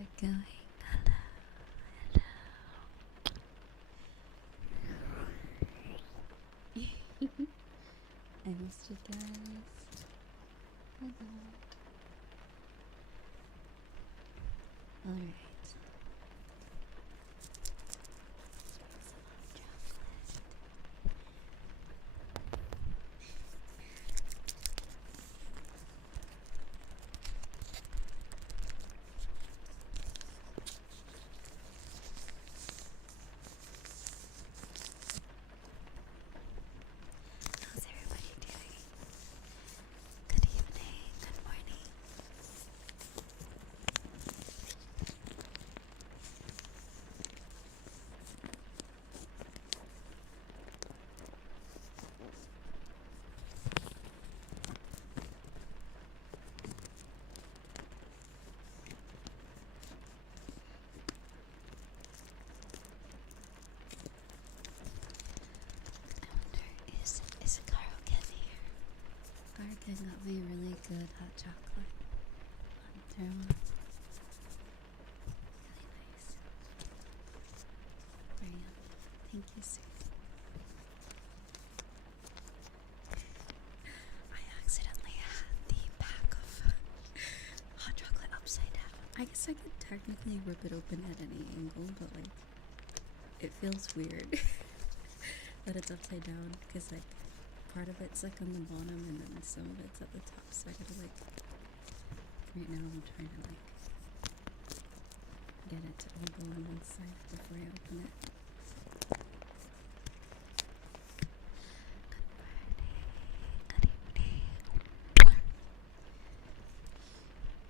it going? Hello, hello. I missed you guys. Hello. Alright. How's everybody doing? Good evening, good morning. I wonder, is Carl here? Gargan got me really good hot chocolate. Throw on. Really nice. Very yummy. Thank you, sir. I accidentally had the pack of hot chocolate upside down. I guess I could technically rip it open at any angle, but like, it feels weird that it's upside down because like part of it's like on the bottom and then some of it's at the top, so I gotta like, right now I'm trying to like get it to all go on one side before I open it. Good evening.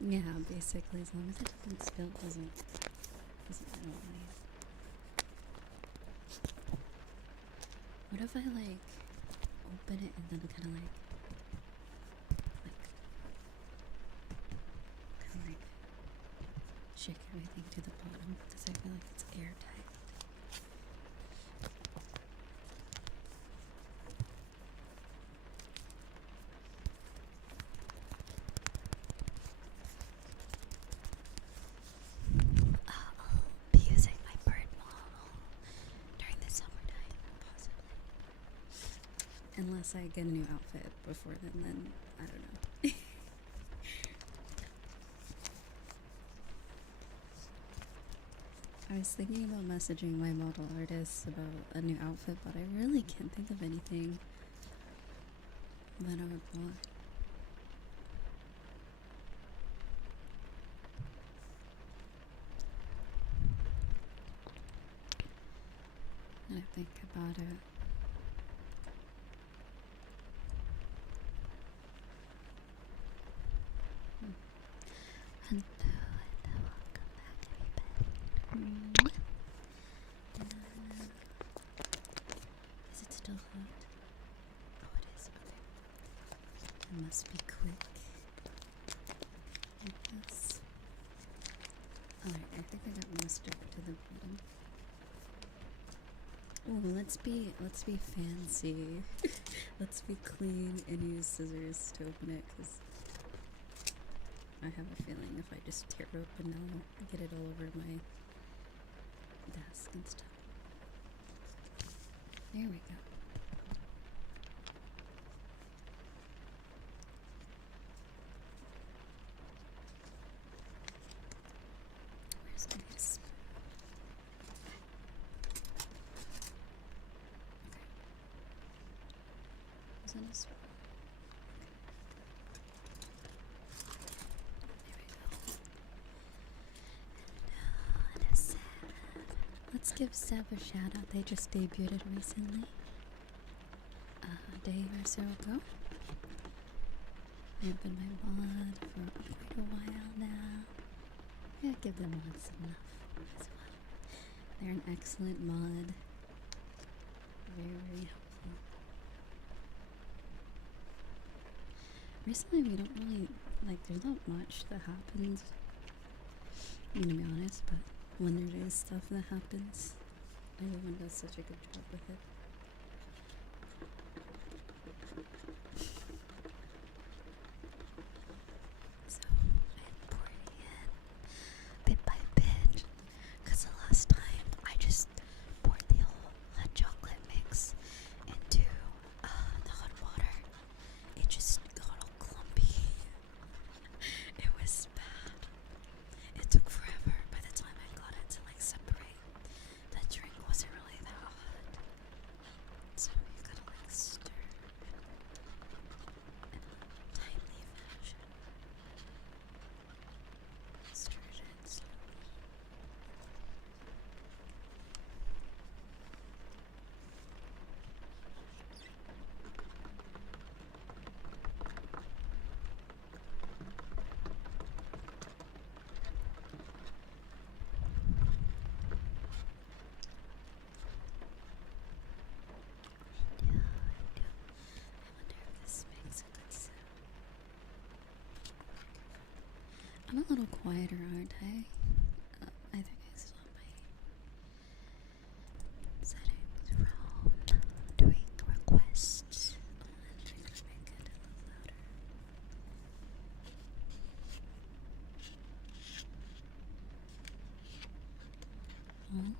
Yeah, basically, as long as it doesn't spill, doesn't annoy. What if I like open it and then kind of like shake everything to the bottom because I feel like it's airtight. I'll be using my bird model during the summertime, possibly. Unless I get a new outfit before then I don't know. I was thinking about messaging my model artist about a new outfit, but I really can't think of anything that I would want. And I think about it. Hello, welcome back, everybody. Is it still hot? Oh, it is. Okay. I must be quick. Like this. Alright, I think I got most of it to the bottom. Oh, let's be fancy. Let's be clean and use scissors to open it, because I have a feeling if I just tear it open, I'll get it all over my desk and stuff. There we go. Where's my spoon? Okay. Was that a spoon? Let's give Seb a shout out. They just debuted recently. A day or so ago. They've been my mod for quite a while now. Yeah, give them mods enough as well. They're an excellent mod. Very, very helpful. Recently we don't really, like, there's not much that happens. I'm gonna be honest, but when there is stuff that happens, everyone does such a good job with it. So I'm pouring in bit by little quieter, aren't I? I think I saw my settings from doing requests. I'm trying to make it a little louder. Oh,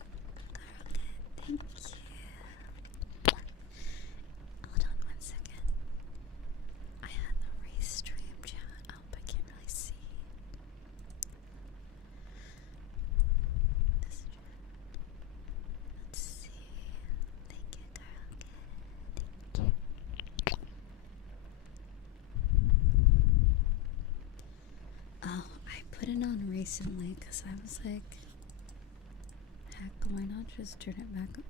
okay, thank you. Hold on 1 second. I had the restream chat up. I can't really see. This chat. Let's see. Thank you, girl. Thank you. Oh, I put it on recently because I was like, heck, why not just turn it back on?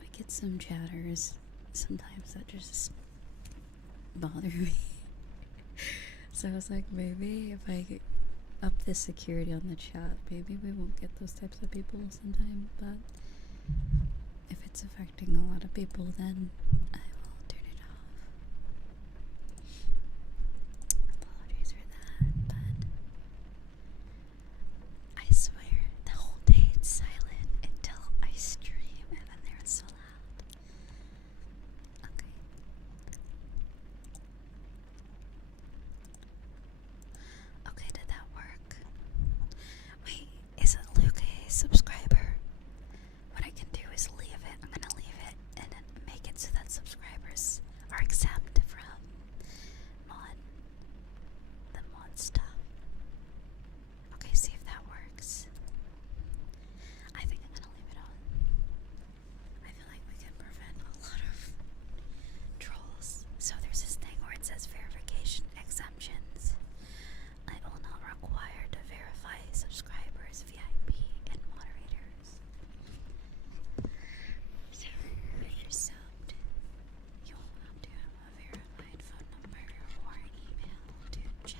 I get some chatters sometimes that just bother me. So I was like, maybe if I up the security on the chat, maybe we won't get those types of people sometime, but if it's affecting a lot of people, then I will turn it off. Apologies for that, but I swear the whole day it's silent until I stream and then they're so loud. Okay. Okay, did that work? Wait, is it Luke a subscriber? What I can do is leave it. I'm gonna leave it and then make it so that subscribers are exempt from the mod stuff. Okay, see if that works. I think I'm gonna leave it on. I feel like we can prevent a lot of trolls. So there's this thing where it says verification exemptions. I will not require to verify subscribers, VIP, and moderators. So if you're subbed, you will have to have a verified phone number or email to chat.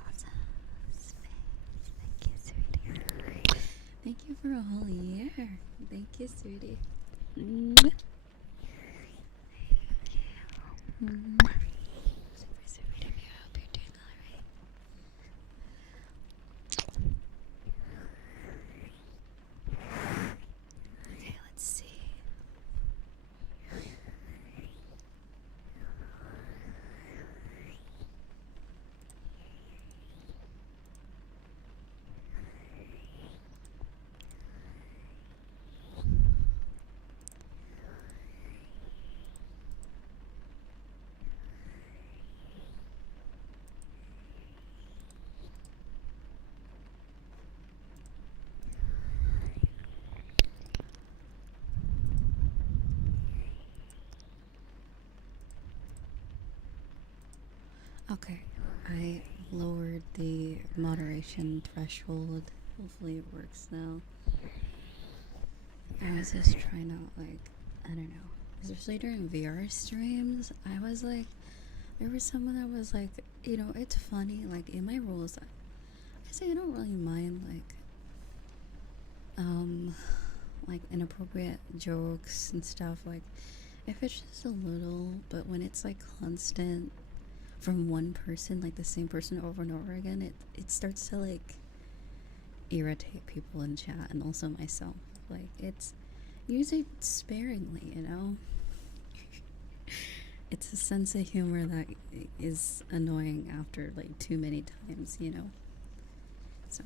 Awesome. Space. Thank you, sweetie. Thank you for a whole year. Thank you, sweetie. Super, sweet of you. I hope you're doing alright. Okay, let's see. Okay, I lowered the moderation threshold. Hopefully it works now. I was just trying to, like, I don't know, especially during VR streams, I was like, there was someone that was like, you know, it's funny, like, in my rules, I say I don't really mind, like inappropriate jokes and stuff, like, if it's just a little, but when it's, like, constant from one person, like the same person over and over again, it starts to, like, irritate people in chat and also myself. Like, it's usually sparingly, you know? It's a sense of humor that is annoying after, like, too many times, you know? So,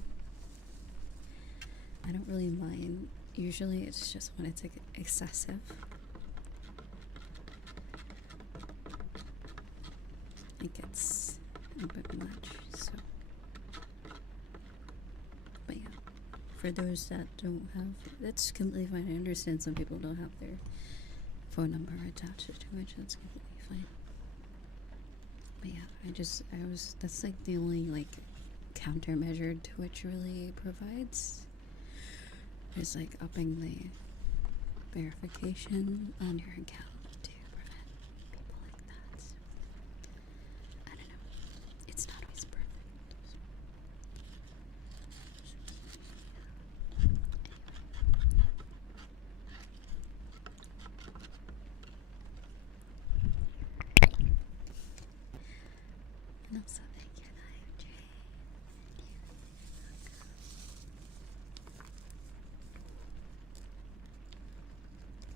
I don't really mind. Usually it's just when it's, like, excessive. It gets a bit much, so. But yeah, for those that don't have, that's completely fine. I understand some people don't have their phone number attached to it. That's completely fine. But yeah, that's like the only, like, countermeasure to which really provides is, like, upping the verification on your account to prevent people like that. So, I don't know. It's not always perfect.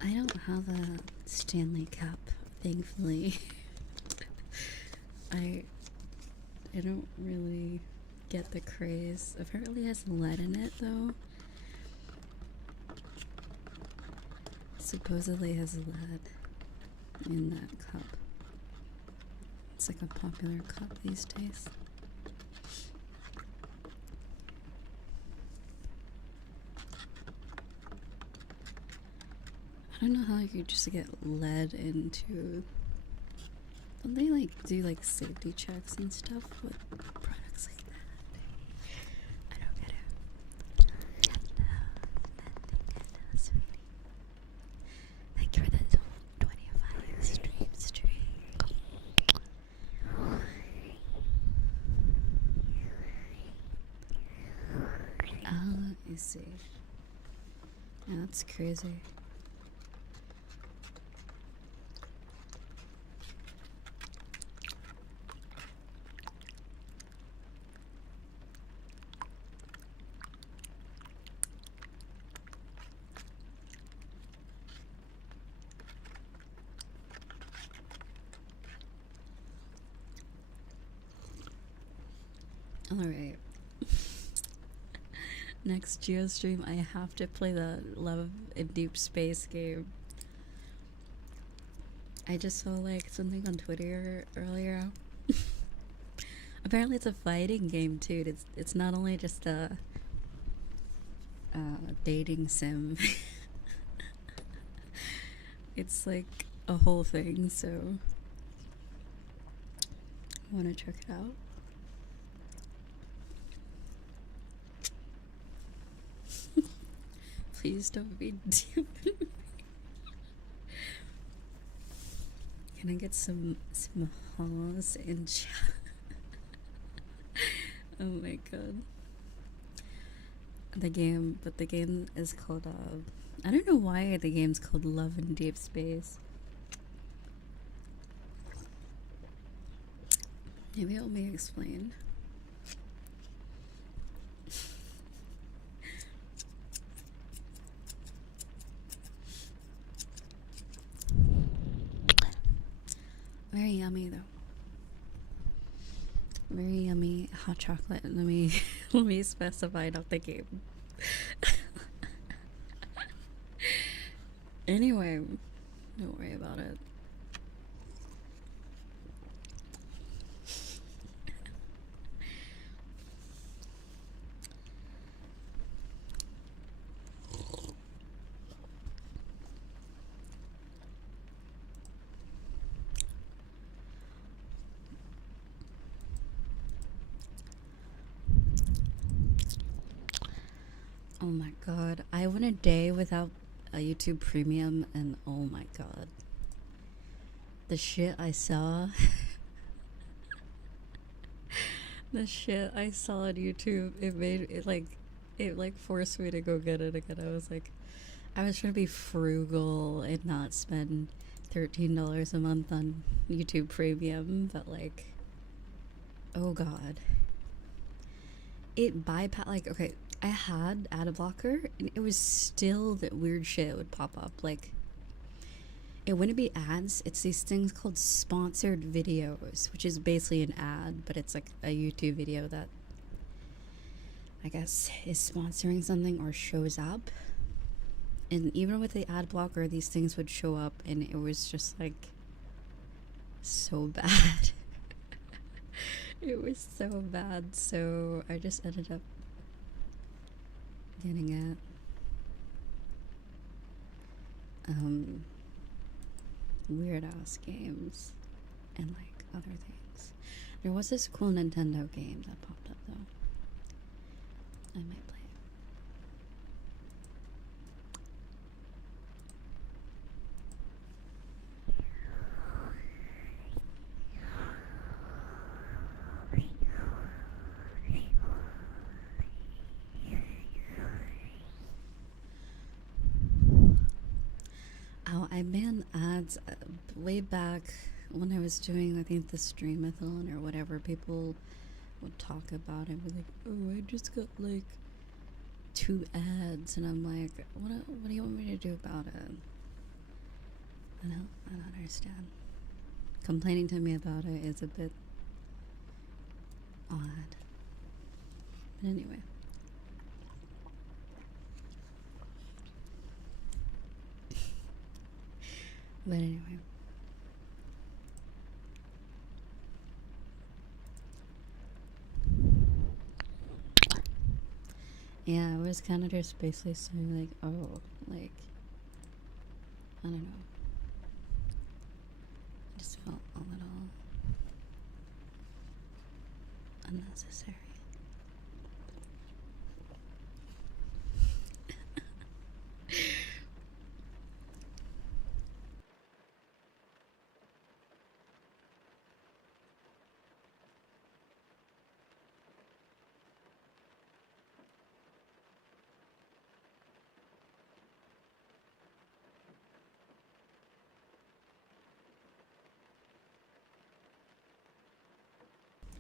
I don't have a Stanley Cup, thankfully. I don't really get the craze. Apparently it has lead in it though. Supposedly has lead in that cup. It's like a popular cup these days. I don't know how you could just get lead into. Don't they like do like safety checks and stuff with products like that? I don't get it. Hello, sweetie. Thank you for the 25 stream. Let me see. Yeah, that's crazy. Alright. Next Geo stream, I have to play the Love in Deep Space game. I just saw like something on Twitter earlier. Apparently it's a fighting game too. It's not only just a dating sim. It's like a whole thing, so I want to check it out. Please don't be duping me. Can I get some haws in chat? Oh my god. The game is called I don't know why the game's called Love in Deep Space. Maybe help me explain. Very yummy though. Very yummy hot chocolate. Let me specify, not the game. Anyway, don't worry about it. Oh my god, I went a day without a YouTube Premium and oh my god. The shit I saw. The shit I saw on YouTube, it like forced me to go get it again. I was trying to be frugal and not spend $13 a month on YouTube Premium, but like, oh god. It bypassed, like, okay, I had ad blocker and it was still that weird shit would pop up. Like, it wouldn't be ads, it's these things called sponsored videos, which is basically an ad, but it's like a YouTube video that I guess is sponsoring something or shows up. And even with the ad blocker, these things would show up and it was just like so bad. It was so bad, so I just ended up getting it. Weird ass games and like other things. There was this cool Nintendo game that popped up though. I might play it. Oh, I banned ads way back when I was doing, I think, the streamathon or whatever. People would talk about it, be like, oh, I just got like 2 ads, and I'm like, what do you want me to do about it? I don't understand. Complaining to me about it is a bit odd. But anyway. But anyway. Yeah, I was kind of just basically saying like, oh, like, I don't know. I just felt a little unnecessary.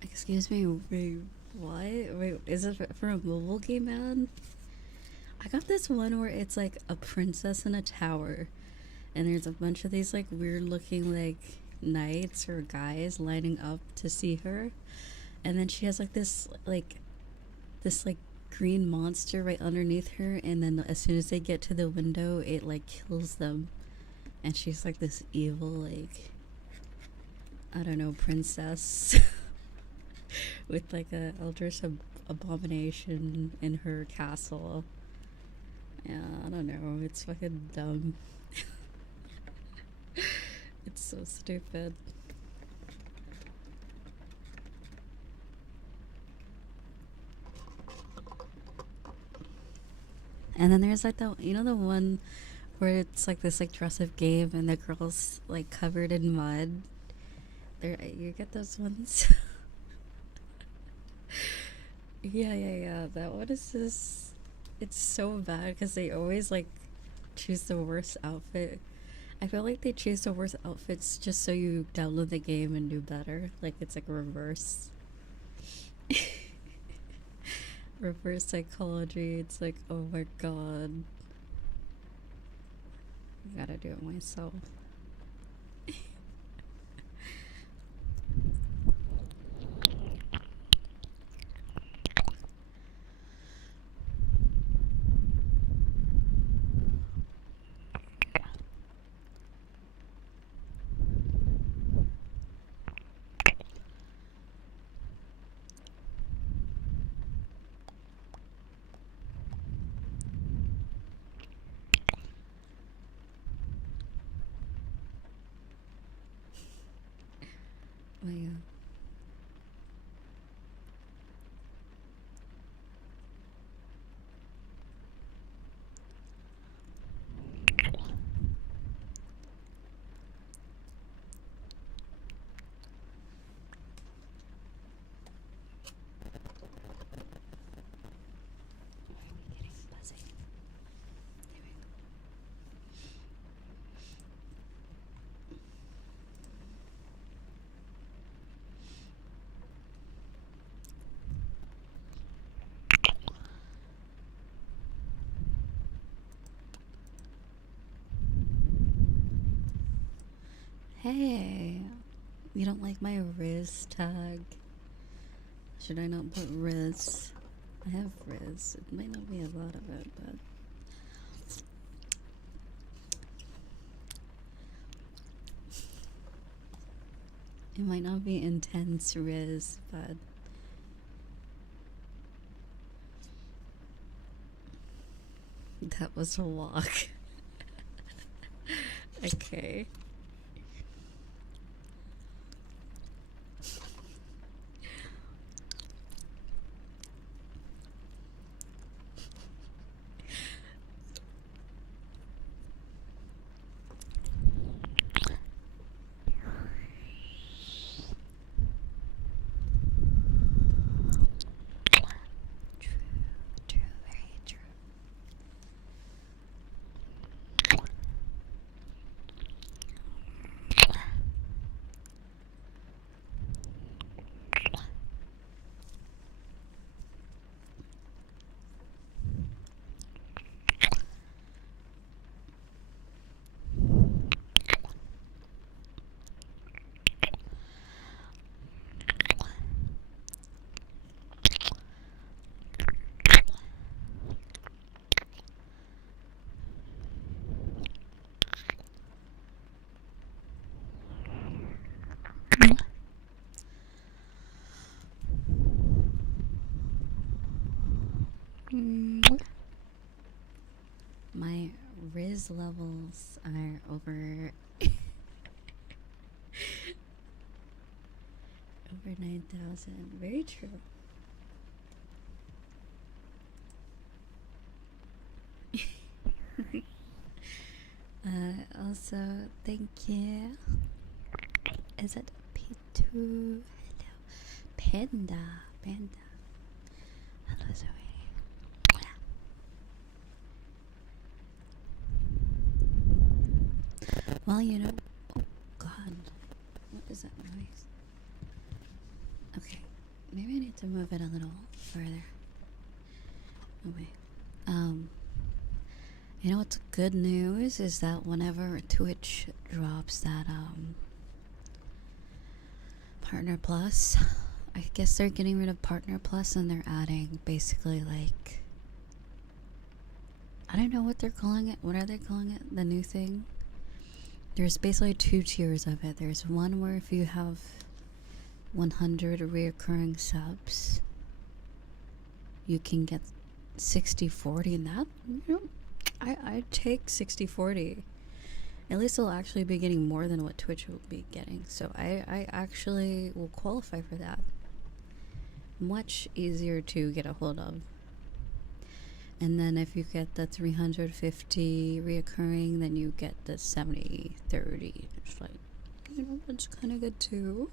Excuse me, wait, what? Wait, is it for a mobile game, man? I got this one where it's like a princess in a tower, and there's a bunch of these like weird looking like knights or guys lining up to see her, and then she has like this like green monster right underneath her, and then as soon as they get to the window, it like kills them, and she's like this evil like I don't know princess. With like a eldritch abomination in her castle. Yeah, I don't know. It's fucking dumb. It's so stupid. And then there's like the the one where it's like this like dress up game and the girl's like covered in mud. There, you get those ones. Yeah. That one is just. It's so bad because they always like choose the worst outfit. I feel like they choose the worst outfits just so you download the game and do better. Like it's like reverse. Reverse psychology. It's like, oh my god. I gotta do it myself. Oh yeah. Getting buzzy. There we go. Hey, you don't like my Riz tag? Should I not put Riz? I have Riz. It might not be a lot of it, but it might not be intense Riz, but that was a walk. Okay. True, very true. Riz levels are over over 9,000. Very true. Also, thank you. Is it P2? Hello. Panda. Hello, Zoe. Well, you know. Oh, God. What is that noise? Okay. Maybe I need to move it a little further away. You know what's good news is that whenever Twitch drops that Partner Plus, I guess they're getting rid of Partner Plus and they're adding basically like, I don't know what they're calling it. What are they calling it? The new thing? There's basically 2 tiers of it. There's one where if you have 100 reoccurring subs, you can get 60/40, and that, you know, I'd take 60/40. At least I'll actually be getting more than what Twitch will be getting. So I actually will qualify for that. Much easier to get a hold of. And then if you get the 350 reoccurring, then you get the 70/30. It's like, you know, that's kind of good too.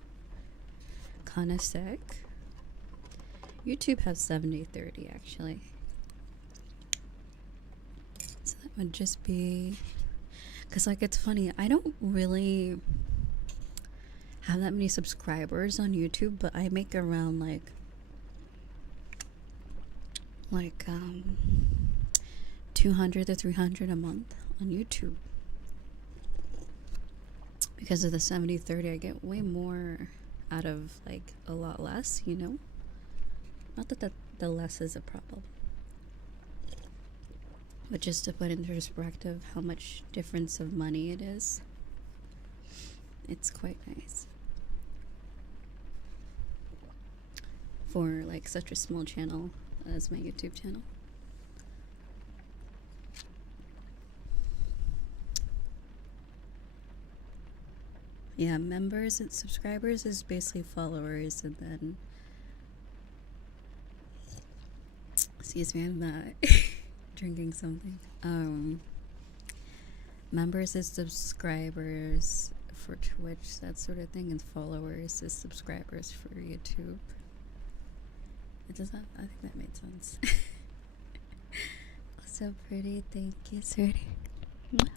Kind of sick. YouTube has 70/30 actually. So that would just be, because like it's funny, I don't really have that many subscribers on YouTube, but I make around like 200 to 300 a month on YouTube. Because of the 70/30, I get way more out of like a lot less, you know? Not that the less is a problem, but just to put into perspective how much difference of money it is, it's quite nice for like such a small channel as my YouTube channel. Yeah, members and subscribers is basically followers, and then, excuse me, I'm drinking something. Members is subscribers for Twitch, that sort of thing, and followers is subscribers for YouTube. It does that? I think that made sense. So pretty, thank you, sweetie. Thank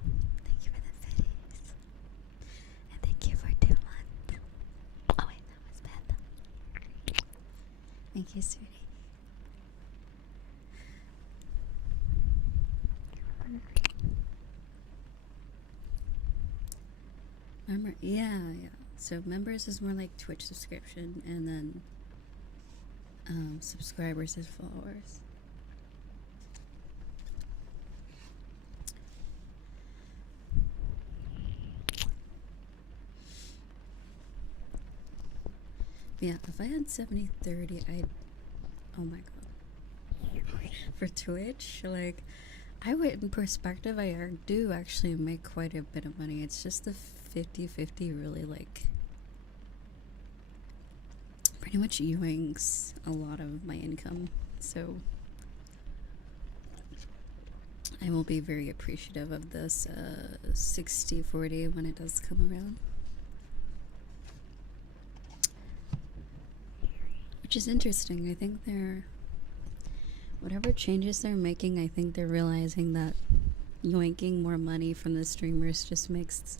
you for the face. And thank you for 2 months. Oh wait, that was bad. Thank you, sweetie. Yeah. So members is more like Twitch subscription, and then subscribers is followers. Yeah, if I had 70/30, I'd, oh my god. For Twitch, like, I would, in perspective, I do actually make quite a bit of money. It's just the 50/50 really, like, pretty much ewings a lot of my income. So I will be very appreciative of this 60/40 when it does come around. Which is interesting. I think whatever changes they're making, I think they're realizing that yoinking more money from the streamers just makes,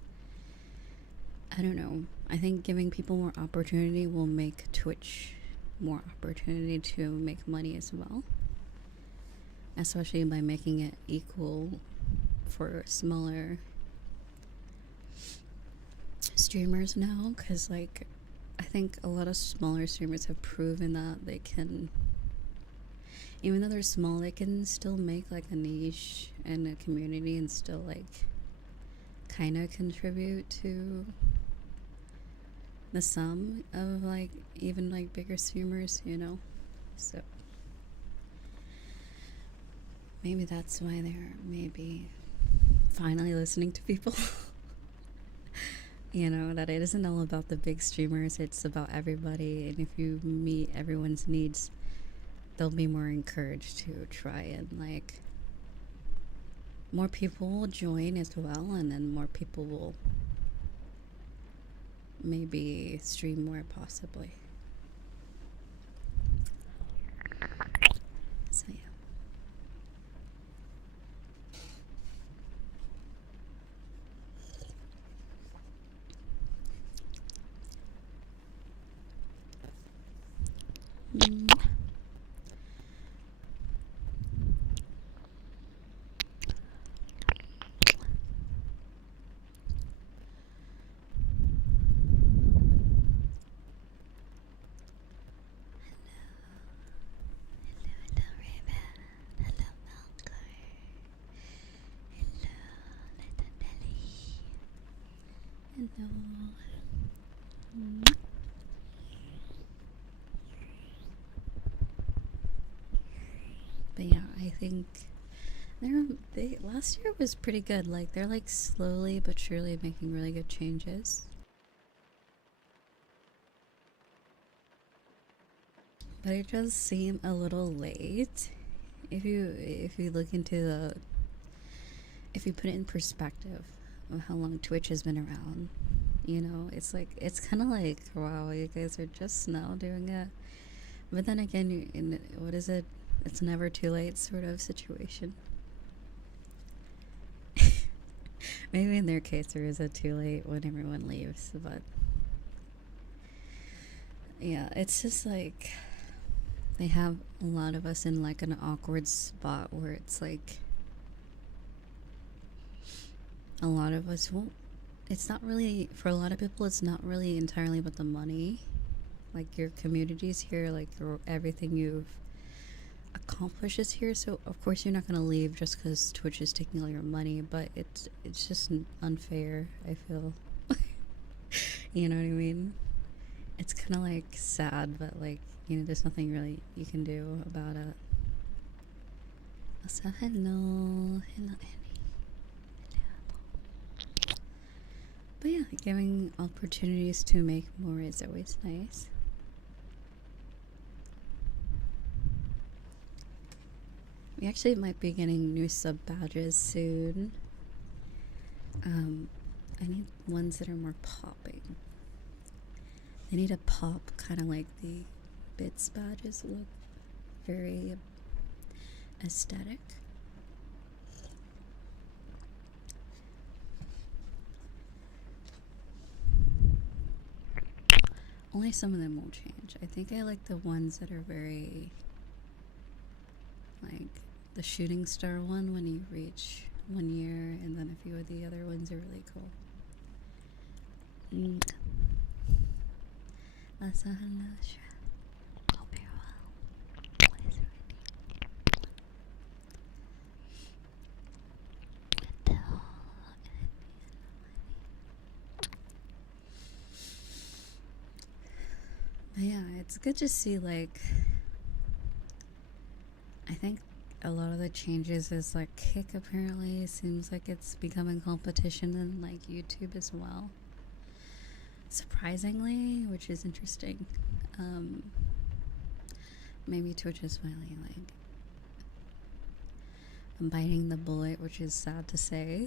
I don't know, I think giving people more opportunity will make Twitch more opportunity to make money as well, especially by making it equal for smaller streamers now, because like I think a lot of smaller streamers have proven that they can, even though they're small, they can still make like a niche and a community and still like kind of contribute to the sum of like even like bigger streamers, you know? So maybe that's why they're maybe finally listening to people. You know, that it isn't all about the big streamers, it's about everybody. And if you meet everyone's needs, they'll be more encouraged to try and like more people will join as well, and then more people will maybe stream more possibly. So yeah. Hello. But yeah, I think they last year was pretty good. Like they're like slowly but surely making really good changes. But it does seem a little late if you look into if you put it in perspective of how long Twitch has been around. You know, it's like it's kind of like, wow, you guys are just now doing it. But then again, in what is it? It's never too late sort of situation. Maybe in their case there is a too late when everyone leaves, but yeah, it's just like they have a lot of us in like an awkward spot where it's like a lot of us won't, it's not really, for a lot of people it's not really entirely about the money. Like your community's here, like everything you've accomplished is here, so of course you're not going to leave just because Twitch is taking all your money, but it's just unfair, I feel. You know what I mean? It's kind of like sad, but like, you know, there's nothing really you can do about it. Also, hello Annie. But yeah, giving opportunities to make more is always nice. We actually might be getting new sub badges soon. I need ones that are more popping. They need a pop, kind of like the bits badges look very aesthetic. Only some of them will change. I think I like the ones that are very like the shooting star one when you reach 1 year, and then a few of the other ones are really cool. Also, hello, Shra. Hope you're well. What is it? But yeah, it's good to see, like, I think a lot of the changes is like Kick apparently seems like it's becoming competition in like YouTube as well, surprisingly, which is interesting. Maybe Twitch is finally like biting the bullet, which is sad to say.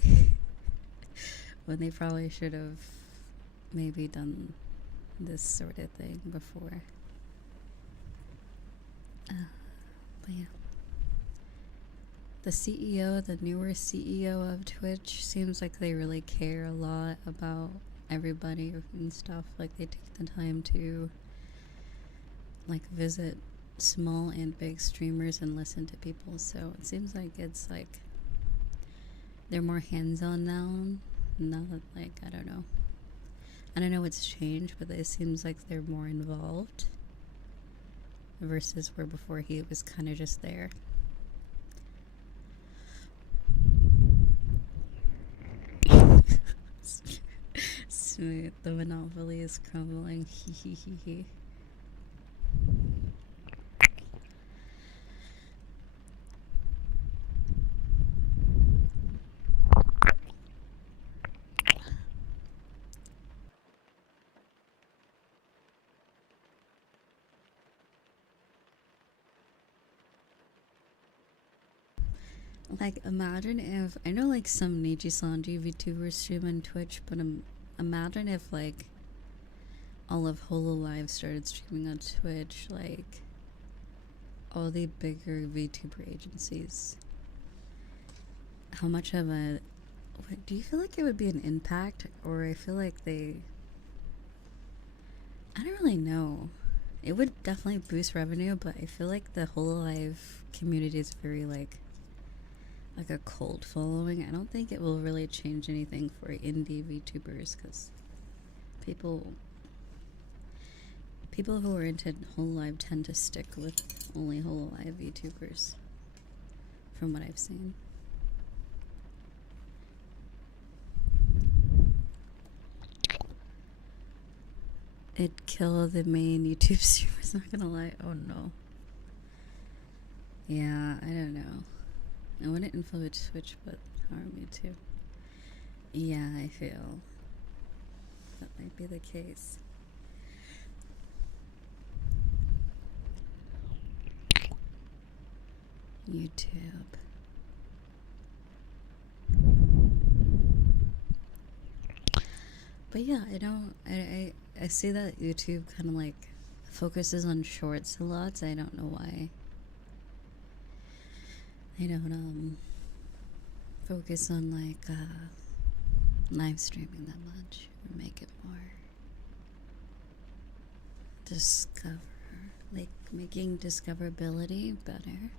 When they probably should have maybe done this sort of thing before. But yeah, the CEO, the newer CEO of Twitch, seems like they really care a lot about everybody and stuff. Like they take the time to like visit small and big streamers and listen to people, so it seems like it's like they're more hands-on now that, like, I don't know what's changed, but it seems like they're more involved versus where before he was kind of just there. Smooth, the monopoly is crumbling. Hee. Like, imagine if I know like some Niji Sanji VTubers stream on Twitch, but imagine if like all of Hololive started streaming on Twitch, like all the bigger VTuber agencies. How much of a do you feel like it would be an impact, or I feel like I don't really know. It would definitely boost revenue, but I feel like the Hololive community is very like a cult following. I don't think it will really change anything for indie VTubers, because people who are into Hololive tend to stick with only Hololive VTubers, from what I've seen. It'd kill the main YouTube streamers, not gonna lie. Oh no. Yeah, I don't know. I wouldn't influence Twitch, but harm me too. Yeah, I feel that might be the case. YouTube. But yeah, I see that YouTube kind of like focuses on shorts a lot, so I don't know why I don't focus on like live streaming that much, or make it more like making discoverability better.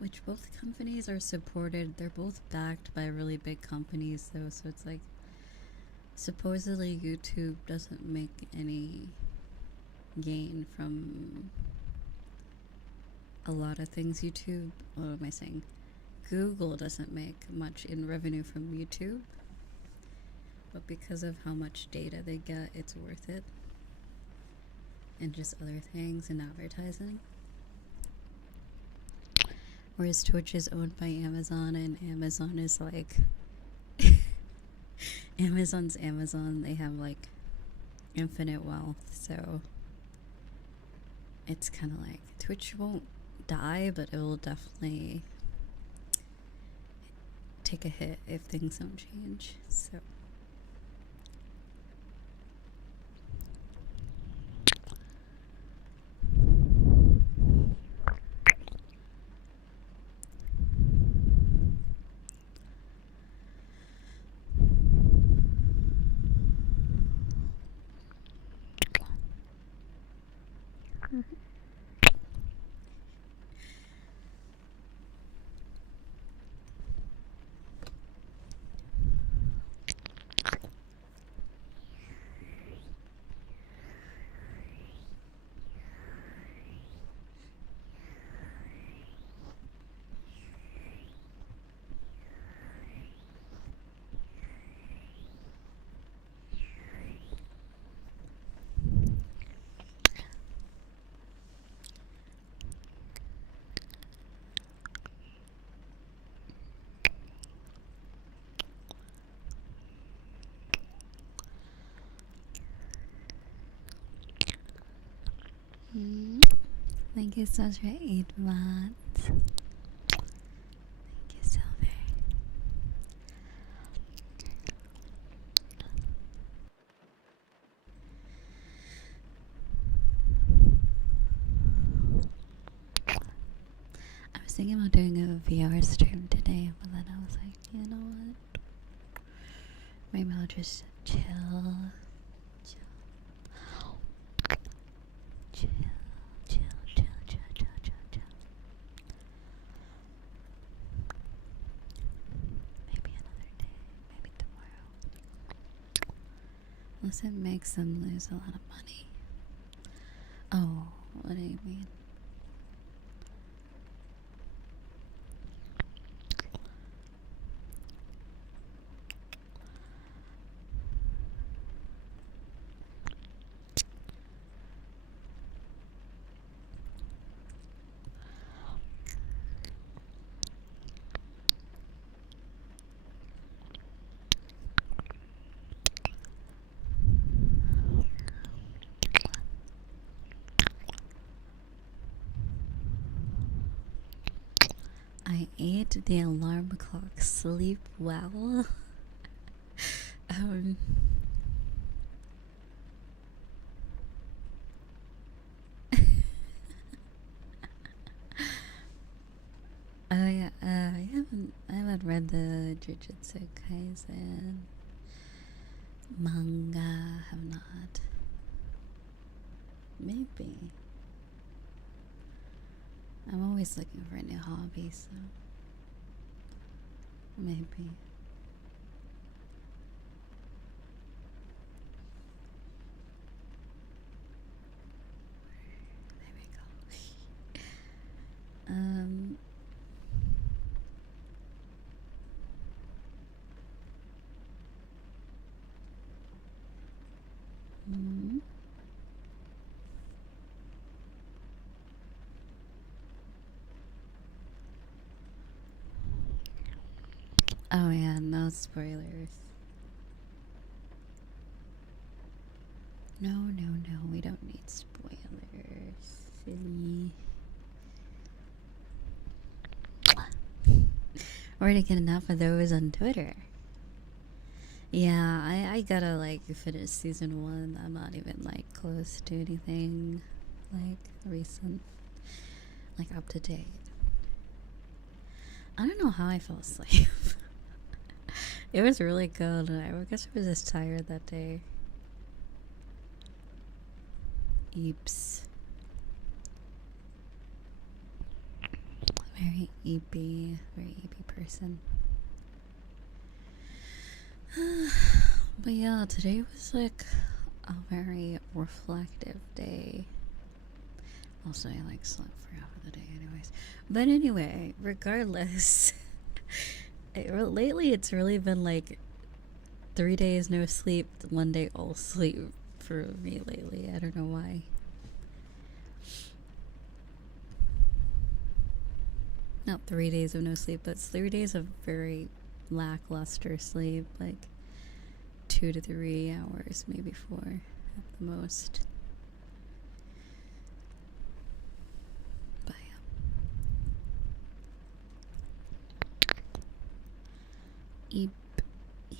Which both companies are supported. They're both backed by really big companies though, so it's like supposedly YouTube doesn't make any gain from a lot of things. What am I saying? Google doesn't make much in revenue from YouTube, but because of how much data they get, it's worth it. And just other things and advertising. Whereas Twitch is owned by Amazon, and Amazon is like Amazon's Amazon. They have like infinite wealth, so it's kind of like Twitch won't die, but it will definitely take a hit if things don't change. So thank you so much for 8 months. Thank you, Silver. I was thinking about doing a VR stream today, but then I was like, you know what? Maybe I'll just chill. Maybe another day. Maybe tomorrow. Unless it makes them lose a lot of money. Oh, what do you mean? I ate the alarm clock. Sleep well. um. Oh yeah. I haven't read the Jujutsu Kaisen manga. Have not. Maybe. I'm always looking for a new hobby, so maybe. There we go. Mm. Oh yeah, no spoilers. No, we don't need spoilers. Silly. We're to get enough of those on Twitter. Yeah, I gotta like finish season 1. I'm not even like close to anything like recent, like up to date. I don't know how I fell asleep. It was really good. I guess I was just tired that day. Eeps. Very eepy person. But yeah, today was like a very reflective day. Also, I like slept for half of the day anyways. But anyway, regardless, lately it's really been like 3 days no sleep, 1 day all sleep for me lately. I don't know why. Not 3 days of no sleep, but it's 3 days of very lackluster sleep, like 2 to 3 hours, maybe 4 at the most. But yeah.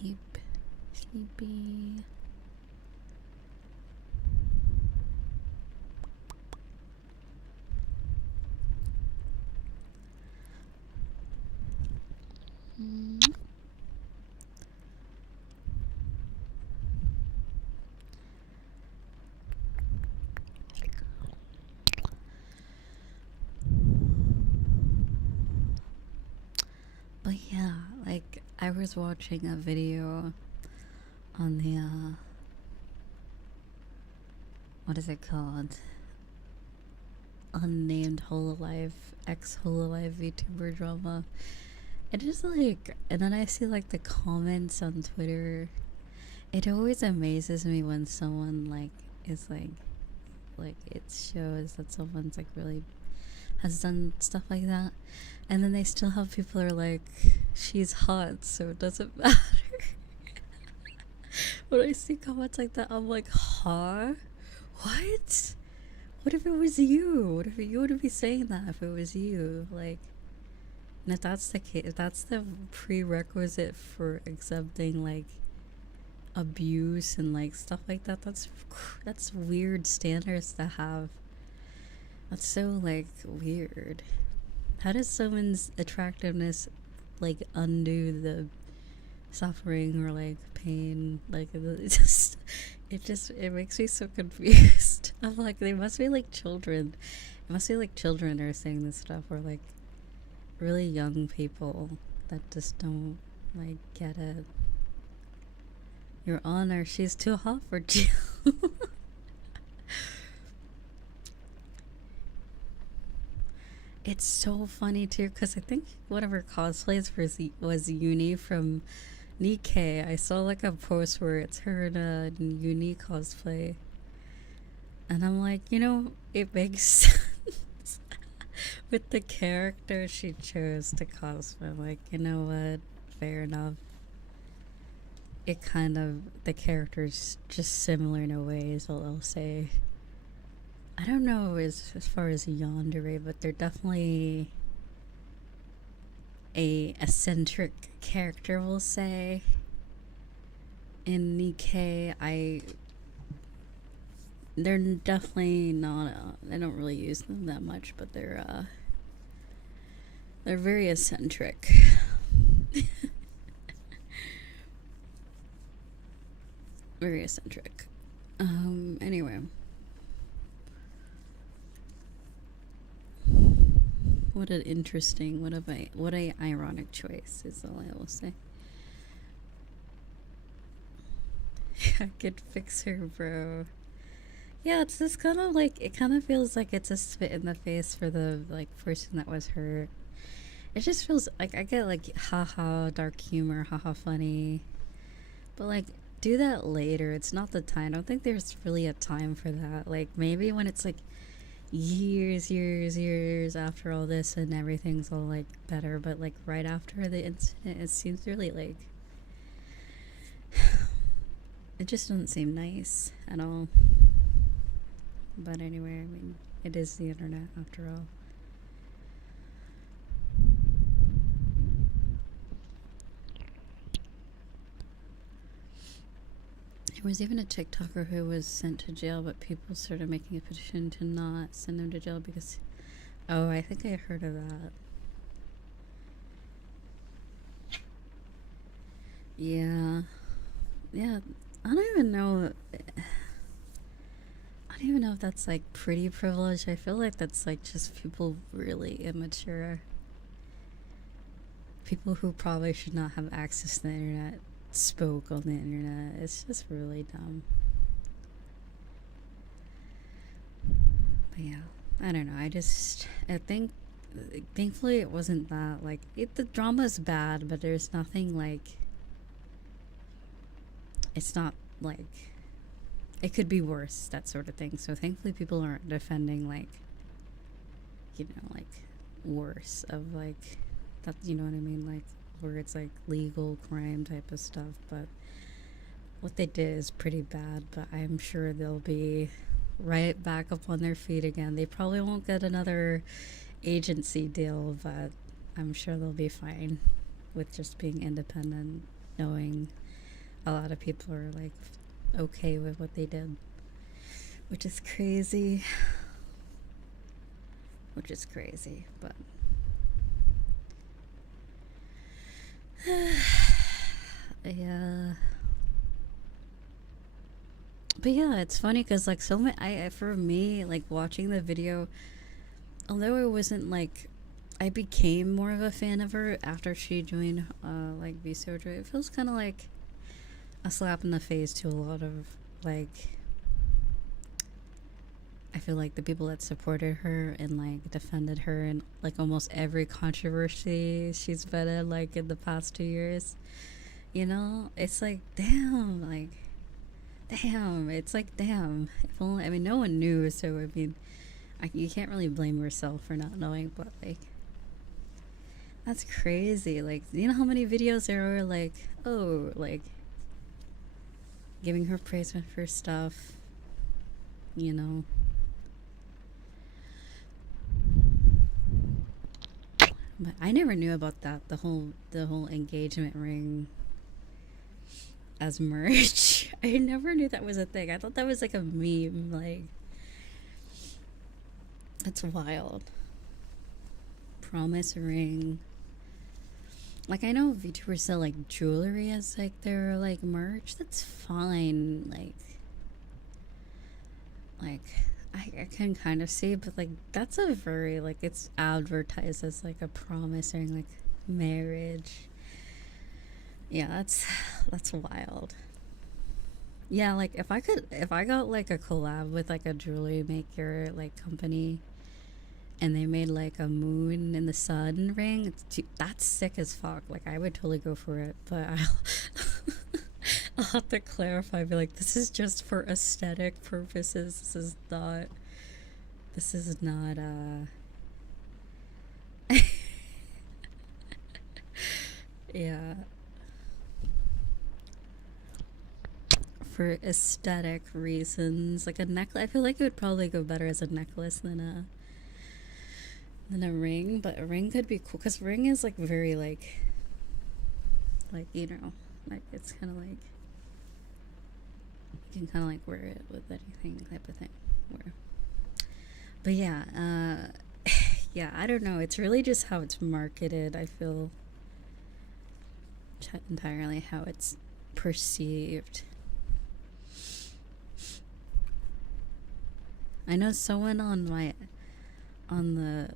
Eep, sleepy. But yeah, like I was watching a video on the what is it called? Unnamed Hololive, ex Hololive VTuber drama. It is like, and then I see like the comments on Twitter. It always amazes me when someone like is like it shows that someone's like really has done stuff like that, and then they still have people are like, she's hot, so it doesn't matter. When I see comments like that, I'm like, huh? What? What if it was you? What if you would be saying that if it was you? Like, and if that's the case, if that's the prerequisite for accepting like abuse and like stuff like that, that's weird standards to have. That's so like weird. How does someone's attractiveness like undo the suffering or like pain? Like it makes me so confused. I'm like, they must be like children. It must be like children are saying this stuff, or like really young people that just don't like get it. Your Honor, she's too hot for you. It's so funny too, because I think one of her cosplays was Uni from Nikkei. I saw like a post where it's her in a Uni cosplay, and I'm like, it makes sense with the character she chose to cosplay. I'm like, you know what? Fair enough. It kind of, the character's just similar in a way, is what I'll say. I don't know as far as yandere, but they're definitely a eccentric character, we'll say. In Nikkei, they're definitely not. I don't really use them that much, but they're very eccentric. Very eccentric. Anyway. What an interesting, what a ironic choice is all I will say. I could fix her, bro. Yeah, it's this kind of like, it kind of feels like it's a spit in the face for the like person that was hurt. It just feels like I get like haha dark humor, haha funny, but like do that later. It's not the time. I don't think there's really a time for that. Like maybe when it's like years after all this and everything's all like better, but like right after the incident, it seems really like it just doesn't seem nice at all. But anyway, I mean, it is the internet after all. There was even a TikToker who was sent to jail, but people started making a petition to not send him to jail because... Oh, I think I heard of that. Yeah. Yeah, I don't even know... I don't even know if that's like pretty privilege. I feel like that's like just people really immature. People who probably should not have access to the internet spoke on the internet. It's just really dumb. But yeah, I don't know. I think thankfully it wasn't that like the drama's bad, but there's nothing like, it's not like, it could be worse, that sort of thing. So thankfully people aren't defending like, you know, like worse of like that, you know what I mean, like where it's like legal crime type of stuff. But what they did is pretty bad, but I'm sure they'll be right back up on their feet again. They probably won't get another agency deal, but I'm sure they'll be fine with just being independent, knowing a lot of people are like okay with what they did, which is crazy. But yeah. But yeah, it's funny because like so many, for me, like watching the video, although it wasn't like, I became more of a fan of her after she joined like vtuber. It feels kind of like a slap in the face to a lot of like, I feel like the people that supported her and like defended her in like almost every controversy she's been in like in the past 2 years. You know, it's like damn, it's like damn. If only, I mean, no one knew, so I mean, you can't really blame yourself for not knowing, but like, that's crazy. Like, you know how many videos there are like, oh, like giving her praise for stuff, you know. But I never knew about that, the whole engagement ring as merch. I never knew that was a thing. I thought that was like a meme. Like, that's wild. Promise ring. Like, I know VTubers sell like jewelry as like their like merch. That's fine. Like I can kind of see, but like that's a very like, it's advertised as like a promise ring, like marriage. Yeah, that's wild. Yeah, like if I got like a collab with like a jewelry maker like company, and they made like a moon in the sun ring, that's sick as fuck. Like I would totally go for it, but I'll have to clarify, be like, this is just for aesthetic purposes. This is not yeah, for aesthetic reasons. Like a necklace, I feel like it would probably go better as a necklace than a ring, but a ring could be cool because ring is like very like you know, like it's kind of like you can kind of like wear it with anything type of thing. Where, but yeah, yeah, I don't know. It's really just how it's marketed. I feel entirely how it's perceived. I know someone on the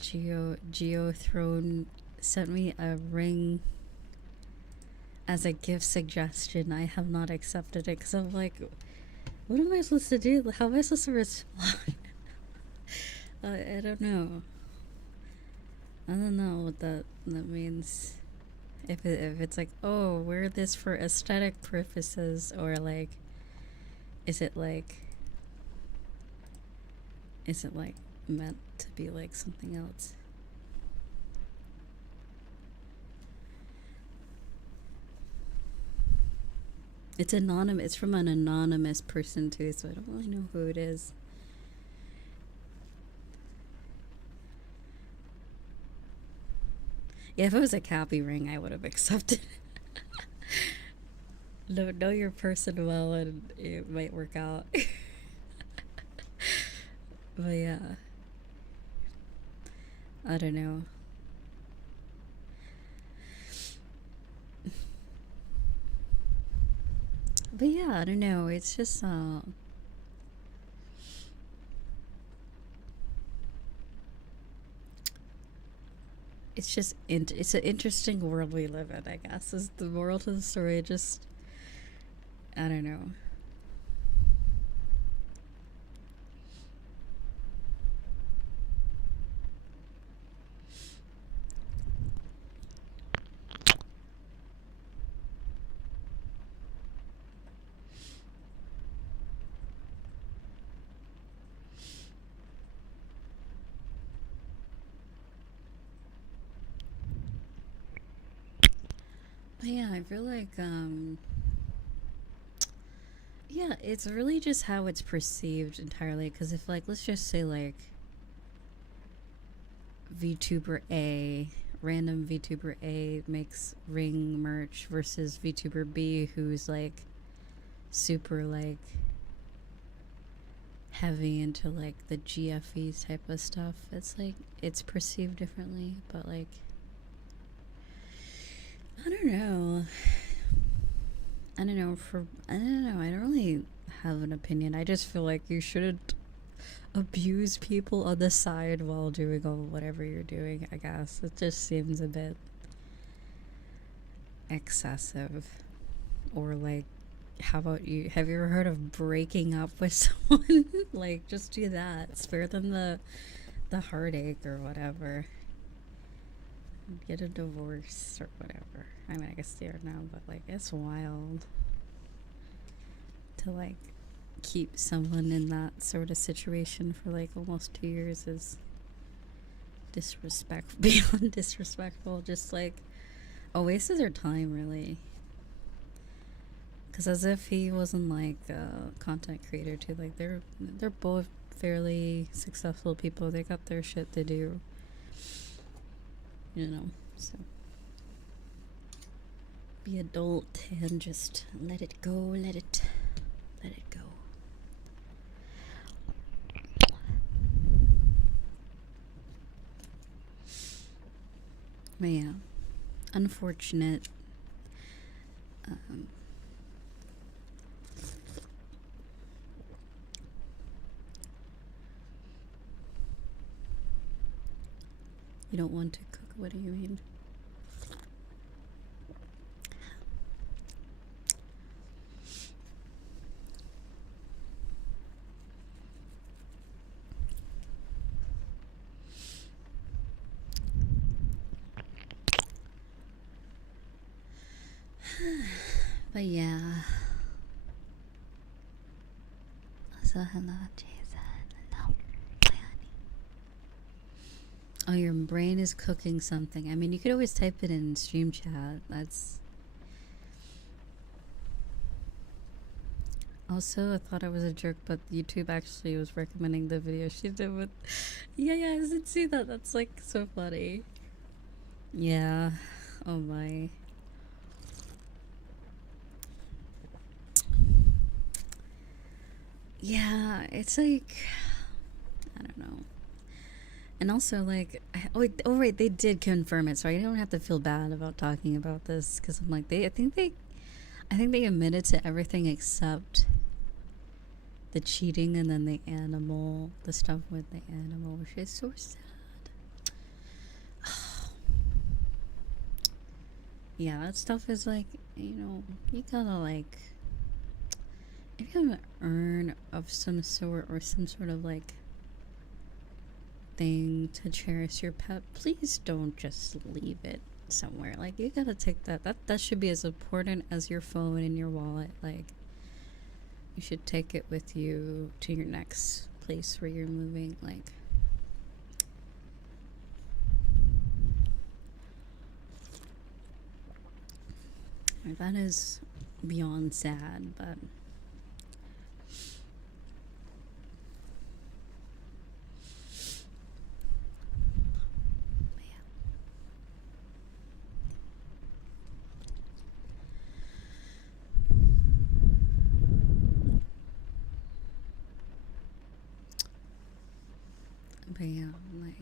Geo Throne sent me a ring as a gift suggestion. I have not accepted it because I'm like, what am I supposed to do? How am I supposed to respond? I don't know. I don't know what that means. If it's like, oh, wear this for aesthetic purposes, or like, is it like meant to be like something else? It's anonymous. It's from an anonymous person too, so I don't really know who it is. Yeah, if it was a Cappy ring, I would have accepted it. Know your person well, and it might work out. But yeah, I don't know. But yeah, I don't know. It's just it's just it's an interesting world we live in, I guess, is the moral to the story. Just, I don't know. But yeah, I feel like yeah, it's really just how it's perceived entirely. Because if, like, let's just say like VTuber A, random VTuber A makes ring merch versus VTuber B, who's like super like heavy into like the GFE type of stuff. It's like it's perceived differently, but like I don't know. I don't know. I don't know. I don't really have an opinion. I just feel like you shouldn't abuse people on the side while doing all whatever you're doing. I guess it just seems a bit excessive. Or like, how about you? Have you ever heard of breaking up with someone? Like, just do that. Spare them the heartache or whatever. Get a divorce or whatever. I mean, I guess they are now, but like, it's wild to like keep someone in that sort of situation for like almost 2 years is disrespectful, beyond disrespectful. Just like a waste of their time, really. Because as if he wasn't like a content creator too. Like they're both fairly successful people. They got their shit to do, you know. So be adult and just let it go. Let it go. But yeah, unfortunate. You don't want to cook? What do you mean? But yeah. So hello, Jason. Hello, my honey. Oh, your brain is cooking something. I mean, you could always type it in stream chat. That's Also, I thought I was a jerk, but YouTube actually was recommending the video she did with. Yeah, yeah, I didn't see that. That's like so funny. Yeah. Oh my. Yeah, it's like I don't know. And also, like, oh right, they did confirm it, so I don't have to feel bad about talking about this because I'm like, I think they admitted to everything except the cheating and then the stuff with the animal, which is so sad. Yeah, that stuff is like, you gotta like, if you have an urn of some sort or some sort of like thing to cherish your pet, please don't just leave it somewhere. Like, you gotta take that should be as important as your phone and your wallet. Like, you should take it with you to your next place where you're moving. Like, that is beyond sad, but yeah, like,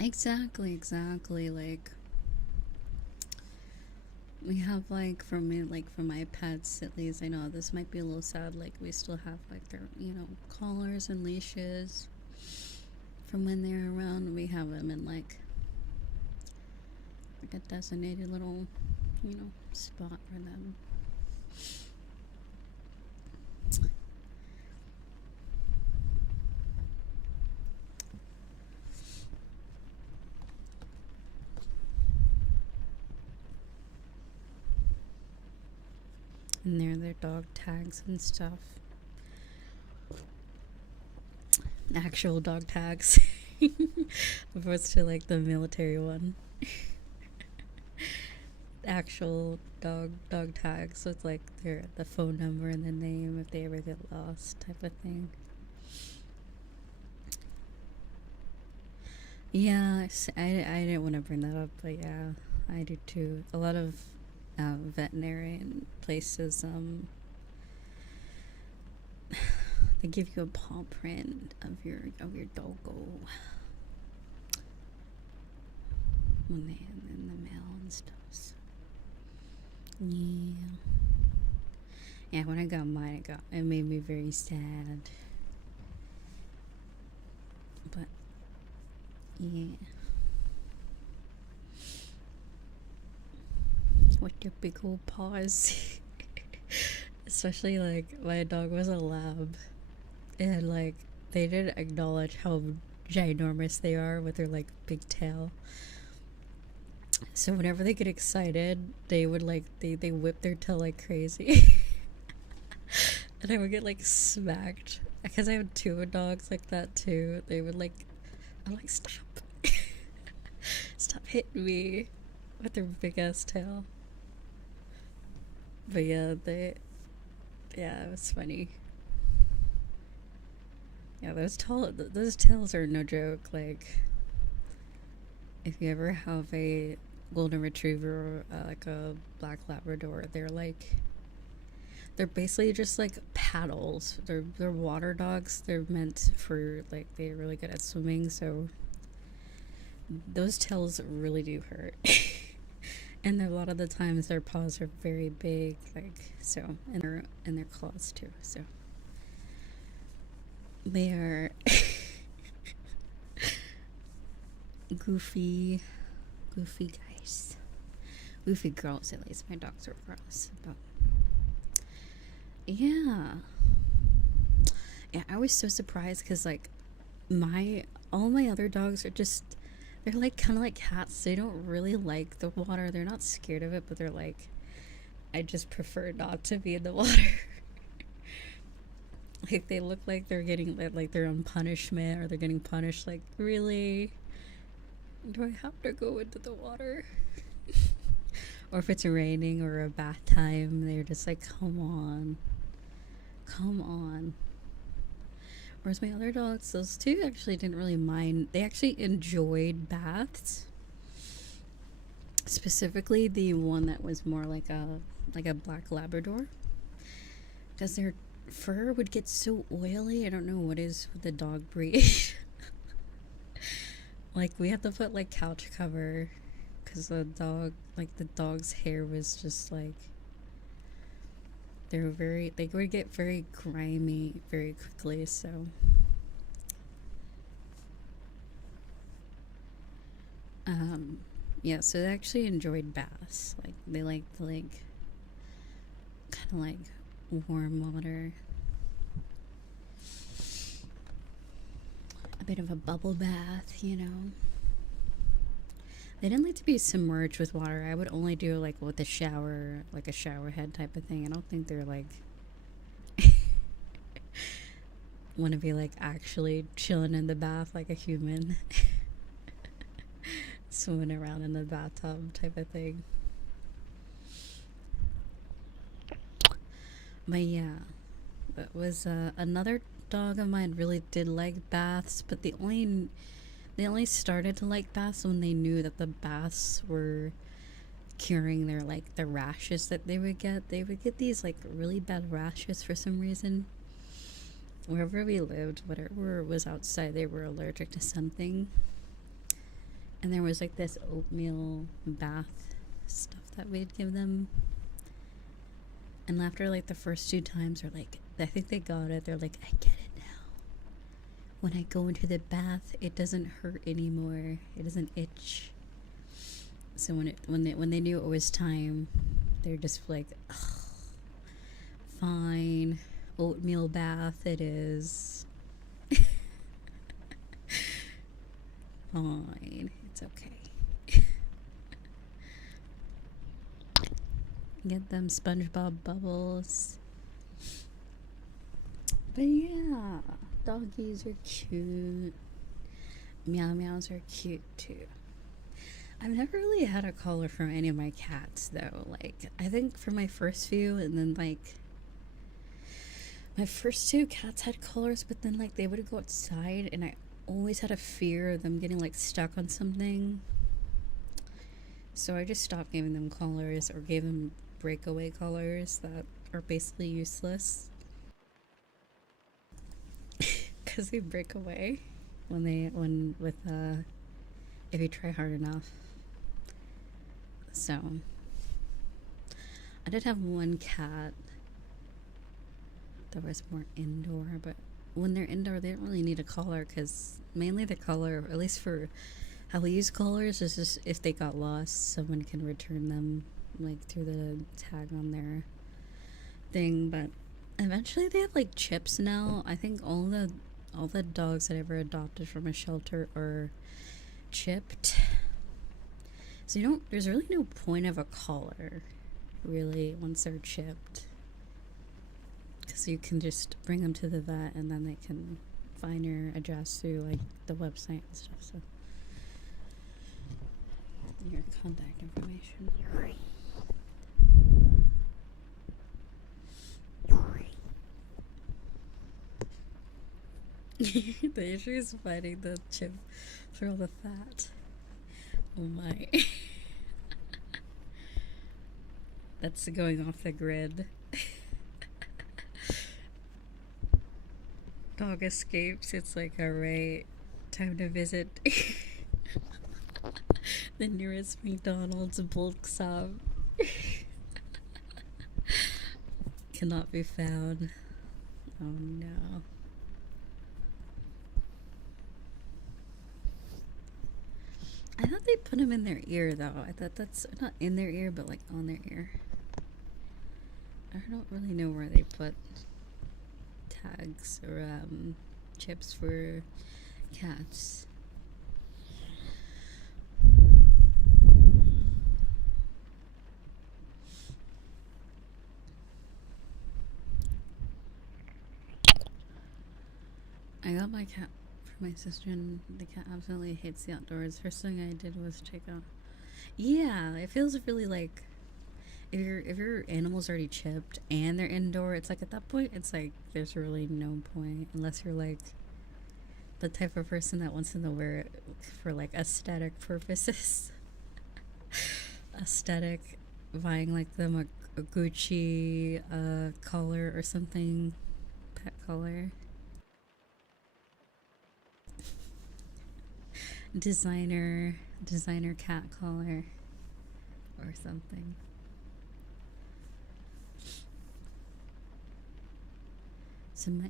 exactly, like, we have like from me, like for my pets at least, I know this might be a little sad, like we still have like their collars and leashes from when they're around. We have them in like a designated little spot for them. And they're their dog tags and stuff. Actual dog tags. Opposed to like the military one. Actual dog tags with like the phone number and the name if they ever get lost, type of thing. Yeah, I didn't want to bring that up, but yeah, I do too. A lot of veterinarian places, they give you a paw print of your doggo when they in the mail and stuff. So. Yeah. Yeah, when I got mine, it made me very sad. But yeah. With your big old paws. Especially like my dog was a lab. And like they didn't acknowledge how ginormous they are with their like big tail. So whenever they get excited, they would like they whip their tail like crazy. And I would get like smacked because I have two dogs like that too. They would like, I'm like, stop. Stop hitting me with their big ass tail. But yeah, it was funny. Yeah, those tails are no joke. Like, if you ever have a golden retriever or like a black Labrador, they're basically just like paddles. They're water dogs. They're meant for like, they're really good at swimming, so those tails really do hurt. And a lot of the times their paws are very big, like so, and their claws too. So they are goofy guys, goofy girls. At least my dogs are girls, but yeah, I was so surprised because like all my other dogs are just, they're like kind of like cats. They don't really like the water. They're not scared of it, but they're like, I just prefer not to be in the water. Like they look like they're getting like they're on punishment or they're getting punished. Like, really? Do I have to go into the water? Or if it's raining or a bath time, they're just like, come on. Come on. Whereas my other dogs, those two actually didn't really mind. They actually enjoyed baths. Specifically the one that was more like a black Labrador. Because their fur would get so oily. I don't know what is with the dog breed. Like we had to put like couch cover because the dog's hair was just like they would get very grimy very quickly. So yeah, so they actually enjoyed baths. Like they liked like kind of like warm water, a bit of a bubble bath, you know. They didn't like to be submerged with water. I would only do like with a shower, like a shower head type of thing. I don't think they're like want to be like actually chilling in the bath like a human. Swimming around in the bathtub type of thing. But yeah, that was another dog of mine really did like baths, but they only started to like baths when they knew that the baths were curing their like the rashes that they would get. They would get these like really bad rashes for some reason. Wherever we lived, whatever was outside, they were allergic to something. And there was like this oatmeal bath stuff that we'd give them. And after like the first 2 times, they're like, I think they got it. They're like, I get it now. When I go into the bath, it doesn't hurt anymore. It doesn't itch. So when they knew it was time, they're just like, fine, oatmeal bath it is. Fine, it's okay. Get them SpongeBob bubbles. But yeah, doggies are cute. Meow meows are cute too. I've never really had a collar from any of my cats though. Like, I think for my first few, and then like my first 2 cats had collars, but then like they would go outside and I always had a fear of them getting like stuck on something. So I just stopped giving them collars or gave them breakaway collars that are basically useless. Because they break away if you try hard enough. So I did have one cat that was more indoor, but when they're indoor they don't really need a collar because mainly the collar, at least for how we use collars, is just if they got lost someone can return them like through the tag on their thing. But eventually they have like chips now. I think all the dogs that I ever adopted from a shelter are chipped, so there's really no point of a collar really once they're chipped, because you can just bring them to the vet and then they can find your address through like the website and stuff. So your contact information. The issue is finding the chip for all the fat. Oh my. That's going off the grid. Dog escapes. It's like, alright, time to visit the nearest McDonald's bulk stop. Cannot be found. Oh no. I thought they put them in their ear though. I thought that's not in their ear, but like on their ear. I don't really know where they put tags or chips for cats. I got my cat for my sister, and the cat absolutely hates the outdoors. First thing I did was check out. Yeah, it feels really like if your animal's already chipped and they're indoor, it's like at that point, it's like there's really no point unless you're like the type of person that wants to wear it for like aesthetic purposes. Aesthetic, buying like them a Gucci collar or something, pet collar, designer cat collar or something.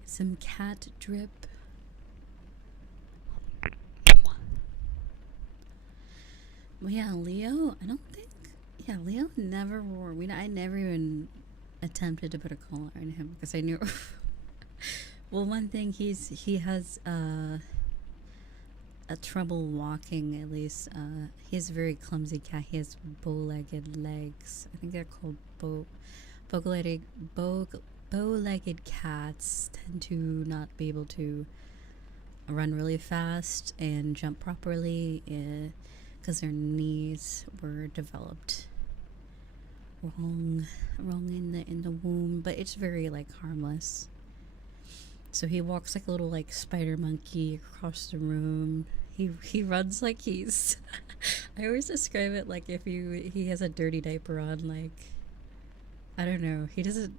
Some cat drip. Well, yeah, Leo. I don't think. Yeah, Leo never wore. I never even attempted to put a collar on him because I knew. Well, one thing he has a trouble walking. At least he has a very clumsy cat. He has bow-legged legs. I think they're called bow-legged bow-legged cats tend to not be able to run really fast and jump properly because their knees were developed wrong in the womb, but it's very like harmless. So he walks like a little like spider monkey across the room. He runs like he's I always describe it like if he has a dirty diaper on, like I don't know, he doesn't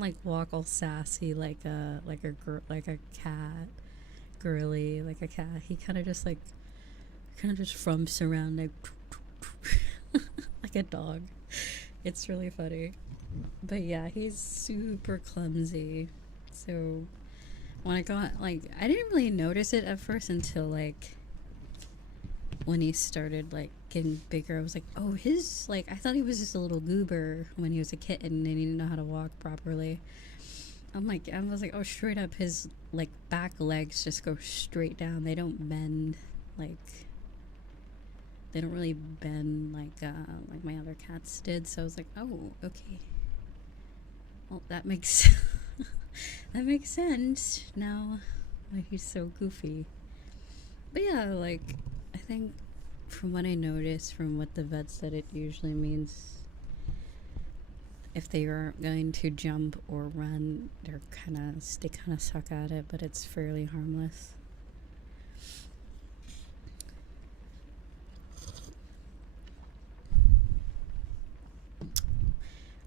like walk all sassy like a cat, girly like a cat. He kind of just frumps around like like a dog. It's really funny. But yeah, he's super clumsy. So when I got like, I didn't really notice it at first until like when he started like getting bigger. I was like, oh, his like, I thought he was just a little goober when he was a kitten and he didn't know how to walk properly. I was like, oh, straight up his like back legs just go straight down. They don't bend like, they don't really bend like my other cats did. So I was like, oh, okay. Well, that makes that makes sense now why he's so goofy. But yeah, like I think from what I noticed from what the vet said, it usually means if they are going to jump or run, they kind of suck at it, but it's fairly harmless.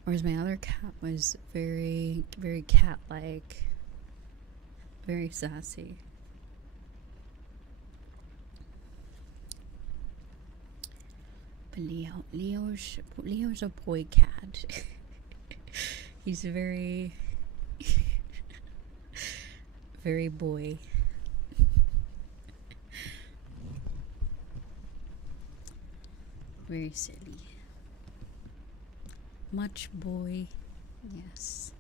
Whereas my other cat was very, very cat-like, very sassy. But Leo's a boy cat. He's very, very boy. Very silly. Much boy, yes.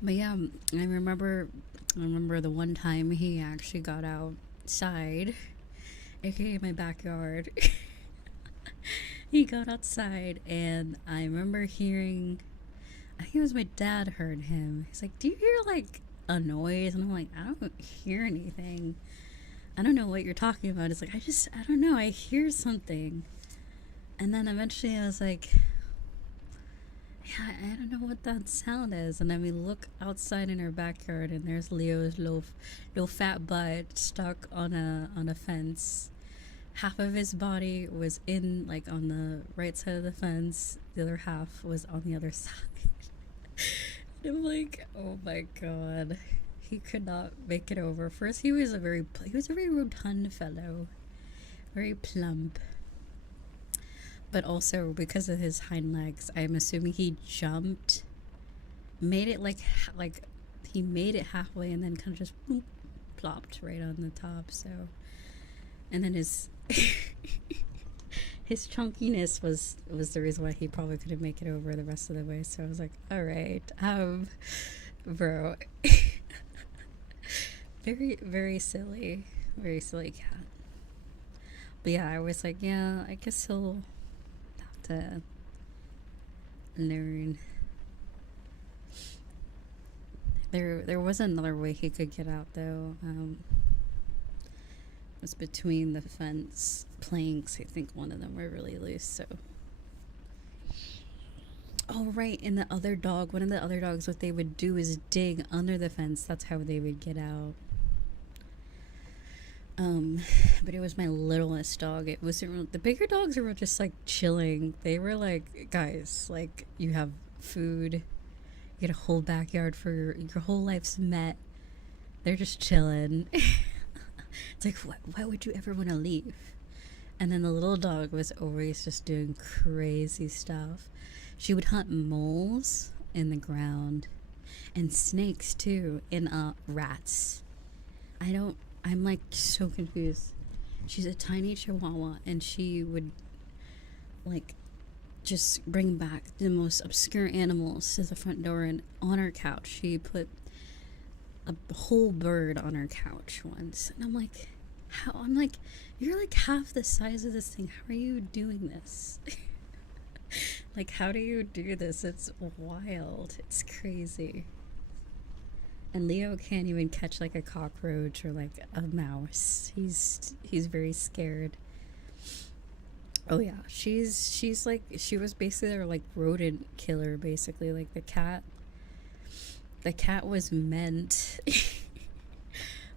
But yeah, I remember the one time he actually got outside, aka my backyard. He got outside, and I remember hearing, I think it was my dad heard him. He's like, "Do you hear like a noise?" And I'm like, "I don't hear anything. I don't know what you're talking about." It's like, I don't know, I hear something. And then eventually I was like, yeah, I don't know what that sound is. And then we look outside in our backyard, and there's Leo's little fat butt stuck on a fence. Half of his body was in like on the right side of the fence, the other half was on the other side. And I'm like, oh my god. He could not make it over. First, he was a very rotund fellow, very plump. But also because of his hind legs, I'm assuming he jumped, made it like he made it halfway, and then kind of just boop, plopped right on the top. So, and then his his chunkiness was the reason why he probably couldn't make it over the rest of the way. So I was like, all right, bro. Very, very silly cat. But yeah, I was like, yeah, I guess he'll have to learn There was another way he could get out though. It was between the fence planks. I think one of them were really loose. So. Oh right, and the other dog. One of the other dogs. What they would do is dig under the fence. That's how they would get out. But it was my littlest dog. It wasn't real, the bigger dogs were just like chilling. They were like, guys, like you have food, you get a whole backyard for your whole life's met. They're just chilling. It's like, why would you ever want to leave? And then the little dog was always just doing crazy stuff. She would hunt moles in the ground and snakes too, and rats. I'm like so confused. She's a tiny chihuahua and she would like just bring back the most obscure animals to the front door, and on our couch she put a whole bird on our couch once. And I'm like, how? I'm like, you're like half the size of this thing. How are you doing this? Like, how do you do this? It's wild. It's crazy. And Leo can't even catch like a cockroach or like a mouse. He's very scared. Oh yeah, she's like, she was basically their like rodent killer basically. Like the cat was meant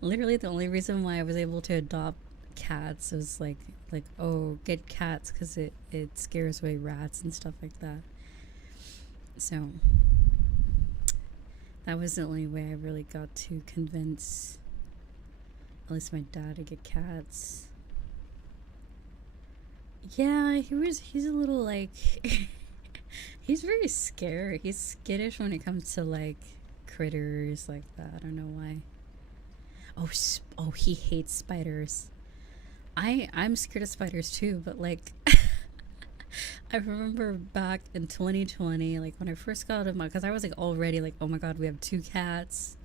literally the only reason why I was able to adopt cats was like oh, get cats because it scares away rats and stuff like that. So that was the only way I really got to convince at least my dad to get cats. Yeah, he's a little like he's very scary. He's skittish when it comes to like critters like that. I don't know why. Oh, he hates spiders. I'm scared of spiders too, but like I remember back in 2020, like when I first got out of because I was like already like, oh my god, we have 2 cats.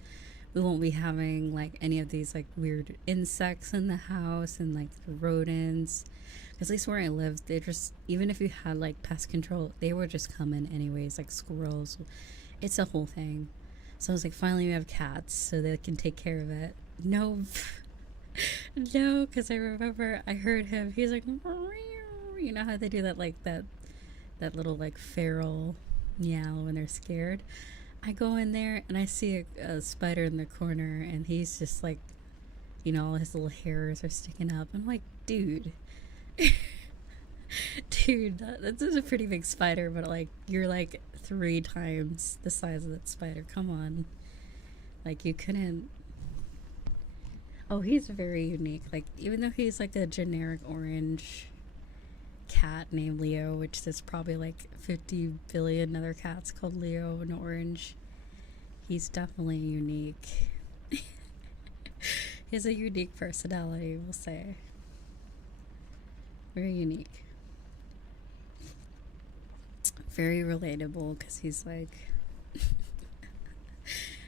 We won't be having like any of these like weird insects in the house and like rodents. At least where I lived, they just, even if you had like pest control, they would just come in anyways, like squirrels. It's a whole thing. So I was like, finally we have cats so they can take care of it. No, no, because I remember I heard him. He's like, you know how they do that, like that little like feral meow when they're scared. I go in there and I see a spider in the corner, and he's just like, you know, all his little hairs are sticking up. I'm like, dude, dude, that's a pretty big spider, but like you're like 3 times the size of that spider. Come on, like you couldn't. Oh, he's very unique. Like even though he's like a generic orange cat named Leo, which there's probably like 50 billion other cats called Leo and orange, he's definitely unique. He has a unique personality, we'll say. Very unique. Very relatable because he's like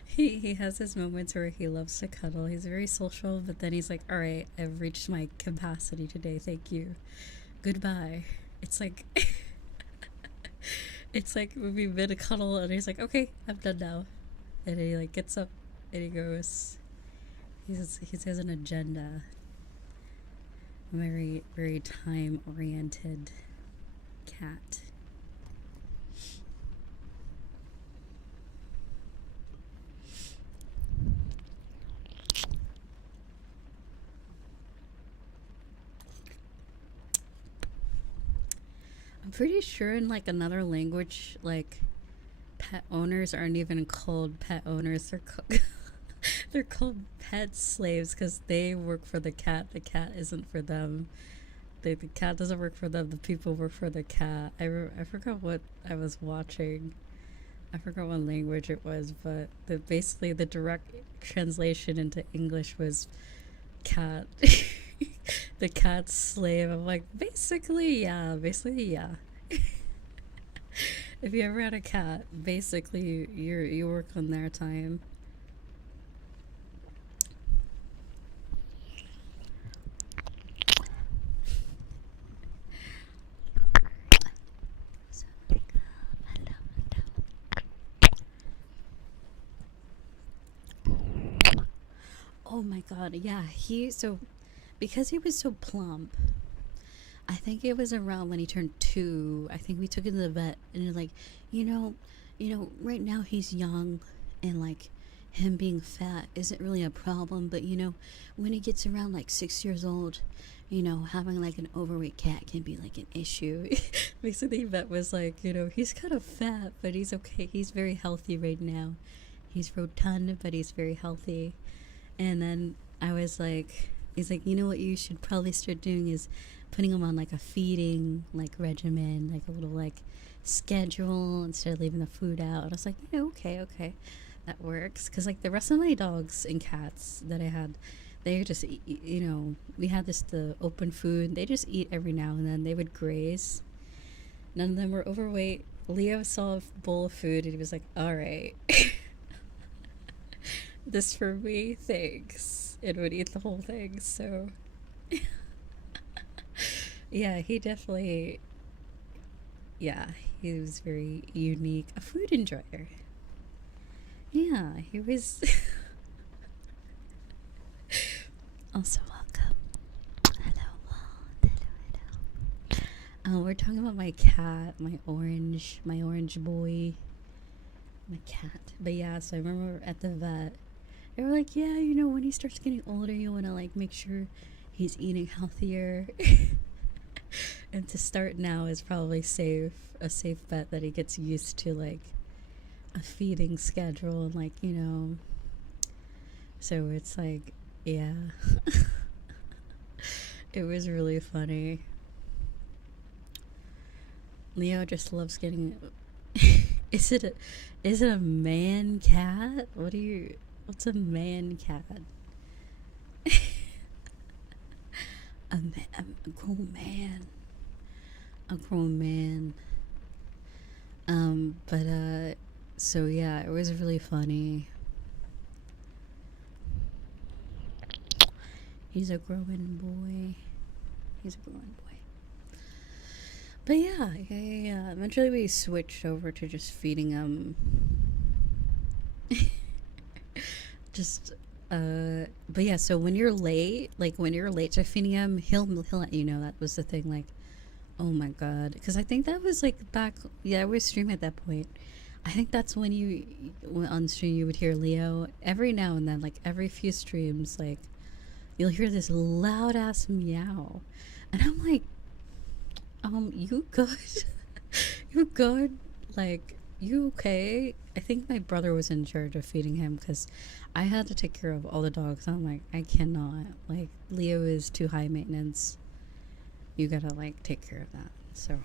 he has his moments where he loves to cuddle. He's very social, but then he's like, all right, I've reached my capacity today, thank you, goodbye. It's like it's like when we mid cuddle and he's like, okay, I'm done now, and he like gets up and he goes. He has an agenda. Very, very time oriented cat. I'm pretty sure in like another language, like pet owners aren't even called pet owners. They're called pet slaves because they work for the cat. The cat isn't for them. The cat doesn't work for them. The people work for the cat. I forgot what I was watching. I forgot what language it was, but basically the direct translation into English was cat. The cat's slave. I'm like, basically yeah. If you ever had a cat, basically you work on their time. Oh my god, yeah, because he was so plump, I think it was around when he turned 2. I think we took him to the vet, and they're like, you know, right now he's young, and like him being fat isn't really a problem, but when he gets around like 6 years old, having like an overweight cat can be like an issue. Basically, the vet was like, he's kind of fat, but he's okay. He's very healthy right now. He's rotund, but he's very healthy. And then I was like, he's like, what you should probably start doing is putting him on like a feeding like regimen, like a little like schedule instead of leaving the food out. And I was like, okay, that works. Because like the rest of my dogs and cats that I had, they just eat, we had the open food. They just eat every now and then. They would graze. None of them were overweight. Leo saw a bowl of food and he was like, all right. This for me, thanks. And would eat the whole thing. So yeah, he definitely, yeah, he was very unique, a food enjoyer. Yeah, he was. Also, welcome. Hello. We're talking about my cat, my orange boy, my cat. But yeah, so I remember at the vet, they were like, yeah, when he starts getting older, you want to like make sure he's eating healthier. And to start now is probably a safe bet that he gets used to like a feeding schedule and like, so it's like, yeah. It was really funny. Leo just loves getting is it a man cat? What's a man cat? A grown man. But so yeah, it was really funny. He's a growing boy. But yeah. Eventually we switched over to just feeding him. But yeah, so when you're late to feeding him, he'll let you know. That was the thing, like, oh my god, because I think that was like back, yeah, I was streaming at that point. I think that's when on stream you would hear Leo every now and then, like every few streams, like you'll hear this loud ass meow, and I'm like, you good? You good? Like, you okay? I think my brother was in charge of feeding him because I had to take care of all the dogs. I'm like, I cannot. Like, Leo is too high maintenance. You gotta, like, take care of that. So,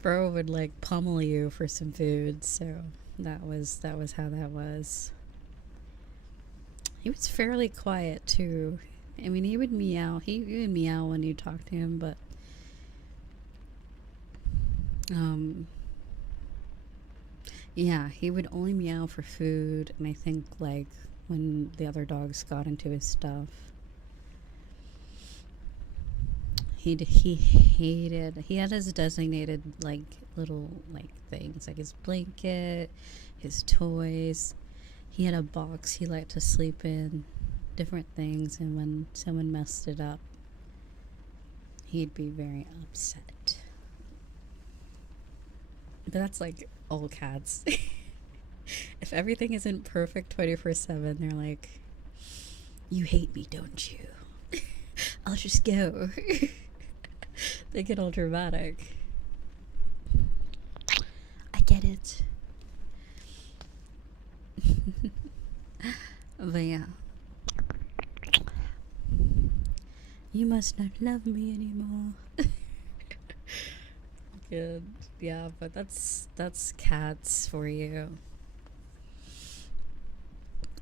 bro would, like, pummel you for some food. So, that was how that was. He was fairly quiet, too. I mean, he would meow. He would meow when you talk to him, but yeah, he would only meow for food, and I think like when the other dogs got into his stuff, he had his designated like little like things, like his blanket, his toys. He had a box he liked to sleep in, different things, and when someone messed it up, he'd be very upset. But that's like all cats. If everything isn't perfect 24/7, they're like, you hate me, don't you? I'll just go. They get all dramatic. I get it. But yeah. You must not love me anymore. Good. Yeah, but that's cats for you.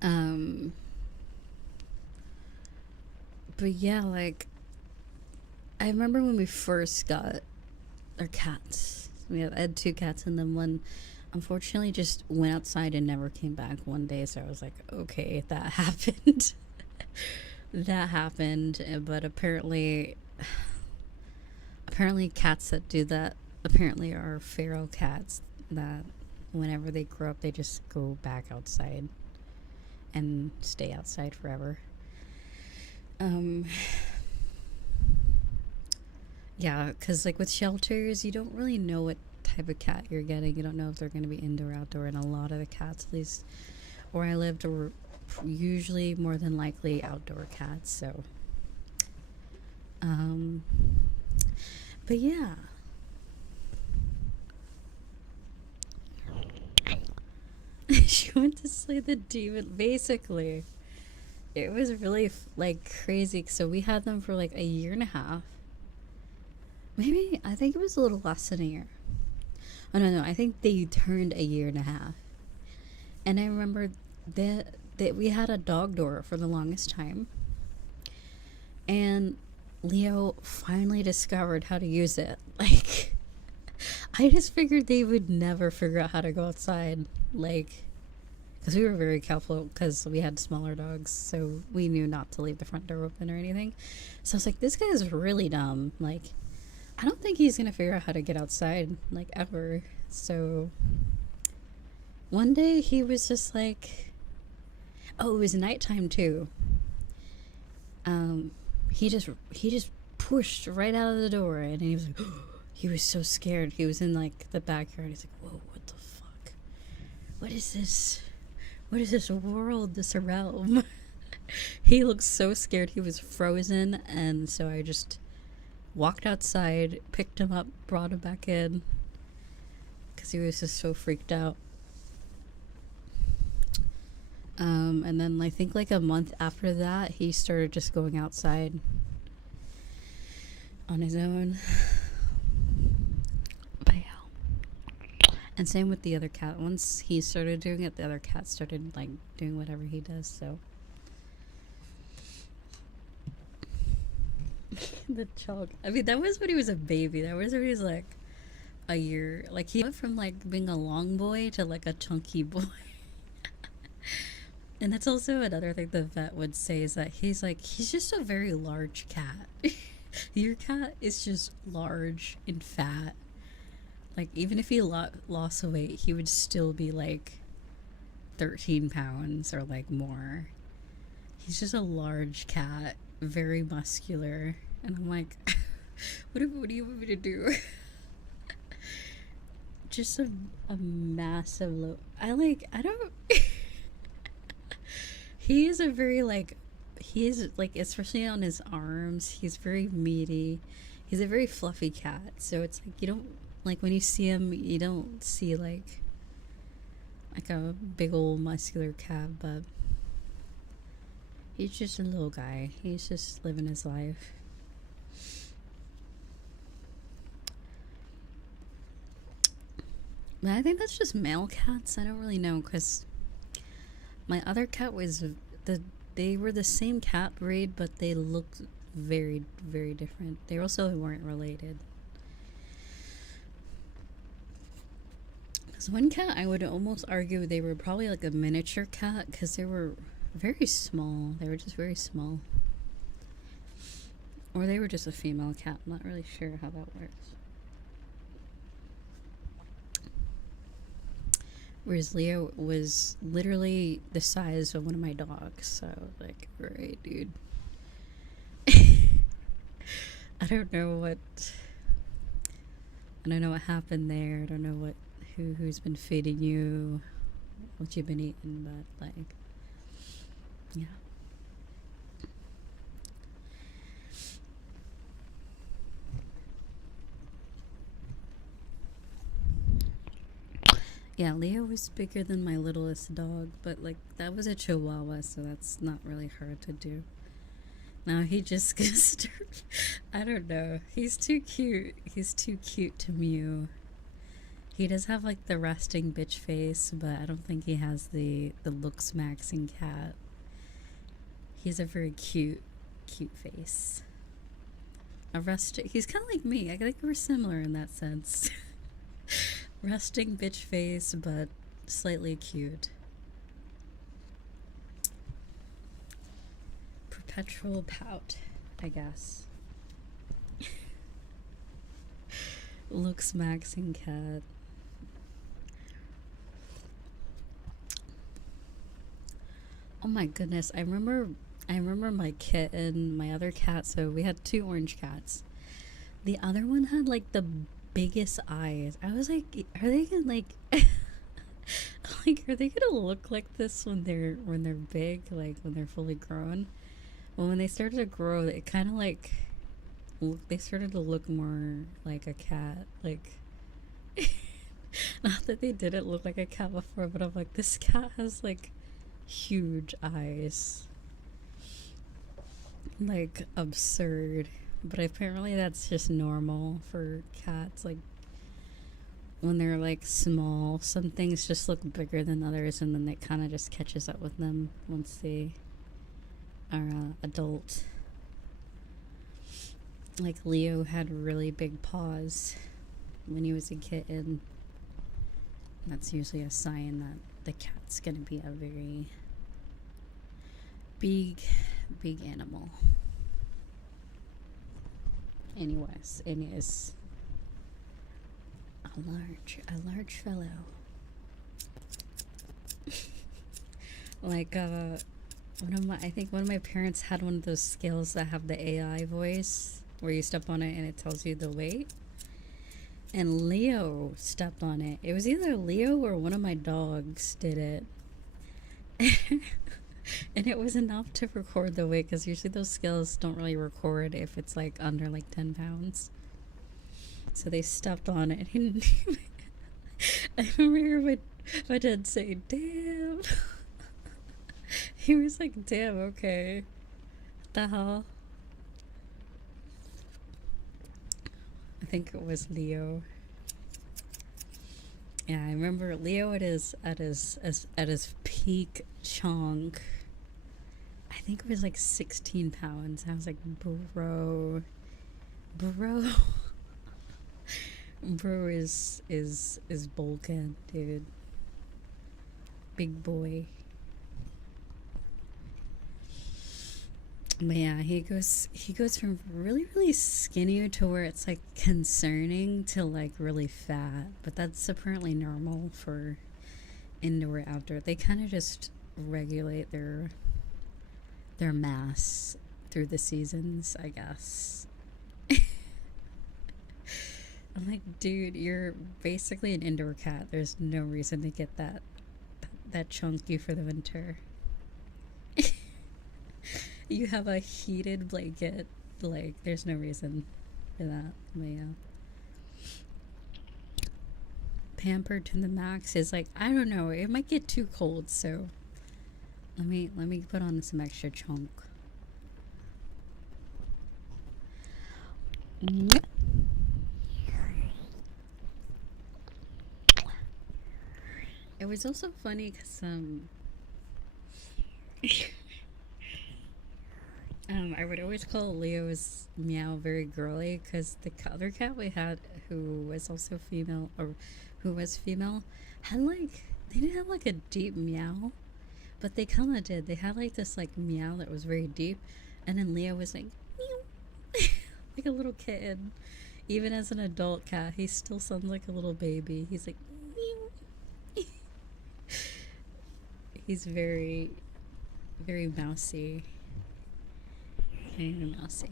But yeah, like I remember when we first got our cats. I had 2 cats, and then one unfortunately just went outside and never came back one day. So I was like, okay, that happened. That happened. But apparently cats that do that apparently are feral cats that whenever they grow up they just go back outside. and stay outside forever. Yeah, because like with shelters, you don't really know what type of cat you're getting. You don't know if they're going to be indoor or outdoor, and a lot of the cats, at least where I lived, were usually more than likely outdoor cats. So, but yeah. She went to slay the demon, basically. It was really like crazy. So we had them for like a year and a half. Maybe, I think it was a little less than a year. Oh, no, I think they turned a year and a half. And I remember that we had a dog door for the longest time. And Leo finally discovered how to use it. Like, I just figured they would never figure out how to go outside. Like, because we were very careful because we had smaller dogs, so we knew not to leave the front door open or anything. So I was like, this guy is really dumb. Like, I don't think he's gonna figure out how to get outside, like, ever. So one day he was just like, oh, it was nighttime too. He just pushed right out of the door, and he was like, oh, he was so scared. He was in like the backyard. He's like, whoa, what the fuck? What is this? What is this world? This realm? He looked so scared. He was frozen, and so I just walked outside, picked him up, brought him back in, because he was just so freaked out. And then I think like a month after that, he started just going outside on his own. But yeah. And same with the other cat. Once he started doing it, the other cat started like doing whatever he does. So the chug. I mean, that was when he was a baby. That was when he was like a year. Like, he went from like being a long boy to like a chunky boy. And that's also another thing the vet would say, is that he's just a very large cat. Your cat is just large and fat. Like, even if he lost weight, he would still be like 13 pounds or like more. He's just a large cat, very muscular. And I'm like, what do you want me to do? Just a massive I don't he is especially on his arms, he's very meaty. He's a very fluffy cat, so it's like, you don't, like, when you see him, you don't see like a big old muscular cat, but he's just a little guy. He's just living his life. But I think that's just male cats. I don't really know, because my other cat was they were the same cat breed, but they looked very, very different. They also weren't related. Because one cat, I would almost argue they were probably like a miniature cat, because they were very small. They were just very small. Or they were just a female cat. I'm not really sure how that works. Whereas Leo was literally the size of one of my dogs. So, like, alright, dude. I don't know what happened there. I don't know who's been feeding you, what you've been eating, but like, yeah. Yeah, Leo was bigger than my littlest dog, but like, that was a Chihuahua, so that's not really hard to do. Now he just gets I don't know. He's too cute. He's too cute to mew. He does have like the resting bitch face, but I don't think he has the looks maxing cat. He's a very cute face. He's kind of like me. I think we're similar in that sense. Resting bitch face, but slightly cute. Perpetual pout, I guess. Looks maxing cat. Oh my goodness, I remember my kitten, my other cat, so we had two orange cats. The other one had like the biggest eyes. I was like, are they gonna like like are they gonna look like this when they're big, like when they're fully grown? Well, when they started to grow, it kind of like they started to look more like a cat. Like, not that they didn't look like a cat before, but I'm like, this cat has like huge eyes, like absurd. But apparently that's just normal for cats. Like when they're like small, some things just look bigger than others, and then it kind of just catches up with them once they are adult. Like Leo had really big paws when he was a kitten. That's usually a sign that the cat's gonna be a very big animal. Anyways, it is a large fellow. Like I think one of my parents had one of those scales that have the AI voice where you step on it and it tells you the weight. And Leo stepped on it. It was either Leo or one of my dogs did it. And it was enough to record the weight, because usually those scales don't really record if it's like under like 10 pounds. So they stepped on it. And I remember my dad saying, damn. He was like, damn, okay. What the hell? I think it was Leo. Yeah, I remember Leo at his peak chunk. I think it was like 16 pounds. I was like, bro, bro is bulking, dude. Big boy. But yeah, he goes from really skinny to where it's like concerning to like really fat. But that's apparently normal for indoor outdoor. They kind of just regulate their mass through the seasons, I guess. I'm like, dude, you're basically an indoor cat. There's no reason to get that chunky for the winter. You have a heated blanket. Like, there's no reason for that. But yeah. Pampered to the max is like, I don't know. It might get too cold, so let me put on some extra chunk. It was also funny because I would always call Leo's meow very girly, because the other cat we had, who was also female, or who was female, had like, they didn't have like a deep meow, but they kind of did. They had like this like meow that was very deep, and then Leo was like meow, like a little kitten. Even as an adult cat, he still sounds like a little baby. He's like meow. He's very mousy. Very mousy.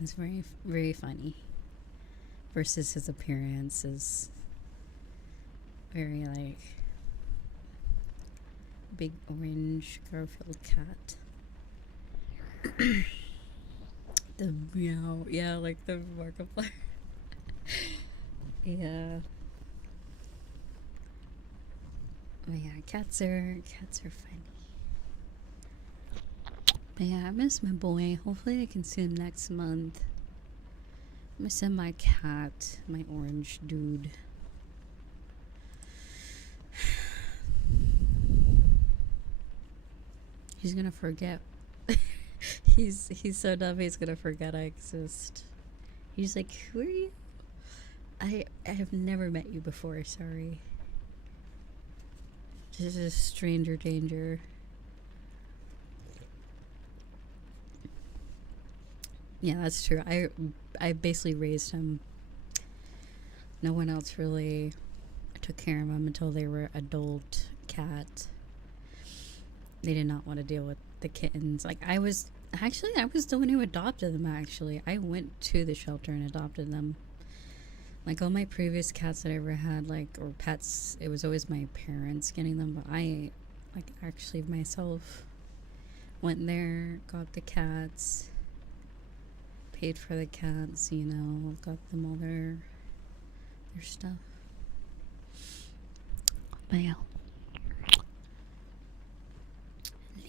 It's very funny. Versus his appearance is very like big orange Garfield cat. The meow, yeah, like the Markiplier. Yeah. But yeah, cats are funny. But yeah, I miss my boy. Hopefully I can see him next month. I'm missing my cat, my orange dude. He's gonna forget. he's so dumb, he's gonna forget I exist. He's like, who are you? I have never met you before, sorry. This is stranger danger. Yeah, that's true. I basically raised him. No one else really took care of them until they were adult cat. They did not want to deal with the kittens. Like, I was the one who adopted them, actually. I went to the shelter and adopted them. Like, all my previous cats that I ever had, like, or pets, it was always my parents getting them, but I, like, actually myself went there, got the cats, paid for the cats, you know, got them all their stuff. But yeah.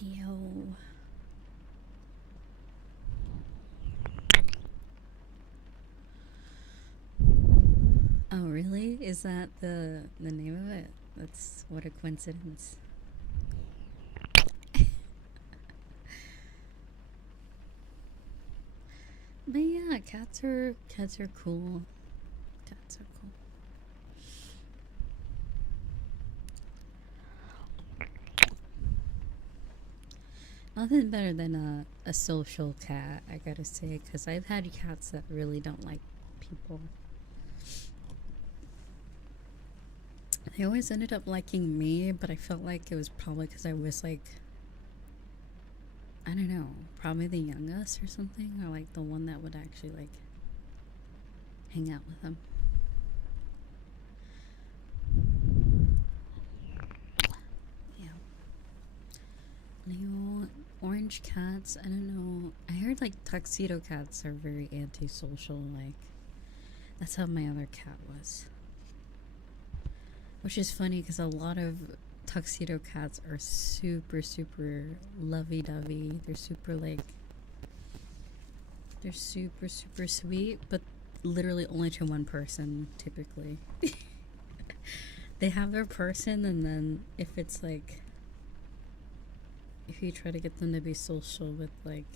Leo. Oh, really? Is that the name of it? That's what a coincidence. But yeah, cats are cool. Cats are cool. Nothing better than a social cat, I gotta say, because I've had cats that really don't like people. They always ended up liking me, but I felt like it was probably because I was like, I don't know, probably the youngest or something, or like the one that would actually like hang out with them. Yeah. Leo, orange cats, I don't know. I heard like tuxedo cats are very antisocial, like that's how my other cat was. Which is funny because a lot of tuxedo cats are super lovey-dovey. They're super like, they're super sweet, but literally only to one person typically. They have their person, and then if it's like, if you try to get them to be social with like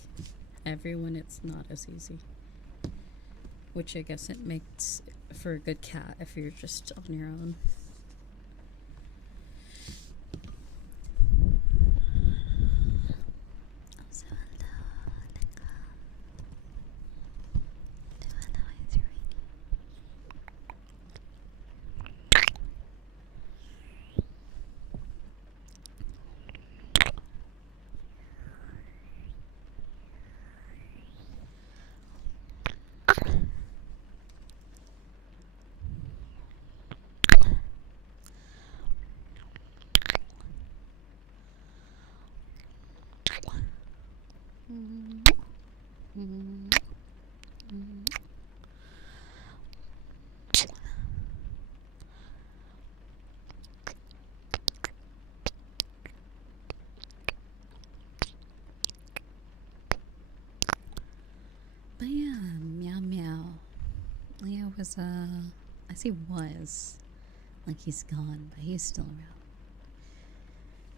everyone, it's not as easy. Which I guess it makes for a good cat if you're just on your own. But yeah, meow meow. Leo was I say was, like he's gone, but he's still around.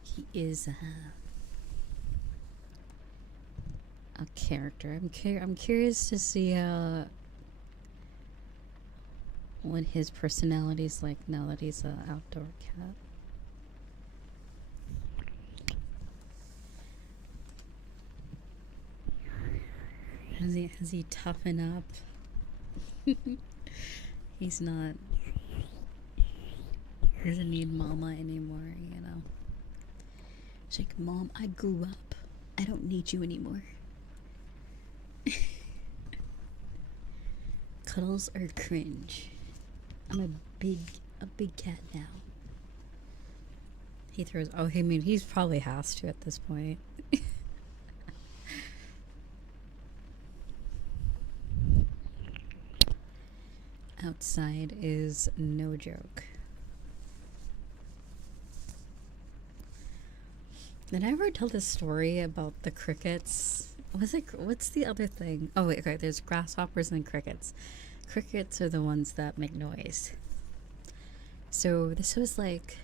He is a character. I'm curious to see what his personality's like now that he's an outdoor cat. Has he toughened up? He's not. He doesn't need mama anymore, you know. She's like, Mom, I grew up. I don't need you anymore. Cuddles are cringe. I'm a big cat now. He throws. Oh, I mean, he's probably has to at this point. Outside is no joke. Did I ever tell this story about the crickets? What's the other thing? Oh wait, okay, there's grasshoppers and crickets. Crickets are the ones that make noise. So this was like,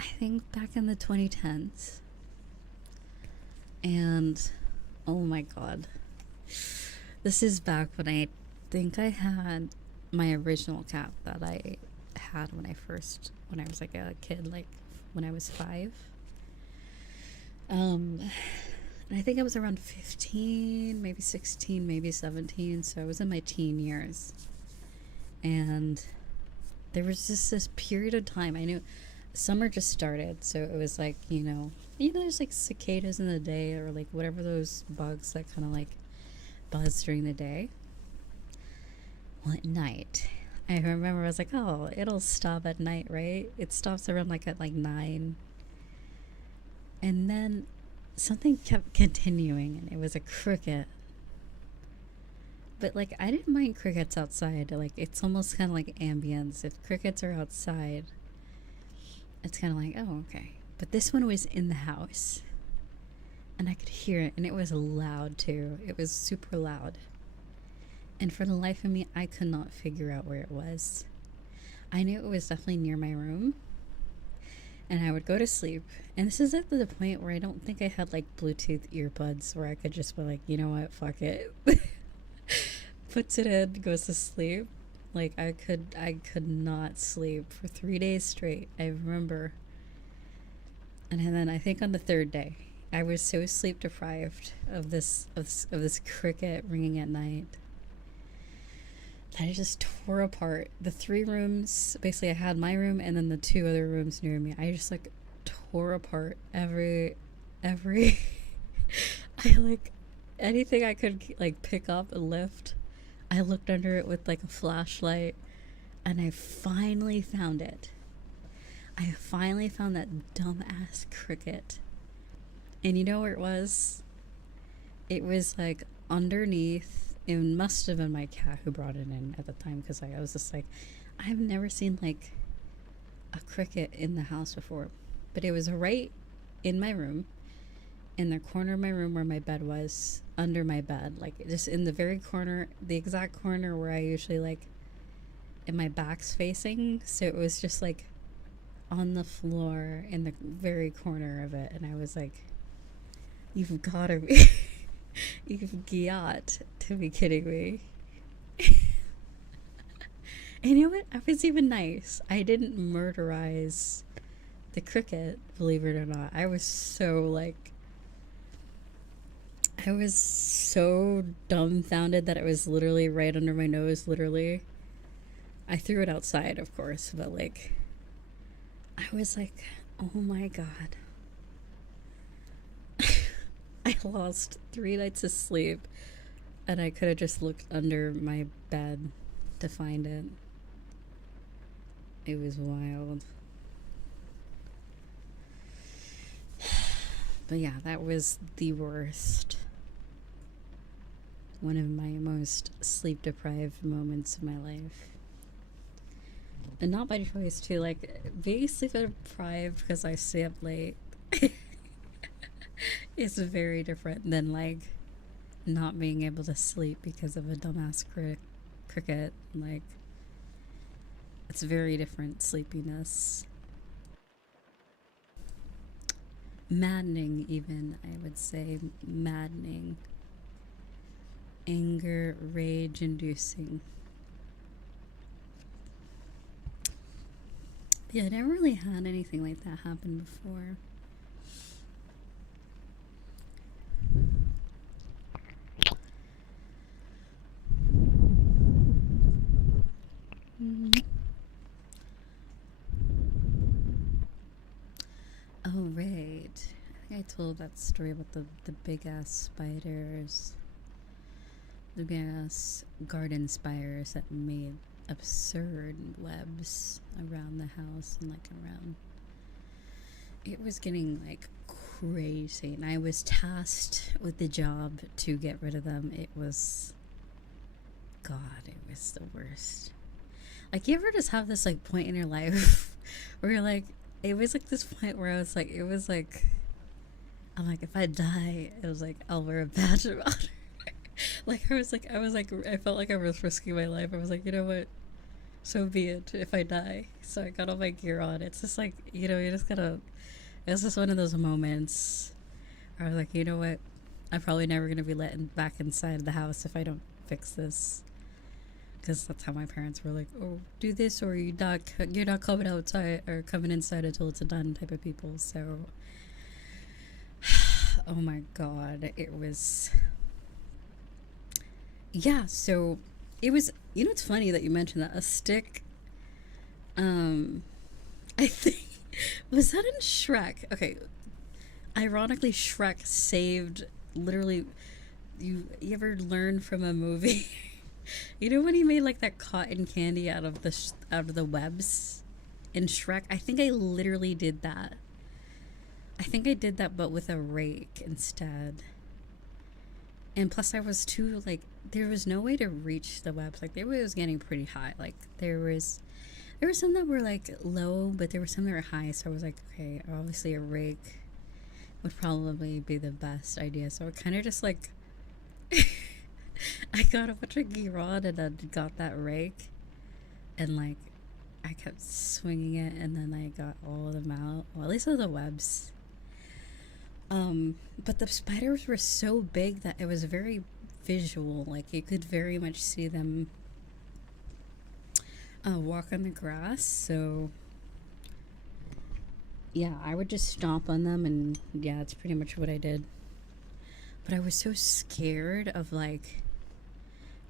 I think back in the 2010s. And oh my god. This is back when I think I had my original cat that I had when I was like a kid, like when I was 5. And I think I was around 15, maybe 16, maybe 17, so I was in my teen years. And there was just this period of time. I knew summer just started, so it was like, there's like cicadas in the day, or like whatever those bugs that kind of like buzz during the day. Well, at night, I remember I was like, oh, it'll stop at night, right? It stops around like at like 9. And then something kept continuing, and it was a cricket. But like, I didn't mind crickets outside. Like, it's almost kind of like ambience. If crickets are outside, it's kind of like, oh, okay. But this one was in the house, and I could hear it, and it was loud too. It was super loud. And for the life of me, I could not figure out where it was. I knew it was definitely near my room, and I would go to sleep. And this is at the point where I don't think I had like Bluetooth earbuds where I could just be like, you know what, fuck it. Puts it in, goes to sleep. Like, I could not sleep for 3 days straight, I remember. And then I think on the 3rd day, I was so sleep deprived of this cricket ringing at night that I just tore apart the 3 rooms. Basically, I had my room and then the 2 other rooms near me. I just like tore apart every I like anything I could like pick up and lift. I looked under it with like a flashlight, and I finally found it. I finally found that dumbass cricket. And you know where it was? It was like underneath. It must have been my cat who brought it in at the time, because I was just like, I've never seen like a cricket in the house before. But it was right in my room, in the corner of my room where my bed was, under my bed, like just in the very corner, the exact corner where I usually like, and my back's facing, so it was just like on the floor in the very corner of it. And I was like, you've gotta be you've got to be kidding me. And you know what, I was even nice. I didn't murderize the cricket, believe it or not. I was so dumbfounded that it was literally right under my nose, literally. I threw it outside, of course, but like, I was like, oh my god. I lost 3 nights of sleep, and I could have just looked under my bed to find it. It was wild. But yeah, that was the worst. One of my most sleep deprived moments of my life. And not by choice too, like being sleep deprived because I stay up late is very different than like not being able to sleep because of a dumbass cricket. Like, it's very different sleepiness. Maddening, even, I would say. Maddening. Anger, rage inducing. Yeah, I never really had anything like that happen before. Oh, right. I think I told that story about the big ass spiders. The big ass garden spiders that made absurd webs around the house and like around. It was getting like crazy, and I was tasked with the job to get rid of them. It was, God, it was the worst. Like, you ever just have this like point in your life where you're like, it was like this point where I was like, it was like, I'm like, if I die, it was like, I'll wear a badge of honor. Like, I felt like I was risking my life. I was like, you know what, so be it if I die. So I got all my gear on. It's just like, you just gotta, it's just one of those moments where I was like, you know what, I'm probably never gonna be let back inside the house if I don't fix this. Because that's how my parents were like, oh, do this or you're not coming outside or coming inside until it's done type of people. So, oh my God, it was, yeah, so it was, it's funny that you mentioned that. A stick Um, I think was that in Shrek? Okay, ironically, Shrek saved literally. You ever learn from a movie? You know when he made like that cotton candy out of the webs in Shrek? I think I literally did that. I think I did that, but with a rake instead. And plus, I was too like there was no way to reach the webs. Like, it was getting pretty high. Like, there were some that were like low, but there were some that were high. So I was like, okay, obviously a rake would probably be the best idea. So I kind of just like I got a bunch of Giron and then got that rake, and like I kept swinging it, and then I got all of them out. Well, at least all the webs. But the spiders were so big that it was very visual. Like, you could very much see them walk on the grass. So yeah, I would just stomp on them, and yeah, that's pretty much what I did. But I was so scared of like,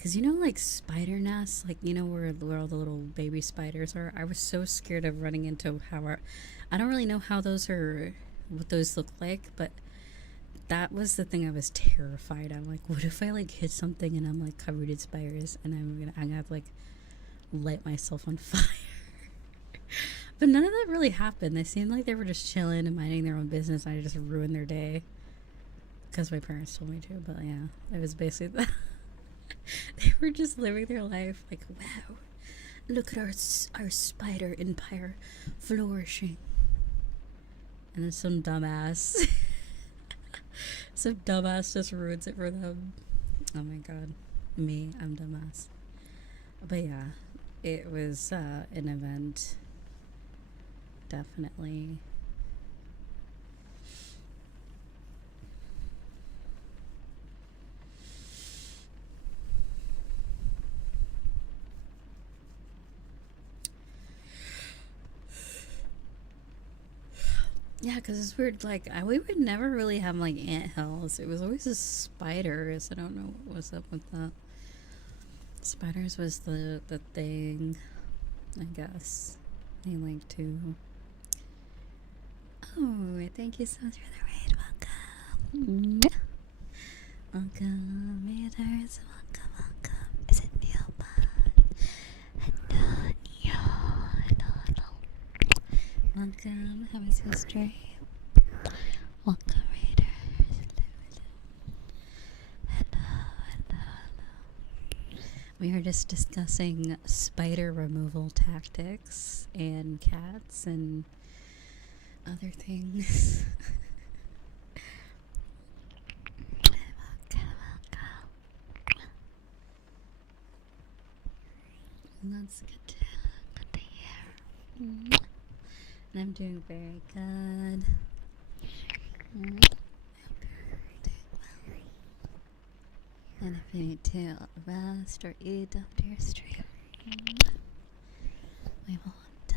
cause you know, like spider nests, like, you know, where all the little baby spiders are. I was so scared of running into I don't really know how what those look like, but that was the thing I was terrified. I'm like, what if I like hit something and I'm like covered in spiders, and I'm gonna have to like light myself on fire. But none of that really happened. They seemed like they were just chilling and minding their own business. I just ruined their day because my parents told me to. But yeah, it was basically that. They were just living their life like, wow, look at our spider empire flourishing. And then some dumbass just ruins it for them. Oh my god, I'm dumbass. But yeah, it was an event, definitely. Yeah, because it's weird. Like, we would never really have like ant hills. It was always just spiders. I don't know what was up with that. Spiders was the thing, I guess. They like to. Oh, thank you so much for the raid. Welcome. Welcome, readers. Welcome. Is it Neopon? Hello. Welcome. How was your stream? Welcome, readers. Hello. We are just discussing spider removal tactics and cats and other things. That's good to hear. And I'm doing very good. And if you need to rest or eat after your stream, we won't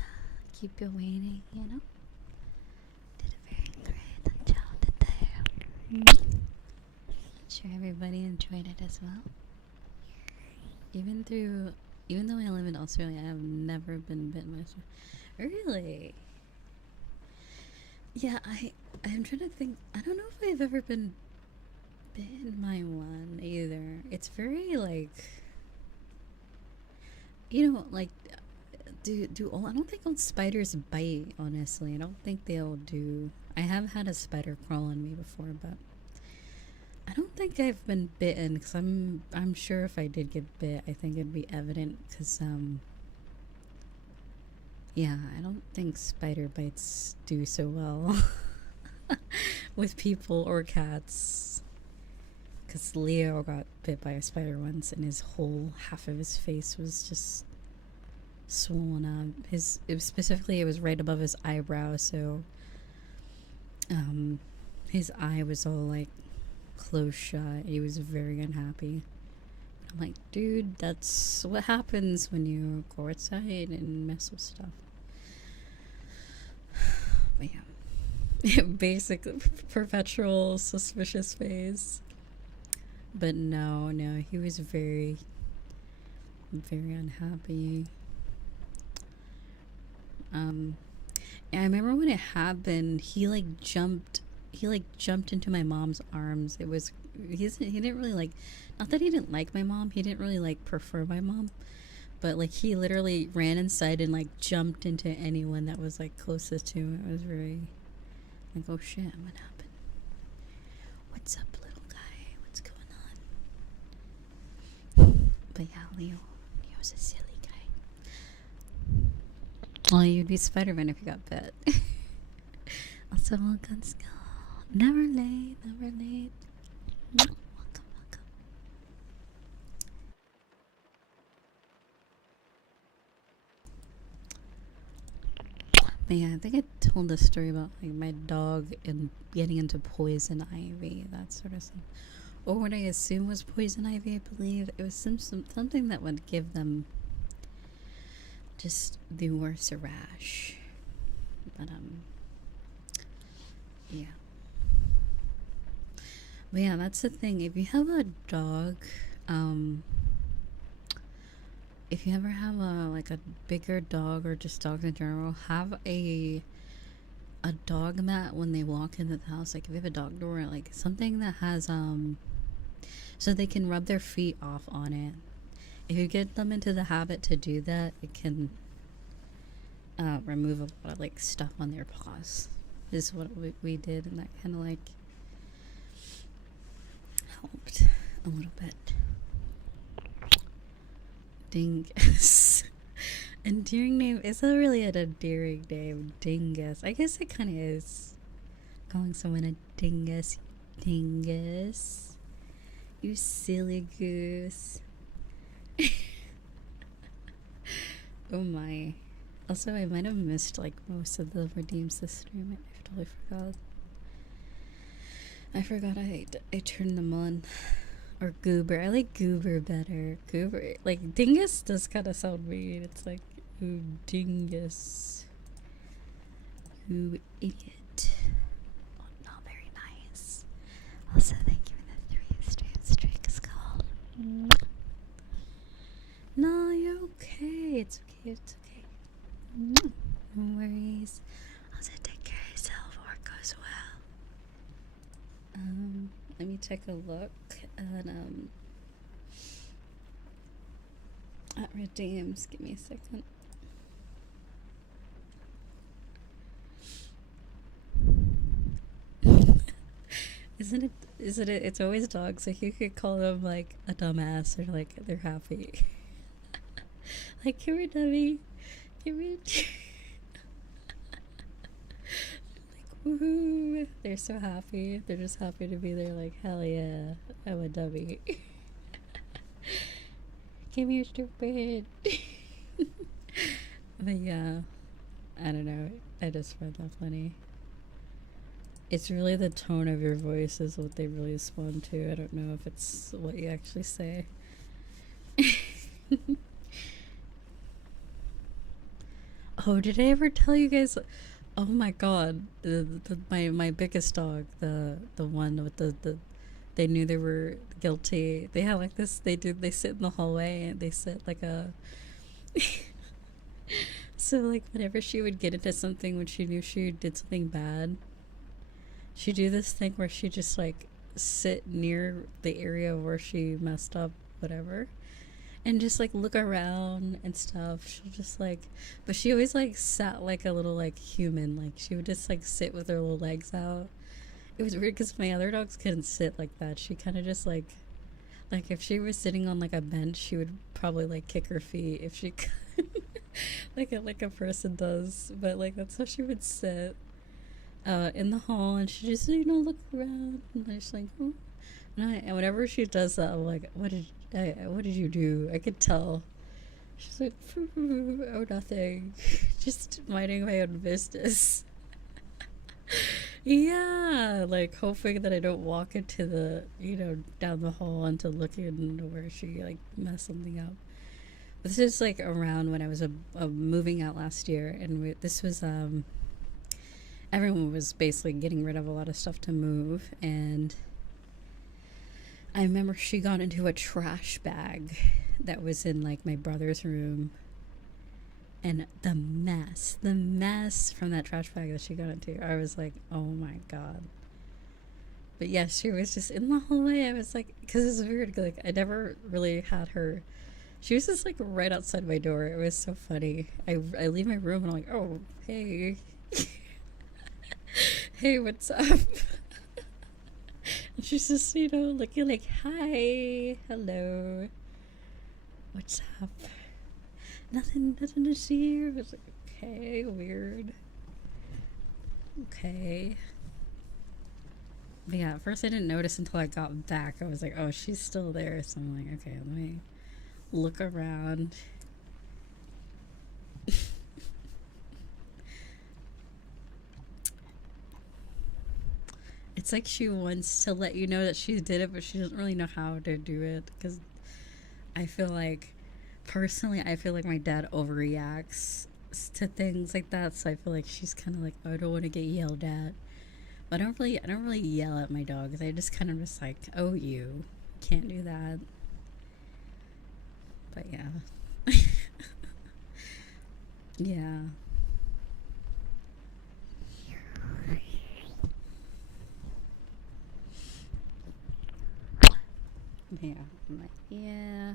keep you waiting, you know? Did a very great job today. I'm sure everybody enjoyed it as well. Even though I live in Australia, I have never been bitten by a spider. Really? Yeah, I'm trying to think. I don't know if I've ever been bitten by one either. It's very like, you know, like I don't think all spiders bite, honestly. I don't think they'll do. I have had a spider crawl on me before, but I don't think I've been bitten, because I'm sure if I did get bit, I think it'd be evident, because yeah, I don't think spider bites do so well with people or cats. Because Leo got bit by a spider once, and his whole half of his face was just swollen up. It was right above his eyebrow, so his eye was all like closed shut. He was very unhappy. I'm like, dude, that's what happens when you go outside and mess with stuff. But yeah, basic perpetual suspicious face. But no, he was very, very unhappy. And I remember when it happened, he like jumped into my mom's arms. He didn't really like, not that he didn't like my mom, he didn't really like prefer my mom, but like he literally ran inside and like jumped into anyone that was like closest to him. It was very like, oh shit, what happened? What's up, little guy? What's going on? But yeah, Leo's a silly guy. Well, you'd be Spider-Man if you got bit. Also, welcome, Skull. Never late, never late. Welcome, welcome. But yeah, I think I told this story about like my dog and getting into poison ivy, that sort of stuff. Or what I assume was poison ivy, I believe. It was something that would give them just the worst rash. But yeah. But yeah, that's the thing. If you have a dog, if you ever have a bigger dog or just dogs in general, have a dog mat when they walk into the house. Like if you have a dog door, like something that has so they can rub their feet off on it. If you get them into the habit to do that, it can remove a lot of like stuff on their paws. Is what we did, and that kind of like helped a little bit. Dingus. Endearing name. Is that really an endearing name? Dingus. I guess it kind of is. Calling someone a dingus. Dingus. You silly goose. Oh my. Also, I might have missed like most of the redeems this stream. I totally forgot. I forgot I turned them on. Or goober. I like goober better. Goober. Like dingus does kind of sound weird. It's like, ooh, dingus. You idiot. Oh, not very nice. Also, thank you for the 3 streams. Drake is called. No, you're okay. It's okay. It's okay. No worries. Also, take care of yourself. Work goes well. Let me take a look at redeems. Give me a second. Isn't it? It's always dogs. Like you could call them like a dumbass or like they're happy. Like, come here, dummy. Come here. Like, woohoo. They're so happy. They're just happy to be there. Like, hell yeah, I'm a dummy. Come here, stupid. But yeah, I don't know. I just find that funny. It's really the tone of your voice is what they really respond to. I don't know if it's what you actually say. Oh, did I ever tell you guys? Oh my god, my biggest dog, the one with the they knew they were guilty. They had like this. They sit in the hallway and they sit like a. So like whenever she would get into something when she knew she did something bad, she'd do this thing where she just like sit near the area where she messed up, whatever. And just like look around and stuff. She'll just like, but she always like sat like a little like human. Like she would just like sit with her little legs out. It was weird because my other dogs couldn't sit like that. She kind of just like if she was sitting on like a bench, she would probably like kick her feet if she could, like a person does. But like that's how she would sit in the hall, and she just look around and just like, oh. And whenever she does that, I'm like, what did you do? I could tell. She's like, oh, nothing. Just minding my own business. Yeah, like hoping that I don't walk into the, down the hall into looking where she like messed something up. This is like around when I was moving out last year, and this was everyone was basically getting rid of a lot of stuff to move, and I remember she got into a trash bag that was in like my brother's room, And the mess from that trash bag that she got into, I was like, oh my god. But yeah, she was just in the hallway. I was like, because it's weird, like, I never really had her. She was just like right outside my door. It was so funny. I leave my room and I'm like, oh, hey. Hey, what's up? And she's just, you know, looking like, hi, hello. What's up? Nothing to see. I was like, okay, weird. Okay. But yeah, at first I didn't notice until I got back. I was like, oh, she's still there. So I'm like, okay, let me look around. It's like she wants to let you know that she did it, but she doesn't really know how to do it. Because I feel like, personally, I feel like my dad overreacts to things like that. So I feel like she's kind of like, oh, I don't want to get yelled at. But I don't really yell at my dogs. I just kind of just like, oh, you can't do that. But yeah. Yeah. Yeah. I'm like, yeah.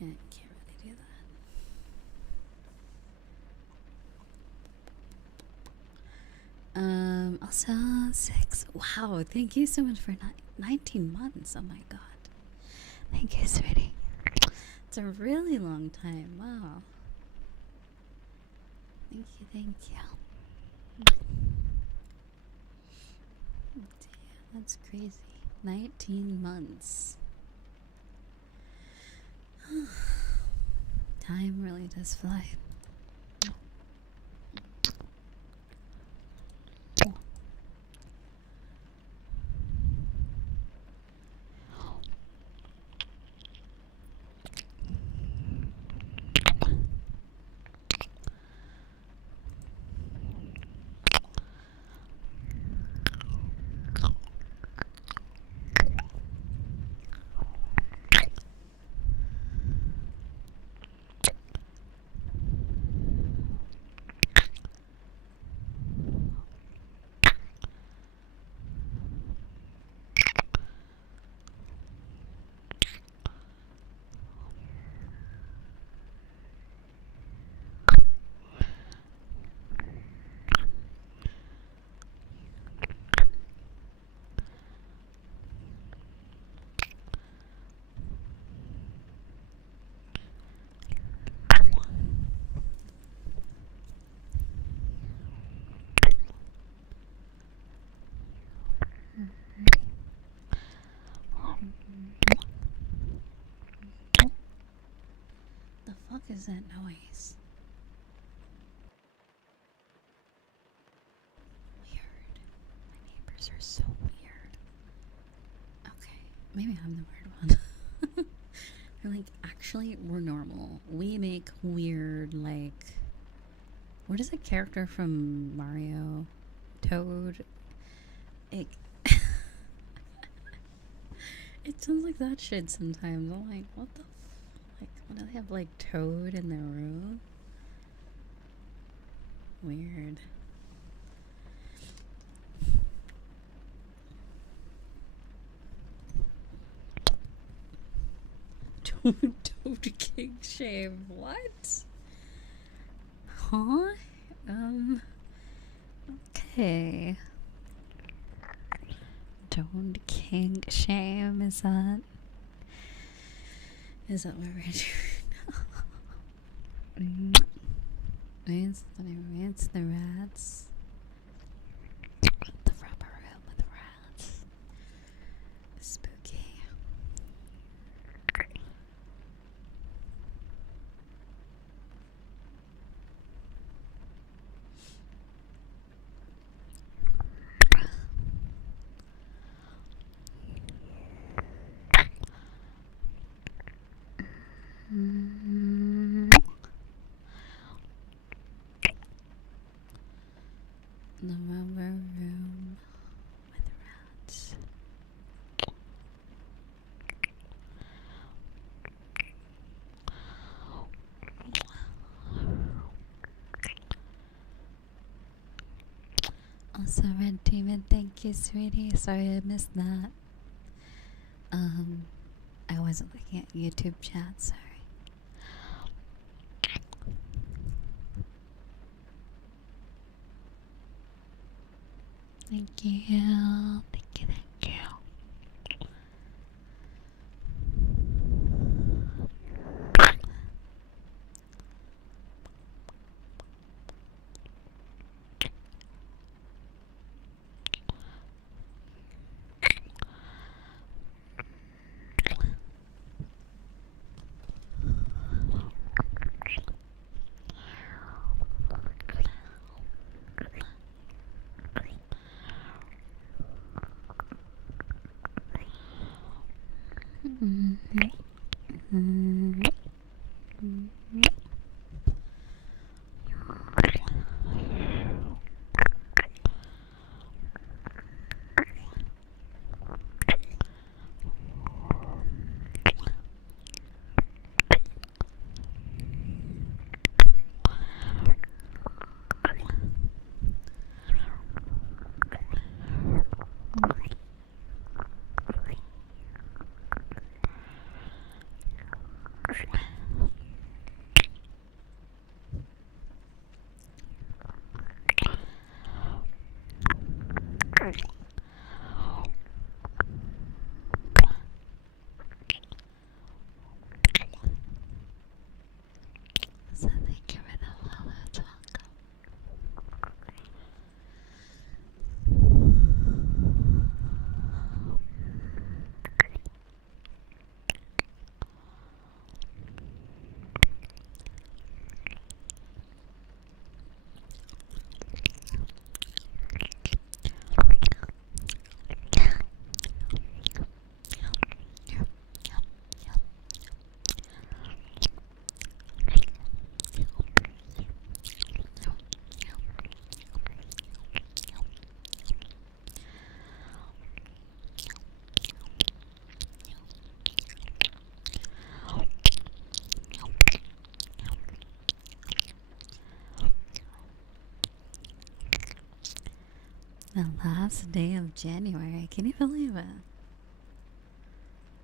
Can't really do that. Also 6. Wow, thank you so much for 19 months. Oh my god. Thank you, sweetie. It's a really long time. Wow. Thank you. Damn, that's crazy. 19 months. Time really does fly. The fuck is that noise? Weird. My neighbors are so weird. Okay, maybe I'm the weird one. They're like, actually, we're normal. We make weird, like, what is a character from Mario? Toad? It, it sounds like that shit sometimes. I'm like, what the like, what do they have, like, Toad in their room? Weird. Toad King Shame. What? Huh? Okay. Toad King Shame, is that what we're doing? It's the rats. The rubber room with rats. Spooky. Red Demon, thank you, sweetie. Sorry I missed that. I wasn't looking at YouTube chat, sorry. Thank you. Thank you, thank you. So thank you for the follow. It's welcome. The last day of January. Can you believe it?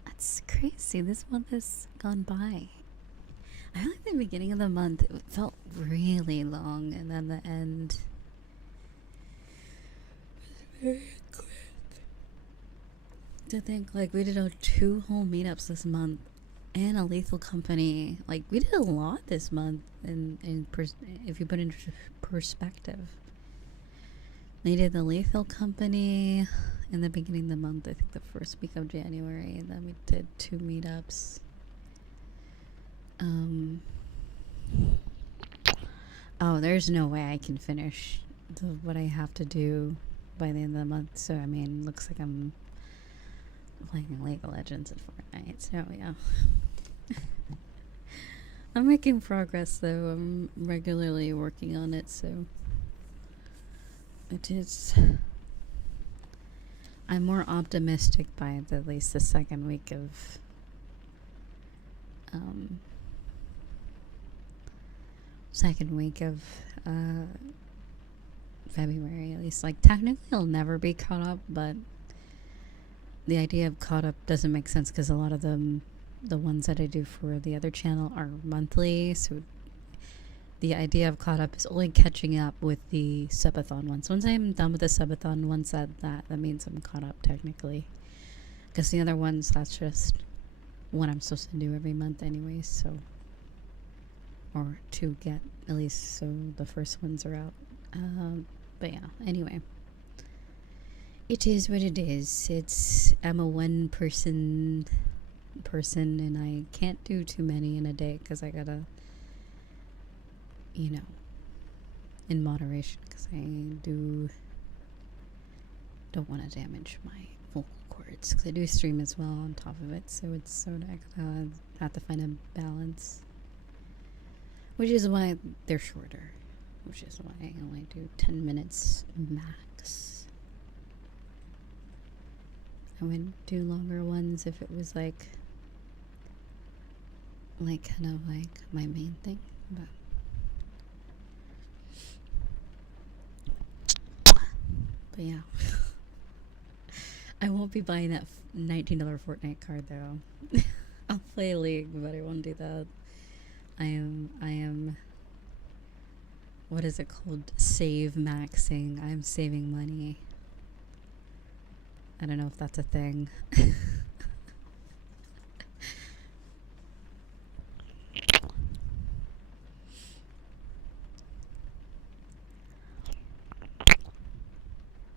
That's crazy. This month has gone by. I feel like the beginning of the month it felt really long, and then the end was very quick. To think like we did 2 whole meetups this month, and a Lethal Company. Like we did a lot this month, if you put it into perspective. They did the Lethal Company in the beginning of the month, I think the first week of January, and then we did 2 meetups. Oh, there's no way I can finish what I have to do by the end of the month, so I mean, looks like I'm playing League of Legends and Fortnite, so yeah. I'm making progress though, I'm regularly working on it, so it is. I'm more optimistic by at least the second week of February, at least. Like technically I'll never be caught up, but the idea of caught up doesn't make sense because a lot of them, the ones that I do for the other channel, are monthly, so the idea of caught up is only catching up with the subathon ones. Once I'm done with the subathon ones, that means I'm caught up technically. Because the other ones, that's just what I'm supposed to do every month anyways, so. Or to get, at least, so the first ones are out. But yeah, anyway. It is what it is. I'm a one-person and I can't do too many in a day because I gotta, you know, in moderation, because I don't want to damage my vocal cords, because I do stream as well on top of it, so it's sort of have to find a balance, which is why they're shorter, which is why I only do 10 minutes max. I would do longer ones if it was like kind of like my main thing, but But yeah. I won't be buying that $19 Fortnite card though. I'll play League, but I won't do that. I am, what is it called? Save maxing. I'm saving money. I don't know if that's a thing.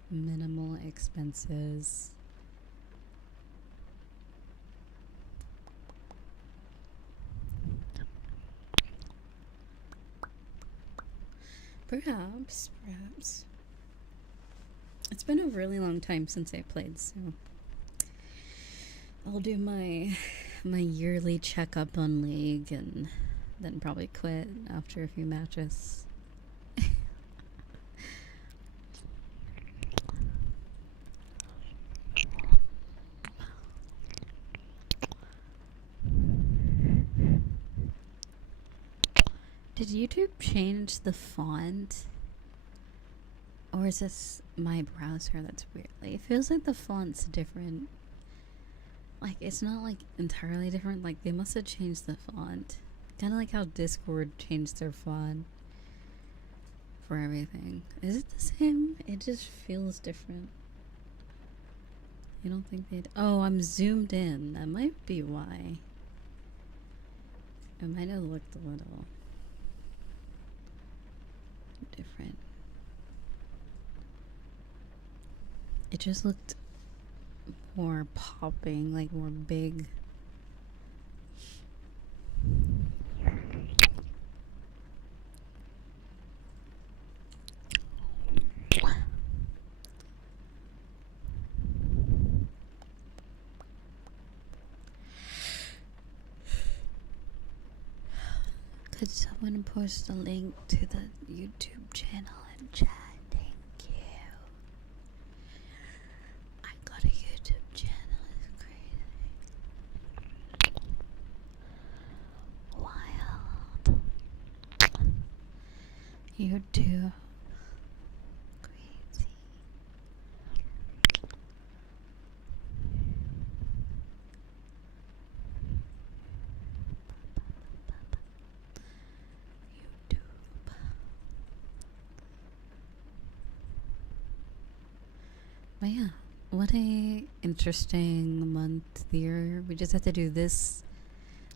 Minimal expenses. Perhaps. It's been a really long time since I played, so I'll do my yearly checkup on League and then probably quit after a few matches. Did YouTube change the font? Or is this my browser that's weird? Like, it feels like the font's different. Like, it's not like entirely different. Like, they must have changed the font. Kind of like how Discord changed their font for everything. Is it the same? It just feels different. You don't think they'd... Oh, I'm zoomed in. That might be why. It might have looked a little different. It just looked more popping, like more big. Could someone post a link to the YouTube channel in chat? Thank you. I got a YouTube channel. It's crazy. Wild. YouTube. Crazy. But yeah, what a interesting month here. We just have to do this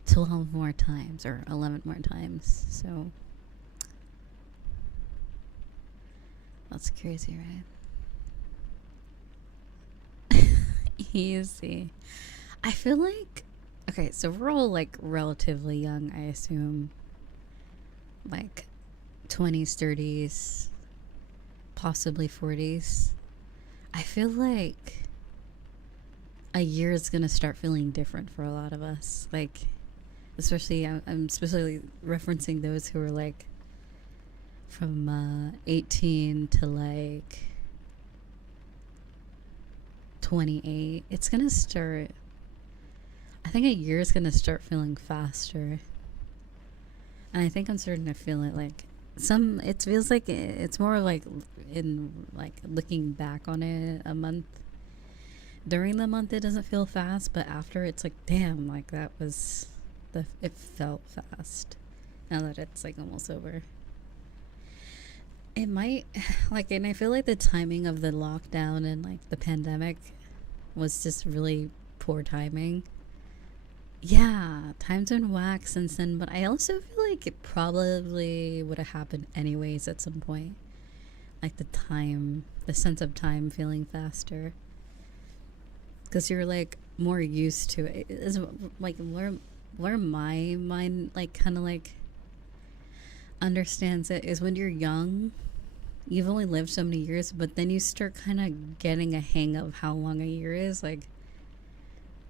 12 more times or 11 more times. So that's crazy, right? Easy. I feel like, okay, so we're all like relatively young, I assume. Like 20s, 30s, possibly 40s. I feel like a year is gonna start feeling different for a lot of us. Like, especially, I'm specifically referencing those who are like from 18 to like 28. It's gonna start, I think a year is gonna start feeling faster. And I think I'm starting to feel it like it feels like it's more like in like looking back on it a month. During the month it doesn't feel fast, but after it's like, damn, like that was it felt fast. Now that it's like almost over. It might like, and I feel like the timing of the lockdown and like the pandemic was just really poor timing. Yeah, time's been whack since then, but I also feel like it probably would have happened anyways at some point. Like the sense of time feeling faster. Because you're like more used to it. It's like where my mind like kind of like understands it is when you're young, you've only lived so many years, but then you start kind of getting a hang of how long a year is. Like,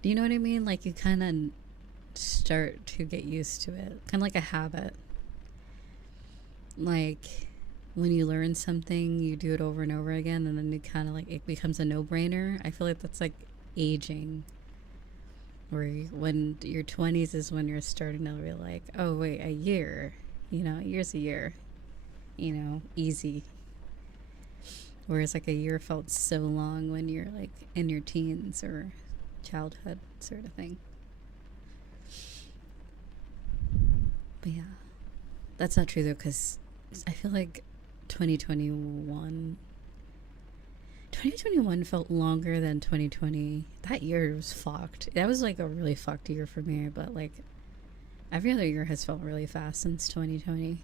do you know what I mean? Like, you kind of start to get used to it. Kind of like a habit. Like, when you learn something, you do it over and over again, and then you kind of like, it becomes a no-brainer. I feel like that's like aging. When your 20s is when you're starting to be like, oh, wait, a year. You know, a year's a year. You know, easy. Whereas like a year felt so long when you're like in your teens or childhood sort of thing. But yeah, that's not true though, because I feel like 2021 2021 felt longer than 2020. That year was fucked. That was like a really fucked year for me, but like every other year has felt really fast since 2020.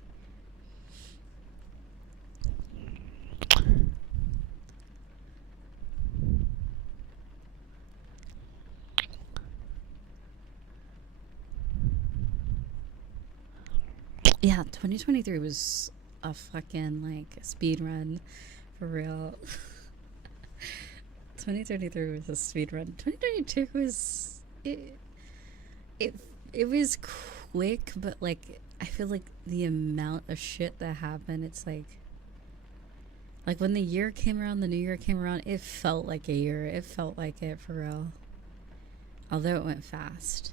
Yeah, 2023 was a fucking like speed run for real. 2033 was a speed run. 2022 was it it was quick, but like I feel like the amount of shit that happened, it's like when the year came around, the new year came around, it felt like a year. It felt like it for real. Although it went fast.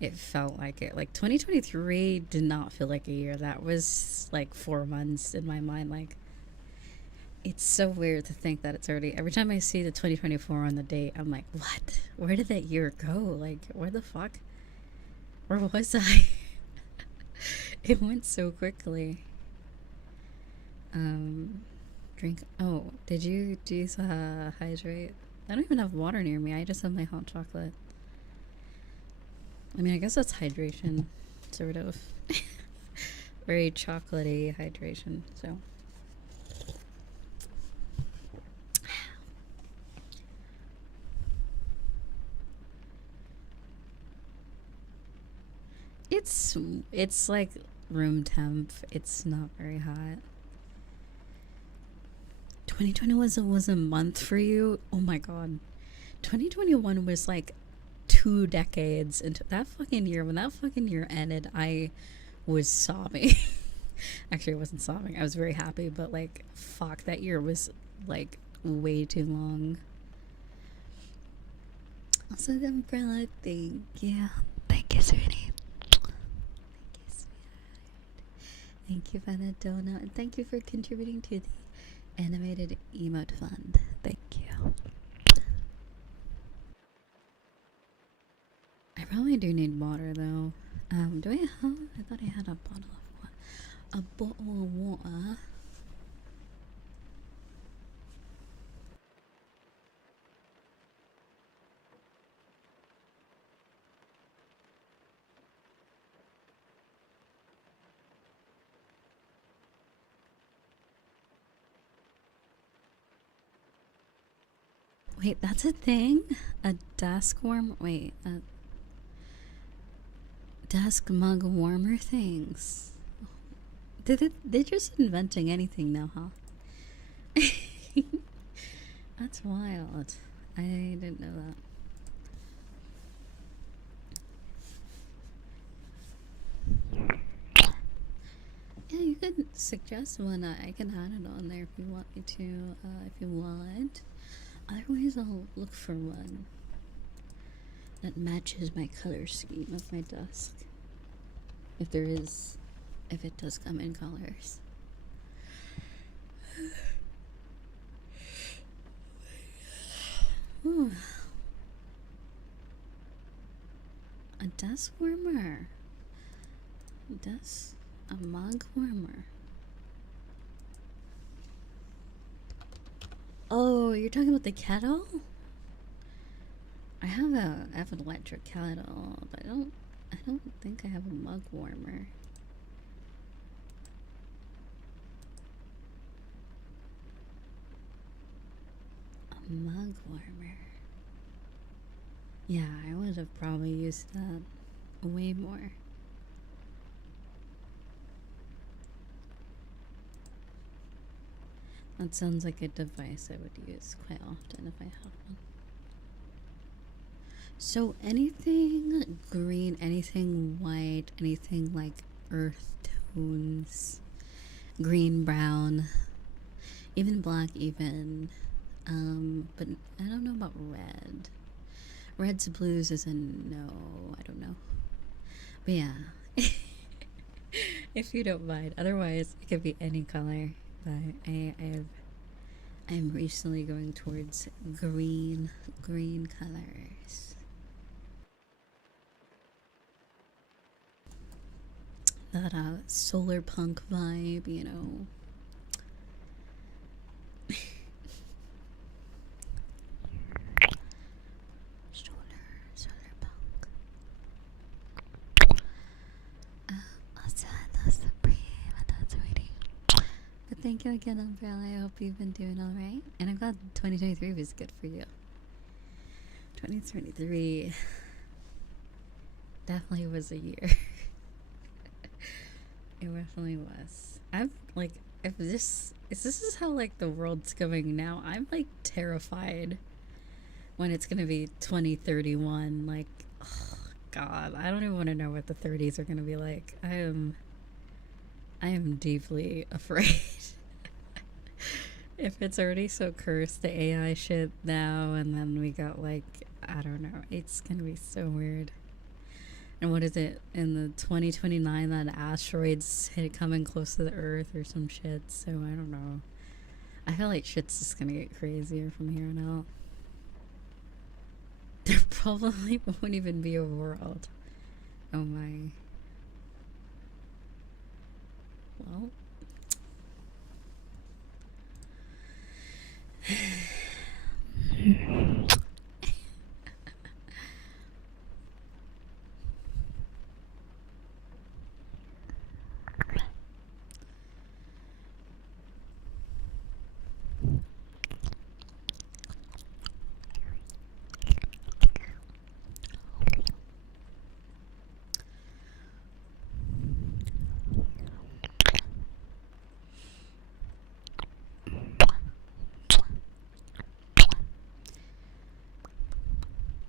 It felt like it. Like 2023 did not feel like a year. That was like 4 months in my mind. Like it's so weird to think that it's already. Every time I see the 2024 on the date, I'm like, what? Where did that year go? Like, where the fuck? Where was I? It went so quickly. Drink. Oh, do you hydrate? I don't even have water near me. I just have my hot chocolate. I mean, I guess that's hydration, sort of. Very chocolatey hydration, so. It's like room temp. It's not very hot. 2020 was a month for you? Oh my god. 2021 was like 2 decades into that fucking year. When that fucking year ended, I was sobbing. Actually, I wasn't sobbing. I was very happy, but like, fuck, that year was like way too long. Also, the umbrella, thank you. Thank you, sweetie. Thank you, sweetheart. Thank you, Vanadona. And thank you for contributing to the animated emote fund. Thank you. I probably do need water though. Do I have? I thought I had a bottle of water. A bottle of water. Wait, that's a thing? A desk warm? Wait, a desk mug warmer things. They're just inventing anything now, huh? That's wild. I didn't know that. Yeah, you could suggest one. I can add it on there if you want me to. If you want. Otherwise, I'll look for one that matches my color scheme of my desk. If it does come in colors. Ooh. A desk warmer. A mug warmer. Oh, you're talking about the kettle? I have an electric kettle, but I don't think I have a mug warmer. A mug warmer. Yeah, I would have probably used that way more. That sounds like a device I would use quite often if I have one. So anything green, anything white, anything like earth tones, green, brown, even black, even. But I don't know about red. Reds, blues is a no. I don't know. But yeah. If you don't mind. Otherwise, it could be any color. but I'm recently going towards green colors. That solar punk vibe, you know. solar punk. Also, hello Supreme, that's waiting. But thank you again, Umbrella. I hope you've been doing alright. And I'm glad 2023 was good for you. 2023 definitely was a year. It definitely was. I'm like, if this is how like the world's going now, I'm like terrified when it's gonna be 2031. Like, oh God, I don't even want to know what the 30s are gonna be like. I am deeply afraid. If it's already so cursed, the AI shit now, and then we got like, I don't know, it's gonna be so weird. And what is it, in the 2029 that asteroids coming close to the Earth or some shit? So I don't know. I feel like shit's just gonna get crazier from here on out. There probably won't even be a world. Oh my. Well.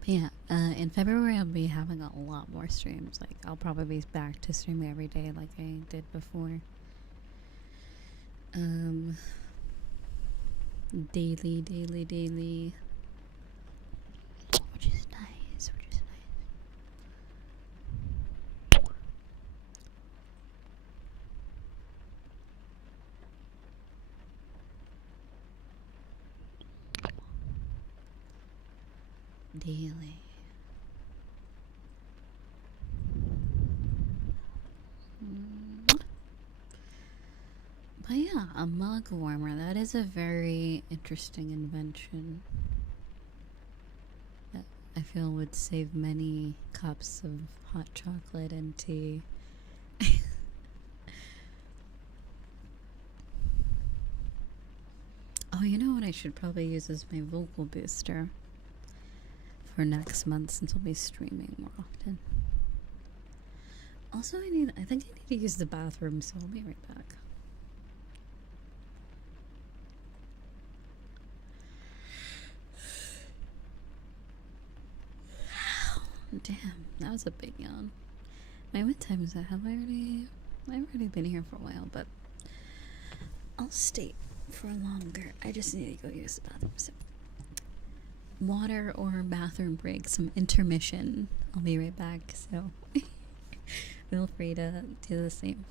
Yeah, in February I'll be having a lot more streams. Like, I'll probably be back to streaming every day like I did before. Daily. Which is nice, Daily. But yeah, a mug warmer. That is a very interesting invention. That I feel would save many cups of hot chocolate and tea. Oh, you know what I should probably use as my vocal booster for next month, since I'll be streaming more often. Also, I think I need to use the bathroom, so I'll be right back. Damn, that was a big yawn. What time is that? I've already been here for a while, but I'll stay for longer. I just need to go use the bathroom. So, water or bathroom break, some intermission. I'll be right back. So, feel free to do the same.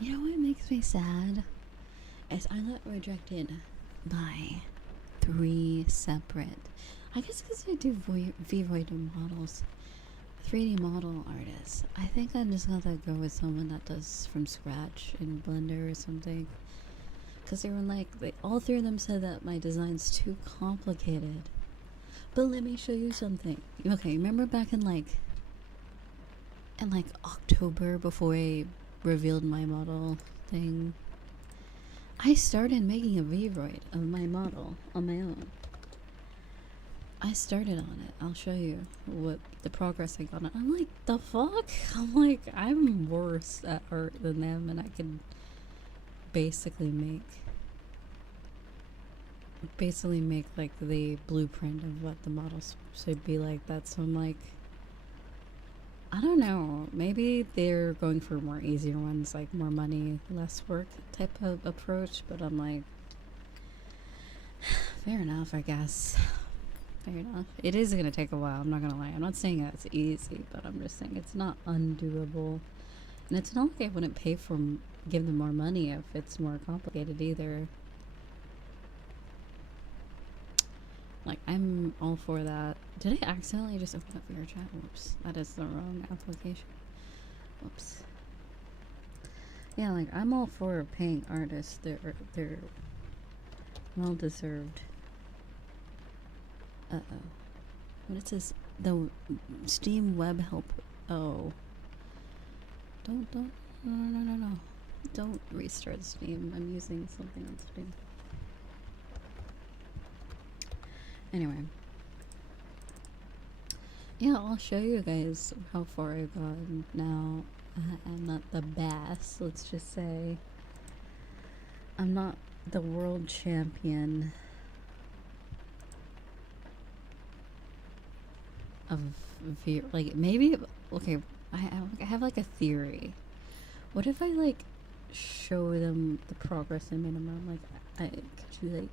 You know what makes me sad? Is I got rejected by 3 separate. I guess because I do Vroid models. 3D model artists. I think I'm just gonna go with someone that does from scratch in Blender or something. Because they were like, all 3 of them said that my design's too complicated. But let me show you something. Okay, remember back in like October, before I revealed my model thing, I started making a Vroid of my model on my own. I started on it. I'll show you what the progress I got on. I'm like, the fuck? I'm like, I'm worse at art than them, and I can basically make like the blueprint of what the model should be like. That, so I'm like, I don't know, maybe they're going for more easier ones, like more money, less work type of approach, but I'm like, fair enough, I guess. Fair enough. It is gonna take a while, I'm not gonna lie. I'm not saying that it's easy, but I'm just saying it's not undoable. And it's not like I wouldn't give them more money if it's more complicated either. Like, I'm all for that. Did I accidentally just open up your chat? Whoops. That is the wrong application. Whoops. Yeah, like, I'm all for paying artists they're well deserved. Uh-oh. What it says? The Steam web help. Oh. No. Don't restart Steam. I'm using something on Steam. Anyway. Yeah, I'll show you guys how far I've gotten now. I'm not the best, let's just say. I'm not the world champion of like, maybe, okay, I have like a theory. What if I like show them the progress I made? Like, could you like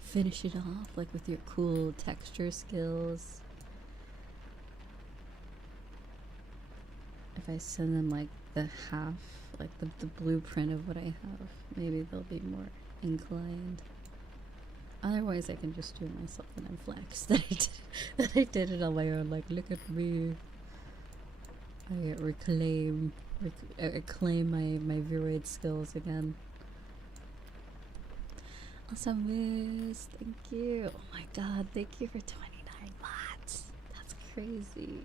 finish it off like with your cool texture skills? If I send them like the half, like the blueprint of what I have, maybe they'll be more inclined. Otherwise I can just do it myself and then flex that I did it on my own. Like, look at me, I reclaim my Vroid skills again. Awesomeness, thank you. Oh my god, thank you for 29 mods. That's crazy.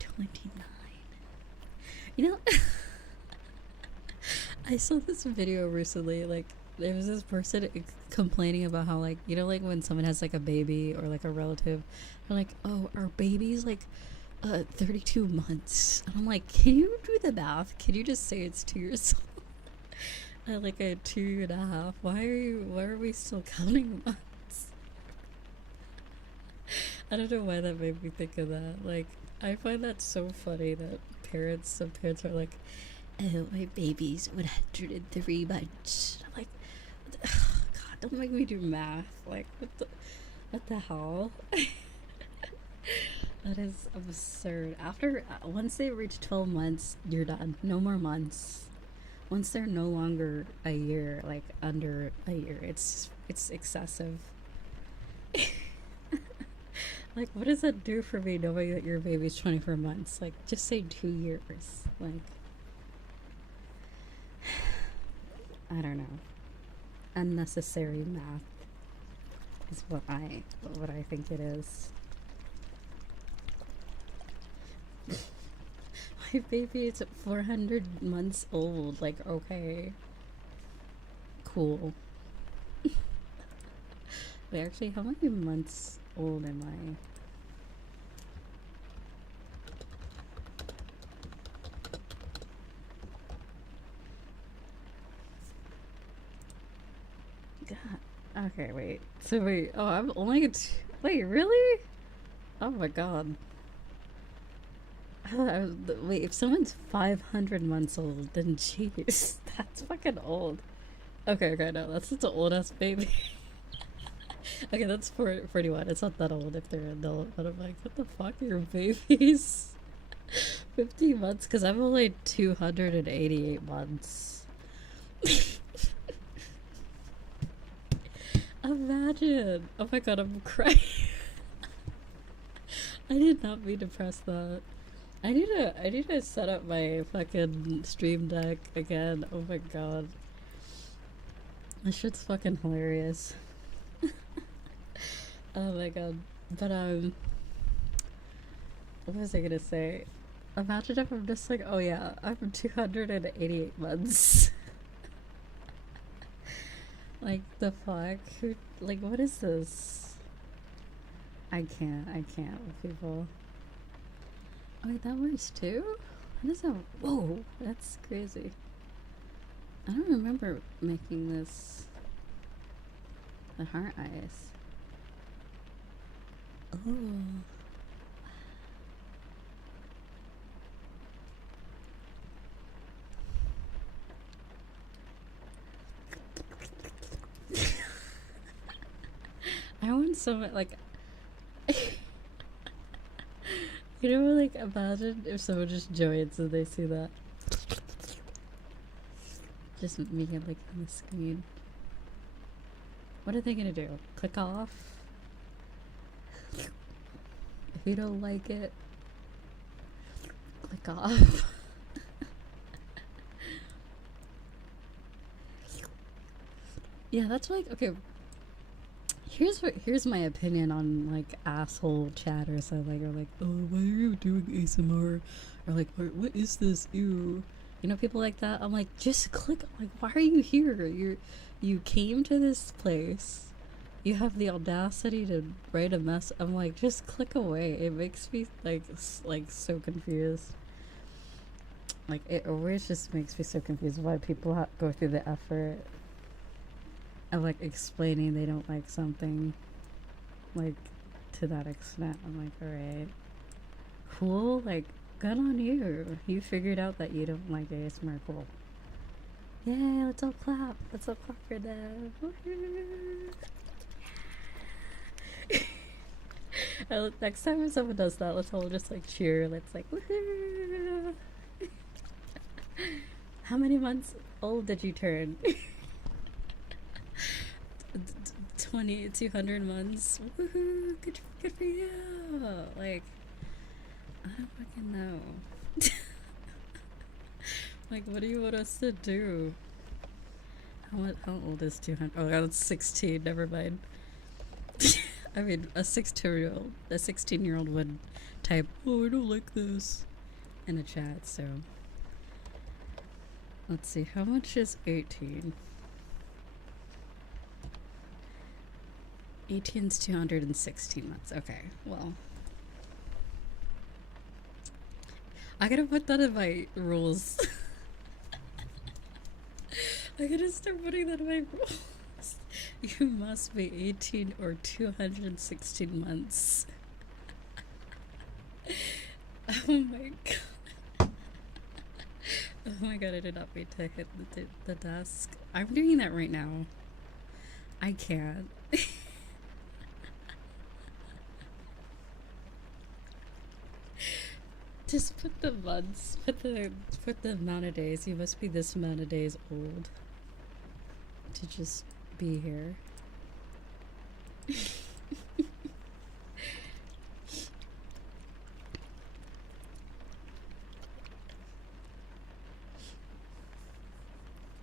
29. You know, I saw this video recently, like, there was this person complaining about how, like, you know, like when someone has like a baby or like a relative, they're like, oh, our baby's like 32 months. And I'm like, can you do the math? Can you just say it's 2 years old? At like a 2.5. Why are we still counting months? I don't know why that made me think of that. Like, I find that so funny that some parents are like, oh, my baby's 103 months. I'm like, oh, god, Don't make me do math. Like, what the hell? That is absurd. After once they reach 12 months, you're done. No more months. Once they're no longer a year, like under a year, it's excessive. Like, what does that do for me knowing that your baby's 24 months? Like, just say 2 years. Like, I don't know. Unnecessary math is what I think it is. My baby is 400 months old. Like, okay, cool. Wait, actually, how many months old am I? God. Okay, wait. So wait. Oh, I'm only. Wait, really? Oh my god. Wait, if someone's 500 months old, then jeez, that's fucking old. Okay, no, that's such an old ass baby. Okay, that's 41. It's not that old if they're an adult, but I'm like, what the fuck, your babies? 50 months? Because I'm only 288 months. Imagine. Oh my god, I'm crying. I did not mean to press that. I need to set up my fucking stream deck again. Oh my god. This shit's fucking hilarious. Oh my god. But what was I gonna say? Imagine if I'm just like, oh yeah, I'm 288 months. Like, the fuck? Who, like, what is this? I can't with people. Oh wait, that works too? How does that? Whoa, that's crazy. I don't remember making this. The heart eyes. Oh. I want so much, like, you know, like, imagine if someone just joins and they see that. Just me, like, on the screen. What are they gonna do? Click off? If you don't like it, click off. Yeah, that's like, okay. Here's my opinion on like asshole chat or something, or like, oh, why are you doing ASMR, or like, what is this? Ew, you know, people like that. I'm like, just click. Like, why are you here? You came to this place. You have the audacity to write a mess. I'm like, just click away. It makes me like so confused. Like, it always just makes me so confused why people go through the effort of like explaining they don't like something, like, to that extent. I'm like, alright, cool, like, good on you. You figured out that you don't like ASMR. Cool. Yay, let's all clap for them. Next time when someone does that, let's all just like cheer. Let's like, woohoo. How many months old did you turn? 200 months. Woohoo! Good for you. Like, I don't fucking know. Like, what do you want us to do? How old is 200? Oh, that's 16. Never mind. I mean, a 16-year-old would type, "Oh, I don't like this," in a chat. So, let's see. How much is 18? 18's 216 months. Okay, well, I gotta put that in my rules. I gotta start putting that in my rules. You must be 18 or 216 months. Oh my god. Oh my god, I did not mean to hit the desk. I'm doing that right now. I can't. Just put the months, put the amount of days. You must be this amount of days old to just be here.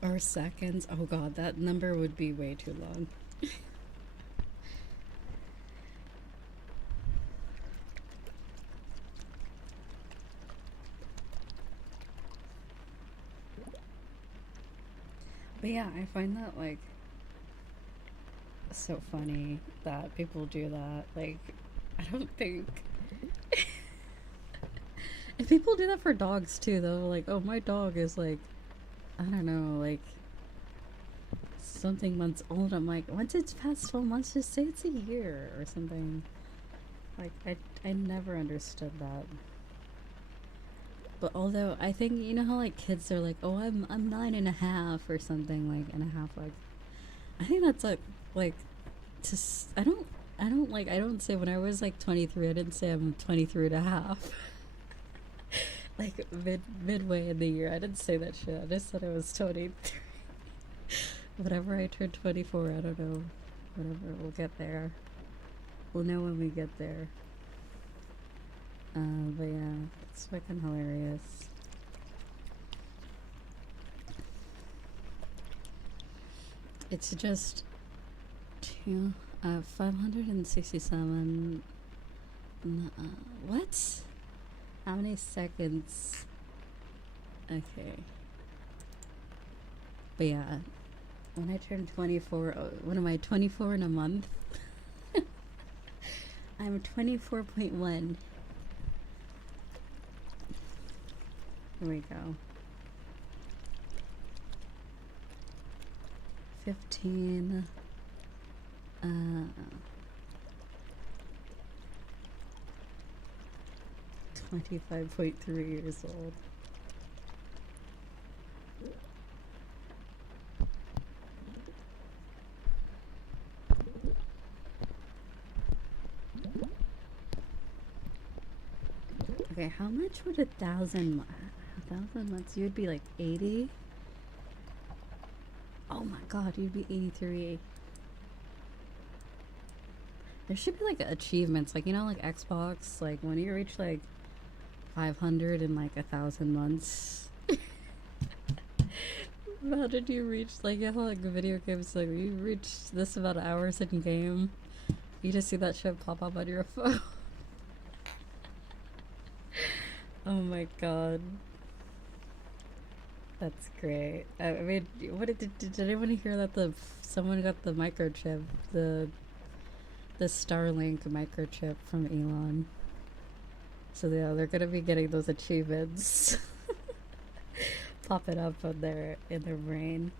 Or seconds. Oh god, that number would be way too long. But yeah, I find that like so funny that people do that. Like, I don't think. And people do that for dogs too, though. Like, oh, my dog is like, I don't know, like something months old. I'm like, once it's past 12 months, just say it's a year or something. Like, I never understood that. But although I think, you know how like kids are like, oh, I'm 9.5 or something, like, and a half, like, I think that's like just I don't say when I was like 23, I didn't say I'm 23 and a half. Like midway in the year, I didn't say that shit. I just said I was 23. Whenever I turn 24, I don't know. Whatever, we'll get there. We'll know when we get there. But yeah, it's fucking hilarious. It's just 567. What? How many seconds? Okay. But yeah, when I turn 24, when am I 24 in a month? I'm 24.1. Here we go. 15. 25.3 years old. Okay, how much would 1,000 months? You'd be like 80. Oh my god, you'd be 83. There should be like achievements, like, you know, like Xbox, like when you reach like 500 in like 1,000 months. How did you reach, like, you know, like video games, like you reach this amount of hours in game, you just see that shit pop up on your phone. Oh my god, that's great. I mean, what did anyone hear that someone got the microchip, the Starlink microchip from Elon? So yeah, they're gonna be getting those achievements pop it up on in their brain.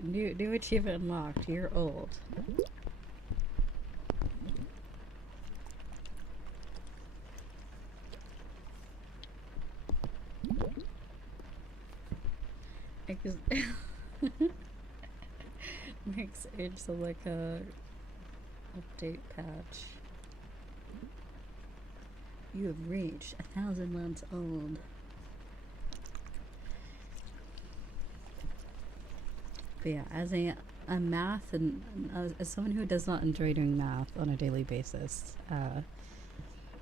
New achievement unlocked. You're old. Makes age so like a update patch. You have reached 1,000 months old. But yeah, as a math and as someone who does not enjoy doing math on a daily basis,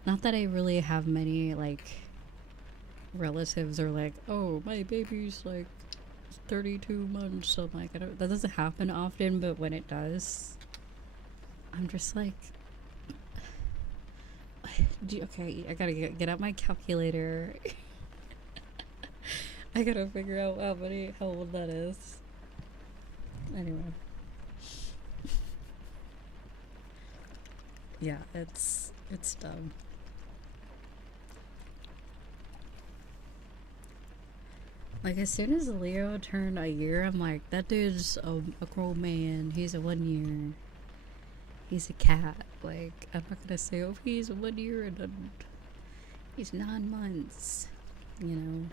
not that I really have many like relatives or like, oh, my baby's like 32 months, so like that doesn't happen often, but when it does, I'm just like, okay, I gotta get out my calculator. I gotta figure out how old that is. Anyway, yeah, it's dumb. Like, as soon as Leo turned a year, I'm like, that dude's a grown man. He's a 1 year. He's a cat. Like, I'm not gonna say, oh, he's 1 year and he's 9 months. You know?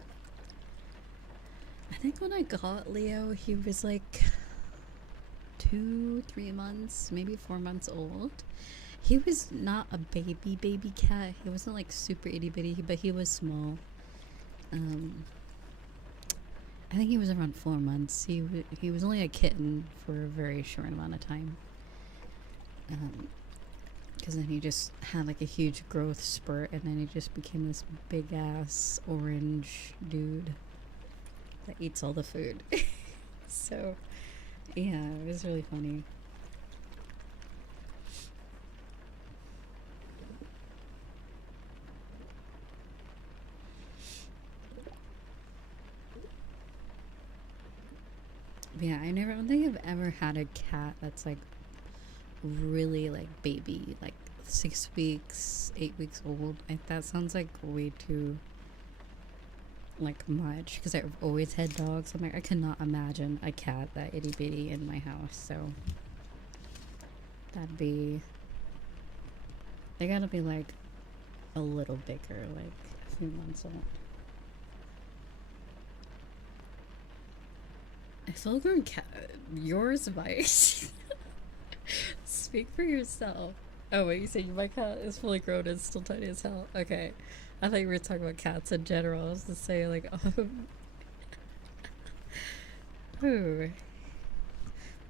think when I got Leo, he was like 2, 3 months, maybe 4 months old. He was not a baby cat. He wasn't like super itty bitty, but he was small. I think he was around 4 months. He was only a kitten for a very short amount of time. Because then he just had like a huge growth spurt, and then he just became this big ass orange dude that eats all the food. So, yeah, it was really funny. But yeah, I don't think I've ever had a cat that's like really like baby, like 6 weeks, 8 weeks old. That sounds like way too like much, because I've always had dogs. I'm like, I cannot imagine a cat that itty bitty in my house. So they gotta be like a little bigger, like a few months old. I feel like a cat. Yours, Mike. Speak for yourself. Oh wait, you said my cat is fully grown and still tiny as hell. Okay, I thought you were talking about cats in general. I was to say like, oh,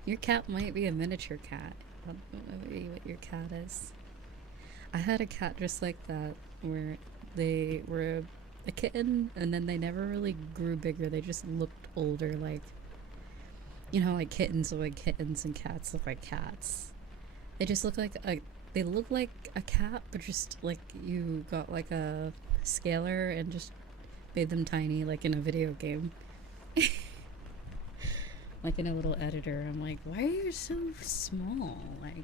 your cat might be a miniature cat. I don't know what your cat is. I had a cat just like that, where they were a kitten and then they never really grew bigger. They just looked older, like, you know, like kittens look like kittens and cats look like cats. They just look like they look like a cat, but just like you got like a scaler and just made them tiny, like in a video game. Like in a little editor. I'm like, why are you so small? Like,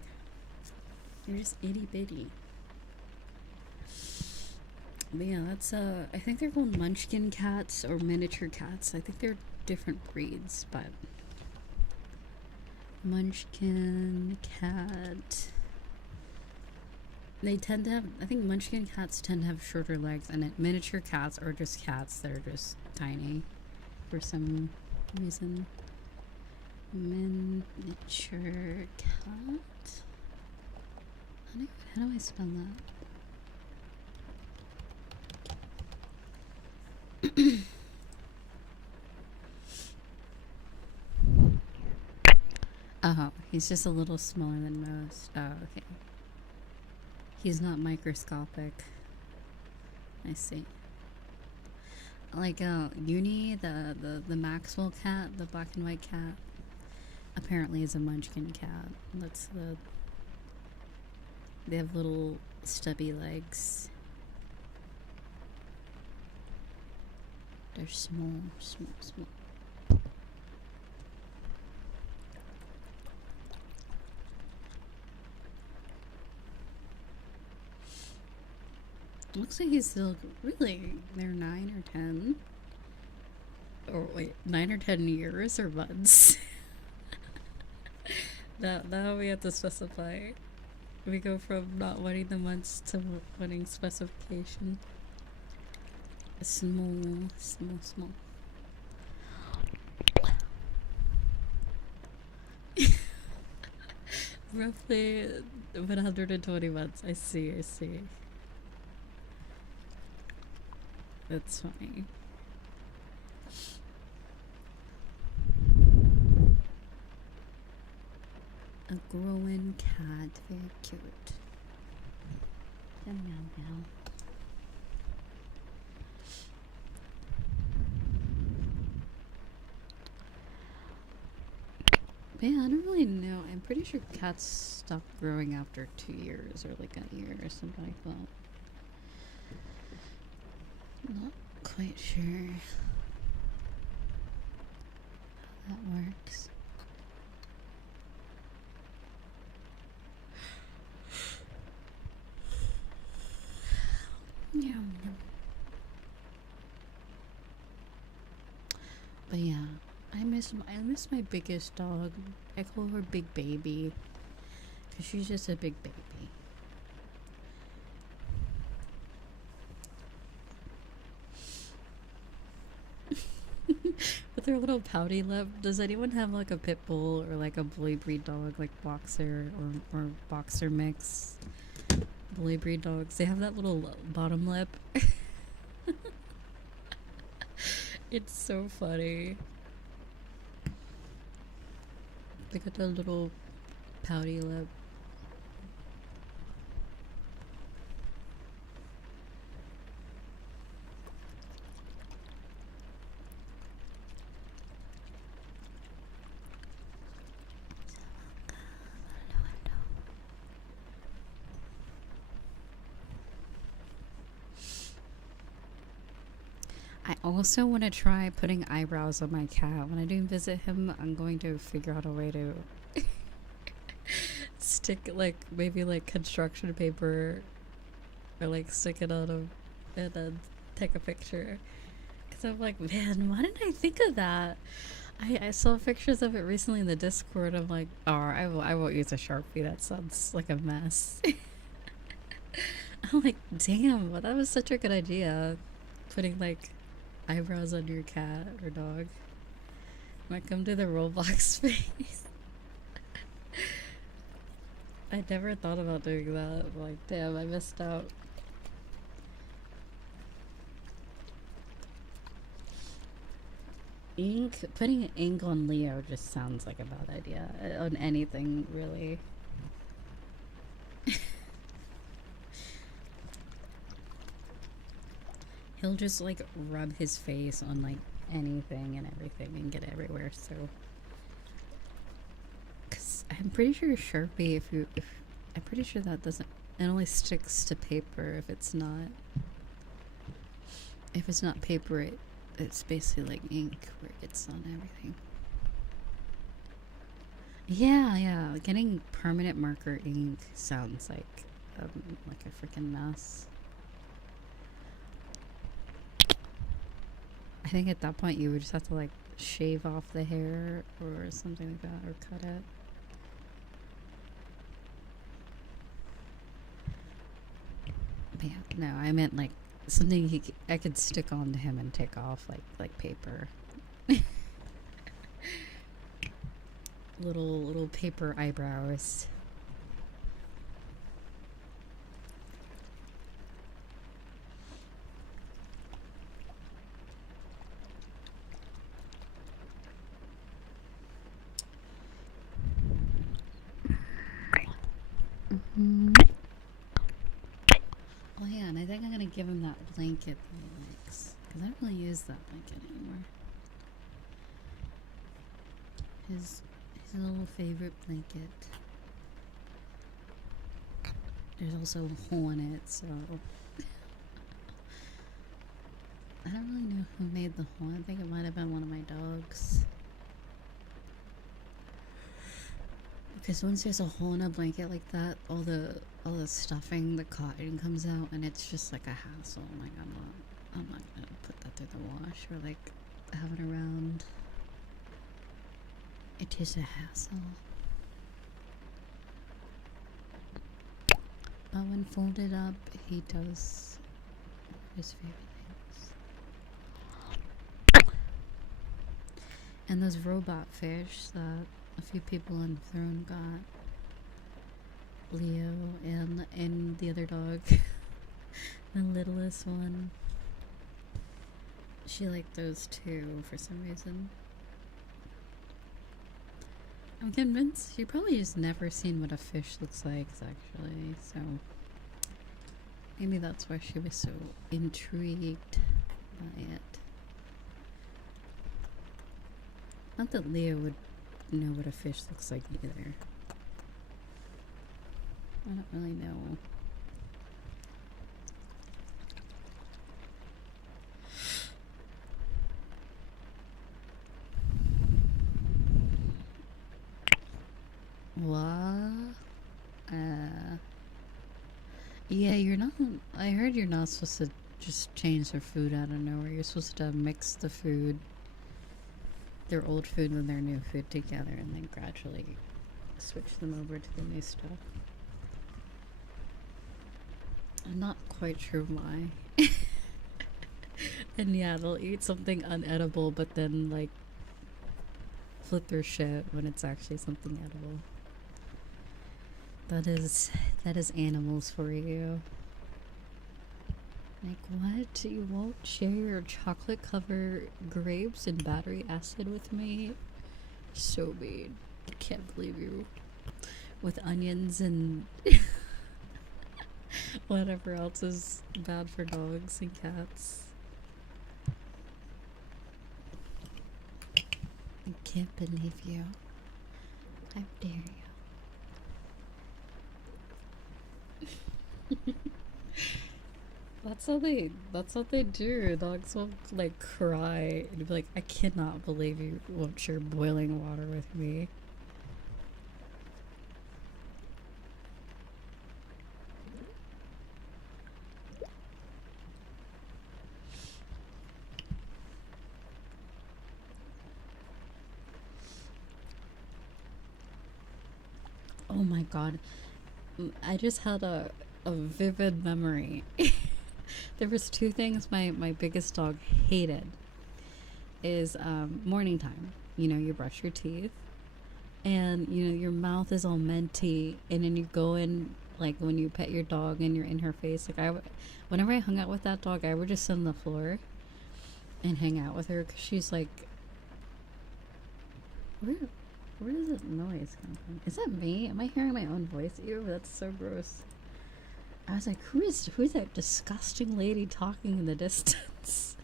you're just itty bitty. But yeah, that's I think they're called munchkin cats or miniature cats. I think they're different breeds, but munchkin cat, they tend to have, I think munchkin cats tend to have shorter legs, and miniature cats are just cats that are just tiny for some reason. Miniature cat, how do I spell that? Oh, he's just a little smaller than most. Oh, okay. He's not microscopic. I see. Like Uni, the Maxwell cat, the black and white cat, apparently is a munchkin cat. They have little stubby legs. They're small. Looks like he's still really, they're 9 or 10. Or wait, 9 or 10 years or months. Now we have to specify. We go from not wanting the months to wanting specification. Small. Roughly 120 months. I see. That's funny. A growing cat, very cute. Meow. But yeah, I don't really know. I'm pretty sure cats stop growing after 2 years or like a year or something like that. Not quite sure how that works. But yeah, I miss my biggest dog. I call her Big Baby because she's just a big baby. With their little pouty lip. Does anyone have like a pit bull or like a bully breed dog, like boxer or boxer mix? Bully breed dogs, they have that little bottom lip. It's so funny. They got that little pouty lip. I also want to try putting eyebrows on my cat. When I do visit him, I'm going to figure out a way to stick like maybe like construction paper or like stick it on him and then take a picture. Because I'm like, man, why didn't I think of that? I saw pictures of it recently in the Discord. I'm like, oh, I won't use a Sharpie. That sounds like a mess. I'm like, damn, well, that was such a good idea. Putting like eyebrows on your cat or dog. Might come to the Roblox space. I never thought about doing that. I'm like, damn, I missed out. Ink, putting ink on Leo just sounds like a bad idea. On anything, really. He'll just like rub his face on like anything and everything and get everywhere. So, because I'm pretty sure Sharpie, I'm pretty sure that doesn't. It only sticks to paper if it's not. If it's not paper, it's basically like ink where it gets on everything. Yeah. Getting permanent marker ink sounds like a freaking mess. I think at that point you would just have to like shave off the hair or something like that, or cut it. But yeah, no, I meant like something I could stick on to him and take off like paper. little paper eyebrows. Oh yeah, and I think I'm gonna give him that blanket that he likes, because I don't really use that blanket anymore. His little favorite blanket. There's also a hole in it, so I don't really know who made the hole. I think it might have been one of my dogs. Because once there's a hole in a blanket like that, all the stuffing, the cotton comes out, and it's just like a hassle. Like I'm not gonna put that through the wash or like have it around. It is a hassle. But when folded up, he does his favorite things. And those robot fish that a few people on Throne got, Leo and the other dog, the littlest one. She liked those too for some reason. I'm convinced she probably just never seen what a fish looks like actually, so maybe that's why she was so intrigued by it. Not that Leo would know what a fish looks like either. I don't really know. What? Yeah, you're not. I heard you're not supposed to just change their food out of nowhere. You're supposed to mix the food, their old food and their new food together, and then gradually switch them over to the new stuff. I'm not quite sure why. And yeah, they'll eat something unedible, but then like flip their shit when it's actually something edible. That is animals for you. Like, what? You won't share your chocolate covered grapes and battery acid with me? So mean. I can't believe you. With onions and whatever else is bad for dogs and cats. I can't believe you. How dare you? That's how they do. Dogs will like cry and be like, I cannot believe you won't share boiling water with me. Oh my god. I just had a vivid memory. There was two things my biggest dog hated. Is morning time. You know, you brush your teeth and you know your mouth is all minty, and then you go in, like when you pet your dog and you're in her face. Like whenever I hung out with that dog, I would just sit on the floor and hang out with her because she's like, where does that noise come from? Is that me? Am I hearing my own voice? Ew, that's so gross. I was like, who is that disgusting lady talking in the distance?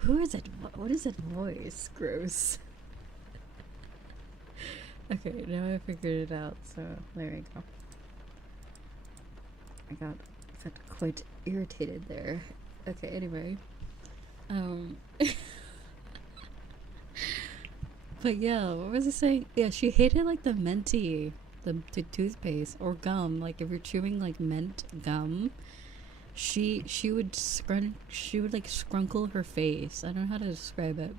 Who is it? What is that voice? Gross. Okay, now I figured it out, so there we go. I got quite irritated there. Okay, anyway. But yeah, what was I saying? Yeah, she hated like the minty, the toothpaste or gum. Like if you're chewing like mint gum, she would like scrunkle her face. I don't know how to describe it.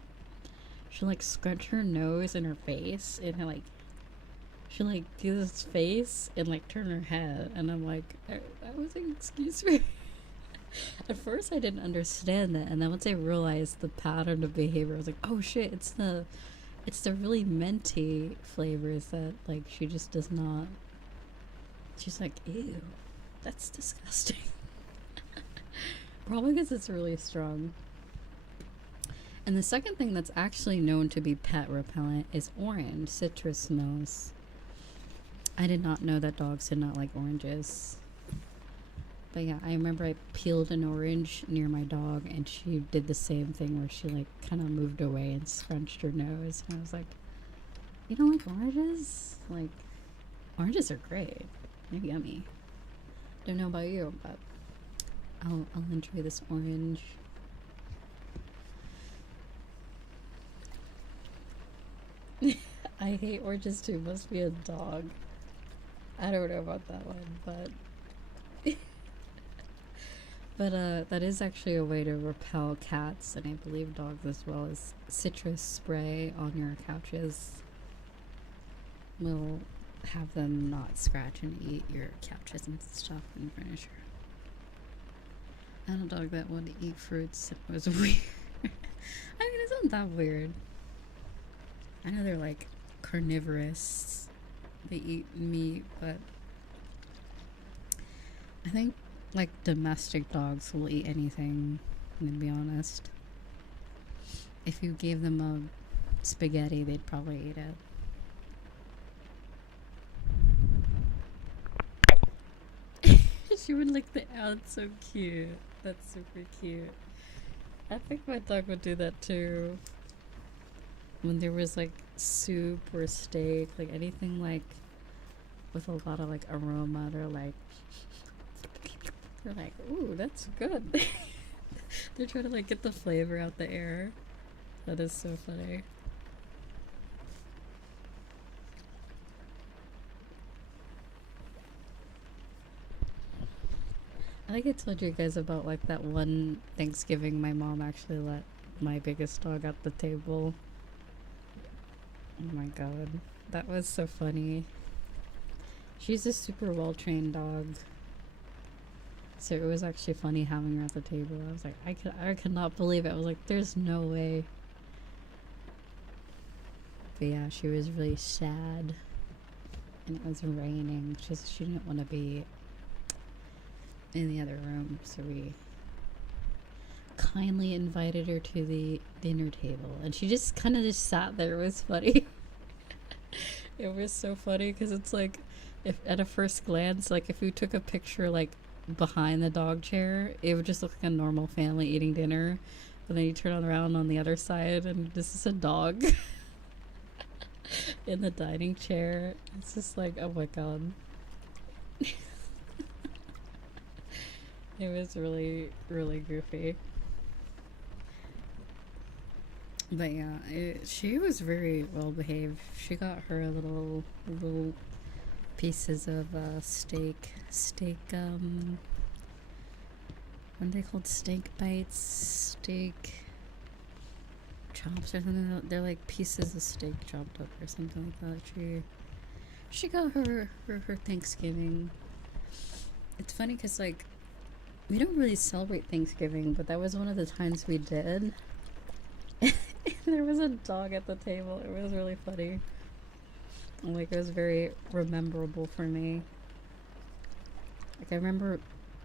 She'll like scrunch her nose and her face, and like she'll like do this face and like turn her head, and I'm like, I was like, excuse me. At first I didn't understand that, and then once I realized the pattern of behavior, I was like, oh shit, it's the really minty flavors that like she just does not. She's like, ew, that's disgusting. Probably because it's really strong. And the second thing that's actually known to be pet repellent is orange, citrus smells. I did not know that dogs did not like oranges. But yeah, I remember I peeled an orange near my dog, and she did the same thing where she like kind of moved away and scrunched her nose. And I was like, you don't like oranges? Like, oranges are great. They're yummy. Don't know about you, but I'll enjoy this orange. I hate oranges too. Must be a dog. I don't know about that one, but but that is actually a way to repel cats, and I believe dogs as well, as citrus spray on your couches will have them not scratch and eat your couches and stuff and furniture. I had a dog that wanted to eat fruits. It was weird. I mean, it's not that weird. I know they're like carnivorous. They eat meat, but I think like domestic dogs will eat anything, I'm gonna be honest. If you gave them a spaghetti, they'd probably eat it. She would lick the out. So cute. That's super cute. I think my dog would do that too. When there was like soup or steak, like anything like with a lot of like aroma, they're like, ooh, that's good. They're trying to like get the flavor out the air. That is so funny. I think I told you guys about like that one Thanksgiving my mom actually let my biggest dog at the table. Oh my god, that was so funny. She's a super well trained dog, so it was actually funny having her at the table. I was like, I could not believe it. I was like, there's no way. But yeah, she was really sad. And it was raining. She didn't want to be in the other room, so we kindly invited her to the dinner table, and she just kind of just sat there. It was funny. It was so funny because it's like, if at a first glance, like if we took a picture like behind the dog chair, it would just look like a normal family eating dinner, but then you turn around on the other side and this is a dog in the dining chair. It's just like, oh my god. It was really, really goofy. But yeah, she was very well behaved. She got her little pieces of steak, what are they called? Steak bites, steak chops or something. They're like pieces of steak chopped up or something like that. She got her Thanksgiving. It's funny because like we don't really celebrate Thanksgiving, but that was one of the times we did. There was a dog at the table. It was really funny. Like, it was very rememberable for me. Like, I remember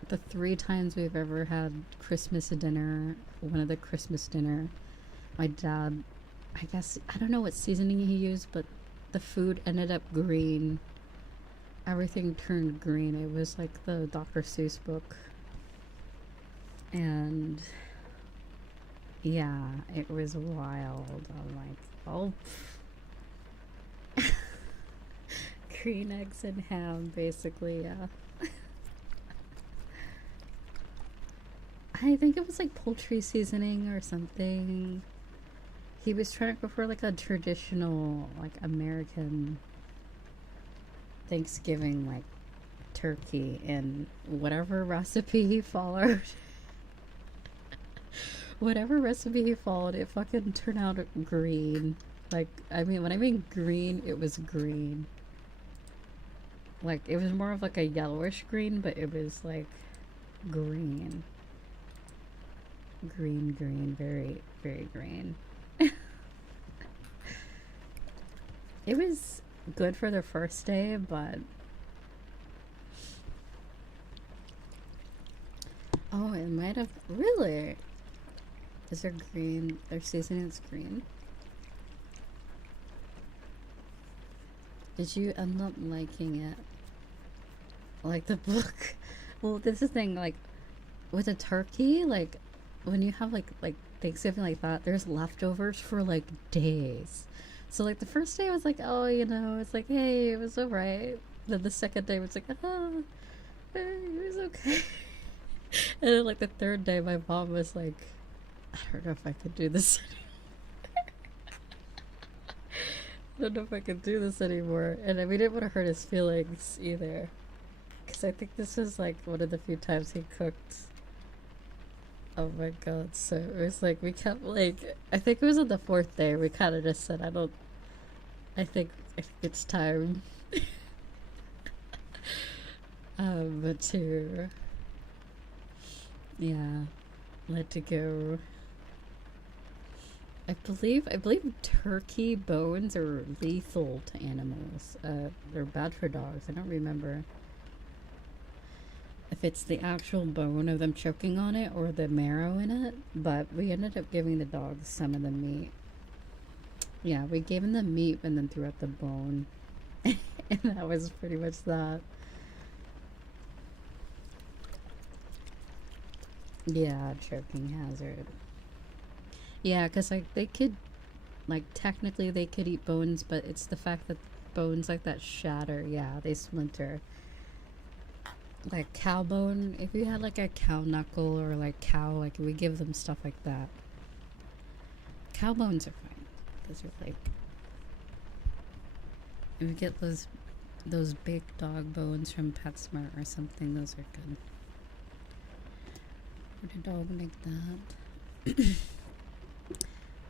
the 3 times we've ever had Christmas dinner. One of the Christmas dinner, my dad, I guess, I don't know what seasoning he used, but the food ended up green. Everything turned green. It was like the Dr. Seuss book. And yeah, it was wild. I'm like, oh. Green eggs and ham, basically, yeah. I think it was like poultry seasoning or something. He was trying to go for like a traditional, like American Thanksgiving, like turkey, and whatever recipe he followed. Whatever recipe he followed, it fucking turned out green. Like, I mean, when I mean green, it was green. Like, it was more of like a yellowish green, but it was like green. Green, very, very green. It was good for the first day, but oh, it might have, really? Is there green? Their seasoning is green. Did you end up liking it? Like the book? Well, this is the thing, like, with a turkey, like, when you have, like Thanksgiving like that, there's leftovers for, like, days. So, like, the first day I was like, oh, you know, it's like, hey, it was alright. Then the second day was like, oh, it was okay. And then, like, the third day, my mom was like, I don't know if I could do this anymore. I don't know if I could do this anymore. And we didn't want to hurt his feelings either. Because I think this was like one of the few times he cooked. Oh my god. So it was like, we kept like, I think it was on the 4th day, we kind of just said, I think it's time. But to, yeah, let it go. I believe turkey bones are lethal to animals. They're bad for dogs. I don't remember if it's the actual bone of them choking on it or the marrow in it, but we ended up giving the dogs some of the meat. Yeah, we gave them the meat and then threw out the bone. And that was pretty much that. Yeah, choking hazard. Yeah, because like they could, like technically they could eat bones, but it's the fact that bones like that shatter. Yeah, they splinter. Like cow bone, if you had like a cow knuckle or like cow, like we give them stuff like that. Cow bones are fine. Those are like, if you get those big dog bones from PetSmart or something, those are good. Would a dog like that?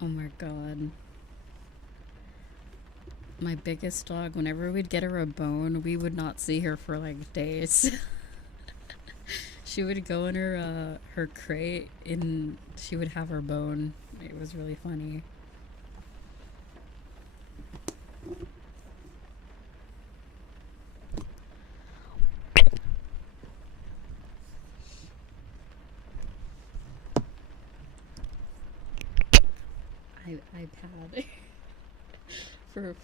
Oh my god. My biggest dog, whenever we'd get her a bone, we would not see her for like days. She would go in her crate and she would have her bone. It was really funny. iPad.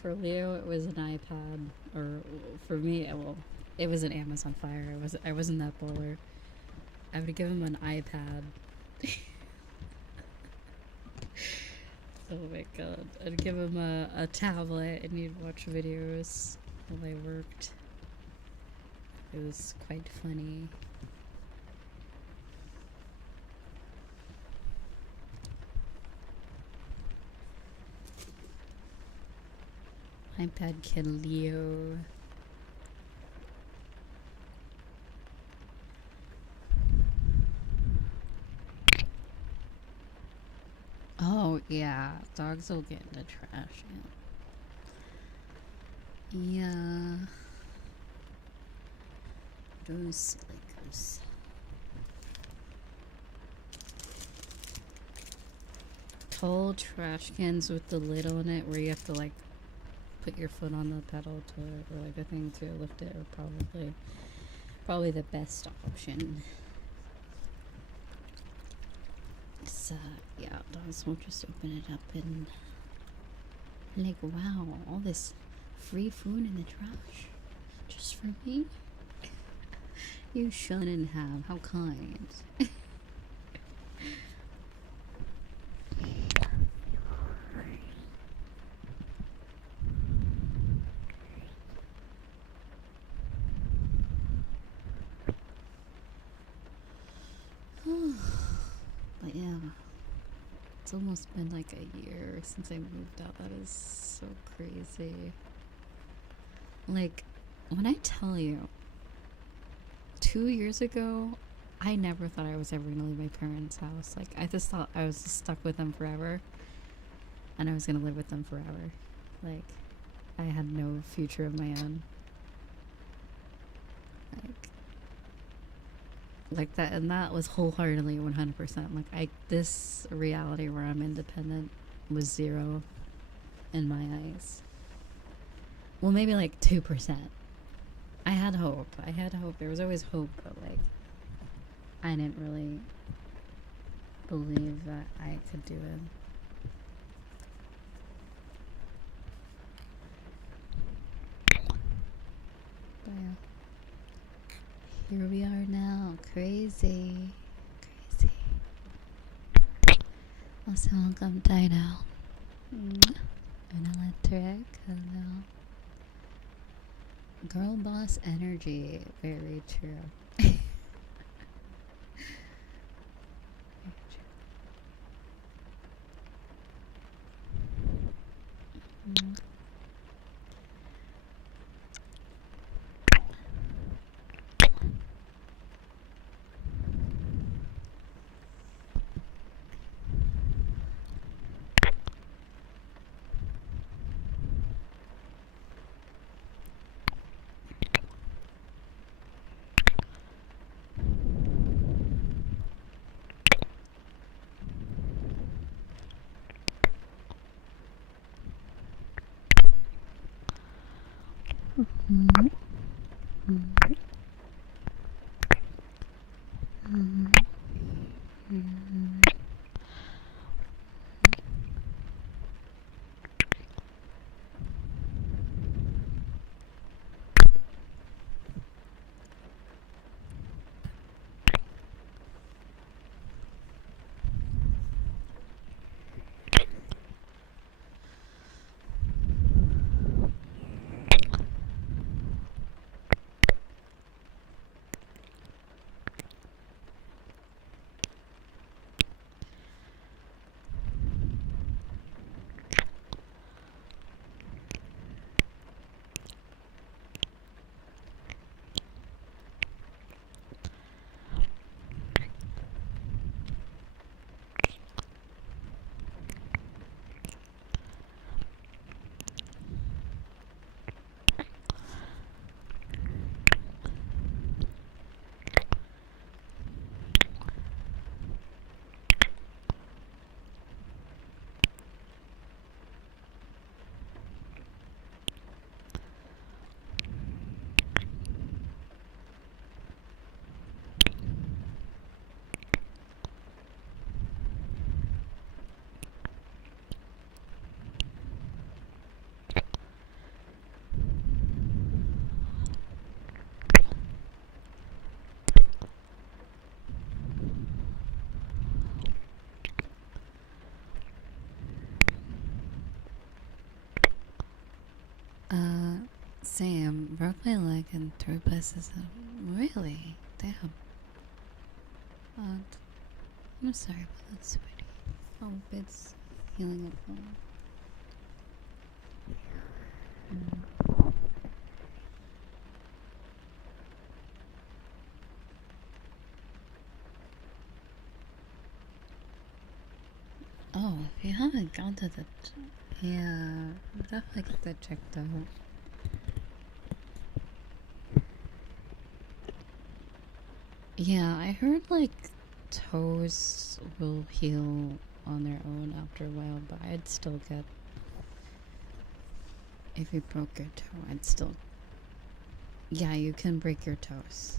For Leo, it was an iPad, or for me, well, it was an Amazon Fire. I wasn't that baller. I would give him an iPad. Oh my god! I'd give him a tablet, and he'd watch videos while I worked. It was quite funny. iPad kid Leo. Oh yeah, dogs will get in the trash. Yeah. Those silly goose. Tall trash cans with the lid on it, where you have to like put your foot on the pedal to, or like a thing to lift it, or probably the best option. It's yeah, dogs will just open it up and like, wow, all this free food in the trash just for me. You shouldn't have. How kind. But yeah, it's almost been like a year since I moved out. That is so crazy. Like, when I tell you, 2 years ago, I never thought I was ever gonna leave my parents' house. Like, I just thought I was just stuck with them forever, and I was gonna live with them forever. Like, I had no future of my own. Like that, and that was wholeheartedly 100%. Like, this reality where I'm independent was 0 in my eyes. Well, maybe like 2%. I had hope. There was always hope, but like, I didn't really believe that I could do it. But yeah. Here we are now. Crazy. Also, welcome, Dino. And electric. Hello. Girl boss energy. Very true. Uh, Sam broke my leg in 3 places. Really? Damn. I'm sorry about that, sweetie. Hope it's healing up well. Oh, if you haven't gone to the... Yeah, definitely get that checked out. Yeah, I heard like toes will heal on their own after a while, but I'd still get... If you broke your toe, I'd still... Yeah, you can break your toes.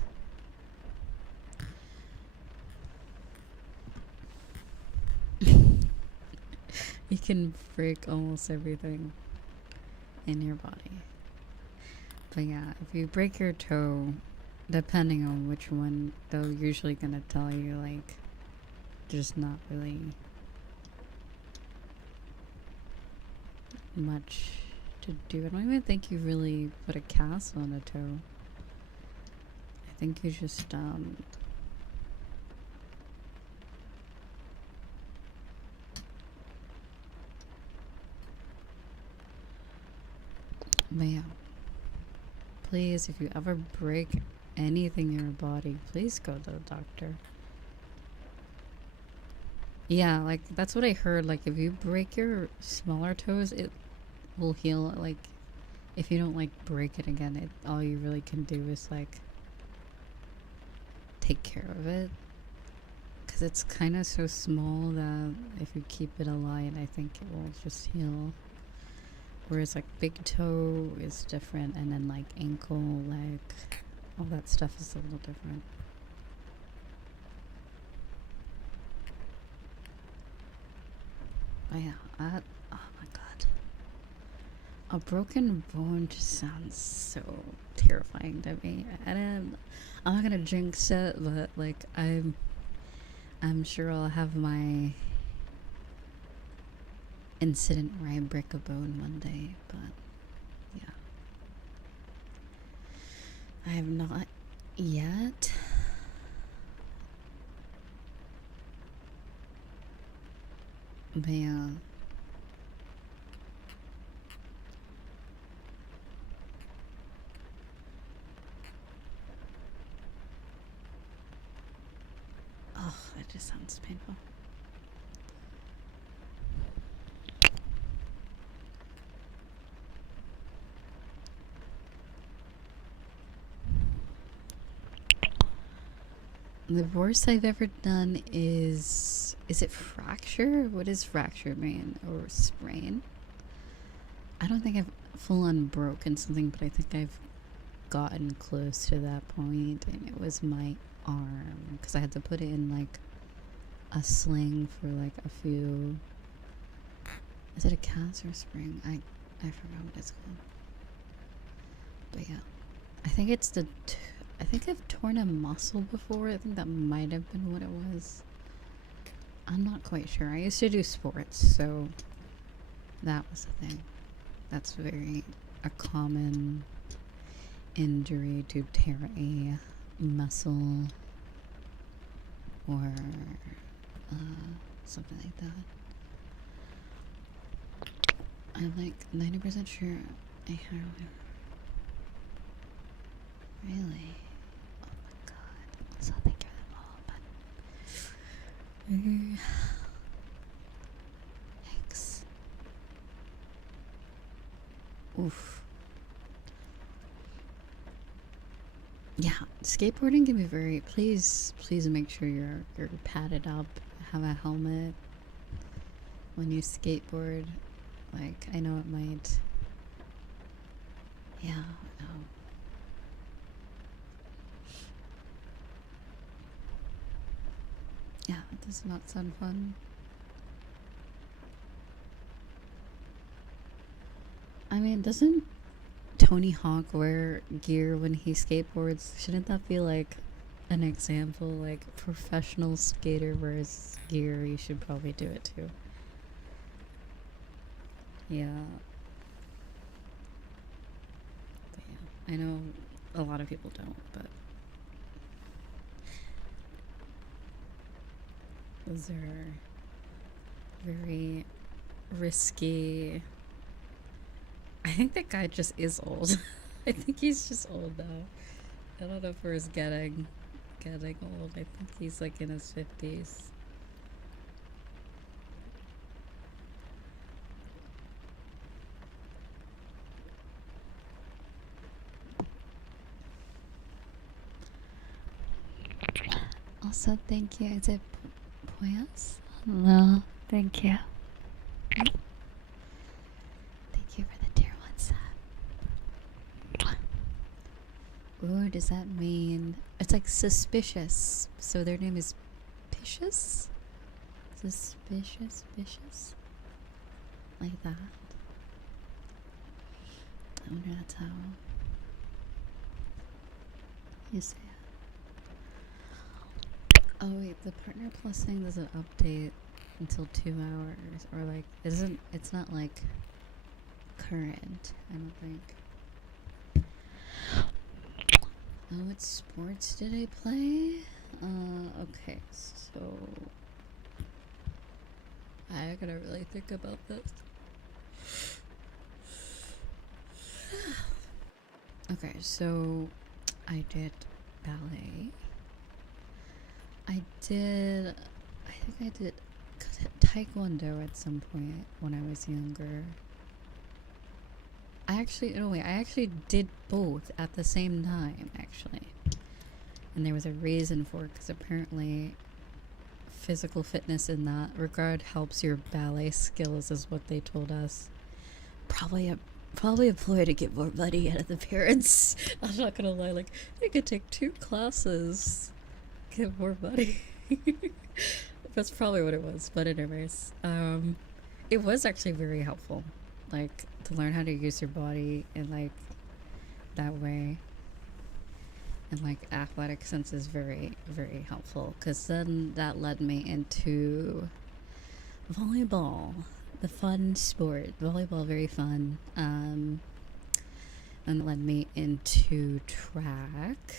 You can break almost everything in your body. But yeah, if you break your toe, depending on which one, they're usually gonna tell you like there's not really much to do. I don't even think you really put a cast on a toe. I think you just but yeah, please, if you ever break anything in your body, please go to the doctor. Yeah, like that's what I heard. Like if you break your smaller toes, it will heal. Like if you don't like break it again, all you really can do is like take care of it, because it's kind of so small that if you keep it alive, I think it will just heal. Whereas like big toe is different, and then like ankle, leg, all that stuff is a little different. Oh yeah, oh my god. A broken bone just sounds so terrifying to me. And I'm not gonna jinx it, but like I'm sure I'll have my incident where I break a bone one day, but yeah. I have not yet. But yeah. Oh, that just sounds painful. The worst I've ever done is it fracture? What does fracture mean? Or sprain? I don't think I've full on broken something, but I think I've gotten close to that point, and it was my arm, because I had to put it in like a sling for like a few... Is it a cast or a spring? I forgot what it's called. But yeah, I think it's the... I think I've torn a muscle before. I think that might have been what it was. I'm not quite sure. I used to do sports, so that was the thing. That's very a common injury, to tear a muscle or something like that. I'm like 90% sure I have. Really? Oh my god. So thank you for the follow, but thanks. Oof. Yeah, skateboarding can be very... Please make sure you're padded up, have a helmet when you skateboard. Like, I know it might... Yeah, no. Yeah, that does not sound fun. I mean, doesn't Tony Hawk wear gear when he skateboards? Shouldn't that be like an example? Like, professional skater wears gear, you should probably do it too. Yeah. I know a lot of people don't, but those are very risky. I think that guy just is old. I think he's just old now. I don't know if we're getting old. I think he's like in his 50s. Also, thank you. Is it Poyas? No, thank you. Thank you for the tier 1 sub. Ooh, does that mean it's like suspicious? So their name is Picious? Suspicious, vicious? Like that. I wonder that's how you say it. Oh wait, the Partner Plus thing doesn't update until 2 hours, or like it's not like current, I don't think. Oh, what sports did I play? Okay, so I gotta really think about this. Okay, so I did ballet. I think I did taekwondo at some point when I was younger. I actually did both at the same time, actually. And there was a reason for it, because apparently physical fitness in that regard helps your ballet skills, is what they told us. Probably a ploy to get more money out of the parents. I'm not gonna lie, like, they could take 2 classes, get more money. That's probably what it was. But anyways, it was actually very helpful, like, to learn how to use your body in like that way, and like athletic sense is very, very helpful, because then that led me into volleyball, the fun sport. Volleyball, very fun. And led me into track.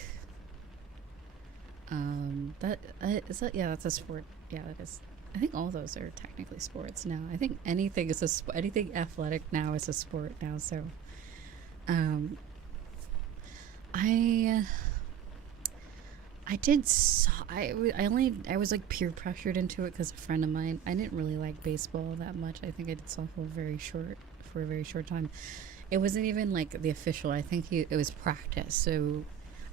Yeah, that's a sport. Yeah, that is. I think all those are technically sports now. I think anything is anything athletic now is a sport now. So, I was like peer pressured into it because a friend of mine. I didn't really like baseball that much. I think I did softball for a very short time. It wasn't even like the official. I think it was practice. So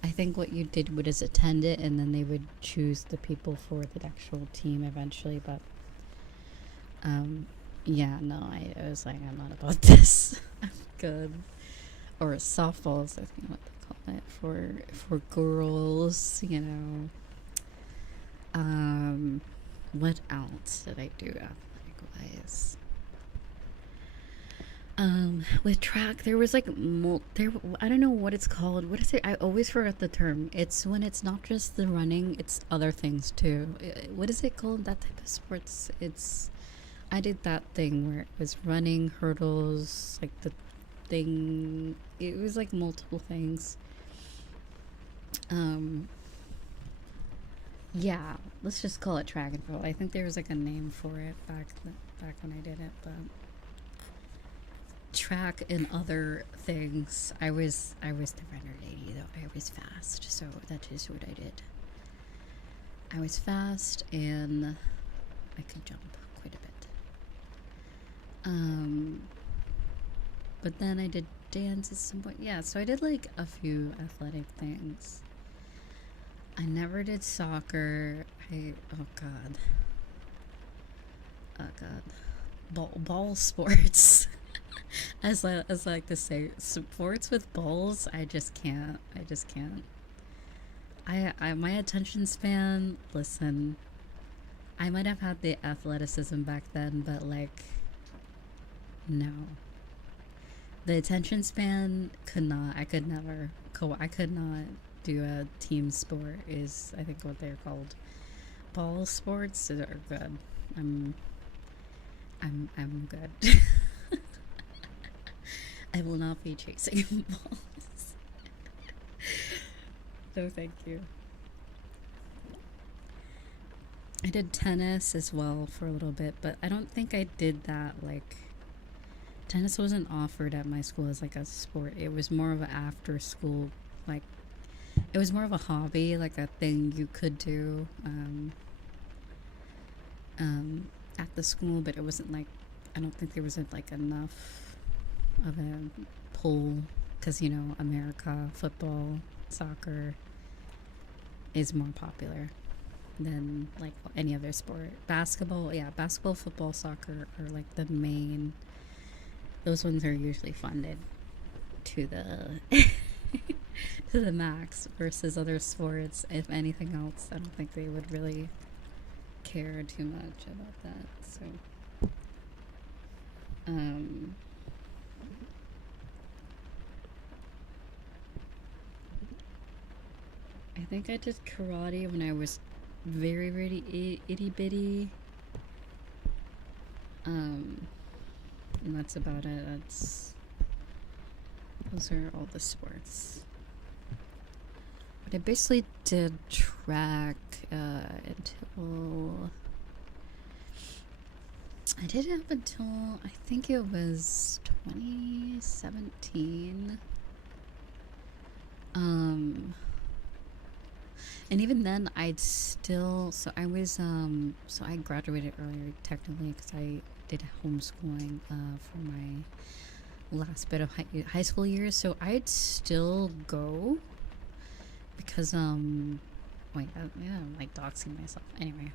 I think what you did was attend it, and then they would choose the people for the actual team eventually. But yeah, no, I was like, I'm not about this. I'm good. Or softballs, I think what they call it for girls, you know. What else did I do athletic wise? With track, there was like I don't know what it's called. What is it? I always forget the term. It's when it's not just the running, it's other things too. What is it called? That type of sports. I did that thing where it was running, hurdles, like the thing. It was like multiple things. Yeah, let's just call it track and field. I think there was like a name for it back when I did it, but track and other things. I was the runner lady though. I was fast, so that is what I did. I was fast and I could jump quite a bit. But then I did dance at some point. Yeah, so I did like a few athletic things. I never did soccer. Oh god, ball sports. as I like to say, sports with balls. I just can't. I my attention span. Listen, I might have had the athleticism back then, but like, no. The attention span could not. I could never. I could not do a team sport. Is I think what they're called. Ball sports are good. I'm good. I will not be chasing balls. No, thank you. I did tennis as well for a little bit, but I don't think I did that like tennis wasn't offered at my school as like a sport. It was more of an after school, like it was more of a hobby, like a thing you could do at the school, but it wasn't like I don't think there was like enough of a pull because you know America football, soccer is more popular than like any other sport. Basketball, yeah, basketball, football, soccer are like the main. Those ones are usually funded to the to the max versus other sports. If anything else, I don't think they would really care too much about that. So, I think I did karate when I was very, very itty bitty. And that's about it. Those are all the sports. But I basically did track until I did it up until I think it was 2017. And even then, I'd still so I was so I graduated earlier technically because I did homeschooling for my last bit of high school years. So I'd still go because wait yeah I'm like doxing myself anyway.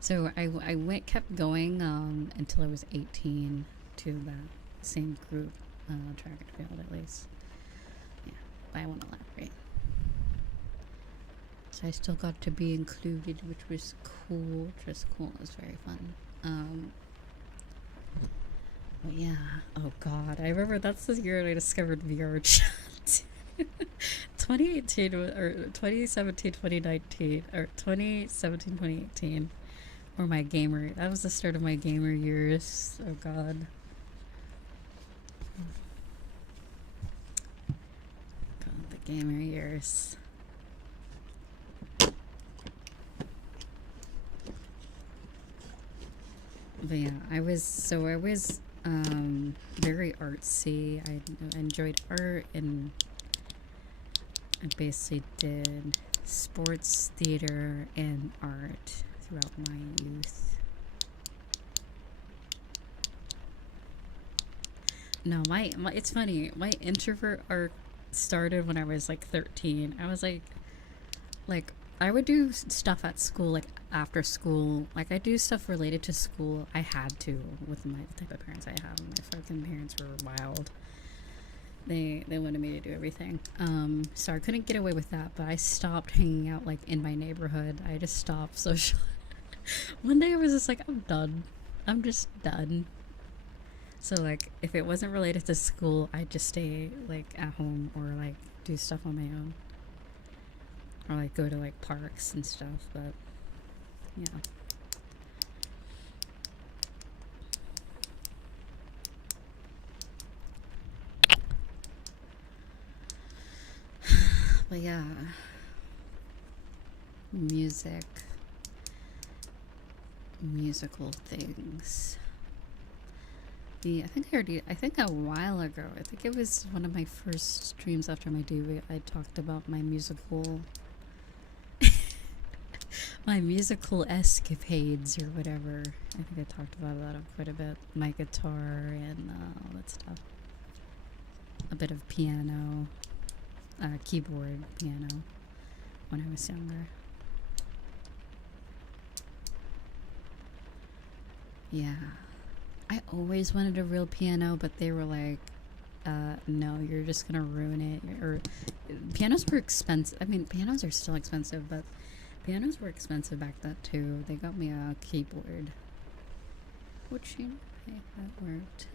So I kept going until I was 18 to that same group track and field at least. Yeah, but I won't elaborate. So I still got to be included, which was cool. It was very fun. But yeah. Oh god, I remember that's the year I discovered VR chat. 2018 or 2017, 2019 or 2017, 2018 were my gamer. That was the start of my gamer years. Oh god. God, the gamer years. But yeah, I was very artsy. I enjoyed art, and I basically did sports, theater, and art throughout my youth. No, my it's funny. My introvert art started when I was like 13. I was like I would do stuff at school, like after school. Like I do stuff related to school. I had to with my type of parents I have. My fucking parents were wild. They wanted me to do everything. So I couldn't get away with that. But I stopped hanging out like in my neighborhood. I just stopped social. One day I was just like, I'm done. I'm just done. So like if it wasn't related to school, I'd just stay like at home or like do stuff on my own. Or like go to like parks and stuff, but yeah. But yeah, musical things. I think a while ago, I think it was one of my first streams after my debut, I talked about my musical my musical escapades or whatever. I think I talked about that quite a bit. My guitar and all that stuff. A bit of piano, keyboard piano when I was younger. Yeah. I always wanted a real piano, but they were like, no, you're just gonna ruin it. Or pianos were expensive. I mean, pianos are still expensive, but pianos were expensive back then too. They got me a keyboard, which that worked.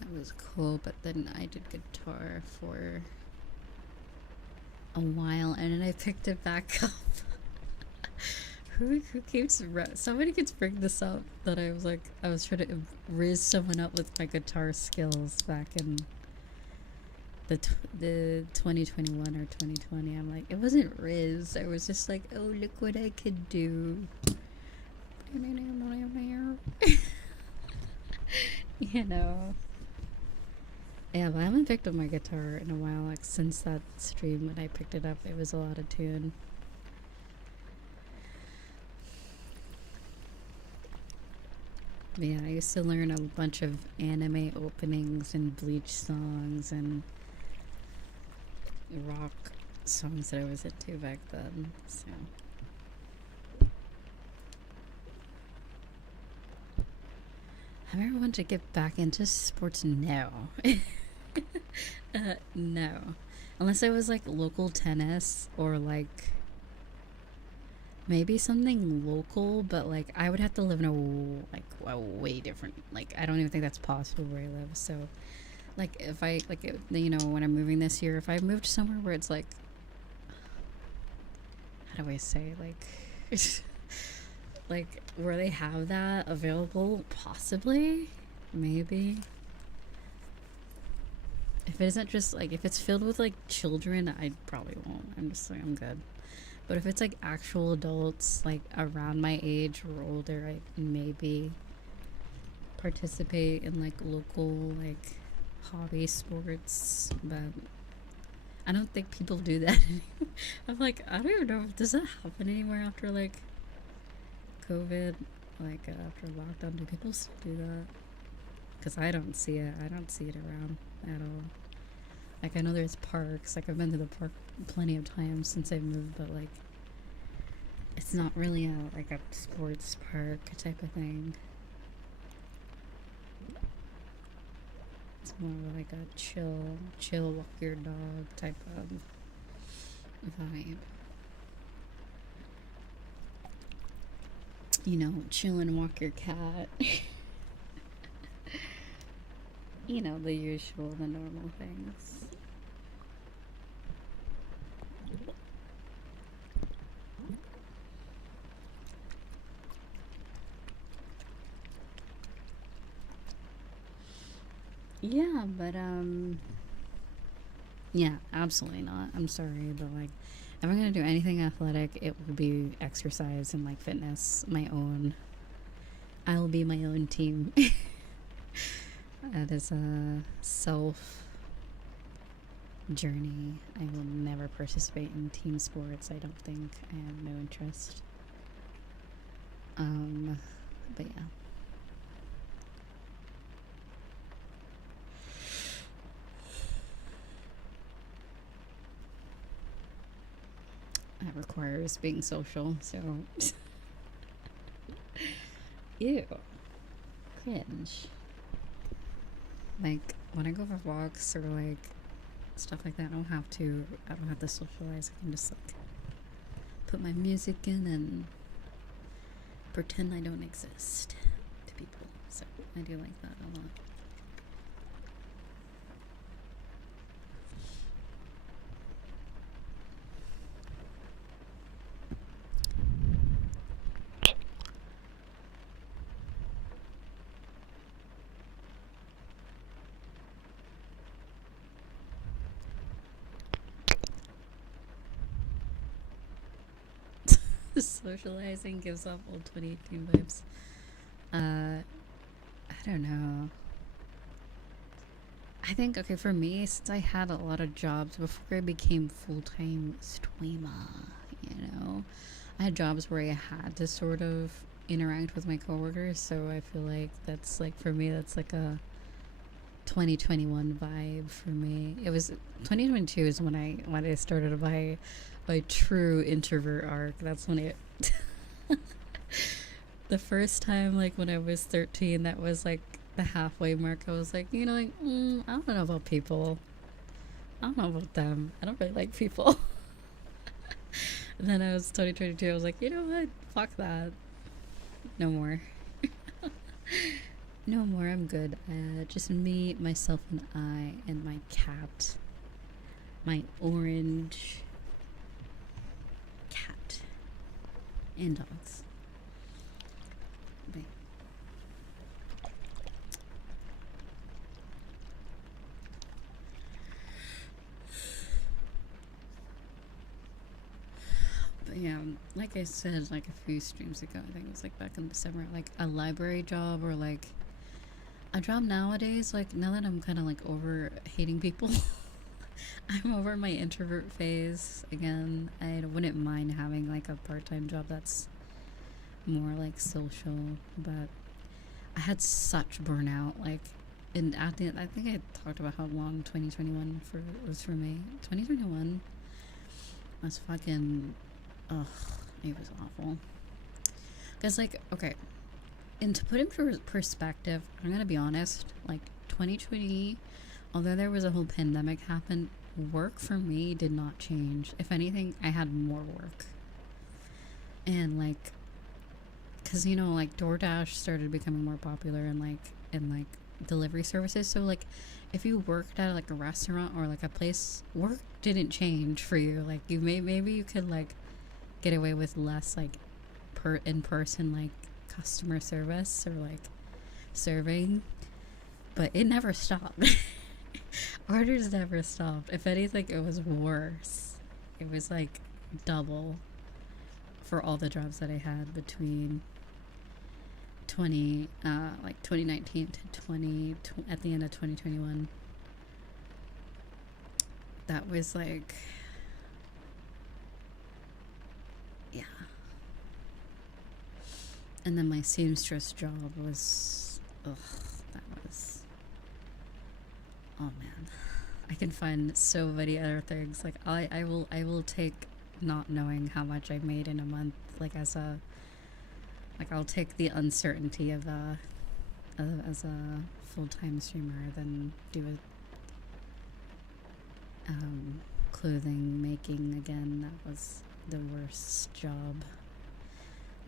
That was cool. But then I did guitar for a while, and then I picked it back up. Who keeps somebody keeps bringing this up that I was trying to riz someone up with my guitar skills back in the 2021 or 2020. I'm like, it wasn't Riz. I was just like, oh, look what I could do. You know. Yeah, but I haven't picked up my guitar in a while. Like since that stream when I picked it up, it was a lot of tune. But yeah, I used to learn a bunch of anime openings and Bleach songs and rock songs that I was into back then. So have I ever wanted to get back into sports? No. No. Unless it was like local tennis or like maybe something local, but like I would have to live in a way different, like I don't even think that's possible where I live. So like if I like you know, when I'm moving this year, if I moved somewhere where it's like, how do I say, like like where they have that available, possibly, maybe. If it isn't just like, if it's filled with like children, I probably won't. I'm just like, I'm good. But if it's like actual adults, like around my age or older, I maybe participate in like local like hobby sports. But I don't think people do that anymore. I'm like, I don't even know, does that happen anymore after like COVID, like after lockdown? Do people still do that? Because I don't see it. I don't see it around at all. Like I know there's parks. Like I've been to the park plenty of times since I've moved, but like it's not really like a sports park type of thing. It's more like a chill walk your dog type of vibe. You know, chill and walk your cat. You know, the usual, the normal things. Yeah, but yeah, absolutely not. I'm sorry, but like if I'm gonna do anything athletic, it will be exercise and like fitness, my own. I will be my own team. That is a self journey. I will never participate in team sports. I don't think. I have no interest. But yeah. That requires being social, so ew. Cringe. Like when I go for walks or like stuff like that, I don't have to socialize. I can just like put my music in and pretend I don't exist to people. So I do like that a lot. Socializing gives off old 2018 vibes. I don't know. I think, okay, for me, since I had a lot of jobs before I became full-time streamer, you know, I had jobs where I had to sort of interact with my coworkers, so I feel like that's like, for me, that's like a 2021 vibe for me. It was 2022 is when I started my true introvert arc. That's when it the first time, like when I was 13, that was like the halfway mark. I was like, you know, like I don't know about people. I don't know about them. I don't really like people. And then I was 2022. I was like, you know what? Fuck that. No more. No more. I'm good. Just me, myself, and I, and my cat. My orange cat. And dogs. Okay. But yeah, like I said, like a few streams ago, I think it was like back in December, like a library job or like a job nowadays, like now that I'm kind of like over hating people, I'm over my introvert phase again. I wouldn't mind having like a part-time job that's more like social, but I had such burnout, like, and at the end, I think I talked about how long 2021 was for me. 2021 was fucking, ugh, it was awful. Because, like, okay, and to put in perspective, I'm gonna be honest, like, 2020, although there was a whole pandemic happen, work for me did not change. If anything, I had more work. And, like, because, you know, like, DoorDash started becoming more popular and, like, delivery services. So, like, if you worked at, like, a restaurant or, like, a place, work didn't change for you. Like, maybe you could, like, get away with less, like, in-person, like, customer service or, like, serving. But it never stopped. Orders never stopped. If anything, it was worse. It was, like, double for all the jobs that I had between 2019 to at the end of 2021. That was like, yeah. And then my seamstress job was, ugh, that was, oh man. I can find so many other things. Like I will take not knowing how much I made in a month, like as a, like I'll take the uncertainty of as a full-time streamer than do a clothing making again. That was the worst job.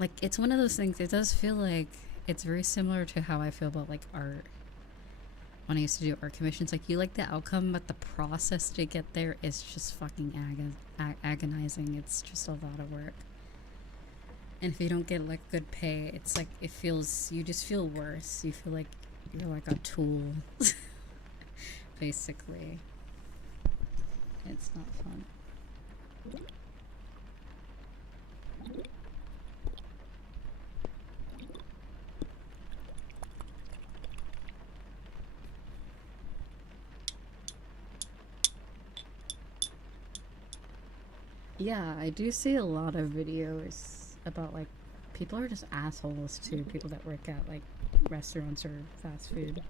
Like, it's one of those things, it does feel like it's very similar to how I feel about like art when I used to do art commissions. Like, you like the outcome, but the process to get there is just fucking agonizing. It's just a lot of work. And if you don't get like good pay, it's like, it feels, you just feel worse. You feel like you're like a tool. Basically. It's not fun. Yeah, I do see a lot of videos about like people are just assholes to people that work at like restaurants or fast food.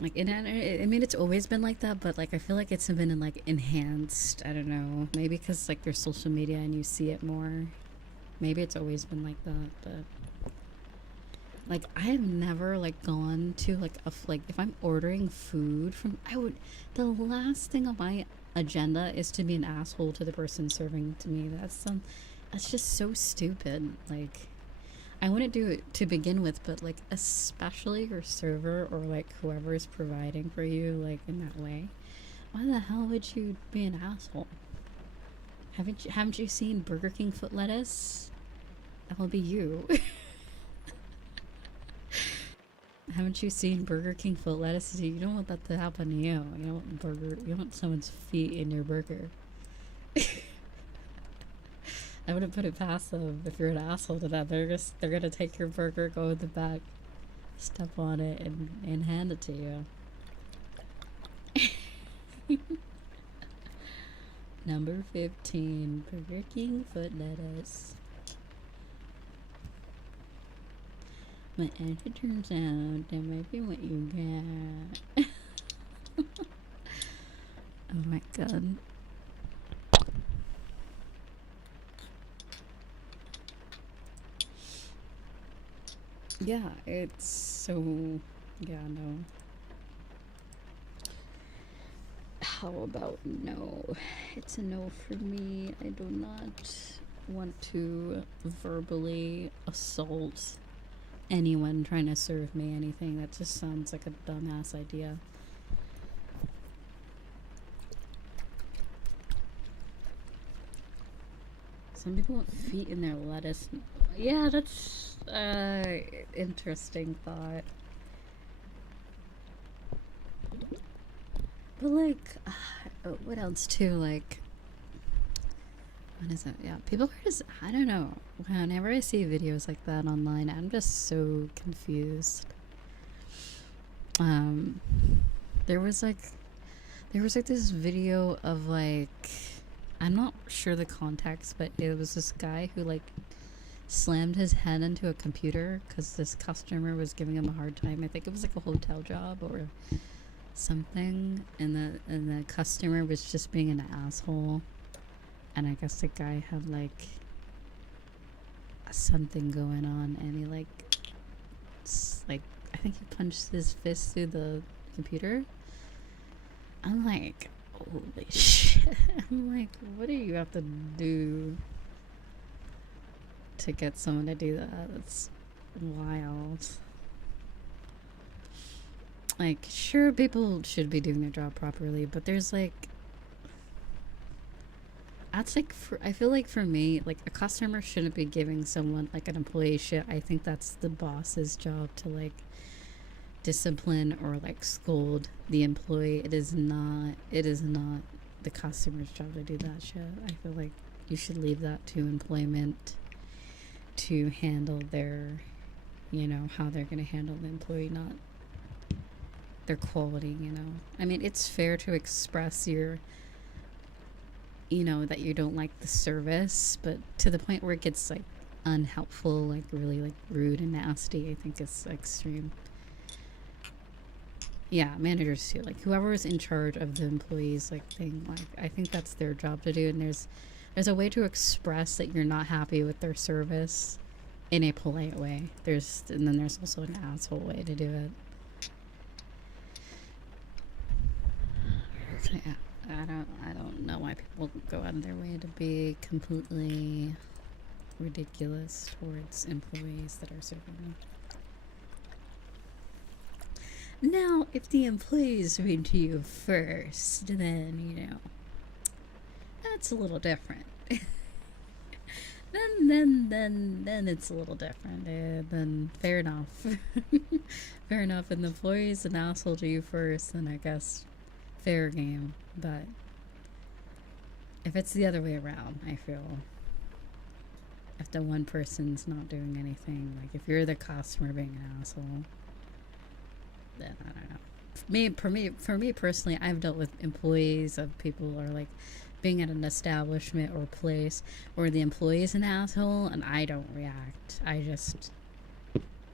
Like, I mean, it's always been like that, but like I feel like it's been like enhanced. I don't know, maybe because like there's social media and you see it more. Maybe it's always been like that, but like I have never like gone to like like if I'm ordering food from, the last thing on my agenda is to be an asshole to the person serving to me. That's just so stupid. Like, I wouldn't do it to begin with, but like especially your server or like whoever is providing for you, like in that way, why the hell would you be an asshole? Haven't you seen Burger King foot lettuce? That'll be you. Haven't you seen Burger King foot lettuce? You don't want that to happen to you. You don't want someone's feet in your burger. I wouldn't put it past them if you're an asshole to that. They're gonna take your burger, go in the back, step on it, and hand it to you. Number 15, Burger King foot lettuce. But as it turns out, that might be what you get. Oh my god. Yeah, it's so... yeah, no. How about no? It's a no for me. I do not want to verbally assault anyone trying to serve me anything. That just sounds like a dumbass idea. Some people want feet in their lettuce. Yeah, that's interesting thought. But like, what else too? Like, What is it? Yeah, people are just, I don't know. Whenever I see videos like that online, I'm just so confused. Um, there was like, this video of like, I'm not sure the context, but it was this guy who like slammed his head into a computer because this customer was giving him a hard time. I think it was like a hotel job or something, and the customer was just being an asshole. And I guess the guy had like something going on, and he like I think he punched his fist through the computer. I'm like, holy shit. I'm like, what do you have to do to get someone to do that? That's wild. Like, sure, people should be doing their job properly, but there's like, that's like, I feel like for me, like a customer shouldn't be giving someone, like an employee shit. I think that's the boss's job to like discipline or like scold the employee. It is not the customer's job to do that shit. I feel like you should leave that to employment to handle their, you know, how they're going to handle the employee, not their quality, you know. I mean, it's fair to express your, you know, that you don't like the service, but to the point where it gets like unhelpful, like really like rude and nasty, I think it's extreme. Yeah, managers too, like whoever is in charge of the employees like thing, like I think that's their job to do. And there's a way to express that you're not happy with their service in a polite way. And then there's also an asshole way to do it. So yeah, I don't know why people go out of their way to be completely ridiculous towards employees that are serving them. Now, if the employees mean to you first, then, you know, that's a little different. then it's a little different. Then fair enough. Fair enough. And the employee's an asshole to you first, then I guess fair game. But if it's the other way around, I feel, if the one person's not doing anything, like if you're the customer being an asshole, then I don't know. For me personally, I've dealt with employees of people or like being at an establishment or place where the employee is an asshole and I don't react. I just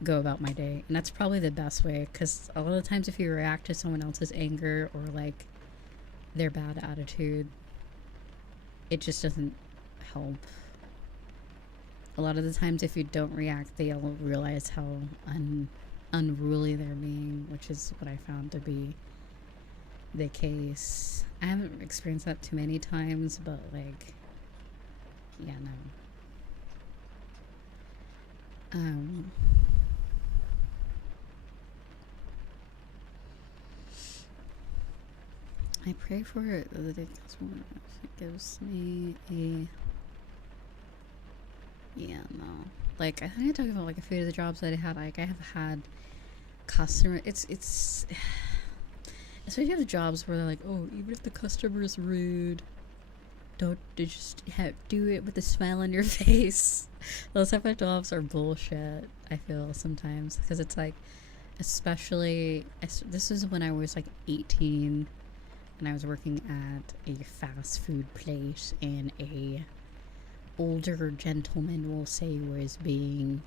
go about my day, and that's probably the best way, because a lot of times if you react to someone else's anger or like their bad attitude, it just doesn't help. A lot of the times if you don't react, they'll realize how unruly they're being, which is what I found to be the case. I haven't experienced that too many times, but like, yeah, no. I pray for it the other day because it gives me a, yeah, no. Like, I think I talked about like a few of the jobs that I had. Like, I have had customer, it's especially if you have jobs where they're like, oh, even if the customer is rude, don't just do it with a smile on your face. Those type of jobs are bullshit, I feel sometimes, because it's like, especially this is when I was like 18 and I was working at a fast food place, and a older gentleman, will say, was being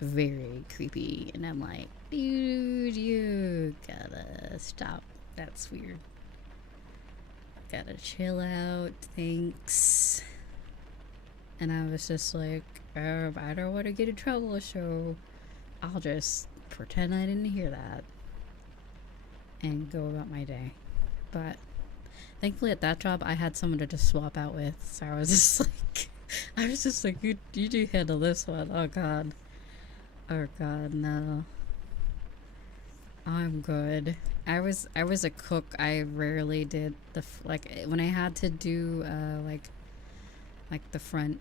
very creepy, and I'm like, dude, you gotta stop, that's weird, gotta chill out, thanks. And I was just like, I don't want to get in trouble, so I'll just pretend I didn't hear that and go about my day. But thankfully at that job I had someone to just swap out with, so I was just like, you do handle this one. Oh god, no, I'm good. I was a cook. I rarely did like when I had to do like the front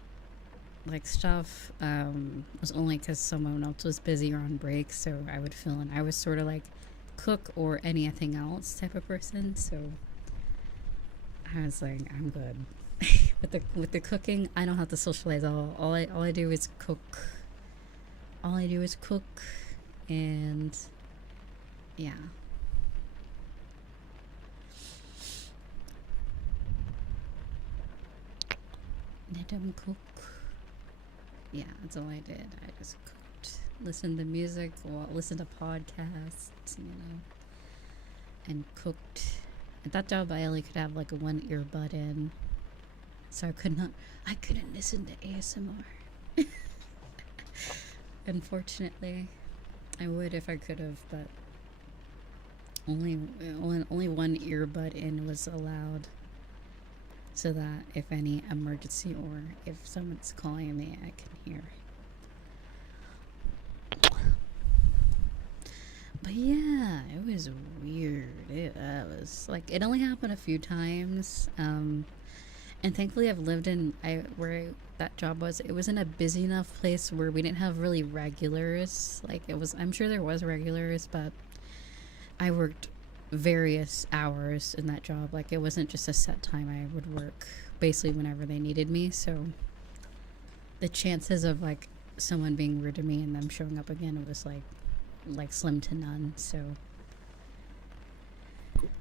like stuff, was only because someone else was busy or on break, so I would fill in. I was sort of like cook or anything else type of person, so I was like, I'm good. with the cooking, I don't have to socialize at all. All I do is cook. All I do is cook, and yeah. Let them cook. Yeah, that's all I did. I just cooked, listened to music, listened to podcasts, and cooked. At that job, I only could have like one earbud in, so I couldn't listen to ASMR. Unfortunately, I would if I could have, but only one earbud in was allowed, so that if any emergency or if someone's calling me, I can hear. But yeah, it was weird. It was like it only happened a few times, and thankfully I've lived in where that job was. It was in a busy enough place where we didn't have really regulars. Like it was, I'm sure there was regulars, but I worked various hours in that job. Like it wasn't just a set time. I would work basically whenever they needed me. So the chances of like someone being rude to me and them showing up again was like slim to none. So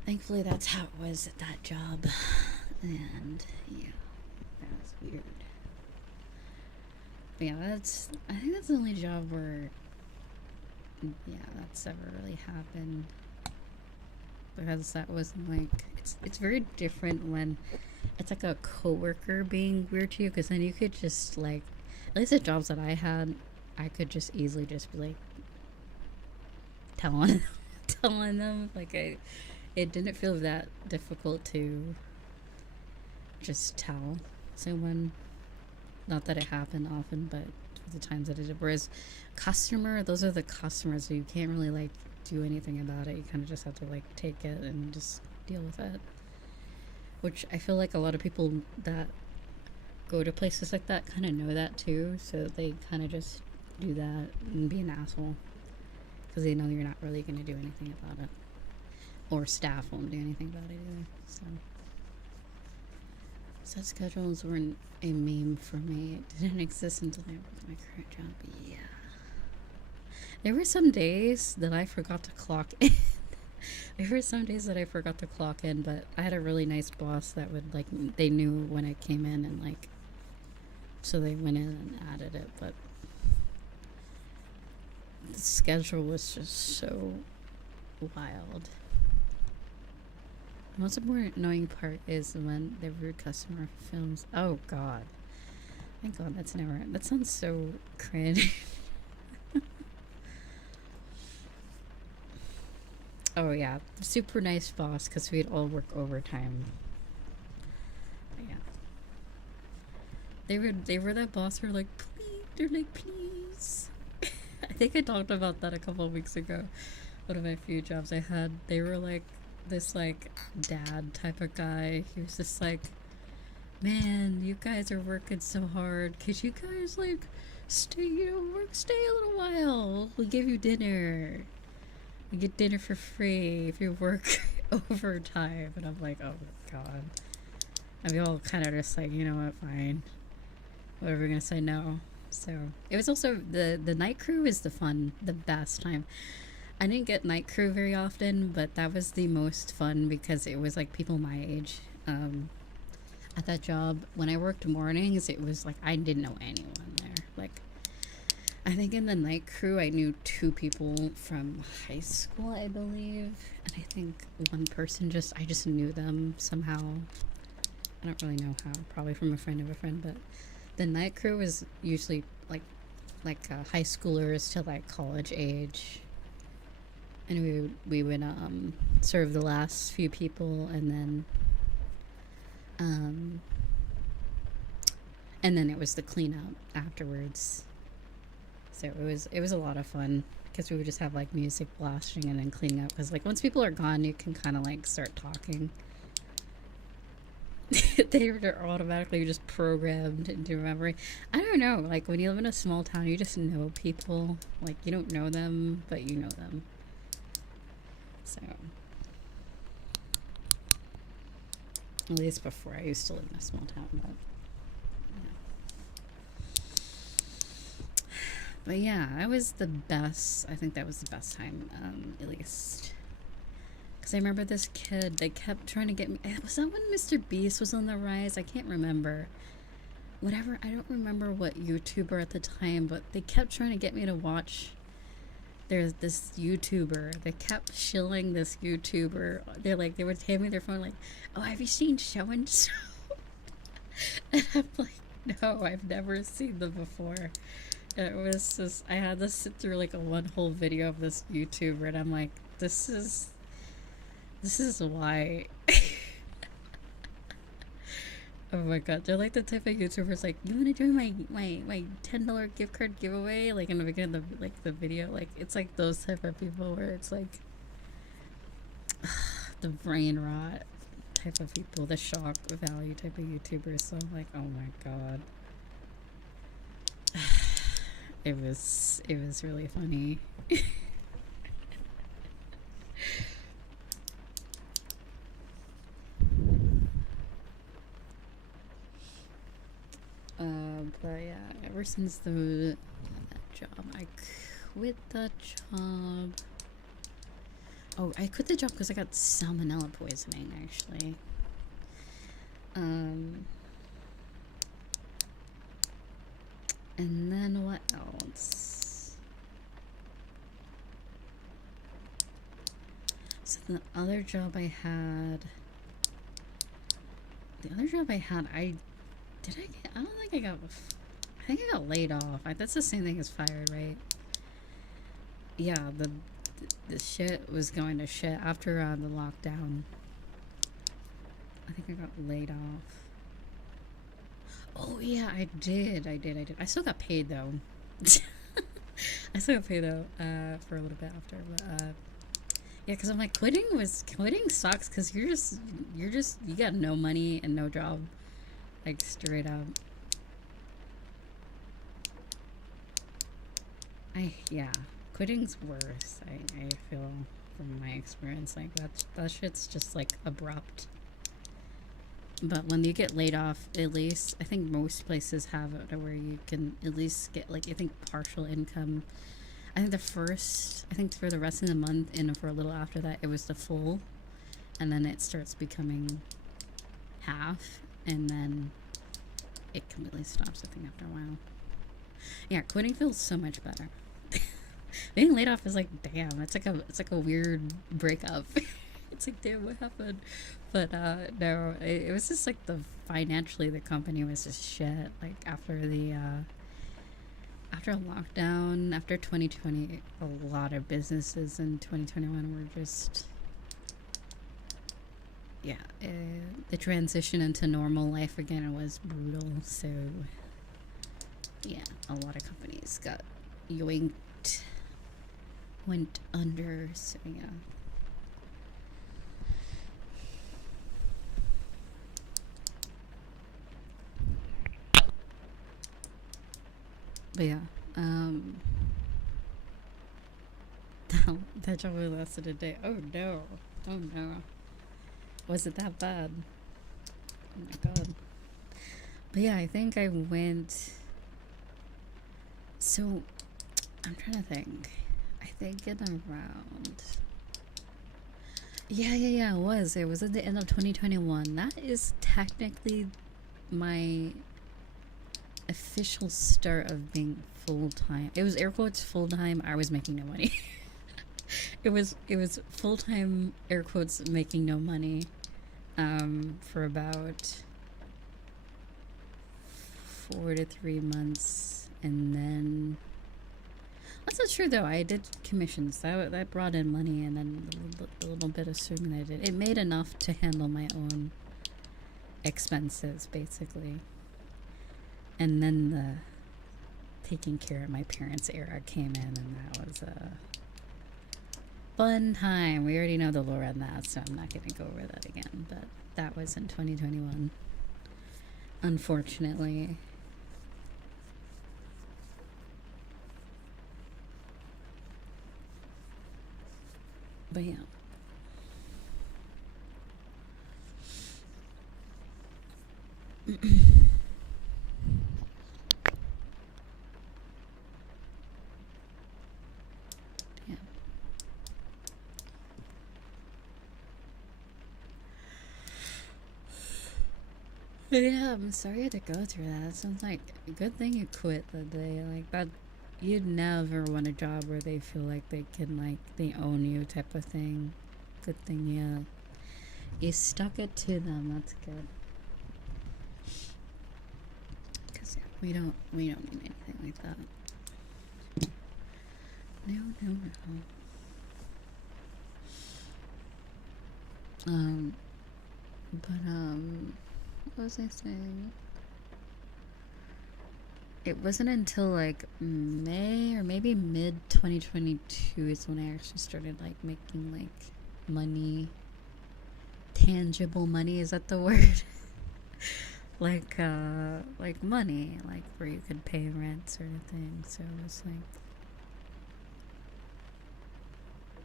thankfully that's how it was at that job. And yeah, that was weird. But yeah, I think that's the only job where that's ever really happened, because that wasn't like it's very different when it's like a coworker being weird to you, because then you could just like, at least the jobs that I had, I could just easily just be like telling them like it didn't feel that difficult to just tell someone. Not that it happened often, but the times that it did. Whereas those are the customers, so you can't really like do anything about it. You kind of just have to like take it and just deal with it, which I feel like a lot of people that go to places like that kind of know that too, so they kind of just do that and be an asshole because they know you're not really going to do anything about it, or staff won't do anything about it either. So set schedules weren't a meme for me. It didn't exist until I worked my current job. But yeah, there were some days that I forgot to clock in. But I had a really nice boss that would like, they knew when I came in, and like, so they went in and added it. But the schedule was just so wild. The most important annoying part is when the rude customer films. Oh god. Thank god that sounds so cringe. Oh yeah, super nice boss, because we'd all work overtime. But yeah. They were that boss who were like, please, they're like, please. I think I talked about that a couple of weeks ago. One of my few jobs I had, they were like this like dad type of guy. He was just like, man, you guys are working so hard. Could you guys like stay a little while? We'll give you dinner. You get dinner for free if you work overtime. And I'm like, oh my god. And we all kind of just like, you know what, fine. Whatever, we're gonna say no. So it was also the night crew is the best time. I didn't get night crew very often, but that was the most fun because it was like people my age. At that job, when I worked mornings, it was like I didn't know anyone there. Like, I think in the night crew, I knew 2 people from high school, I believe, and I think one person I just knew them somehow. I don't really know how. Probably from a friend of a friend, but the night crew was usually like high schoolers to like college age. And we would serve the last few people, and then it was the cleanup afterwards. So it was a lot of fun because we would just have like music blasting and then cleaning up, because like once people are gone, you can kind of like start talking. They're automatically just programmed into memory. I don't know, like when you live in a small town, you just know people. Like you don't know them, but you know them. So At least before. I used to live in a small town, but But yeah, I was the best. I think that was the best time, at least. Because I remember this kid, they kept trying to get me. Was that when Mr. Beast was on the rise? I can't remember. Whatever, I don't remember what YouTuber at the time, but they kept trying to get me to watch. There's this YouTuber. They kept shilling this YouTuber. They would hand me their phone, like, oh, have you seen so and so? And I'm like, no, I've never seen them before. It was just, I had to sit through like a one whole video of this YouTuber, and I'm like, this is why. Oh my god, they're like the type of YouTubers like, you want to join my $10 gift card giveaway? Like in the beginning of the video, like it's like those type of people where it's like the brain rot type of people, the shock value type of YouTubers. So I'm like, oh my god. It was really funny. But yeah, ever since that job, I quit that job. Oh, I quit the job because I got salmonella poisoning, actually. And then what else? So the other job I had, I don't think I got, I think I got laid off. That's the same thing as fired, right? Yeah, the shit was going to shit after the lockdown. I think I got laid off. Oh yeah, I did. I still got paid though. I still got paid though, for a little bit after, but yeah, because I'm like, quitting sucks, because you got no money and no job, like straight up. Yeah, quitting's worse. I feel from my experience, like that shit's just like abrupt. But when you get laid off, at least I think most places have it where you can at least get like, I think, partial income. I think for the rest of the month and for a little after that it was the full, and then it starts becoming half, and then it completely stops, I think, after a while. Yeah, quitting feels so much better. Being laid off is like, damn, it's like a weird breakup. It's like, damn, what happened? But no, it was just like financially the company was just shit. Like after lockdown, after 2020, a lot of businesses in 2021 were just, yeah, the transition into normal life again was brutal. So yeah, a lot of companies got yoinked, went under. So yeah. But yeah, that job only lasted a day. Oh no. Was it that bad? Oh my god. But yeah, I think I went, so I'm trying to think. I think in around, yeah, it was at the end of 2021. That is technically my official start of being full-time. It was air quotes full-time. I was making no money. it was full-time air quotes making no money for about 4 to 3 months, and then that's not true though. I did commissions that brought in money, and then the little bit of swimming I did, it made enough to handle my own expenses basically. And then the taking care of my parents era came in, and that was a fun time. We already know the lore on that, so I'm not going to go over that again. But that was in 2021, unfortunately. But yeah. Yeah. Yeah, I'm sorry you had to go through that. It sounds like a good thing you quit the day like that. You'd never want a job where they feel like they can, like, they own you type of thing. Good thing you stuck it to them. That's good. Cause yeah, we don't need anything like that. No, no, no. What was I saying? It wasn't until like May or maybe mid 2022 is when I actually started like making like money, tangible money. Is that the word? like money, like where you could pay rent sort of thing. So it was like,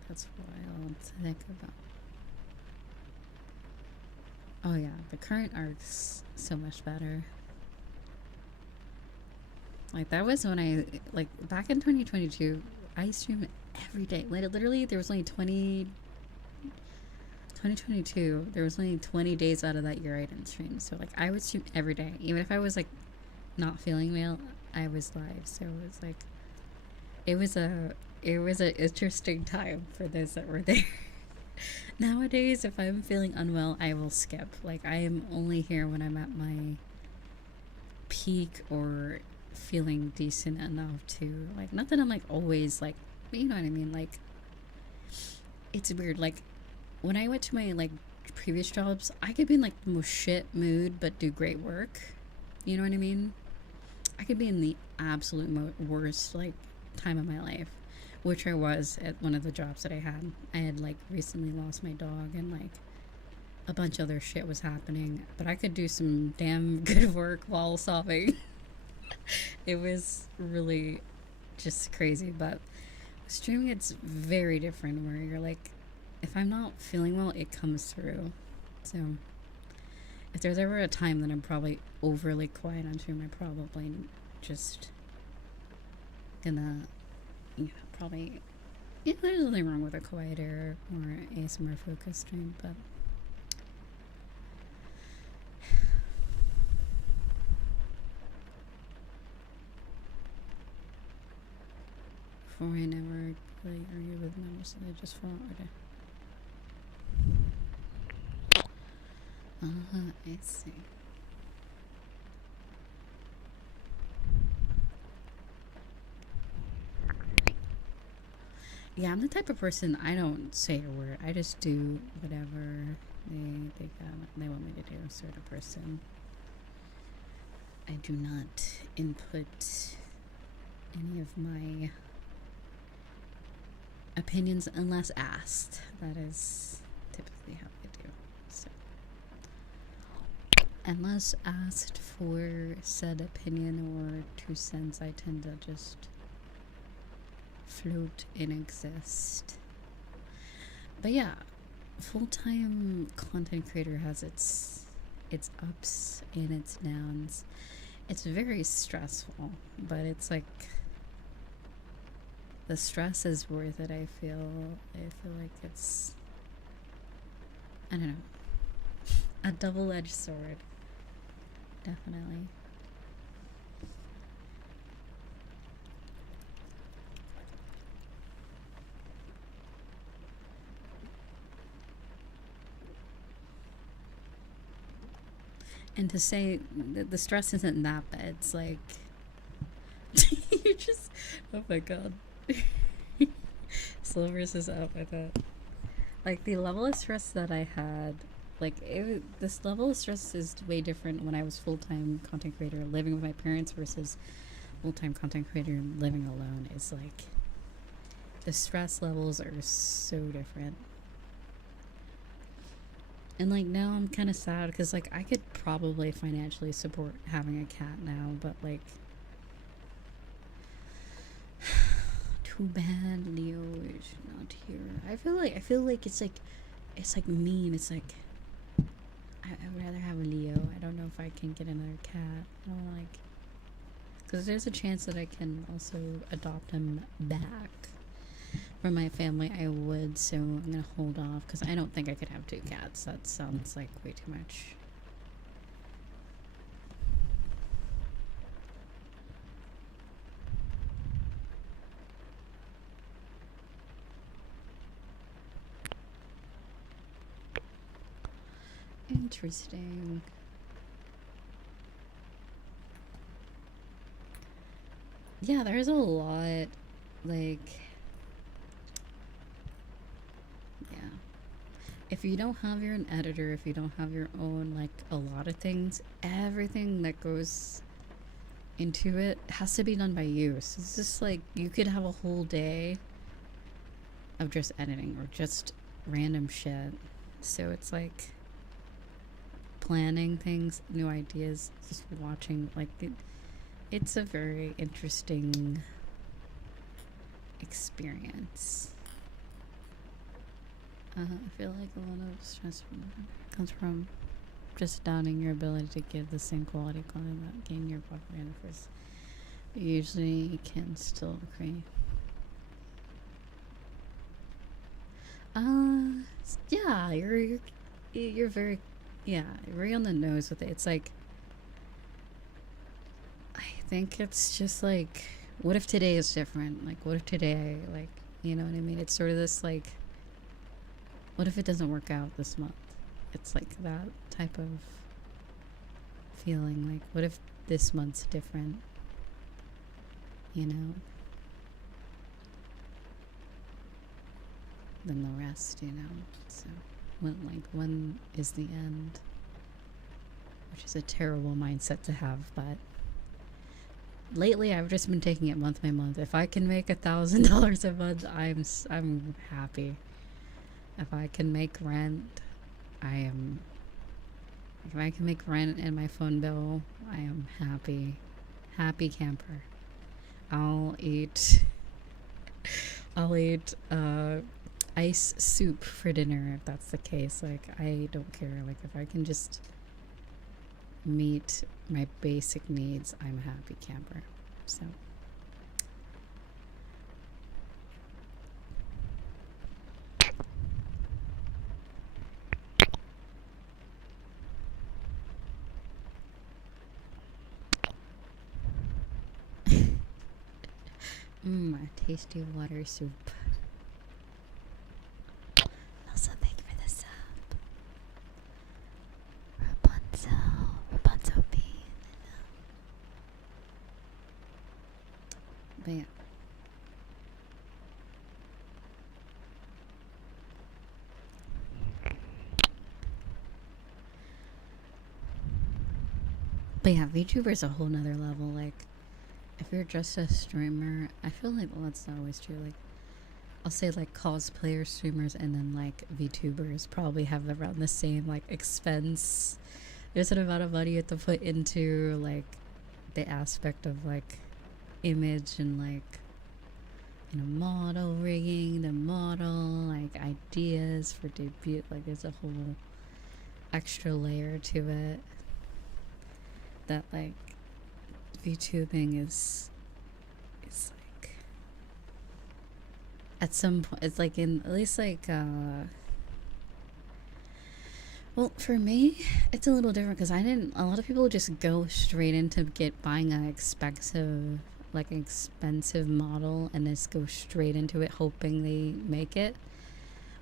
that's wild to think about. Oh yeah, the current arc's so much better. Like that was when I, like, back in 2022, I streamed every day. Like literally there was only 2022, there was only 20 days out of that year I didn't stream. So like I would stream every day. Even if I was like not feeling well, I was live. So it was like, it was a interesting time for those that were there. Nowadays, if I'm feeling unwell, I will skip. Like I am only here when I'm at my peak or feeling decent enough to, like, not that I'm like always like, you know what I mean, like it's weird. Like when I went to my like previous jobs, I could be in like the most shit mood but do great work, you know what I mean. I could be in the absolute worst like time of my life, which I was at one of the jobs that I had like recently lost my dog and like a bunch of other shit was happening, but I could do some damn good work while solving. It was really just crazy. But streaming, it's very different where you're like, if I'm not feeling well, it comes through. So if there's ever a time that I'm probably overly quiet on stream, I probably just gonna, probably, yeah, there's nothing wrong with a quieter or ASMR focused stream, but before I never really argue with members, so they just fall out. I see. Yeah, I'm the type of person, I don't say a word. I just do whatever they want me to do, sort of person. I do not input any of my opinions unless asked. That is typically how I do. So, unless asked for said opinion or 2 cents, I tend to just float and exist. But yeah, full-time content creator has its ups and its downs. It's very stressful, but it's like, the stress is worth it. I feel like it's, I don't know, a double-edged sword. Definitely. And to say that the stress isn't that bad, it's like, you just, oh my god. Slow versus up, I thought. Like, the level of stress that I had, like, this level of stress is way different when I was full-time content creator living with my parents versus full-time content creator living alone. It's like, the stress levels are so different. And like now I'm kind of sad because like I could probably financially support having a cat now, but like, too bad Leo is not here. I feel like it's like mean. It's like, I I'd rather have a Leo. I don't know if I can get another cat. I don't like, because there's a chance that I can also adopt him back from my family. I would, so I'm gonna hold off because I don't think I could have 2 cats. That sounds like way too much. Interesting. Yeah, there's a lot, like, yeah. If you don't have your own editor, if you don't have your own, like, a lot of things, everything that goes into it has to be done by you. So it's just like, you could have a whole day of just editing or just random shit. So it's like planning things, new ideas, just watching, like, it's a very interesting experience. I feel like a lot of stress comes from just doubting your ability to give the same quality content that gained your popularity first. Usually you can still create. Yeah, you're very, yeah, very on the nose with it. It's like, I think it's just like, what if today is different? Like, what if today, like, you know what I mean? It's sort of this, like, what if it doesn't work out this month? It's like that type of feeling. Like, what if this month's different? You know? Than the rest, you know? So, when is the end? Which is a terrible mindset to have, but lately I've just been taking it month by month. If I can make $1,000 a month, I'm happy. If I can make rent, I am. If I can make rent and my phone bill, I am happy. Happy camper. I'll eat ice soup for dinner if that's the case. Like, I don't care. Like, if I can just meet my basic needs, I'm a happy camper. So a tasty water soup. Also, thank you for the sub. Rapunzel bean. But yeah. But yeah, VTuber is a whole nother level. Like, if you're just a streamer, I feel like, well, that's not always true. Like, I'll say like cosplayer streamers and then like VTubers probably have around the same like expense. There's an amount of money you have to put into like the aspect of like image and like, you know, model rigging, the model, like ideas for debut. Like, there's a whole extra layer to it that like VTubing is like, at some point, it's like, in at least like well, for me it's a little different because a lot of people just go straight into buying an expensive model and just go straight into it hoping they make it.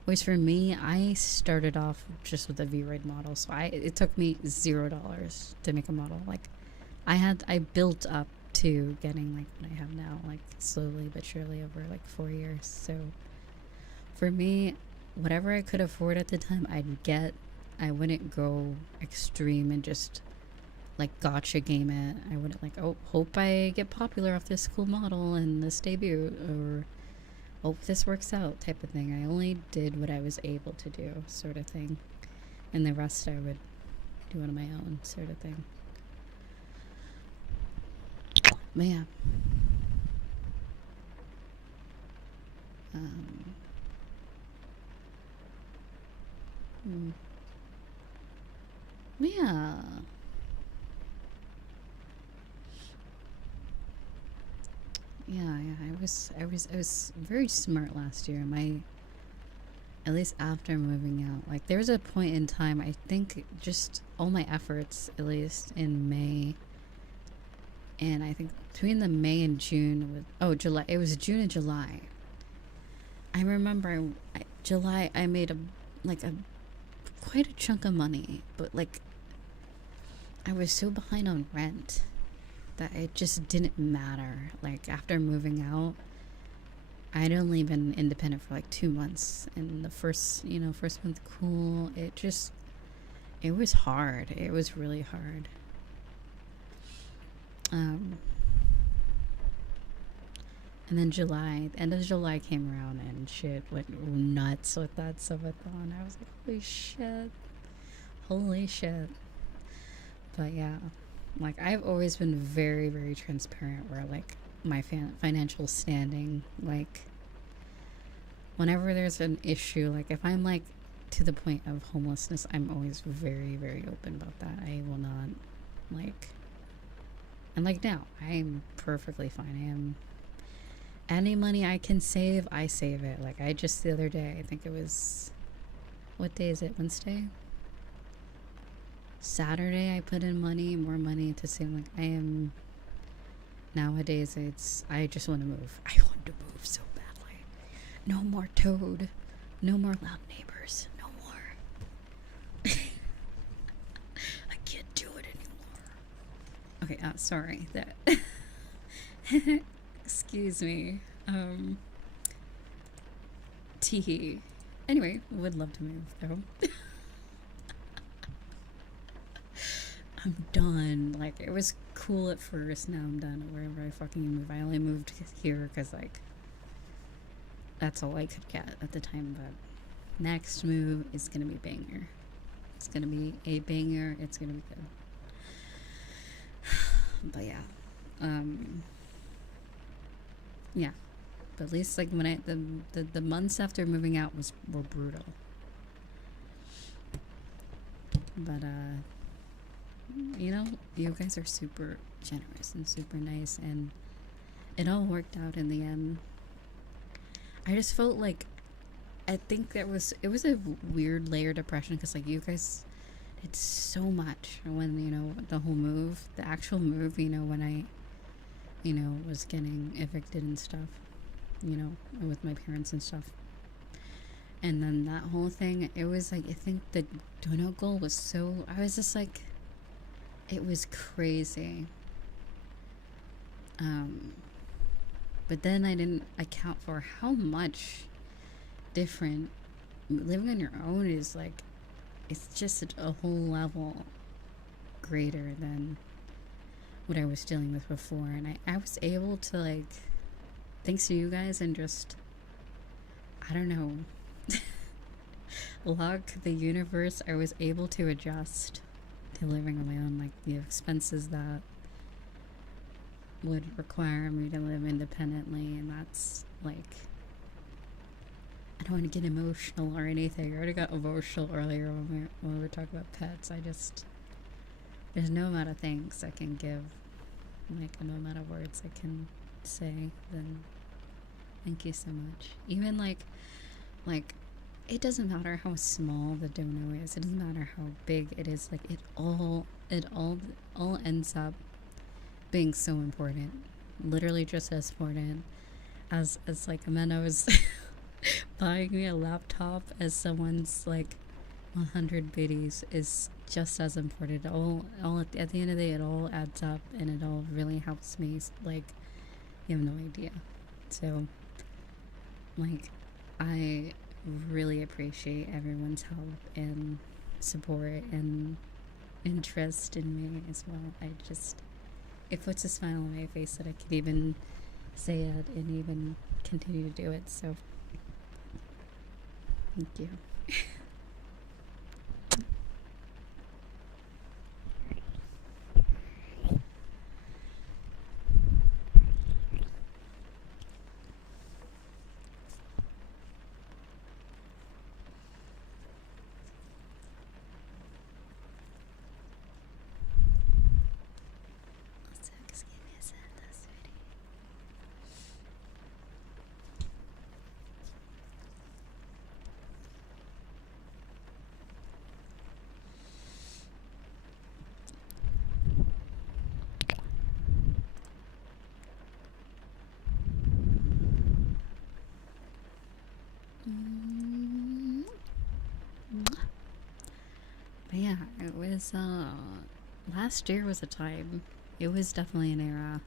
Whereas for me, I started off just with a V-Rig model, so it took me $0 to make a model. Like, I built up to getting like what I have now, like slowly but surely over like 4 years. So for me, whatever I could afford at the time, I'd get. I wouldn't go extreme and just like gotcha game it. I wouldn't like, oh, hope I get popular off this cool model and this debut, or hope this works out type of thing. I only did what I was able to do, sort of thing, and the rest I would do on my own, sort of thing. But yeah. Yeah. Yeah, I was very smart last year. At least after moving out, like there was a point in time, I think just all my efforts, at least in May, and I think between the May and June was, oh, July, it was June and July. I remember July I made a like a quite a chunk of money, but like I was so behind on rent that it just didn't matter. Like after moving out, I'd only been independent for like 2 months, and the first month, cool. It was hard. It was really hard. Um, and then July, the end of July came around, and shit went nuts with that subathon. I was like, holy shit. But yeah, like I've always been very, very transparent. Where like my financial standing, like whenever there's an issue, like if I'm like to the point of homelessness, I'm always very, very open about that. I will not like, and like now, I'm perfectly fine. I am, any money I can save, I save it. Like I just the other day, I think it was, what day is it? Wednesday? Saturday, I put in more money to save. Like I am, nowadays, I just want to move. I want to move so badly. No more toad. No more loud neighbors. No more. I can't do it anymore. Okay, sorry. That. Excuse me. Teehee. Anyway, would love to move though. I'm done. Like, it was cool at first. Now I'm done wherever I fucking move. I only moved here because, like, that's all I could get at the time. But next move is going to be banger. It's going to be a banger. It's going to be good. But yeah. Yeah. But at least, like, when the months after moving out were brutal. But, you know, you guys are super generous and super nice, and it all worked out in the end. I just felt like, I think it was a weird layer depression because like you guys did so much when, you know, the actual move, you know, when I, you know, was getting evicted and stuff, you know, with my parents and stuff. And then that whole thing, it was like, I think the donut goal was so, I was just like, it was crazy. But then I didn't account for how much different living on your own is. Like, it's just a whole level greater than what I was dealing with before. And I was able to, like, thanks to you guys and just, I don't know, luck, the universe, I was able to adjust to living on my own. Like, the expenses that would require me to live independently, and that's like, I don't want to get emotional or anything. I already got emotional earlier when we were talking about pets. There's no amount of thanks I can give, like no amount of words I can say, then thank you so much. Even like it doesn't matter how small the dono is, it doesn't matter how big it is, like it all ends up being so important, literally just as important as like Amanda was buying me a laptop, as someone's like 100 biddies is just as important. All at the end of the day, it all adds up, and it all really helps me. Like, you have no idea. So, like, I really appreciate everyone's help and support and interest in me as well. It puts a smile on my face that I could even say it and even continue to do it. So, thank you. Mm. But yeah, it was, last year was a time. It was definitely an era.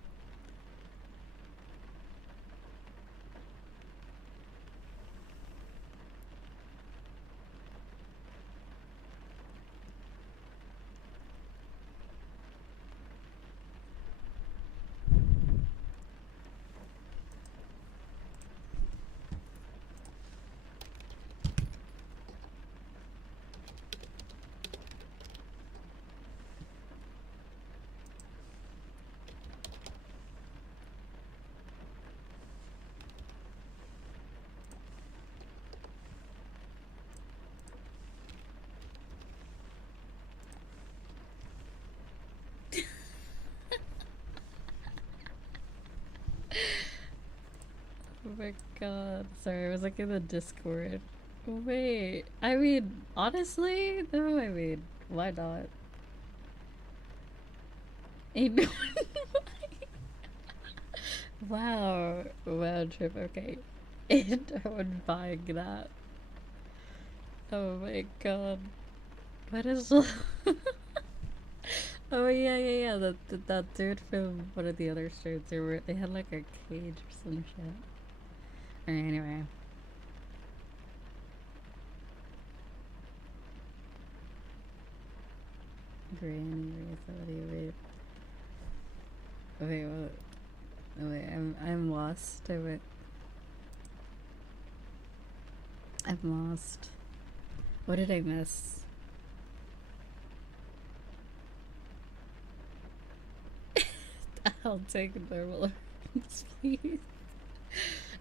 Oh my god. Sorry, I was like in the Discord. Wait, I mean, honestly, no, I mean, why not? Ain't no Wow. Wow, Trip, okay. Ain't no one buying that. Oh my god. What is. Oh, yeah. That dude from one of the other streams, they had like a cage or some shit. Alright, anyway. Granny Riza, what do you wait? Wait, what? Oh, wait, I'm lost. I'm lost. What did I miss? I'll take normal items, please.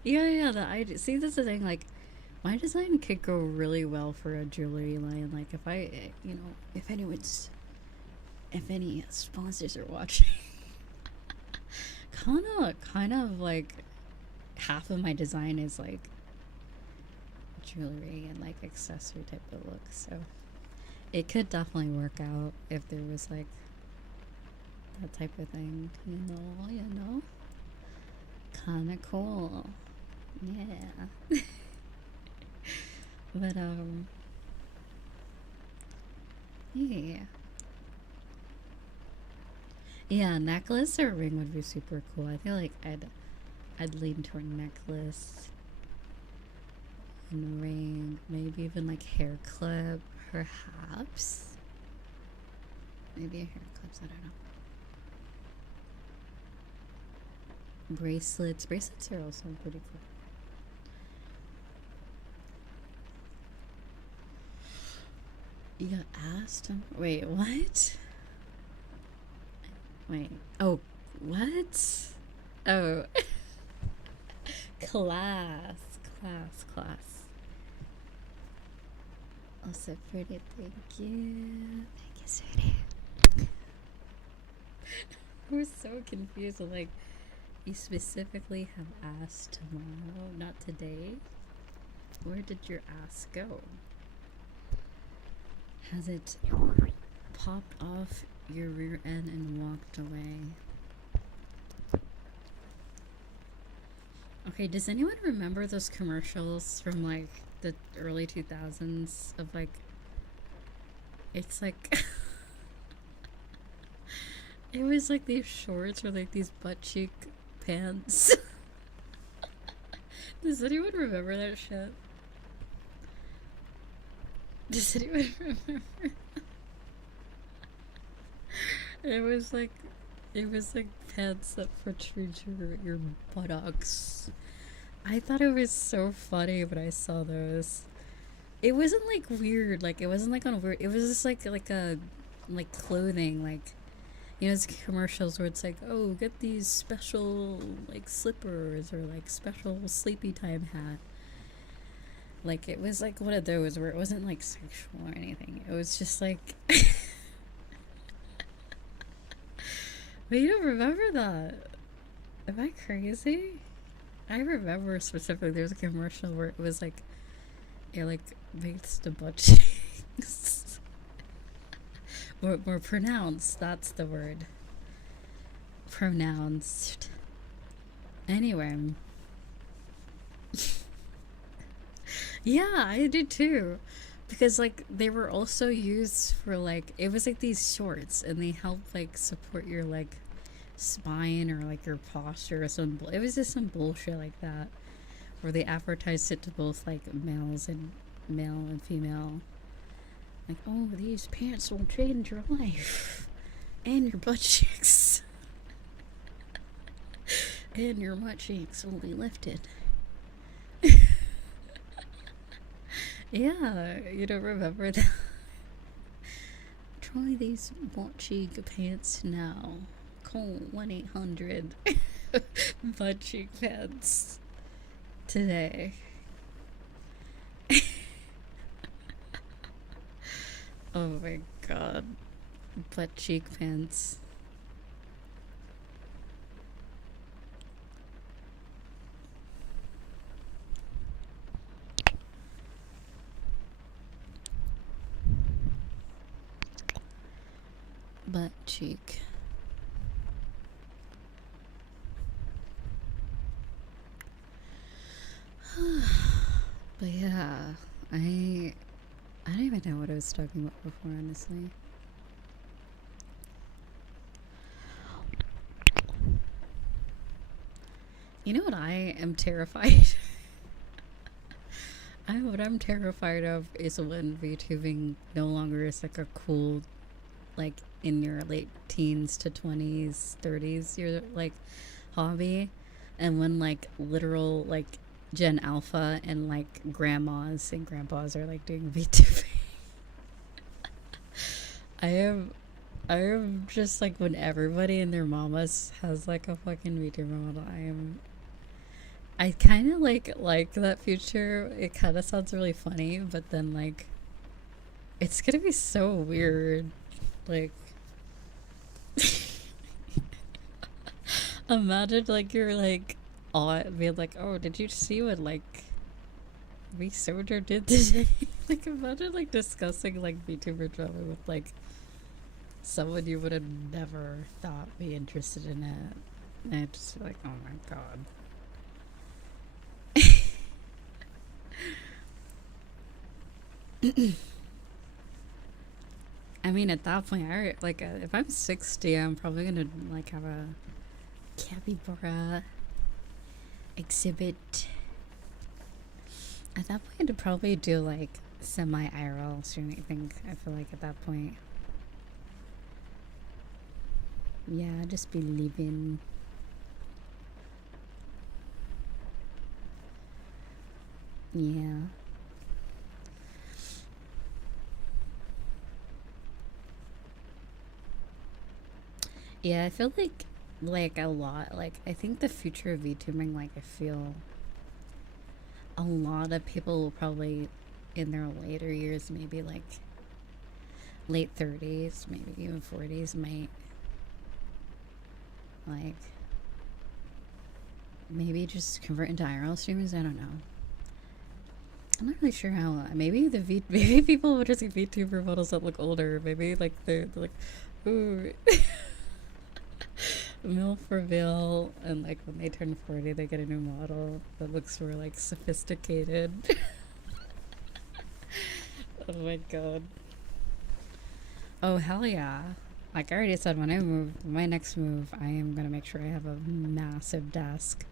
Yeah, see, that's the thing, like, my design could go really well for a jewelry line. Like, if I, you know, if any sponsors are watching, kind of like, half of my design is like jewelry and like accessory type of look, so it could definitely work out if there was like that type of thing, you know, kind of cool, yeah. But yeah, necklace or ring would be super cool. I feel like I'd lean toward necklace and ring, maybe even like hair clip, perhaps. Maybe a hair clips, I don't know. Bracelets are also pretty cool. You got asked? Wait, what? Wait. Oh, what? Oh. Class. Also pretty, thank you. Thank you, sweetie. I was so confused. Like, you specifically have asked tomorrow, not today? Where did your ask go? Has it popped off your rear end and walked away? Okay, does anyone remember those commercials from like the early 2000s of like, it's like it was like these shorts or like these butt cheek pants. Does anyone remember that shit? Does anyone remember? It was like pants that protrude your buttocks. I thought it was so funny when I saw those. It wasn't like weird, like it wasn't like on weird. It was just like a like clothing, like, you know, it's commercials where it's like, oh, get these special like slippers or like special sleepy time hat. Like, it was like one of those where it wasn't like sexual or anything. It was just like. But you don't remember that? Am I crazy? I remember specifically there was a commercial where it was like, it like makes the butt cheeks more pronounced. That's the word. Pronounced. Anyway. Yeah, I did too. Because like they were also used for like it was like these shorts and they help like support your like spine or like your posture or it was just some bullshit like that where they advertised it to both like male and female. Like, oh, these pants will change your life and your butt cheeks. And your butt cheeks will be lifted. Yeah, you don't remember that? Try these butt cheek pants now. Call 1-800 butt cheek pants today. Oh my god. Butt cheek pants. Butt cheek. But yeah, I don't even know what I was talking about before, honestly. You know what I am terrified? What I'm terrified of is when VTubing no longer is like a cool, like in your late teens to 20s, 30s, your like hobby, and when like literal like Gen Alpha and like grandmas and grandpas are like doing VTubing. I am just like when everybody and their mamas has like a fucking VTuber model. I kind of like that future. It kind of sounds really funny, but then like it's gonna be so weird. Like imagine like you're like being like, oh, did you see what like Resoder did today? Like imagine like discussing like VTuber drama with like someone you would have never thought be interested in it. And I'd just be like, oh my god. I mean, at that point, if I'm 60, I'm probably gonna like have a capybara exhibit. At that point, I'd probably do like semi IRL streaming. I feel like at that point, yeah, I'd just be living. Yeah. Yeah, I feel like a lot. Like I think the future of VTubing, like I feel a lot of people will probably in their later years, maybe like late 30s, maybe even 40s, might like maybe just convert into IRL streamers. I don't know. I'm not really sure how. Maybe maybe people would just get VTuber models that look older. Maybe like they're like, ooh. MILF reveal, and like when they turn 40 they get a new model that looks more like sophisticated. Oh my god. Oh hell yeah. Like I already said, when I move, my next move, I am gonna make sure I have a massive desk,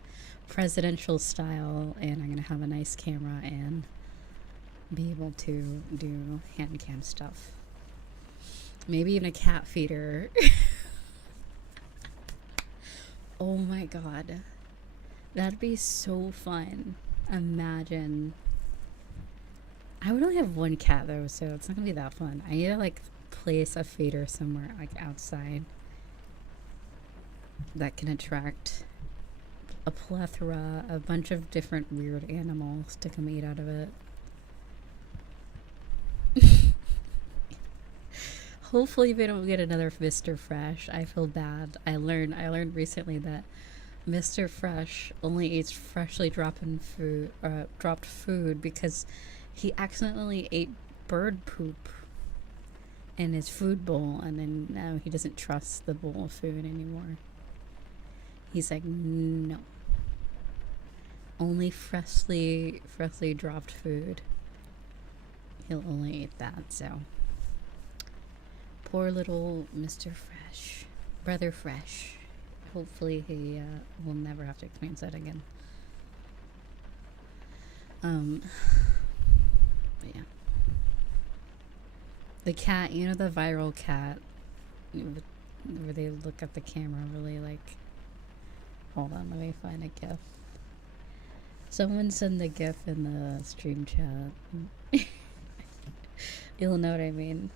presidential style, and I'm gonna have a nice camera and be able to do hand cam stuff. Maybe even a cat feeder. Oh my god. That'd be so fun. Imagine. I would only have one cat though, so it's not gonna be that fun. I need to like place a feeder somewhere like outside that can attract a plethora, a bunch of different weird animals to come eat out of it. Hopefully we don't get another Mr. Fresh. I feel bad. I learned recently that Mr. Fresh only eats freshly dropped food because he accidentally ate bird poop in his food bowl, and then now he doesn't trust the bowl of food anymore. He's like, no. only freshly dropped food. He'll only eat that, so. Poor little Mr. Fresh. Brother Fresh. Hopefully he will never have to experience that again. But yeah. The cat, you know, the viral cat where they look at the camera really like. Hold on, let me find a gif. Someone send the gif in the stream chat. You'll know what I mean.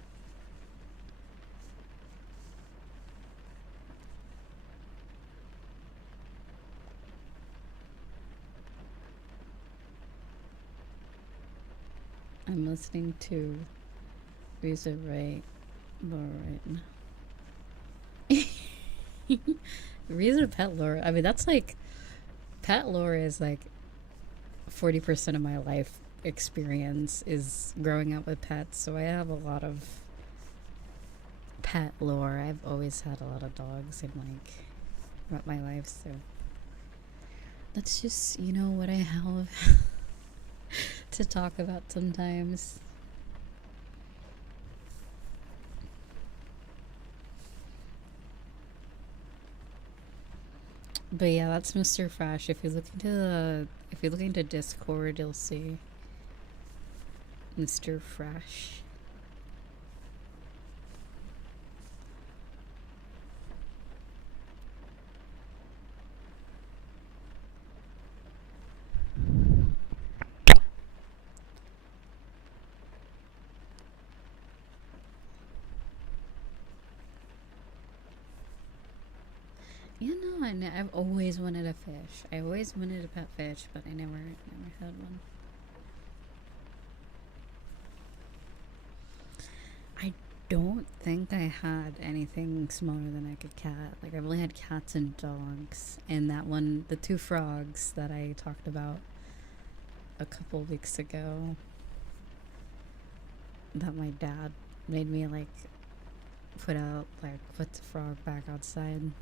I'm listening to Riza right now. Riza pet lore. I mean, that's like pet lore is like 40% of my life experience is growing up with pets. So I have a lot of pet lore. I've always had a lot of dogs in like throughout my life. So that's just, you know, what I have to talk about sometimes. But yeah, that's Mr. Fresh. If you look into Discord, you'll see Mr. Fresh. You know, I've always wanted a fish. I always wanted a pet fish, but I never had one. I don't think I had anything smaller than like a cat. Like I've only had cats and dogs, and that one, the two frogs that I talked about a couple weeks ago, that my dad made me like put the frog back outside.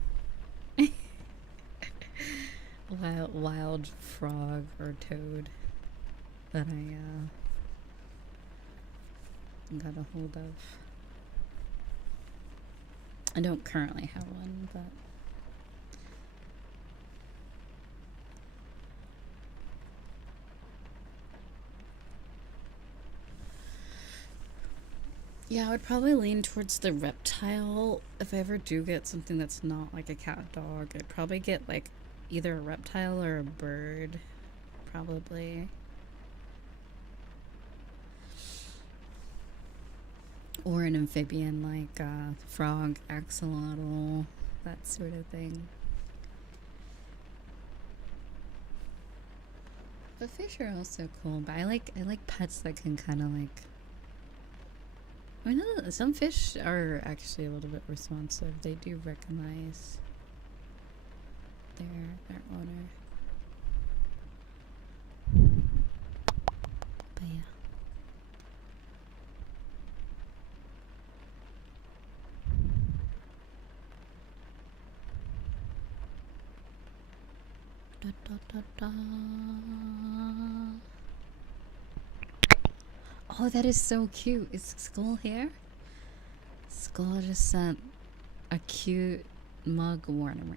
wild frog or toad that I got a hold of. I don't currently have one, but yeah, I would probably lean towards the reptile. If I ever do get something that's not like a cat dog, I'd probably get like either a reptile or a bird, probably. Or an amphibian like frog, axolotl, that sort of thing. But fish are also cool, but I like pets that can kind of like. I know some fish are actually a little bit responsive. They do recognize their owner. But yeah. Da, da, da, da. Oh, that is so cute. Is Skull here? Skull just sent a cute mug warmer.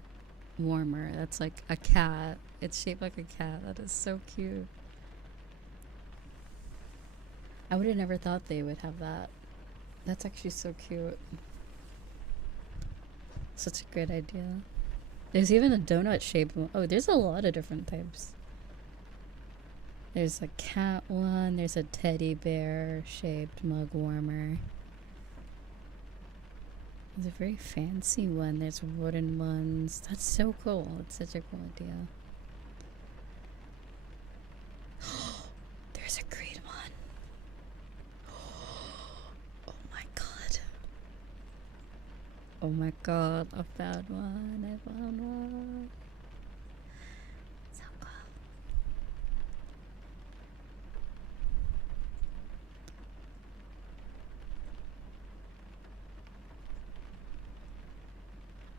That's like a cat. It's shaped like a cat. That is so cute. I would have never thought they would have that. That's actually so cute. Such a great idea. There's even a donut shaped one. Oh, there's a lot of different types. There's a cat one. There's a teddy bear shaped mug warmer. There's a very fancy one. There's wooden ones. That's so cool. It's such a cool idea. There's a green one. Oh my god. Oh my god. I found one. I found one. So cool.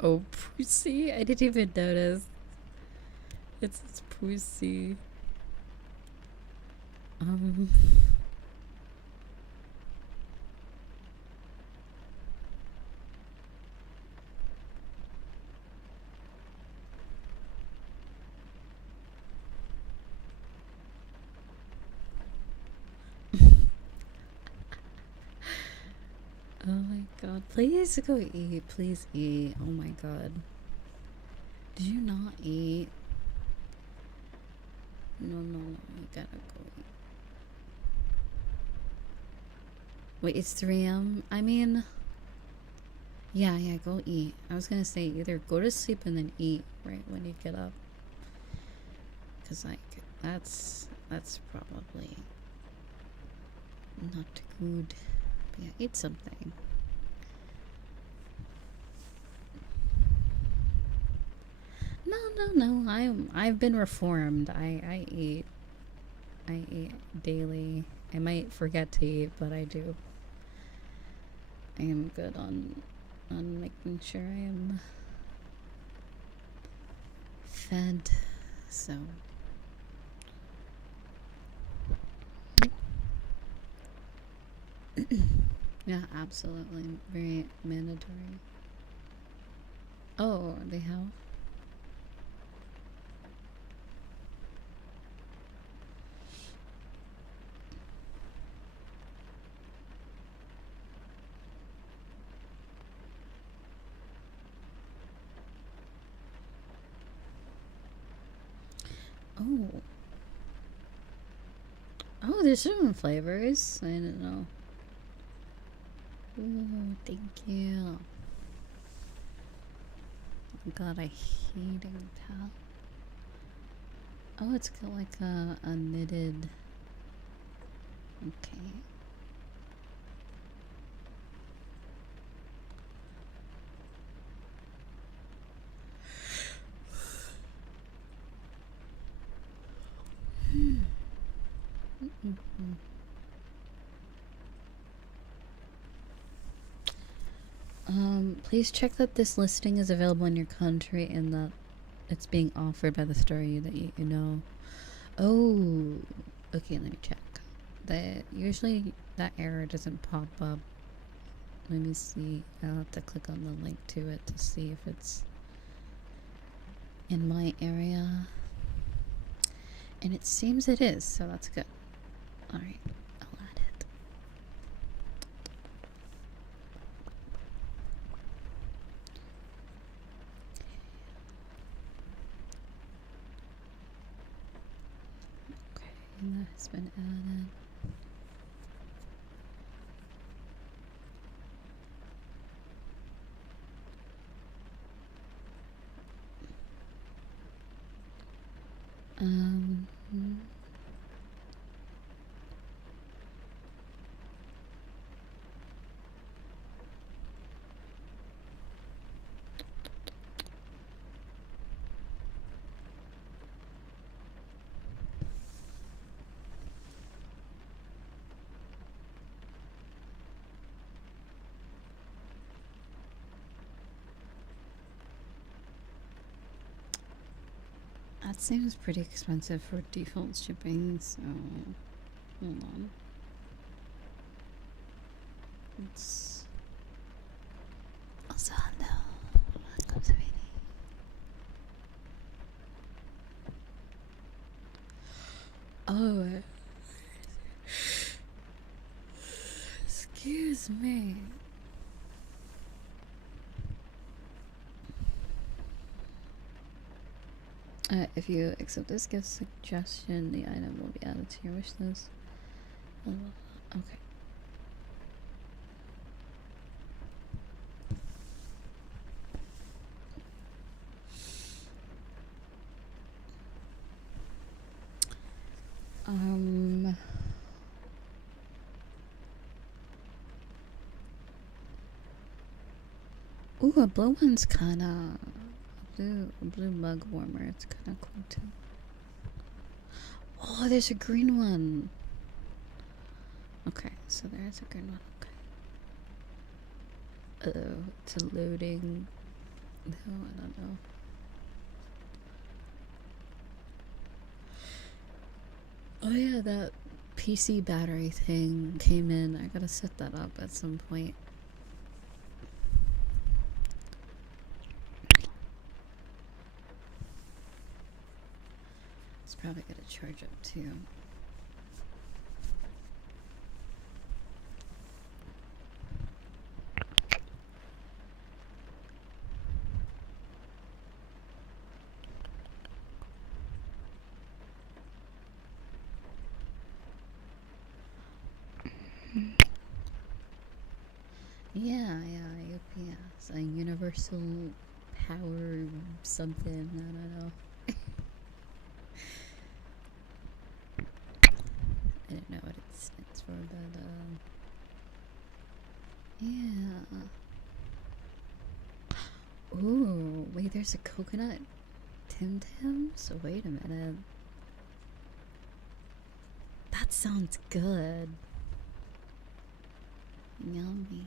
Oh, Pussy. I didn't even notice. It's Pussy. Um. Oh my god. Please go eat. Please eat. Oh my god. Did you not eat? No, no, no. You gotta go eat. Wait, it's 3 a.m.? I mean... Yeah, go eat. I was gonna say either go to sleep and then eat right when you get up. Cause like, that's probably not good. But yeah, eat something. No. I've been reformed. I eat daily. I might forget to eat, but I do. I am good on making sure I am fed. So yeah, absolutely, very mandatory. Oh, they have. Oh, there's different flavors. I didn't know. Ooh, thank you. Oh god, I hate that. Oh, it's got like a knitted. Okay. Please check that this listing is available in your country and that it's being offered by the store that you know. Oh, okay. Let me check. Usually that error doesn't pop up. Let me see. I'll have to click on the link to it to see if it's in my area. And it seems it is, so that's good. Alright, I'll add it. Okay, and that has been added. That seems pretty expensive for default shipping, so hold on. It's also hello. Welcome to me. Oh, excuse me. If you accept this gift suggestion, the item will be added to your wish list. Okay. Ooh, a blue one's kinda a blue mug warmer. It's kinda cool too. Oh, there's a green one. Okay, so there's a green one. Okay. Oh, it's loading. No, I don't know. Oh yeah, PC battery thing came in. I gotta set that up at some point. It's probably gonna charge up too. Yeah, UPS, a universal power something, I don't know. I don't know what it stands for, but yeah. Ooh, wait, there's a coconut Tim Tam? So wait a minute. That sounds good. Yummy.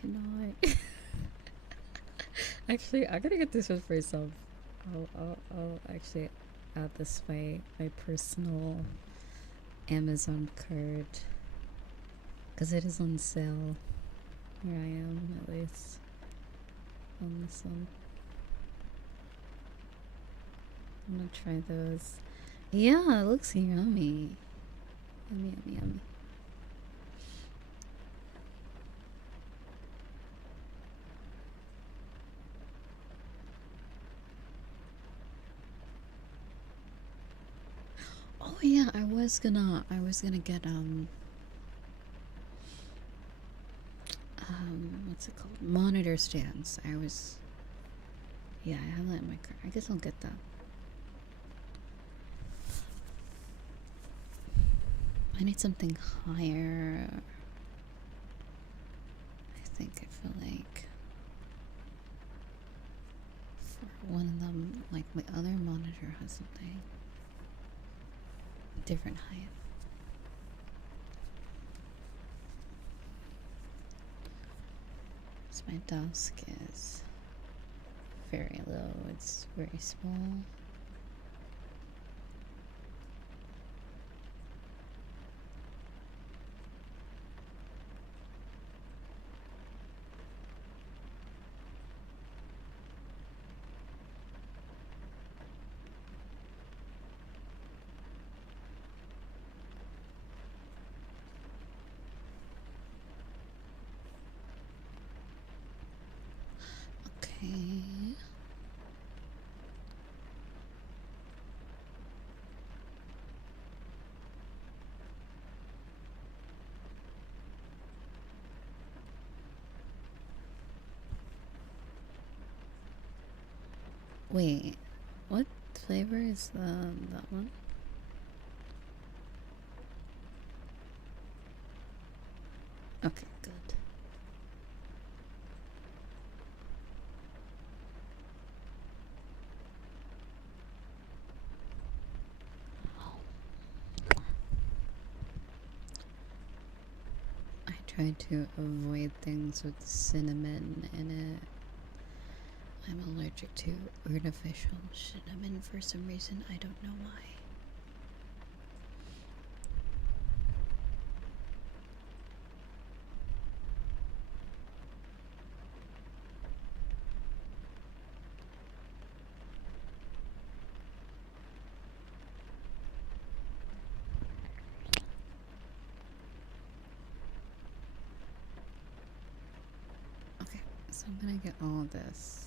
Can I? Actually, I gotta get this one for myself. I'll actually add this my personal Amazon card, because it is on sale. Here I am, at least on this one. I'm gonna try those. Yeah, it looks yummy. Yummy, yummy, yummy. Oh yeah, I was gonna get what's it called? Monitor stands. Yeah, I have that in my car. I guess I'll get that. I need something higher. I feel like for one of them, like my other monitor has something different height. So my desk is very low, it's very small. Okay. Wait, what flavor is that one? Okay, good. I try to avoid things with cinnamon in it. I'm allergic to artificial cinnamon for some reason. I don't know why. Okay, so I'm gonna get all of this.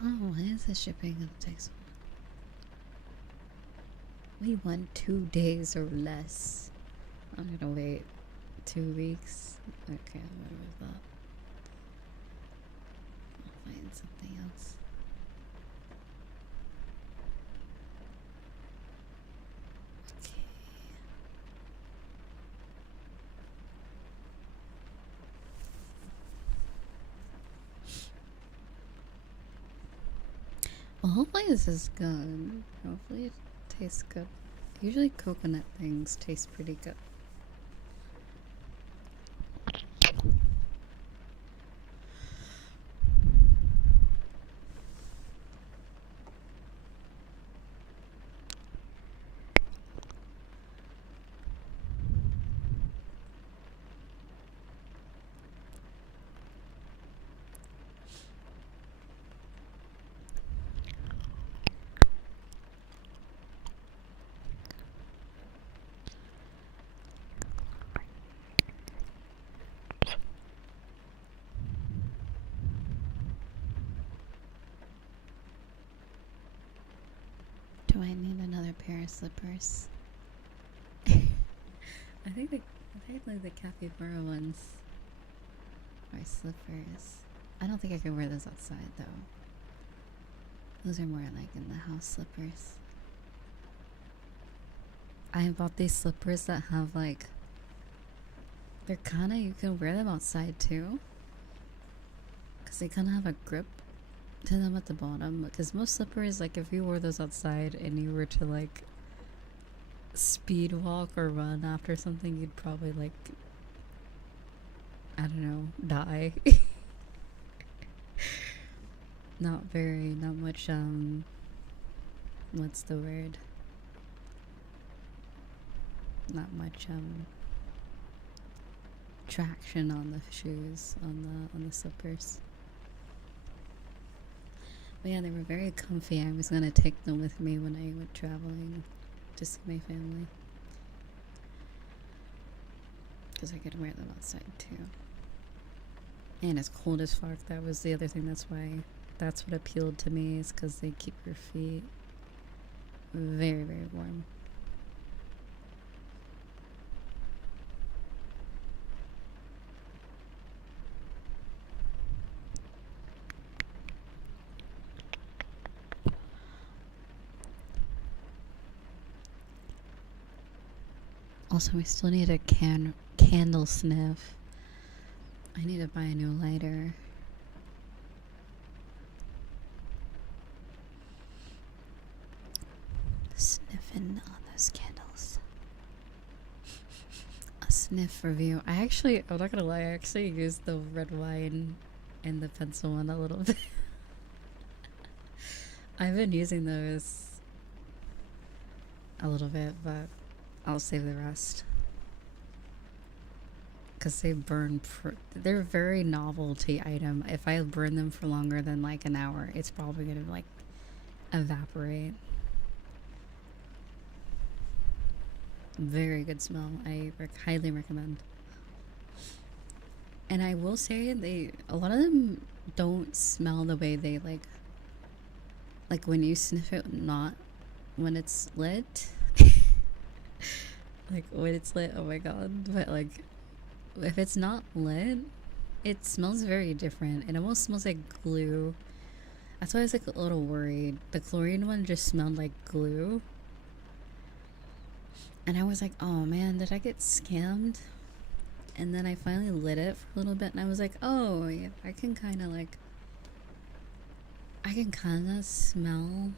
Why is the shipping gonna take so long? We want 2 days or less. I'm gonna wait 2 weeks. Okay, what was that? I'll find something else. Okay. Well, hopefully this is good. Hopefully it tastes good. Usually coconut things taste pretty good. Do I need another pair of slippers? I think like the capybara ones are slippers. I don't think I can wear those outside though. Those are more like in the house slippers. I bought these slippers that have like, they're kinda, you can wear them outside too. Cause they kinda have a grip to them at the bottom. Because most slippers, like if you wore those outside and you were to like speed walk or run after something, you'd probably like, I don't know, die. Not much, what's the word? Not much, traction on the shoes, on the slippers. But yeah, they were very comfy. I was gonna take them with me when I went traveling to see my family. Because I could wear them outside too. And it's cold as fuck. That was the other thing. That's what appealed to me, is because they keep your feet very, very warm. Also, we still need a candle sniff. I need to buy a new lighter. Sniffing on those candles. A sniff review. I'm not gonna lie, I actually used the red wine and the pencil one a little bit. I've been using those a little bit, but I'll save the rest. Because they burn, they're a very novelty item. If I burn them for longer than like an hour, it's probably gonna like evaporate. Very good smell. I highly recommend. And I will say, a lot of them don't smell the way they like when you sniff it, not when it's lit. Like when it's lit, oh my god. But like if it's not lit, it smells very different. It almost smells like glue. That's why I was like a little worried. The chlorine one just smelled like glue. And I was like, oh man, did I get scammed? And then I finally lit it for a little bit and I was like, oh yeah, I can kind of smell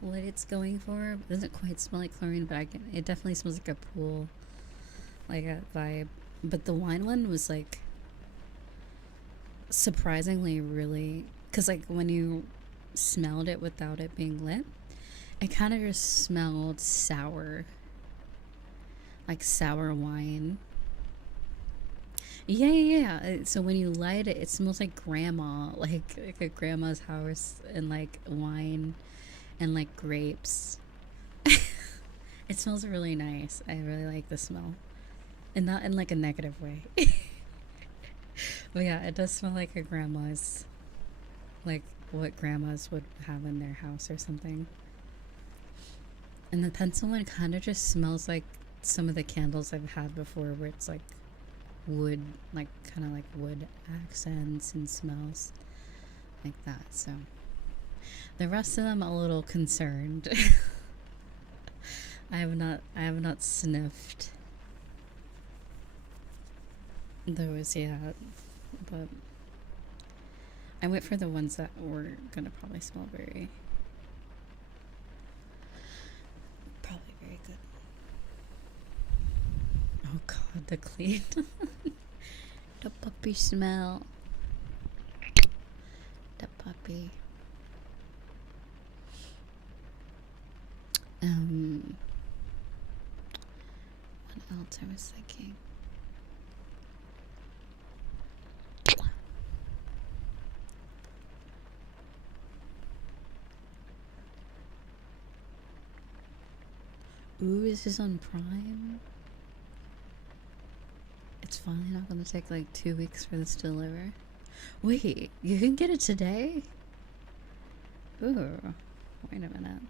what it's going for. It doesn't quite smell like chlorine, but it definitely smells like a pool, like a vibe. But the wine one was like surprisingly really, because like when you smelled it without it being lit, it kind of just smelled sour, like sour wine. Yeah. So when you light it, it smells like grandma, like a grandma's house, and like wine and like grapes. It smells really nice. I really like the smell, and not in like a negative way. But yeah, it does smell like a grandma's, like what grandmas would have in their house or something. And the pencil one kind of just smells like some of the candles I've had before, where it's like wood, like kind of like wood accents and smells like that. So the rest of them, I'm a little concerned. I have not sniffed those yet, but I wait for the ones that were gonna probably smell very good. Oh god, the clean. The puppy smell. The puppy. What else I was thinking? Ooh, is this on Prime? It's finally not gonna take like 2 weeks for this to deliver. Wait, you can get it today? Ooh, wait a minute.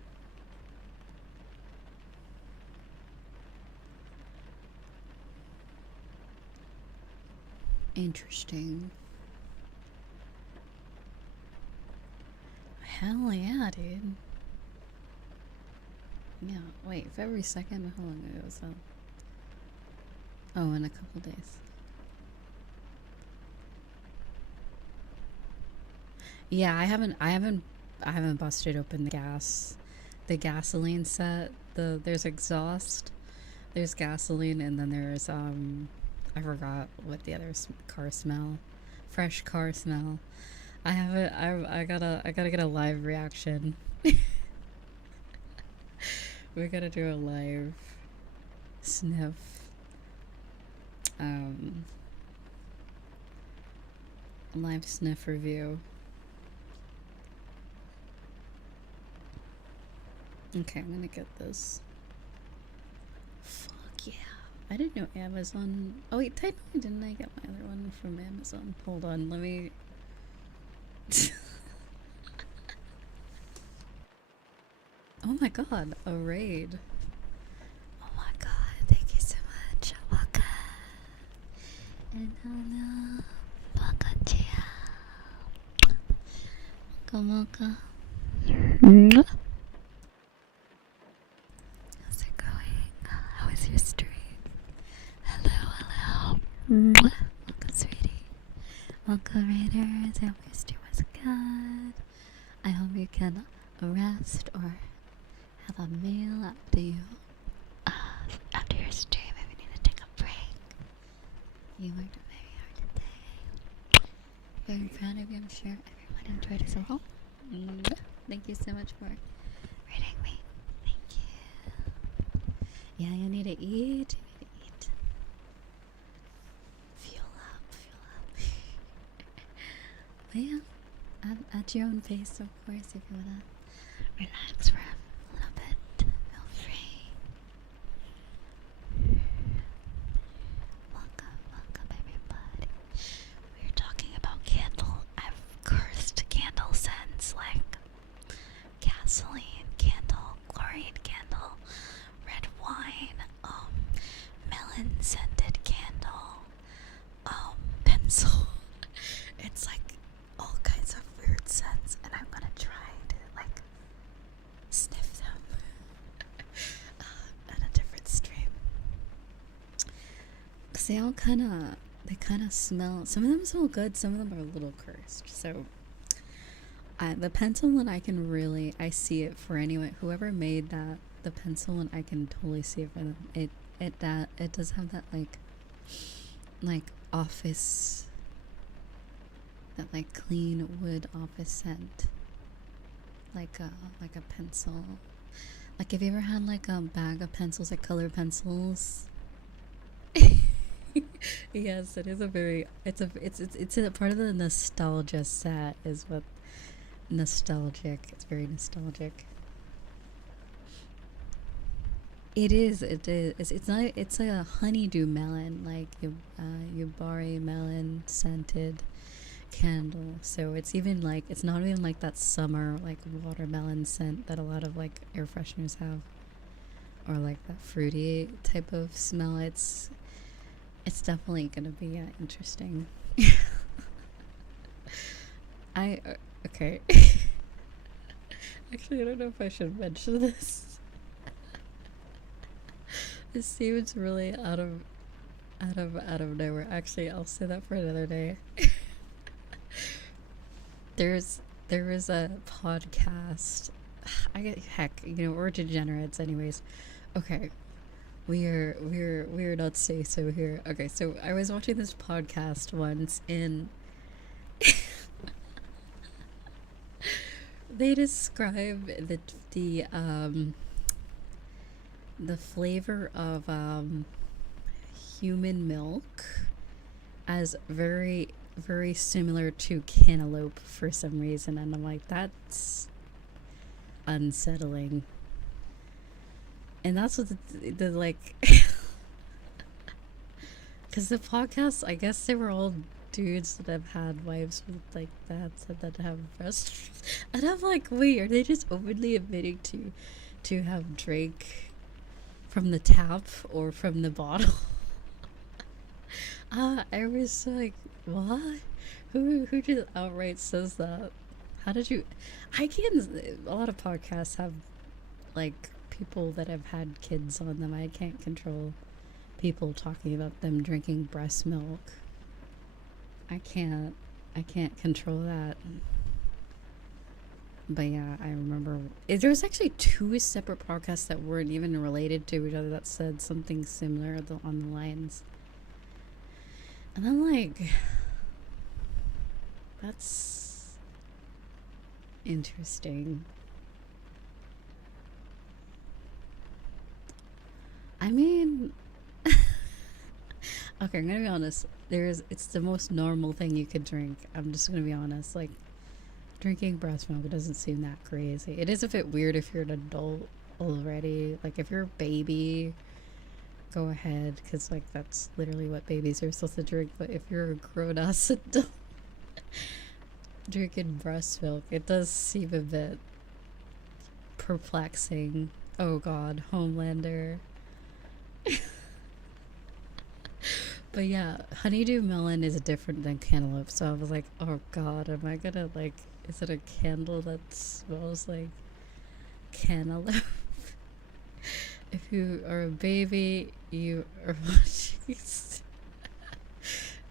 Interesting. Hell yeah, dude. Yeah, wait, February 2nd? How long ago was that? Oh, in a couple days. Yeah, I haven't busted open the gasoline set. There's exhaust, there's gasoline, and then there's I forgot what the other car smell, fresh car smell. I gotta get a live reaction. We gotta do a live sniff. Live sniff review. Okay, I'm gonna get this. Fuck yeah. I didn't know Amazon. Oh wait, technically didn't I get my other one from Amazon? Hold on, let me. Oh my god, a raid. Oh my god, thank you so much. Waka. And hello. Waka chia. Waka waka. How's it going? How is your stream? Hello. Welcome, sweetie. Welcome, raiders. I hope your stream was good. I hope you can rest or have a meal after your stream if you need to take a break. You worked very hard today. Very proud of you. I'm sure everyone enjoyed it so well. Thank you so much for rating me. Thank you. Yeah, you need to eat. Fuel up. But yeah, at your own pace, of course, if you wanna relax for a little bit, feel free. Welcome everybody. We were talking about I've cursed candle scents like gasoline candle, chlorine candle, red wine, melon scented candle, pencil. It's like all kinds of weird scents, and I'm gonna try to like sniff them at a different stream, because they kind of smell. Some of them smell good, some of them are a little cursed. So the pencil one, I see it for anyone, whoever made that. The pencil one, I can totally see it for them. It does have that like office, that like clean wood office scent, like a pencil. Like, have you ever had like a bag of pencils, like colored pencils? Yes, it is it's a part of the nostalgia set, is what nostalgic. It's very nostalgic. It is. It's not. It's a honeydew melon, like yubari melon scented candle. So it's even like, it's not even like that summer like watermelon scent that a lot of like air fresheners have, or like that fruity type of smell. It's definitely gonna be interesting. Okay. Actually, I don't know if I should mention this. This seems really out of nowhere. Actually, I'll say that for another day. there was a podcast. Heck, we're degenerates anyways. Okay. We're not say so here. Okay, so I was watching this podcast once, and they describe the flavor of human milk as very, very similar to cantaloupe for some reason, and I'm like, that's unsettling. And that's what the like, because the podcast, I guess they were all dudes that have had wives with like that have breasts, and I'm like, wait, are they just openly admitting to have drank from the tap or from the bottle? I was like, what? Who just outright says that? How did you? I can't. A lot of podcasts have like people that have had kids on them. I can't control people talking about them drinking breast milk. I can't control that. But yeah, I remember there was actually 2 separate podcasts that weren't even related to each other that said something similar on the lines. And I'm like, that's interesting. I mean, okay, I'm gonna be honest. It's the most normal thing you could drink. I'm just gonna be honest. Like, drinking breast milk doesn't seem that crazy. It is a bit weird if you're an adult already. Like, if you're a baby, go ahead, because like that's literally what babies are supposed to drink. But if you're a grown-ass adult drinking breast milk, it does seem a bit perplexing. Oh God, Homelander. But yeah, honeydew melon is different than cantaloupe, so I was like, oh God, am I gonna like, is it a candle that smells like cantaloupe? If you are a baby, you are watching.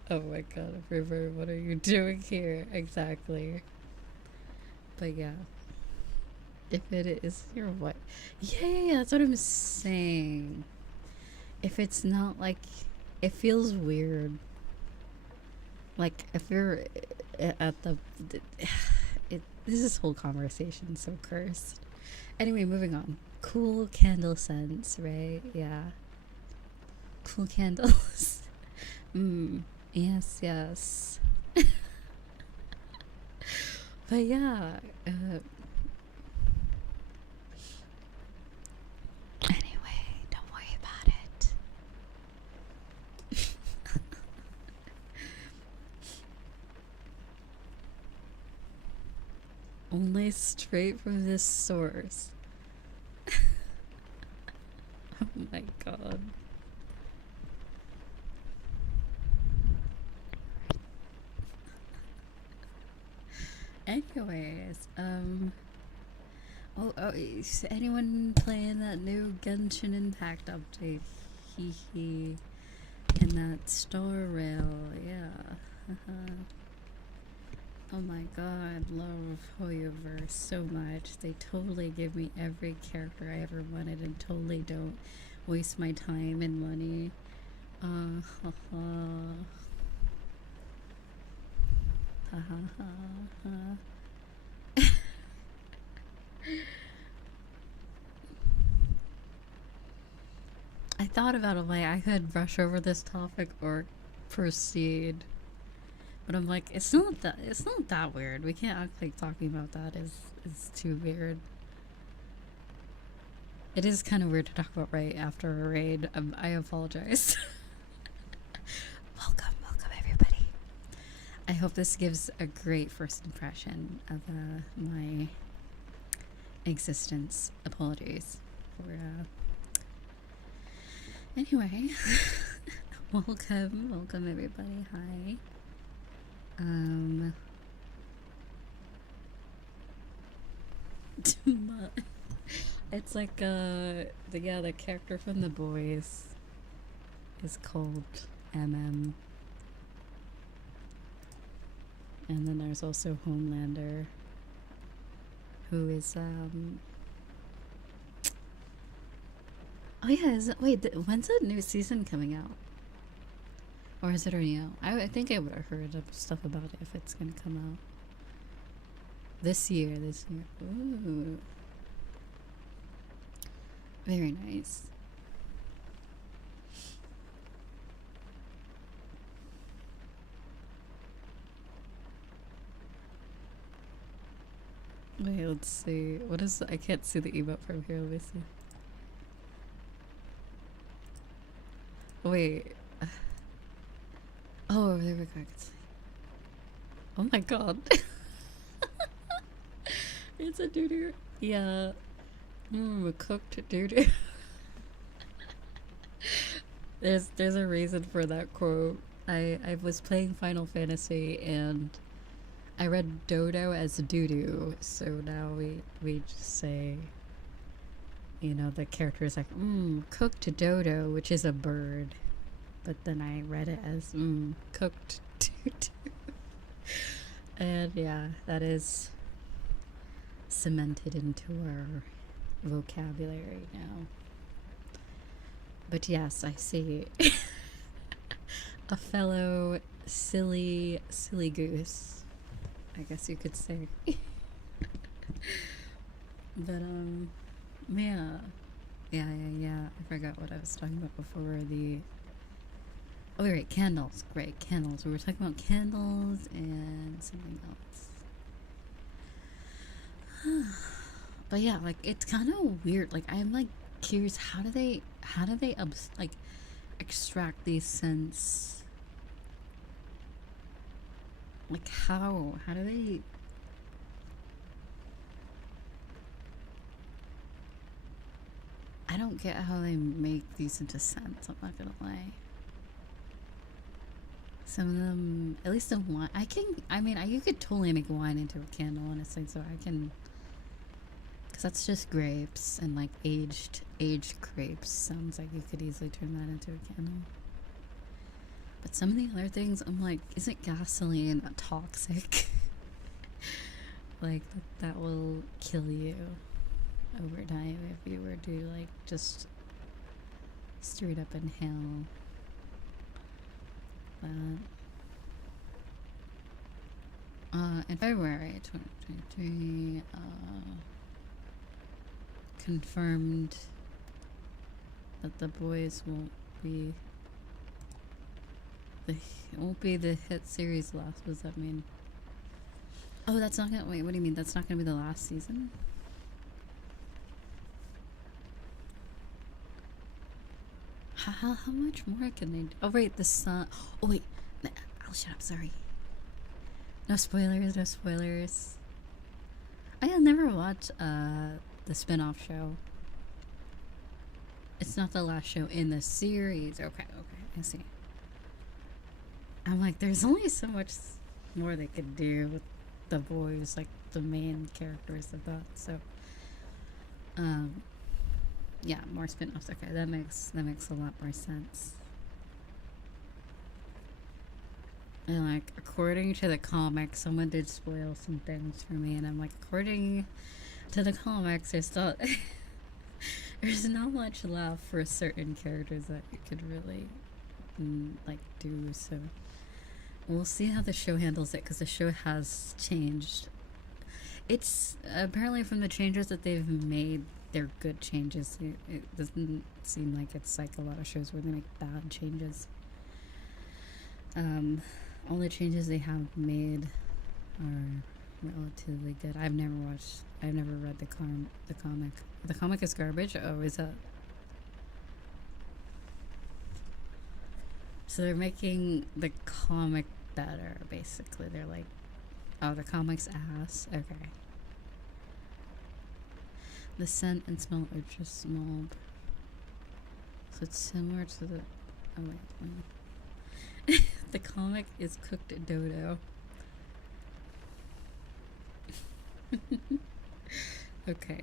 Oh my God, River, what are you doing here? Exactly. But yeah, if it is your what? Yeah, that's what I'm saying. If it's not like, it feels weird. Like if you're at this whole conversation is so cursed. Anyway, moving on. Cool candle scents, right? Yeah. Cool candles. Yes. But yeah. Anyway, don't worry about it. Only straight from this source. Oh my God. Anyways, is anyone playing that new Genshin Impact update? Hee hee. And that Star Rail, yeah. Oh my God, love Hoyoverse so much. They totally give me every character I ever wanted and totally don't waste my time and money. I thought about it, like I could brush over this topic or proceed, but I'm like, it's not that weird. We can't act like talking about that is too weird. It is kind of weird to talk about right after a raid. I apologize. Welcome everybody. I hope this gives a great first impression of my existence. Apologies for anyway. welcome everybody. Hi. It's like the character from The Boys is called MM. And then there's also Homelander, who is oh yeah, when's the new season coming out? Or is it already out? I think I would have heard of stuff about it if it's gonna come out this year. Ooh. Very nice. Wait, let's see. What is... I can't see the emote from here. Let me see. Wait. Oh, there we go. I can see. Oh my god. It's a doo-doo. Yeah. Cooked doo-doo. There's a reason for that quote. I was playing Final Fantasy and I read dodo as doo-doo, so now we just say, you know, the character is like, cooked dodo, which is a bird. But then I read it as, cooked doo-doo. And yeah, that is cemented into our vocabulary now. But yes, I see a fellow silly goose, I guess you could say. But yeah, I forgot what I was talking about before. Oh right, candles. Great, candles. We were talking about candles and something else. But yeah, like, it's kind of weird. Like, I'm like curious, how do they like extract these scents? Like, how do they... I don't get how they make these into scents, I'm not gonna lie. Some of them, at least in wine, you could totally make wine into a candle, honestly, so I can... Because that's just grapes, and like aged grapes. Sounds like you could easily turn that into a candle. But some of the other things, I'm like, isn't gasoline toxic? Like, that will kill you over time if you were to like just straight up inhale that. In February 2023, confirmed that The Boys won't be the hit series last. What does that mean? Oh, that's not gonna... Wait, what do you mean? That's not gonna be the last season? How much more can they do? Oh, wait, the sun... Oh, wait. I'll shut up, sorry. No spoilers, no spoilers. I'll never watch, the spin-off show. It's not the last show in the series. Okay, I see. I'm like, there's only so much more they could do with The Boys, like the main characters of that. So, yeah, more spin-offs. Okay, that makes a lot more sense. And like, according to the comics, someone did spoil some things for me, and I'm like, according to the comics, there's not much left for certain characters that you could really like do. So we'll see how the show handles it, because the show has changed. It's apparently, from the changes that they've made, they're good changes. It doesn't seem like it's like a lot of shows where they make bad changes. All the changes they have made are relatively good. I've never read the comic. The comic is garbage? Oh, is that... So they're making the comic better, basically. They're like, oh, the comic's ass. Okay. The scent and smell are just small. So it's similar to the... Oh, wait. The comic is cooked dodo. Okay.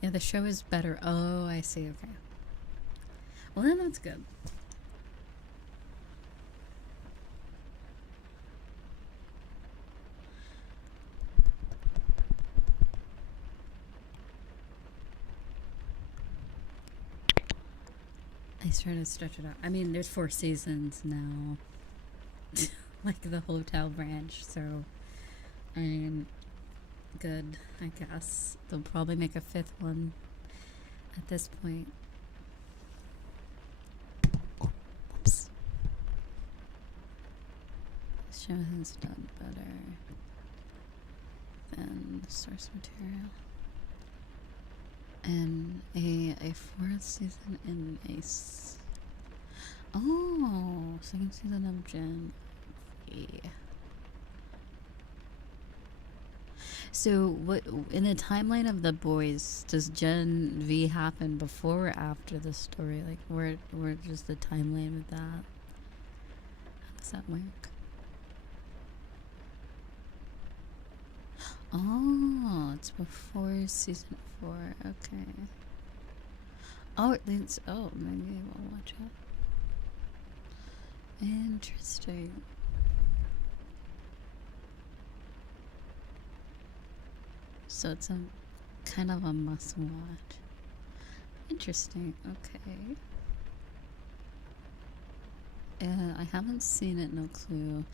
Yeah, the show is better. Oh, I see. Okay. Well, then that's good. I started to stretch it out. I mean, there's 4 seasons now. Like the hotel branch, so I mean, good, I guess. They'll probably make a 5th one at this point. Oops. This show has done better than the source material. And a 4th season in oh, 2nd season of Gen V. So what in the timeline of the boys, does Gen V happen before or after the story? Like where does the timeline with that? How does that work? Oh, it's before season 4. Okay. Oh, it's maybe we'll watch it. Interesting. So it's a kind of a must watch. Interesting. Okay. I haven't seen it. No clue.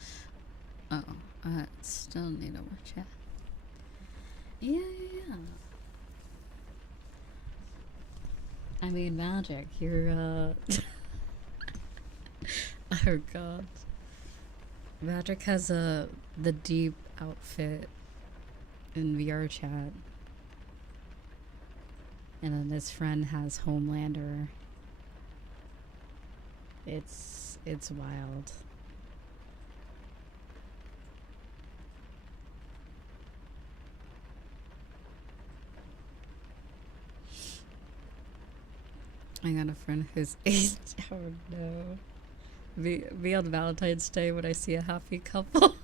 Oh, I still need to watch it. Yeah. I mean, magic. You're oh god. Magic has the deep outfit in VR chat. And then this friend has Homelander. It's wild. I got a friend who's 8. Oh no. Be on Valentine's Day when I see a happy couple.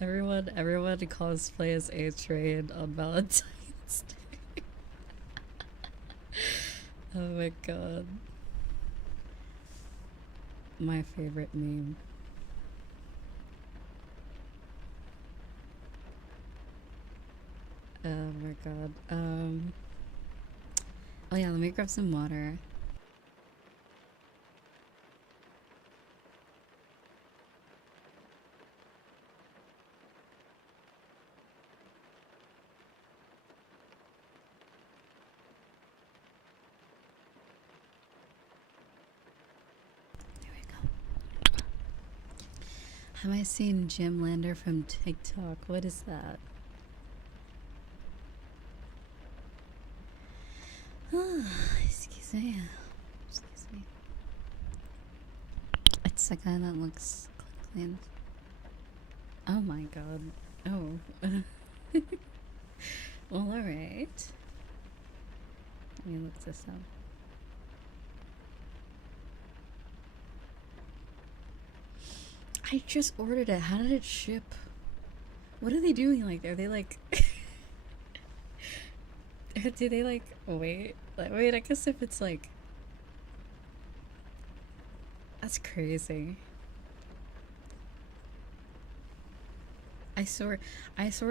Everyone cosplay as A-Train on Valentine's Day. Oh my god. My favorite meme. Oh my god. Oh yeah, let me grab some water. Have I seen Jim Lander from TikTok? What is that? Excuse me. It's the guy that looks clean. Oh my god. Oh. Well, alright. Let me look this up. I just ordered it. How did it ship? What are they doing? Like, are they like... do they like... Wait, I guess if it's like... That's crazy. I swear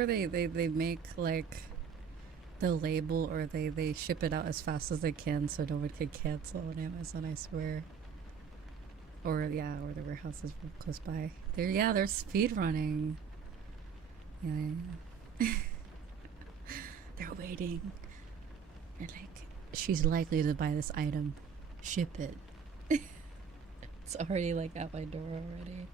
they make like the label, or they ship it out as fast as they can so no one can cancel on Amazon, I swear. Or the warehouse is close by. They're speed running. Yeah. They're waiting. They're like, she's likely to buy this item. Ship it. It's already like at my door already.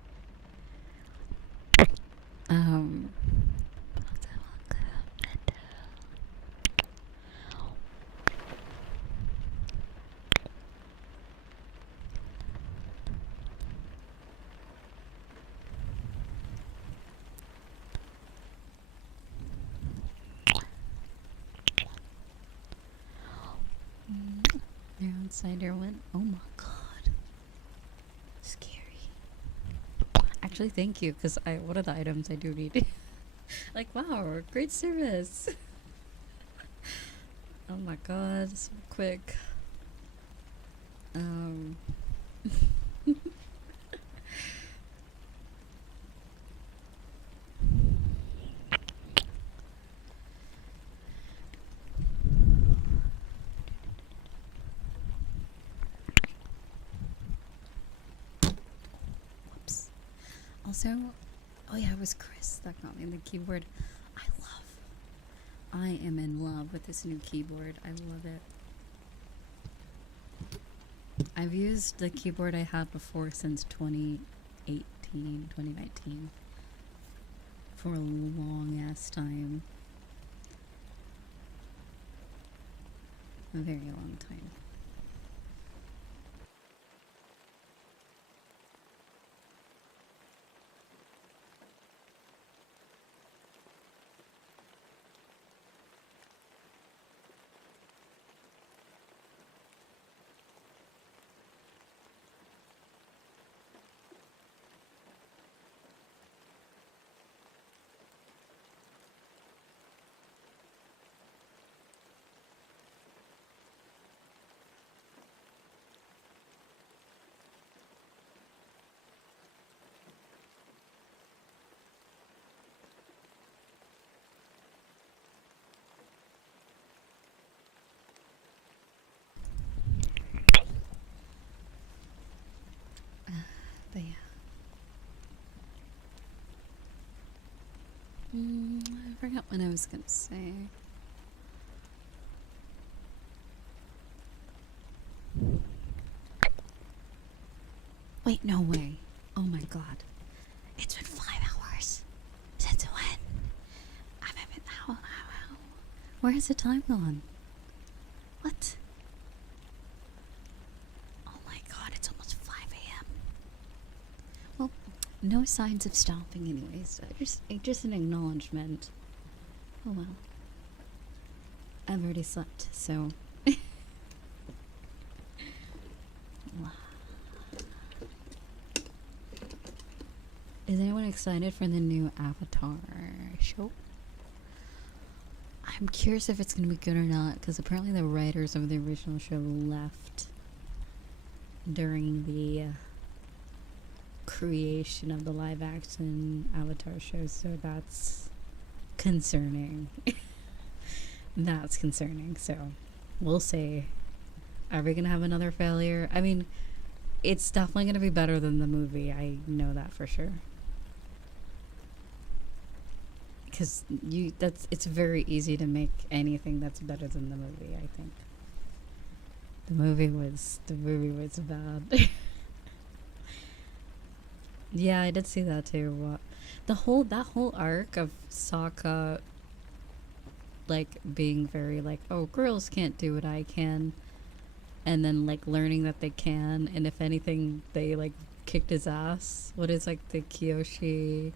Cider went. Oh my god. Scary. Actually, thank you, because one of the items I do need. Like, wow, great service. Oh my god, so quick. Whoops. Also, oh yeah, it was Chris that got me the keyboard. I am in love with this new keyboard. I love it. I've used the keyboard I had before since 2018, 2019. For a long ass time. A very long time. But yeah. I forgot what I was gonna say. Wait, no way. Oh my god. It's been 5 hours. Since when? How? Where has the time gone? What? Oh my god, it's almost 5 a.m. Well, no signs of stopping anyways. Just an acknowledgement. Oh well. I've already slept, so... Is anyone excited for the new Avatar show? I'm curious if it's going to be good or not, because apparently the writers of the original show left during the creation of the live action Avatar show, so that's concerning. That's concerning, so we'll see. Are we going to have another failure? I mean, it's definitely going to be better than the movie, I know that for sure. Because it's very easy to make anything that's better than the movie, I think. The movie was bad. Yeah, I did see that too. That whole arc of Sokka, like, being very like, oh, girls can't do what I can, and then like learning that they can, and if anything they like kicked his ass. What is like the Kyoshi,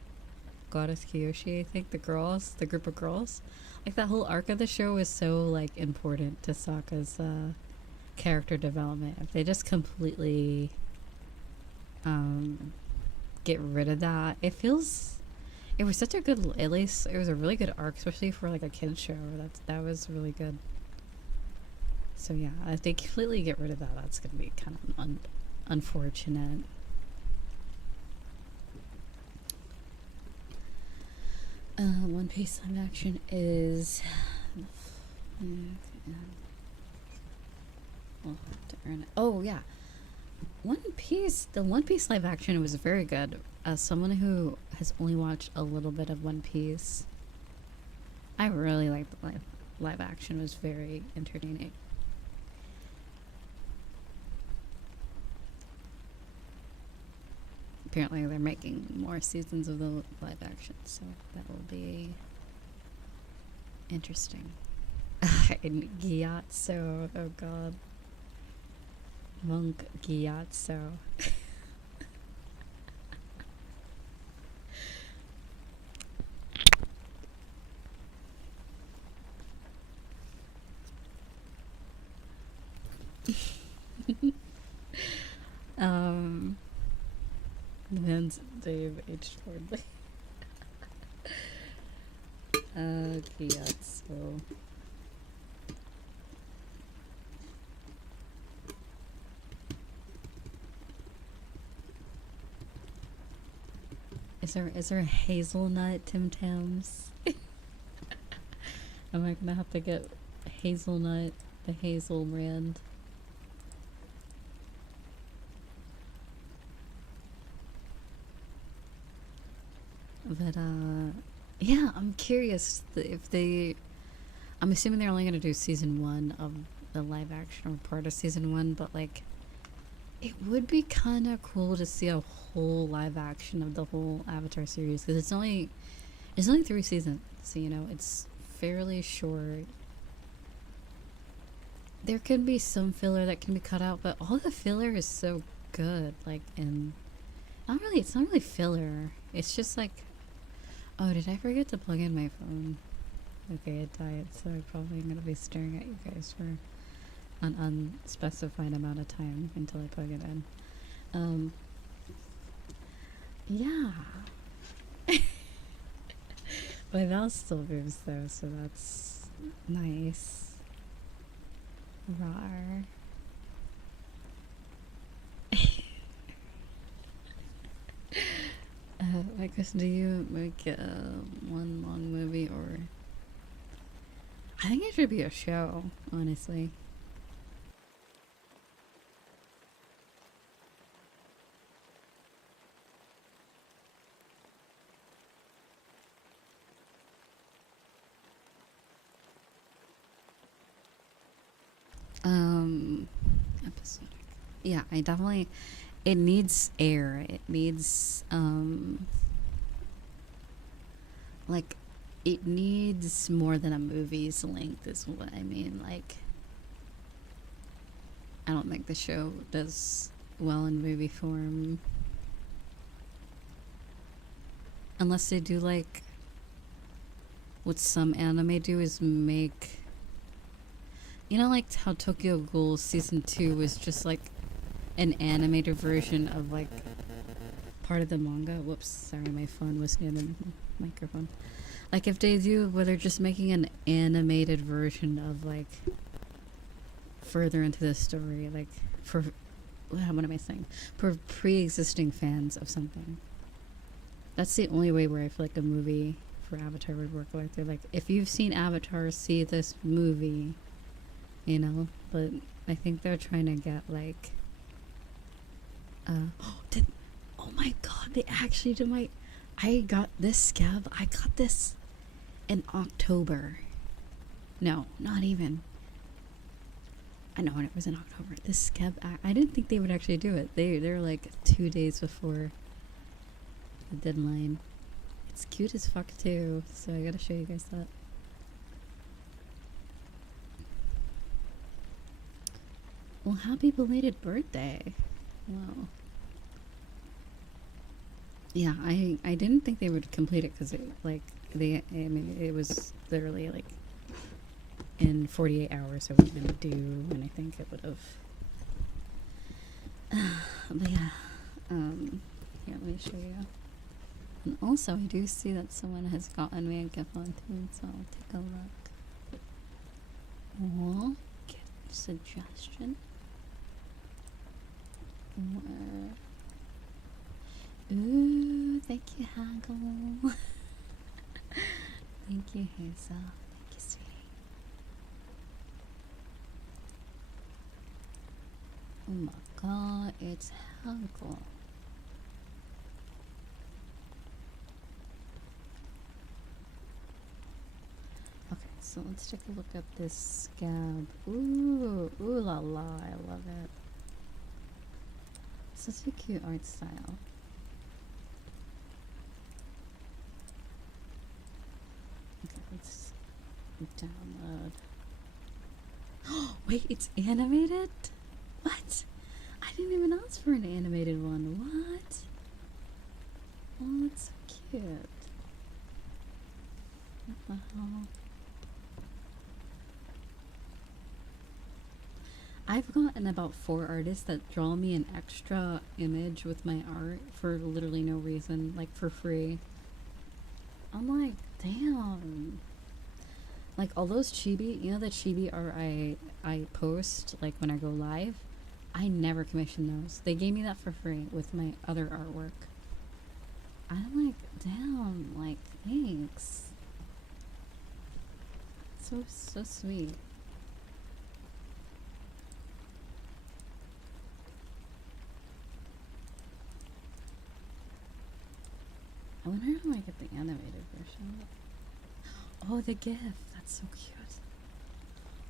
goddess Kyoshi, I think, the group of girls, like that whole arc of the show is so like important to Sokka's character development. If they just completely get rid of that, it was such a good, at least it was a really good arc, especially for like a kid's show. That was really good. So yeah, if they completely get rid of that, that's gonna be kind of unfortunate. One Piece live action is we'll have to earn it. Oh yeah, the One Piece live action was very good. As someone who has only watched a little bit of One Piece, I really liked the live action. It was very entertaining. Apparently they're making more seasons of the live action, so that will be interesting. And Gyatso, oh god. Monk Gyatso. Dave aged poorly. Okay, yeah, so... Is there a hazelnut Tim Tams? Am I gonna have to get hazelnut, the hazel brand? But yeah, I'm curious if they. I'm assuming they're only gonna do season 1 of the live action or part of season 1, but like, it would be kind of cool to see a whole live action of the whole Avatar series, because it's only 3 seasons, so you know it's fairly short. There could be some filler that can be cut out, but all the filler is so good. Like, and it's not really filler. It's just like, oh, did I forget to plug in my phone? Okay, it died, so I'm probably gonna be staring at you guys for an unspecified amount of time until I plug it in. Yeah. My mouse still moves though, so that's nice. Rar. I guess, do you make one long movie, or I think it should be a show, honestly. Episodic. Yeah, I definitely. It needs air. It needs like, it needs more than a movie's length, is what I mean. Like, I don't think the show does well in movie form unless they do like what some anime do, is make, you know, like how Tokyo Ghoul season 2 was just like an animated version of like part of the manga. Whoops, sorry, my phone was near the microphone. Like, if they do where they're just making an animated version of like further into the story, like for, what am I saying, for pre-existing fans of something. That's the only way where I feel like a movie for Avatar would work. Like, they're like, if you've seen Avatar, see this movie, you know. But I think they're trying to get like oh my god, they actually did my, I got this scab, I got this in October. No, not even. I know, when it was in October. This scab, I didn't think they would actually do it. They're like 2 days before the deadline. It's cute as fuck too, so I gotta show you guys that. Well, happy belated birthday. Wow. Yeah, I didn't think they would complete it, because it, like, I mean, it was literally like in 48 hours I was gonna do, and I think it would have. But yeah, here, let me show you. And also, I do see that someone has gotten me a gift on too, so I'll take a look. Or get a suggestion. Or, ooh, thank you, Haggle. Thank you, Hazel. Thank you, sweetie. Oh my god, it's Haggle. Okay, so let's take a look at this scab. Ooh, ooh la la, I love it. Such a cute art style. Okay, let's download. Oh, wait, it's animated? What? I didn't even ask for an animated one. What? Oh, it's so cute. What the hell? I've gotten about 4 artists that draw me an extra image with my art for literally no reason, like for free. I'm like, damn. Like all those chibi, you know the chibi art I post like when I go live? I never commission those. They gave me that for free with my other artwork. I'm like, damn, like thanks. So sweet. I wonder how I get the animated version. Oh, the GIF. That's so cute.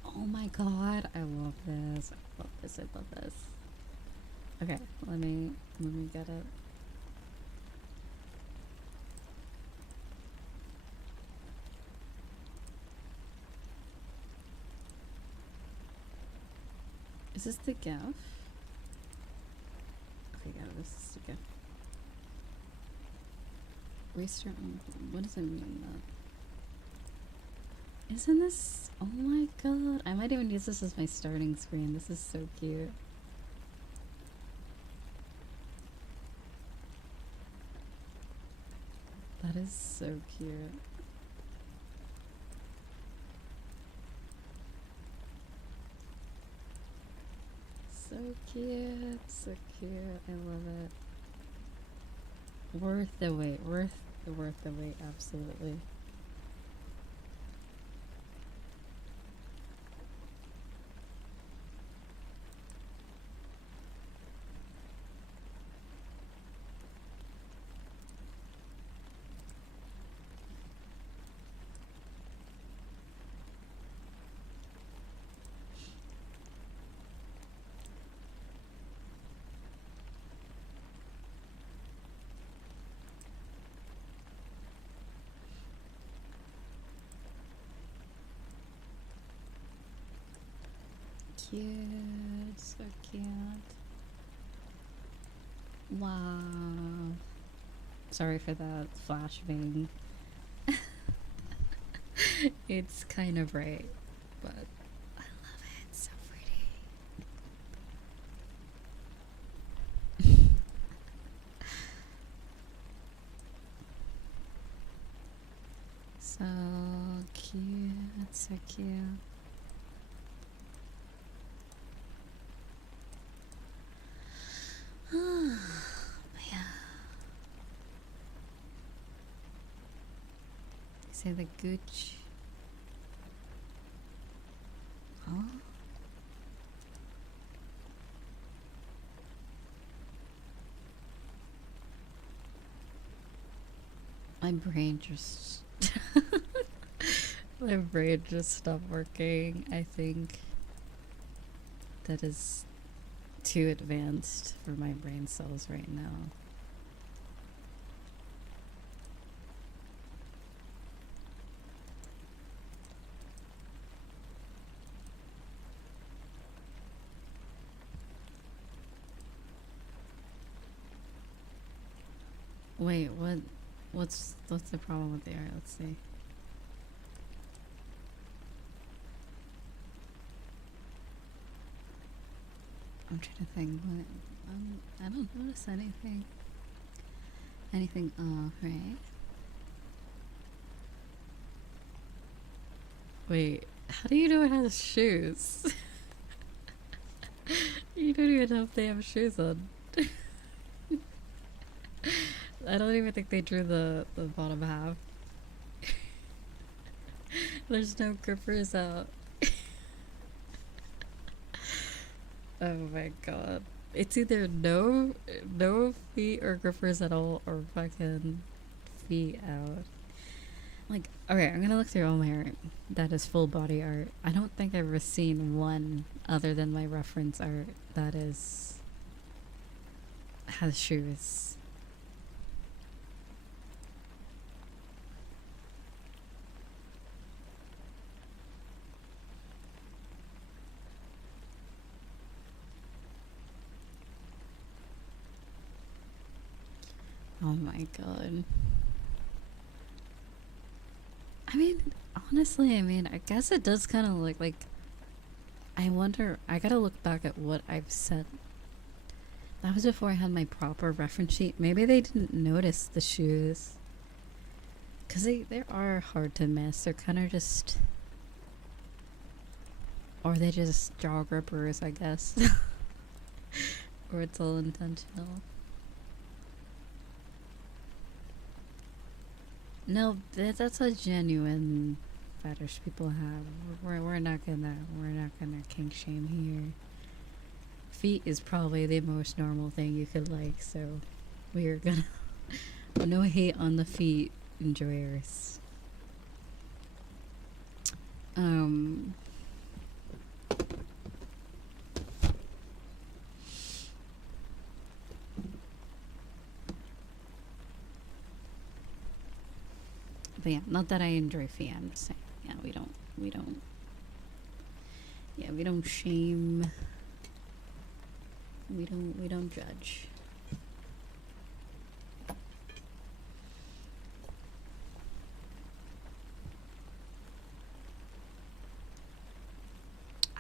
Oh my god, I love this. I love this. I love this. Okay, let me get it. Is this the GIF? Okay, yeah, this is the GIF. Restart. What does it mean? Isn't this? Oh my god! I might even use this as my starting screen. This is so cute. That is so cute. So cute, so cute. I love it. Worth the wait. Worth the wait. Absolutely. Cute, so cute. Wow. Sorry for that flash bang. It's kind of bright, but I love it. It's so pretty. So cute, so cute. Oh, man. Say the gooch. Huh? My brain just my brain just stopped working. I think that is too advanced for my brain cells right now. Wait, what's the problem with the art? Let's see. I'm trying to think, but I don't notice anything. Anything off, right? Wait, how do you know it has shoes? You don't even know if they have shoes on. I don't even think they drew the bottom half. There's no grippers out. Oh my god. It's either no feet or grippers at all or fucking feet out. Like, okay, I'm gonna look through all my art that is full body art. I don't think I've ever seen one other than my reference art that has shoes. Oh my god. I mean, honestly, I guess it does kind of look like I wonder, I gotta look back at what I've said. That was before I had my proper reference sheet. Maybe they didn't notice the shoes. Because they are hard to miss. They're kind of just... Or they just jaw grippers, I guess. Or it's all intentional. No, that's a genuine fetish people have. We're not gonna kink shame here. Feet is probably the most normal thing you could like, so we're gonna no hate on the feet enjoyers. But yeah, not that I enjoy feet, I'm just saying. Yeah, we don't shame. We don't judge.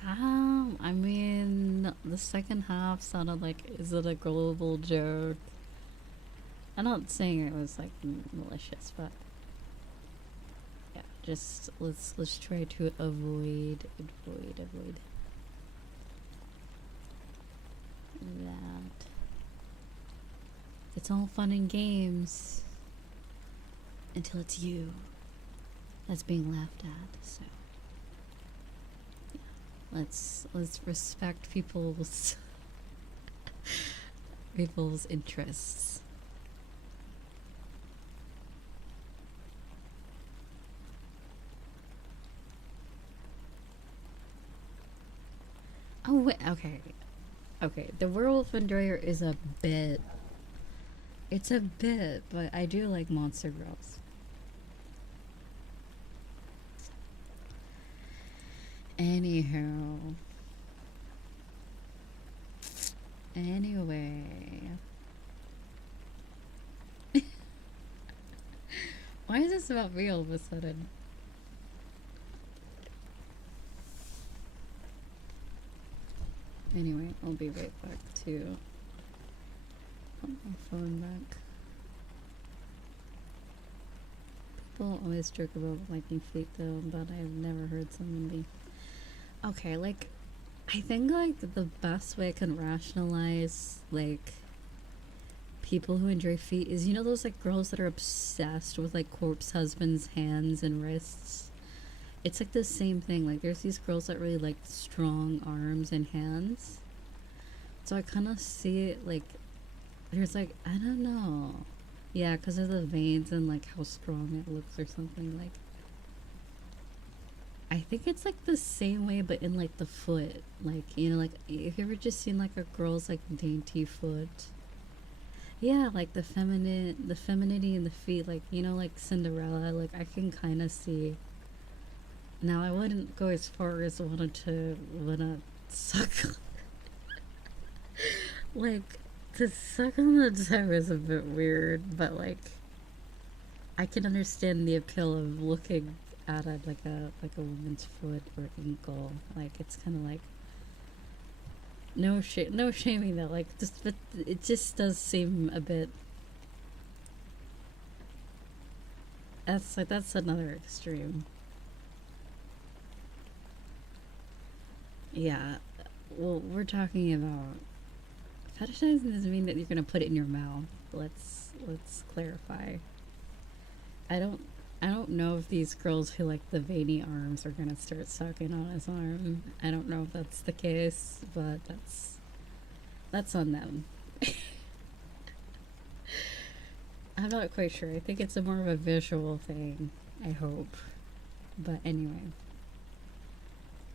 I mean, the second half sounded like, is it a global joke? I'm not saying it was like malicious, but yeah, just let's try to avoid that. It's all fun and games until it's you that's being laughed at. So yeah, let's respect people's interests. Oh wait, okay. The werewolf enjoyer is a bit. It's a bit, but I do like monster girls. Anywho. Anyway. Why is this about me all of a sudden? Anyway, I'll be right back to put my phone back. People always joke about liking feet though, but I've never heard someone be... Okay, like, I think like the best way I can rationalize like people who enjoy feet is, you know, those like girls that are obsessed with like corpse husbands' hands and wrists. It's like the same thing. Like there's these girls that really like strong arms and hands. So I kind of see it like there's like, I don't know. Yeah, because of the veins and like how strong it looks or something. Like I think it's like the same way but in like the foot. Like, you know, like if you ever just seen like a girl's like dainty foot. Yeah, like the femininity in the feet, like, you know, like Cinderella, like I can kind of see. Now I wouldn't go as far as wanna suck like to suck on the toe is a bit weird, but like I can understand the appeal of looking at it like a woman's foot or ankle. Like it's kind of like no shaming though. Like just, but it just does seem a bit. That's another extreme. Yeah, well, we're talking about fetishizing doesn't mean that you're gonna put it in your mouth. Let's clarify. I don't know if these girls who like the veiny arms are gonna start sucking on his arm. I don't know if that's the case, but that's on them. I'm not quite sure. I think it's more of a visual thing, I hope. But anyway.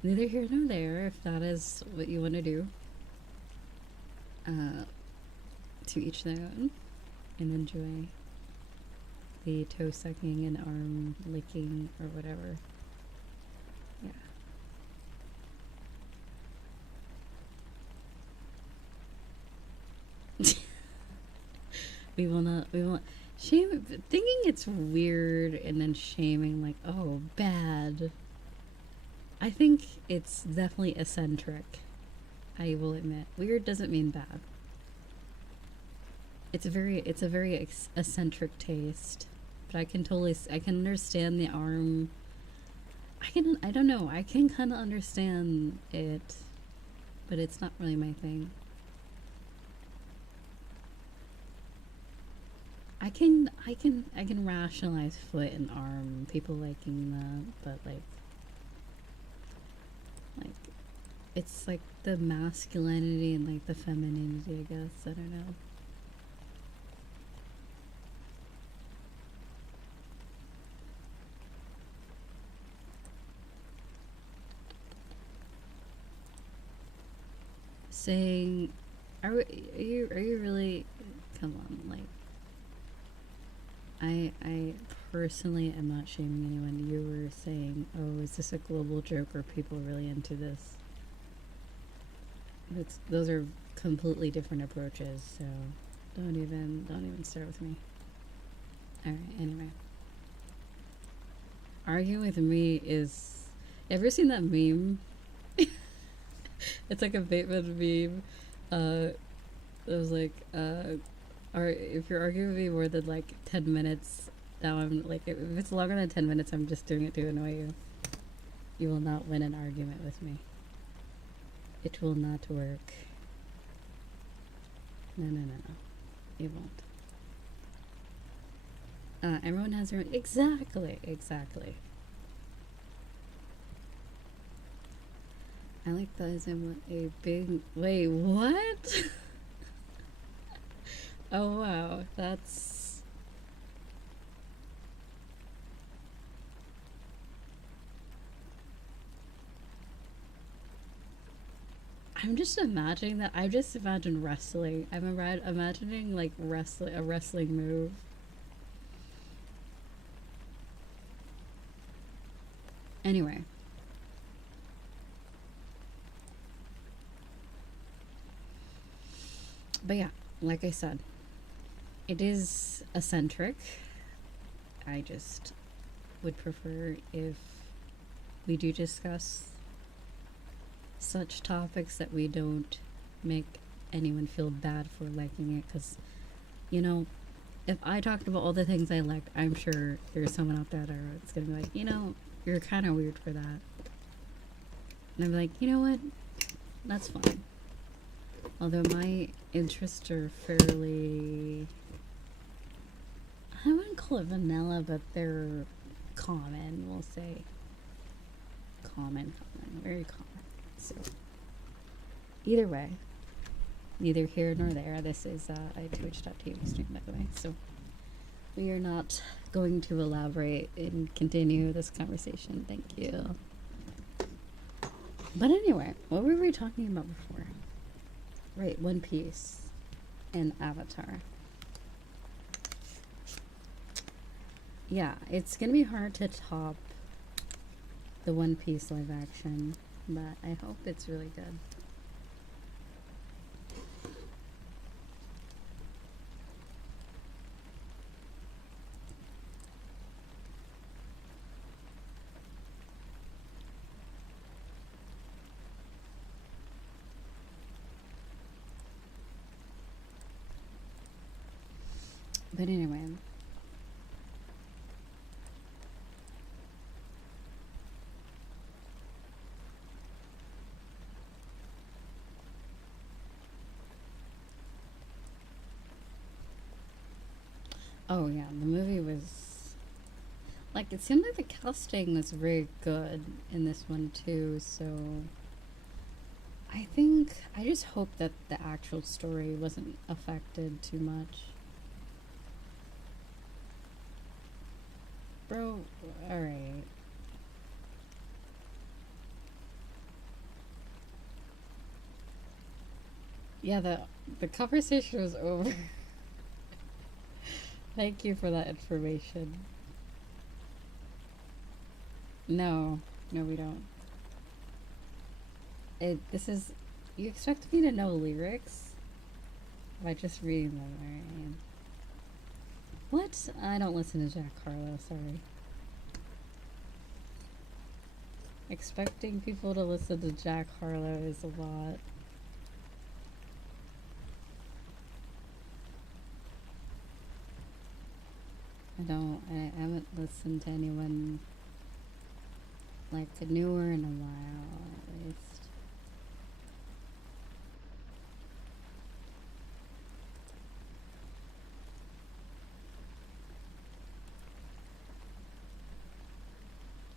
Neither here nor there, if that is what you want to do. To each their own. And enjoy the toe sucking and arm licking or whatever. Yeah. we won't shame, thinking it's weird and then shaming like, oh, bad. I think it's definitely eccentric. I will admit. Weird doesn't mean bad. It's a very eccentric taste. But I can understand the arm. I don't know. I can kind of understand it, but it's not really my thing. I can rationalize foot and arm, people liking that, but like it's like the masculinity and like the femininity, I guess. I don't know. Saying, are you really? Come on, like I personally am not shaming anyone. You were saying, oh, is this a global joke? Or people really into this? Those are completely different approaches. So don't even start with me. All right. Anyway, arguing with me is. Ever seen that meme? It's like a Bateman meme. It was like, or if you're arguing with me more than like 10 minutes, now I'm like, if it's longer than 10 minutes, I'm just doing it to annoy you. You will not win an argument with me. It will not work. No. It won't. Everyone has their own. Exactly. I like that as in a big. Wait, what? Oh wow, that's. I'm just imagining that. I just imagine wrestling. I'm imagining like a wrestling move. Anyway. But yeah, like I said, it is eccentric. I just would prefer if we do discuss such topics that we don't make anyone feel bad for liking it. Because, you know, if I talked about all the things I liked, I'm sure there's someone out there that's going to be like, you know, you're kind of weird for that. And I'm like, you know what? That's fine. Although my interests are fairly, I wouldn't call it vanilla, but they're common, we'll say. Common, very common. So, either way, neither here nor there. This is a twitch.tv stream, by the way. So, we are not going to elaborate and continue this conversation. Thank you. But anyway, what were we talking about before? Right, One Piece and Avatar. Yeah, it's gonna be hard to top the One Piece live action, but I hope it's really good. But anyway. Oh yeah, the movie was like, it seemed like the casting was very good in this one too, so I just hope that the actual story wasn't affected too much. Bro, alright. Yeah, the conversation was over. Thank you for that information. No, we don't. This is, you expect me to know lyrics by just reading them, right? What? I don't listen to Jack Harlow, sorry. Expecting people to listen to Jack Harlow is a lot. I haven't listened to anyone like newer in a while, at least.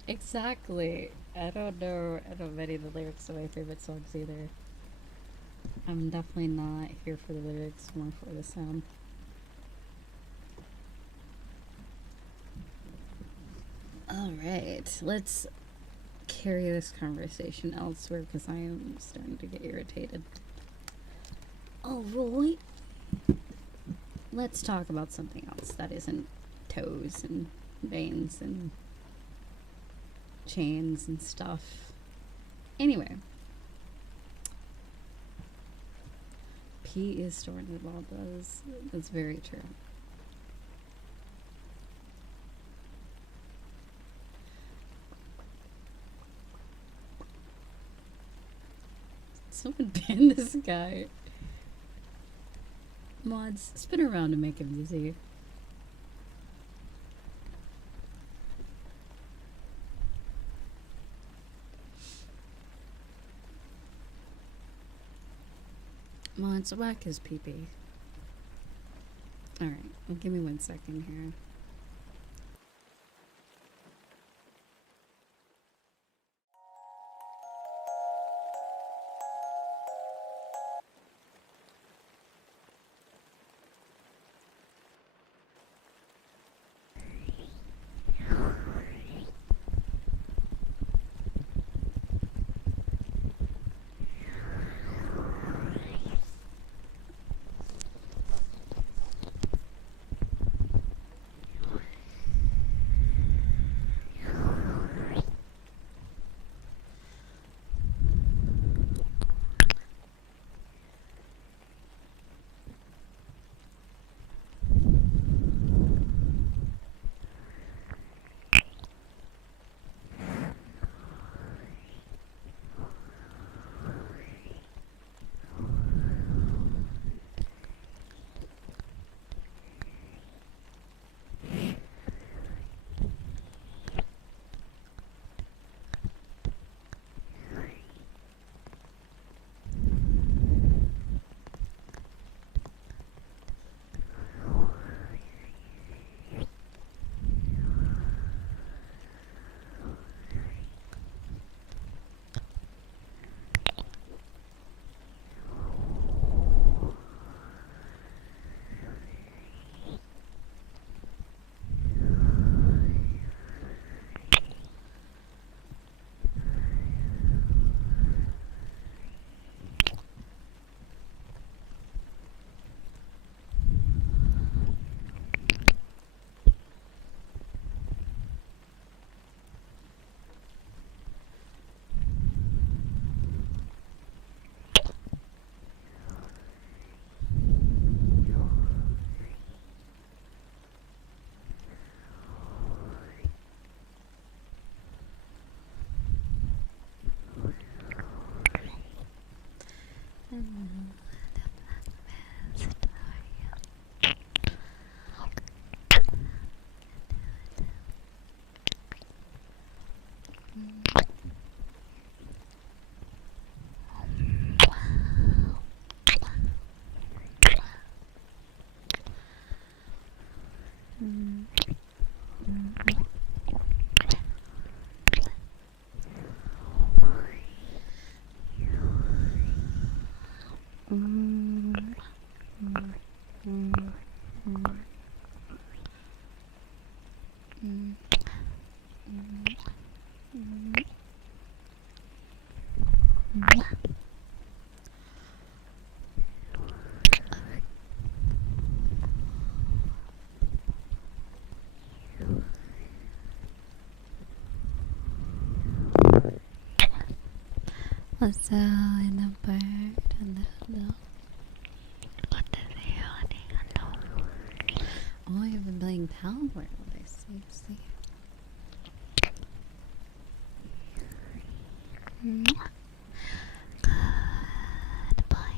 Exactly. I don't know many of the lyrics of my favorite songs either. I'm definitely not here for the lyrics, more for the sound. Alright, let's carry this conversation elsewhere because I am starting to get irritated. Oh, Roy, let's talk about something else that isn't toes and veins and chains and stuff. Anyway, P is storing the ball does. That's very true. Someone ban this guy. Mods, spin around to make him easy. Mods, whack his pee-pee. Alright, well, give me 1 second here. Also, in the bird and the hello. Oh, you've been playing Palworld, I see. Goodbye. Goodbye.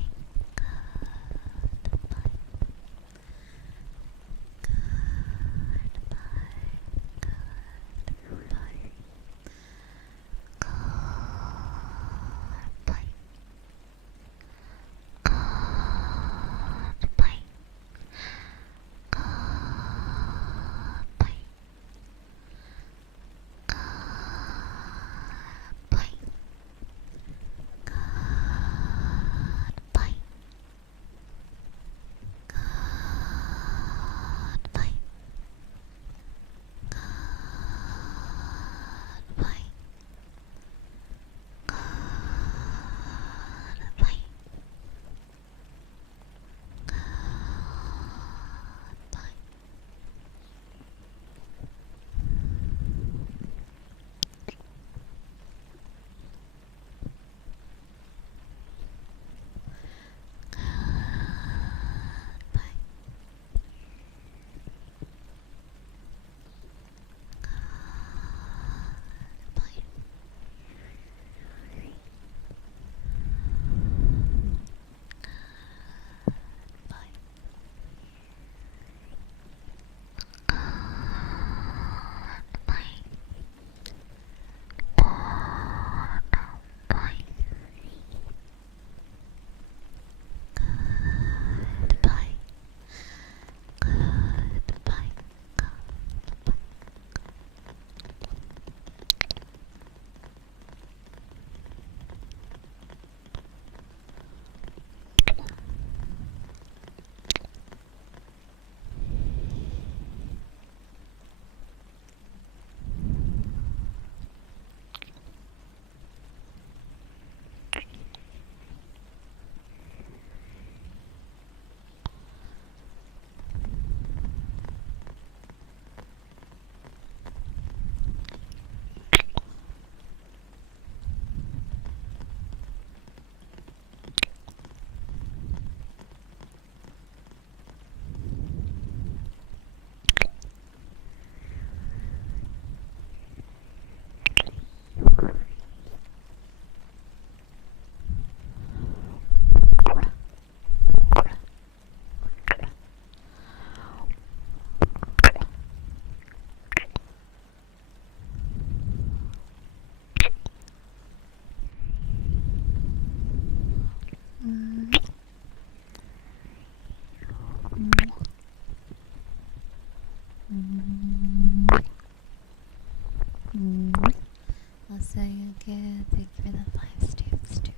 I'll say again, thank you for the 5 stamps to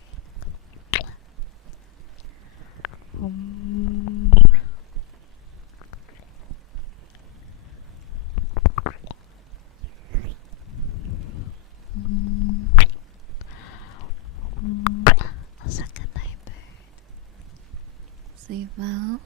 I'll say good night, bird. Sleep well.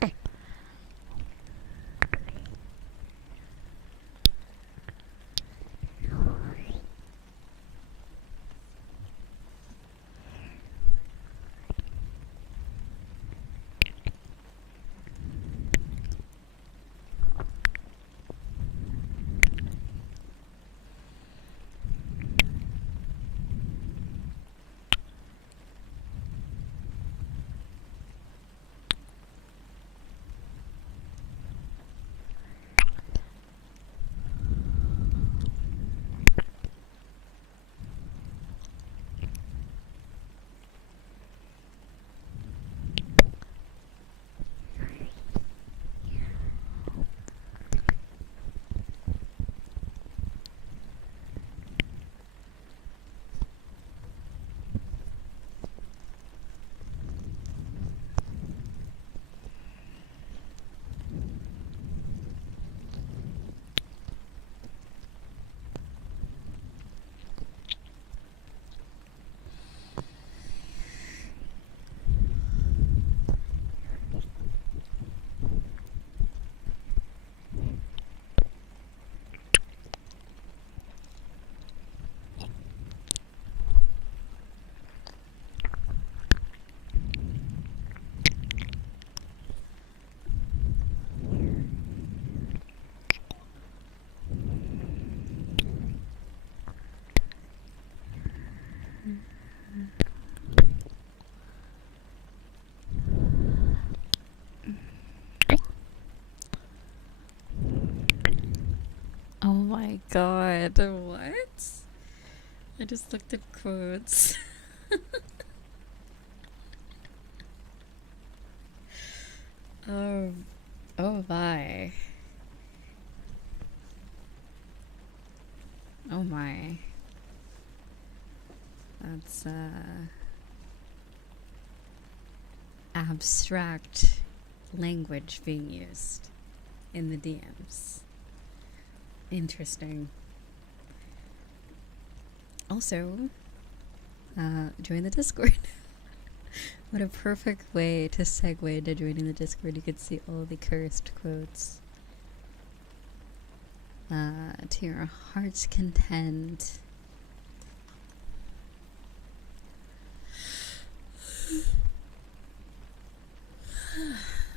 Bye. my god, what? I just looked at quotes. Oh, oh my. Oh my. That's abstract language being used in the DMs. Interesting. Also, join the Discord. What a perfect way to segue into joining the Discord. You could see all the cursed quotes. To your heart's content.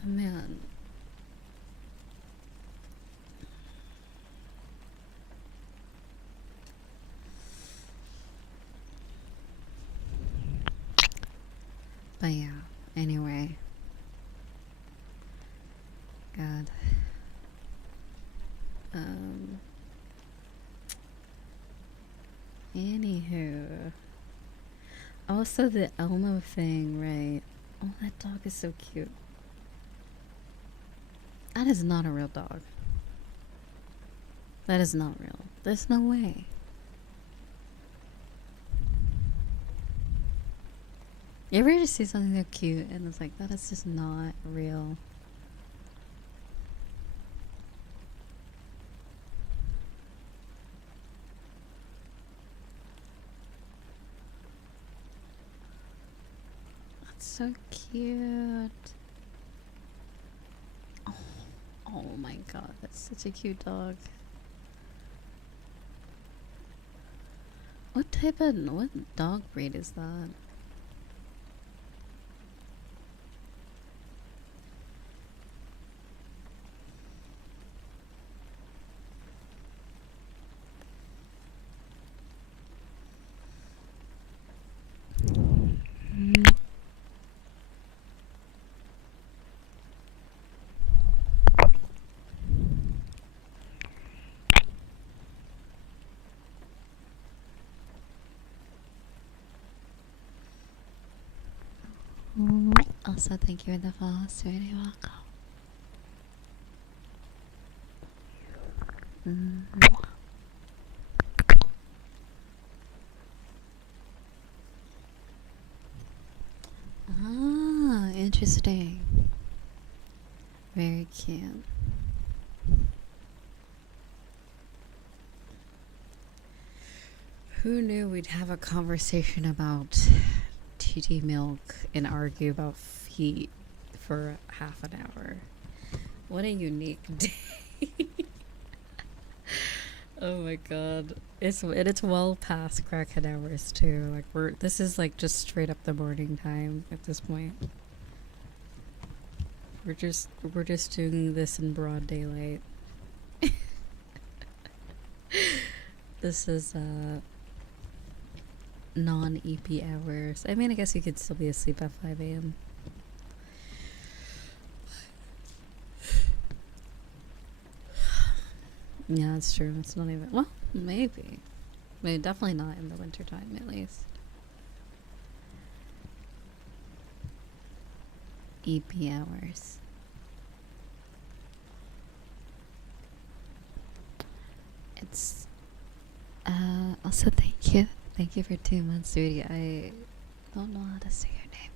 Man. But yeah, anyway. God. Anywho. Also the Elmo thing, right? Oh, that dog is so cute. That is not a real dog. That is not real. There's no way. You ever just see something so cute and it's like, that is just not real? That's so cute. Oh my god, that's such a cute dog. What dog breed is that? Also, thank you for the follow, sweetie. Welcome. Ah, interesting. Very cute. Who knew we'd have a conversation about TT milk and argue about feet for half an hour? What a unique day. Oh my god. It's well past crackhead hours too. Like this is like just straight up the morning time at this point. We're just doing this in broad daylight. This is non-EP hours. I mean, I guess you could still be asleep at 5 a.m. Yeah, that's true. It's not even... Well, maybe. Maybe definitely not in the wintertime, at least. EP hours. It's... Also, thank you. Thank you for 2 months, sweetie. I don't know how to say your name.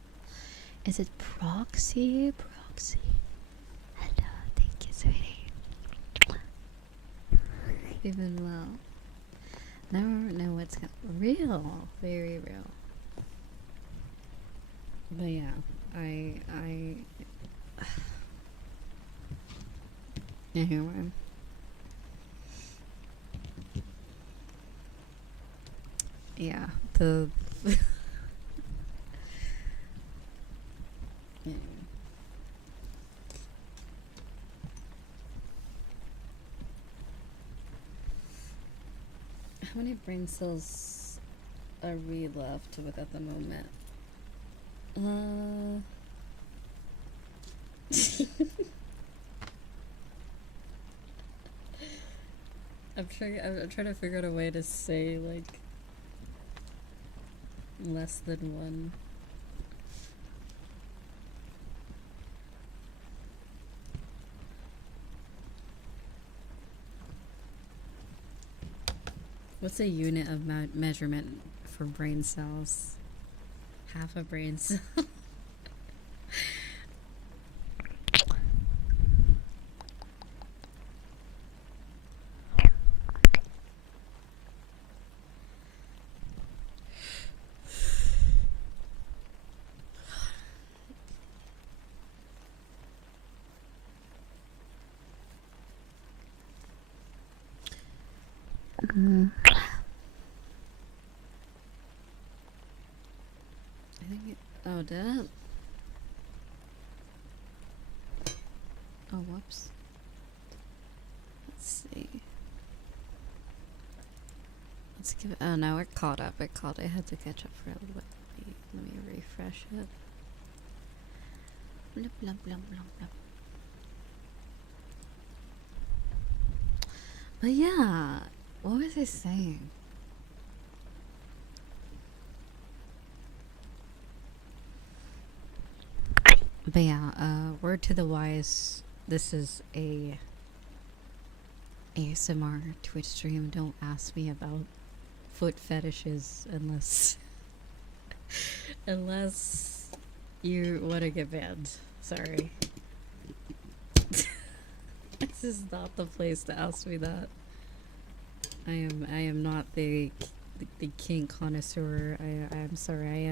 Is it Proxy? Proxy. Hello, thank you, sweetie. Even well. Never know what's real. Very real. But yeah, anyway. Yeah, the yeah. How many brain cells are we left with at the moment? I'm I'm trying to figure out a way to say like less than one. What's a unit of measurement for brain cells? Half a brain cell. I think it, oh, did it? Oh, whoops. Let's see. Let's give it, oh no, it caught up. It caught, I had to catch up for a little bit. Let me refresh it. Blub, blub, blub, blub, blub. But yeah, what was I saying? But yeah, word to the wise, this is a ASMR Twitch stream. Don't ask me about foot fetishes unless unless you want to get banned. Sorry. This is not the place to ask me that. I am not the kink connoisseur. I'm sorry.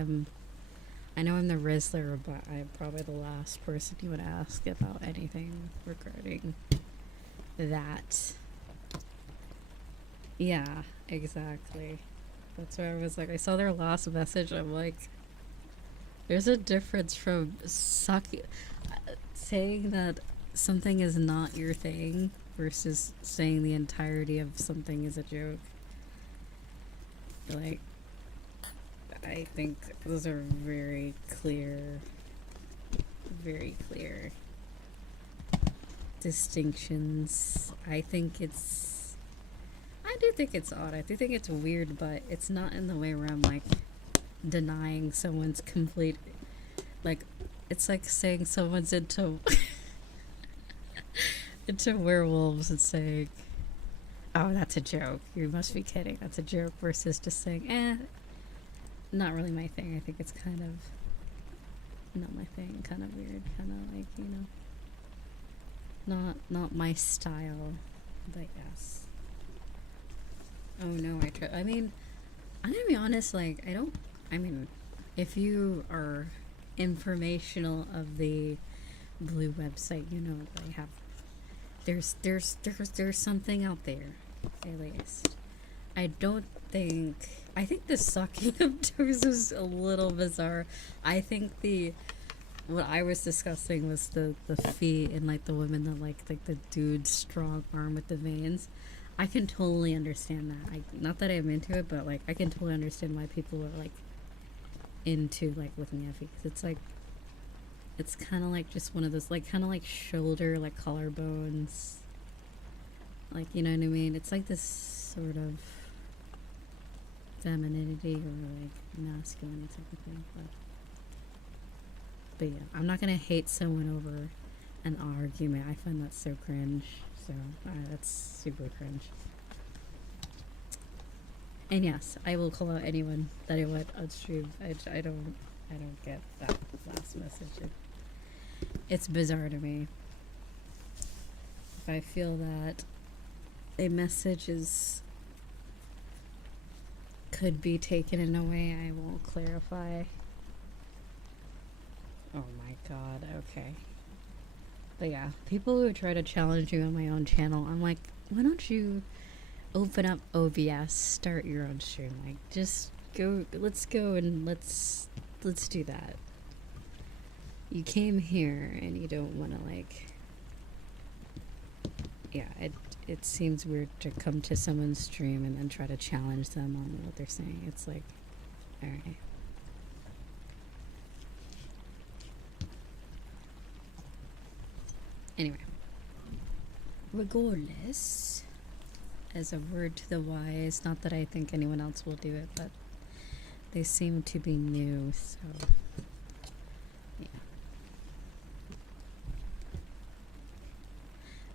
I know I'm the Rizzler, but I'm probably the last person you would ask about anything regarding that. Yeah, exactly. That's why I was like, I saw their last message. I'm like, there's a difference from saying that something is not your thing versus saying the entirety of something is a joke. Like, I think those are very clear distinctions. I do think it's odd. I do think it's weird, but it's not in the way where I'm like denying someone's complete, like, it's like saying someone's into into werewolves and saying, oh, that's a joke, you must be kidding, that's a joke, versus just saying, not really my thing. I think it's kind of not my thing, kind of weird, kind of like, you know, not my style, but yes. Oh no, I mean, I'm gonna be honest, like, I mean, if you are informational of the blue website, you know, they have, there's something out there, at least. I think the sucking of toes is a little bizarre. I think what I was discussing was the feet and like the women that like the dude's strong arm with the veins. I can totally understand that. Not that I'm into it, but like I can totally understand why people are like into like looking at feet, because it's like, it's kind of like just one of those, like, kind of like shoulder, like collarbones, like, you know what I mean? It's like this sort of femininity or like masculine type of thing, but yeah, I'm not gonna hate someone over an argument. I find that so cringe. So that's super cringe. And yes, I will call out anyone that I went on stream. I don't get that last message. It's bizarre to me. If I feel that a message could be taken in a way, I will clarify. Oh my god, okay. But yeah, people who try to challenge you on my own channel, I'm like, why don't you open up OBS, start your own stream? Like, just go, let's go and let's do that. You came here and you don't want to, like, yeah, it seems weird to come to someone's stream and then try to challenge them on what they're saying. It's like, alright. Anyway, regardless, as a word to the wise. Not that I think anyone else will do it, but they seem to be new, so yeah.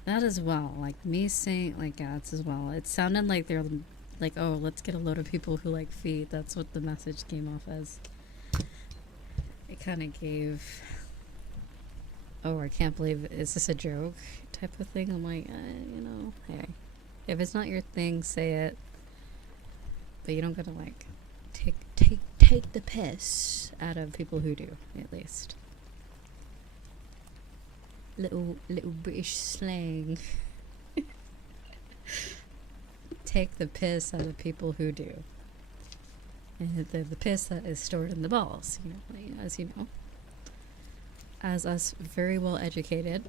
That as well, like me saying, like, yeah, it's as well. It sounded like they're like, oh, let's get a load of people who like feet. That's what the message came off as. It kind of gave, oh, I can't believe, is this a joke type of thing? I'm like, you know, hey, if it's not your thing, say it. But you don't gotta like take the piss out of people who do, at least. Little British slang. Take the piss out of people who do. And the piss that is stored in the balls, you know, as you know. As us very well educated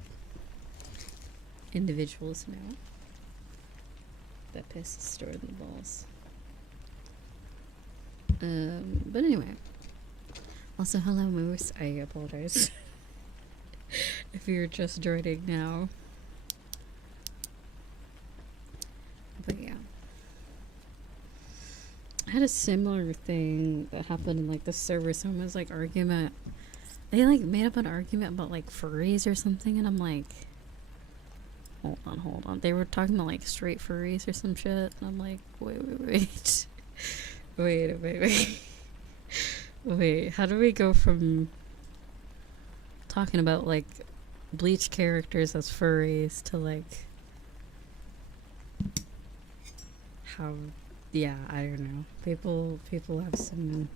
individuals know, that piss is stored in the balls. But anyway. Also, hello, Moose. I apologize if you're just joining now. But yeah. I had a similar thing that happened in like the server. Someone was like argument. They like made up an argument about like furries or something, and I'm like, hold on. They were talking about like straight furries or some shit, and I'm like, wait. Wait, how do we go from talking about like Bleach characters as furries to like how, yeah, I don't know. People have some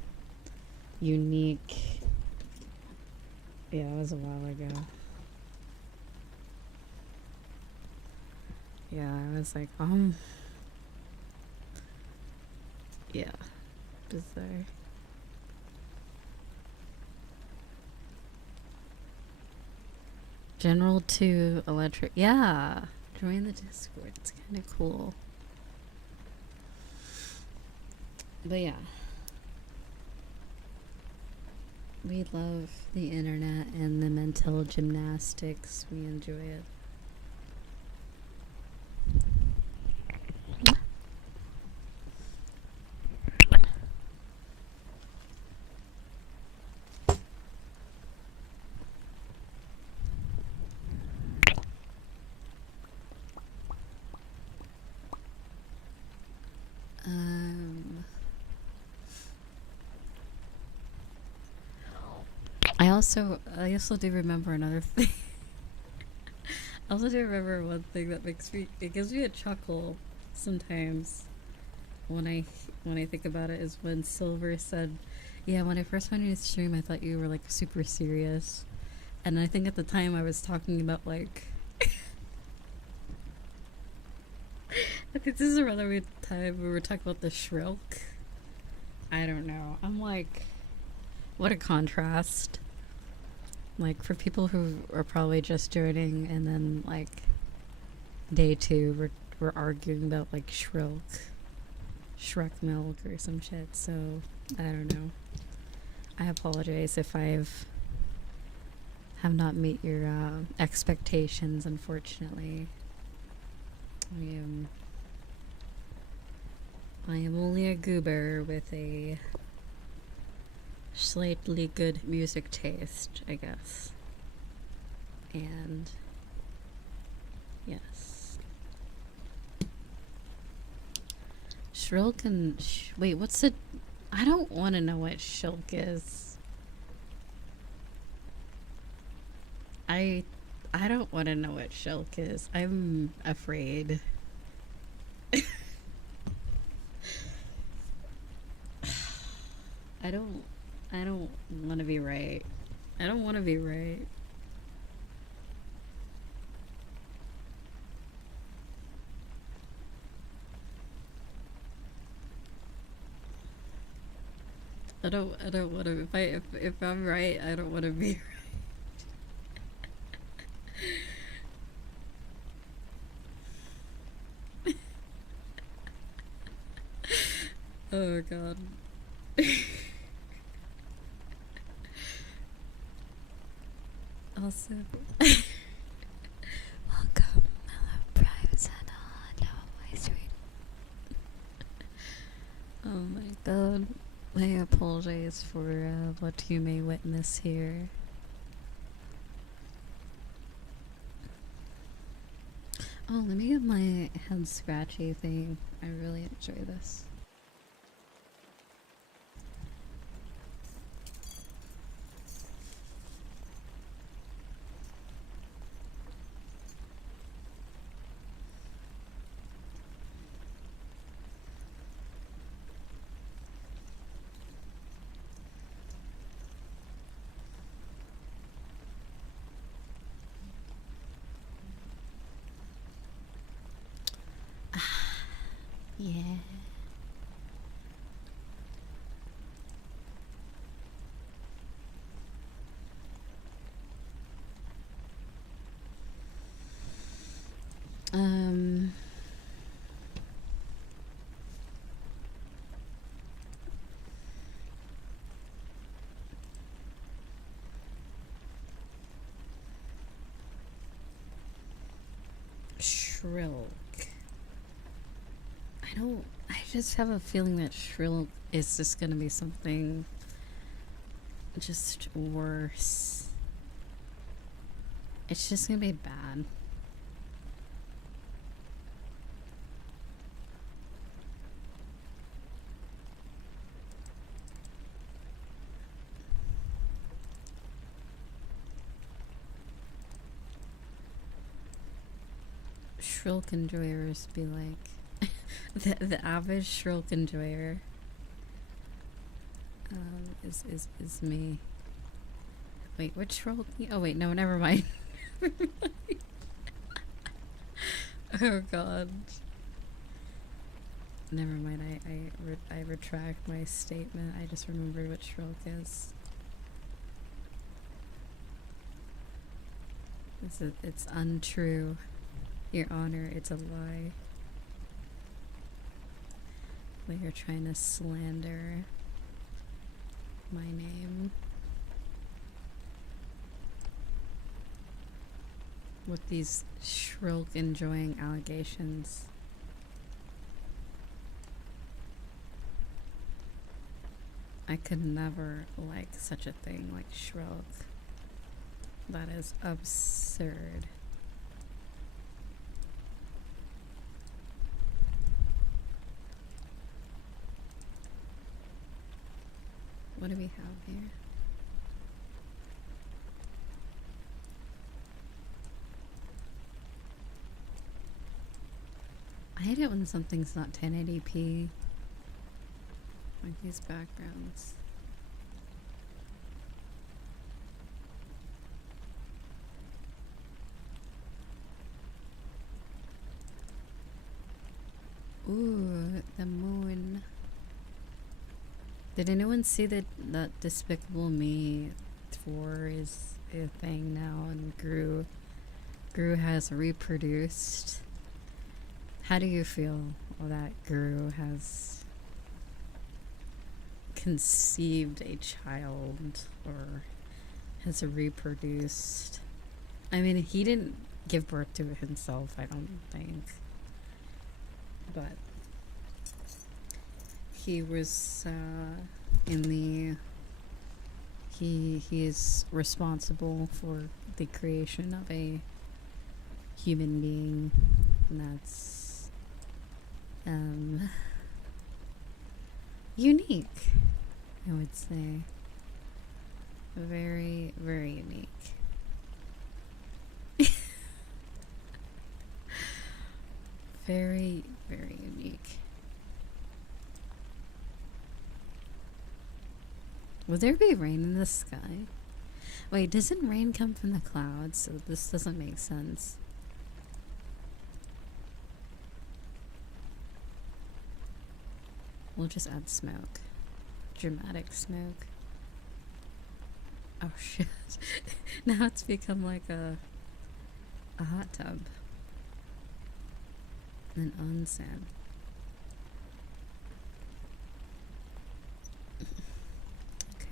unique, yeah, it was a while ago. Yeah, I was like, yeah, bizarre. General to electric, yeah, join the Discord, it's kind of cool. But yeah, we love the internet and the mental gymnastics. We enjoy it. I also do remember another thing. I also do remember one thing that it gives me a chuckle sometimes when I think about it, is when Silver said, yeah, when I first went on your stream I thought you were like super serious, and I think at the time I was talking about like I think this is another time we were talking about the Shrilk. I don't know, I'm like, what a contrast. Like, for people who are probably just joining, and then, like, day 2, we're arguing about, like, Shrek milk or some shit, so, I don't know. I apologize if have not met your, expectations, unfortunately. I am only a goober with a slightly good music taste, I guess. And yes, Shrilk and wait, what's it? I don't want to know what Shilk is. I don't want to know what Shilk is. I'm afraid. I don't want to be right. I don't want to be right. I don't want to, if I'm right, I don't want to be right. Oh god. Also, welcome, hello, private hello, my sweet I apologize for what you may witness here. Oh, let me get my head scratchy thing. I really enjoy this. Yeah. Shrilk. I just have a feeling that Shrilk is just gonna be something just worse. It's just gonna be bad. Shrilk enjoyers be like the average Shrilk enjoyer is me. Wait, which Shrilk? Oh wait, no, never mind. Oh god. Never mind. I retract my statement. I just remembered what Shrilk is. It's untrue. Your Honor, it's a lie. They are trying to slander my name with these Shrilk enjoying allegations. I could never like such a thing like Shrilk. That is absurd. What do we have here? I hate it when something's not 1080p. Like these backgrounds. Ooh, the moon. Did anyone see that Despicable Me 4 is a thing now and Gru has reproduced? How do you feel that Gru has conceived a child or has reproduced? I mean, he didn't give birth to it himself, I don't think. But he was he is responsible for the creation of a human being, and that's unique, I would say. Very, very unique. Very, very unique. Will there be rain in the sky? Wait, doesn't rain come from the clouds? So this doesn't make sense. We'll just add smoke. Dramatic smoke. Oh shit. Now it's become like a hot tub. An onsen. Okay.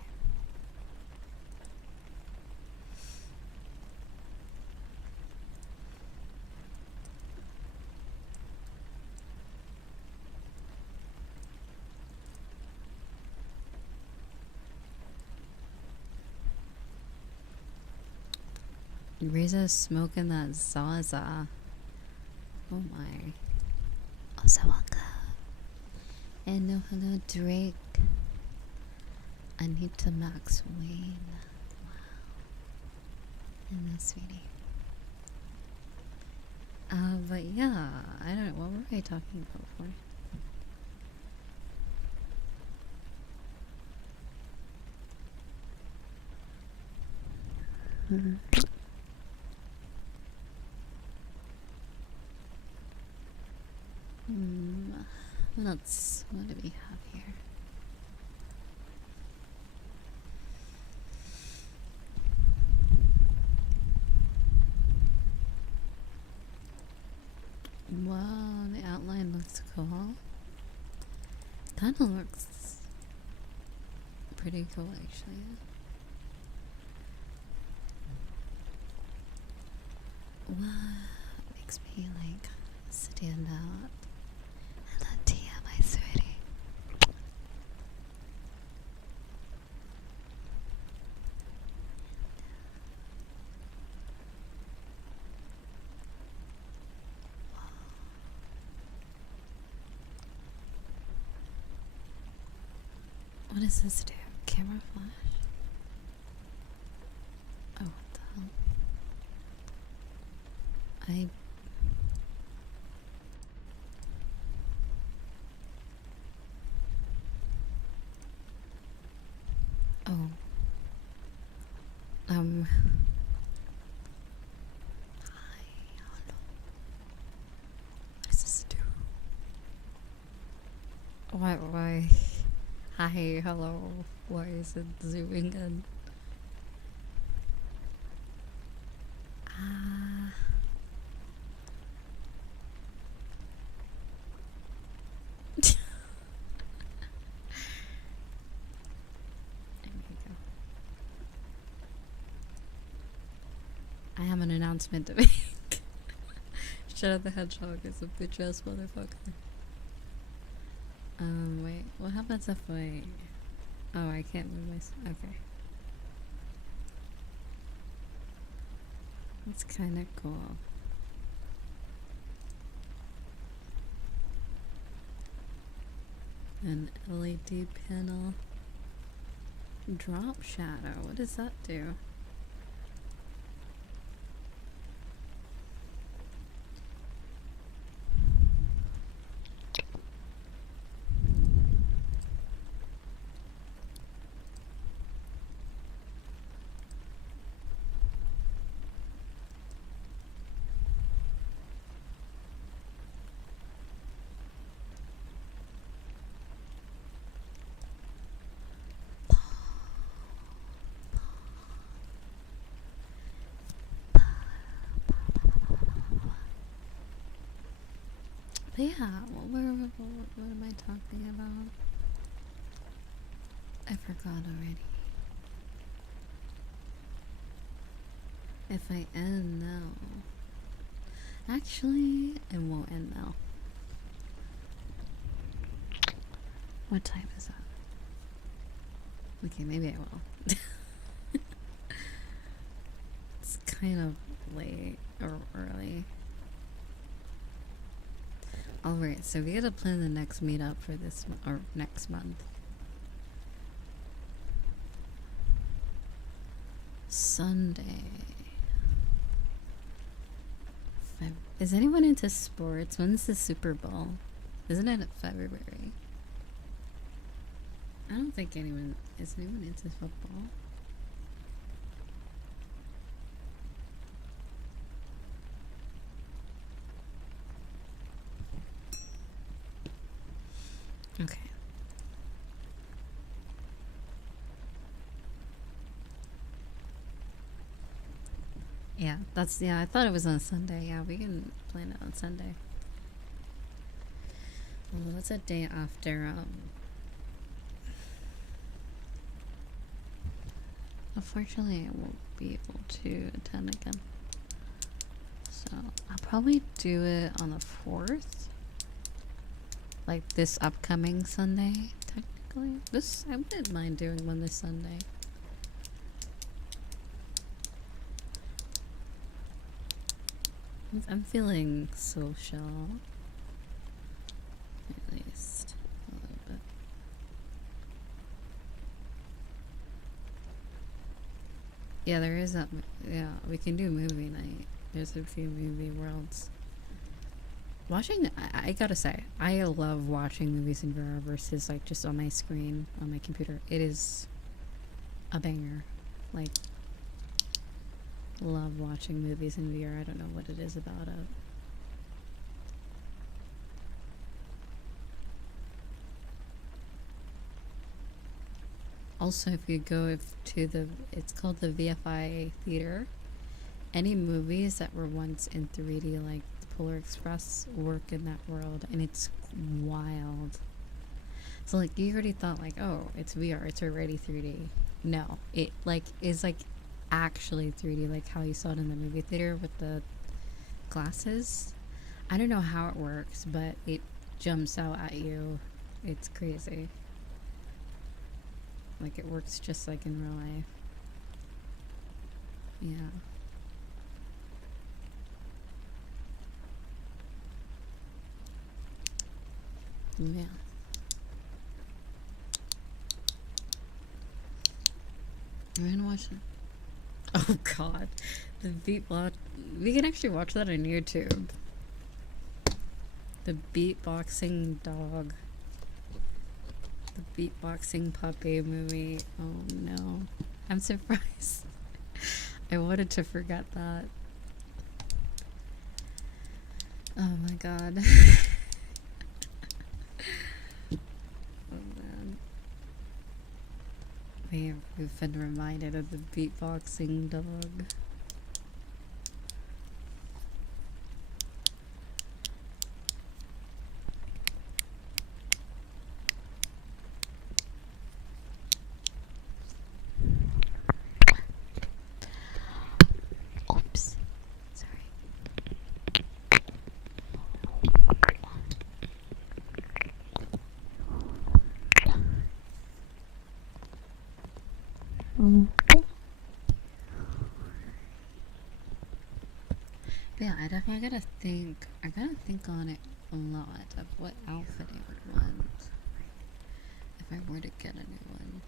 Riza's smoking that Zaza. Oh my. Osawaka. And no, hello, Drake. Anita Max Wayne. Wow. Hello, sweetie. But yeah, I don't know. What were we talking about for? What else? What do we have here? Wow, the outline looks cool. Kinda looks pretty cool actually. What makes me like stand out? Hello Tia, my sweetie. What does this do? Camera flash? Oh, what the hell? Oh. Hi, hello. What does this do? Why? Hi, hello. Why is it zooming in? There we go. I have an announcement to make. Shadow the Hedgehog is a bitch ass motherfucker. Wait, what happens if I... Oh, I can't move my... Okay. That's kinda cool. An LED panel. Drop shadow, what does that do? But yeah, what am I talking about? I forgot already. If I end now... Actually, it won't end now. What time is that? Okay, maybe I will. It's kind of late or early. Alright, so we gotta plan the next meetup for this or next month. Sunday. Is anyone into sports? When's the Super Bowl? Isn't it February? I don't think anyone... Is anyone into football? Okay. Yeah, that's... Yeah, I thought it was on Sunday. Yeah, we can plan it on Sunday. Well, that's a day after, Unfortunately, I won't be able to attend again. So, I'll probably do it on the 4th. Like this upcoming Sunday, technically. I wouldn't mind doing one this Sunday. I'm feeling social. At least a little bit. Yeah, there is that. Yeah, we can do movie night. There's a few movie worlds. Watching, I gotta say, I love watching movies in VR versus like just on my screen on my computer. It is a banger. Like, love watching movies in VR. I don't know what it is about it. Also, if you go to the, it's called the VFI Theater. Any movies that were once in 3D, like Polar Express, work in that world, and it's wild. So like, you already thought like, oh, it's VR, it's already 3D. No, it like is like actually 3D, like how you saw it in the movie theater with the glasses. I don't know how it works, but it jumps out at you. It's crazy. Like, it works just like in real life. Yeah. Yeah. I'm gonna watch it. Oh god. The beatbox. We can actually watch that on YouTube. The beatboxing dog. The beatboxing puppy movie. Oh no. I'm surprised. I wanted to forget that. Oh my god. Oh man. We've been reminded of the beatboxing dog. Oops. Sorry. Yeah, I definitely gotta think. I gotta think on it a lot of what outfit I would want if I were to get a new one.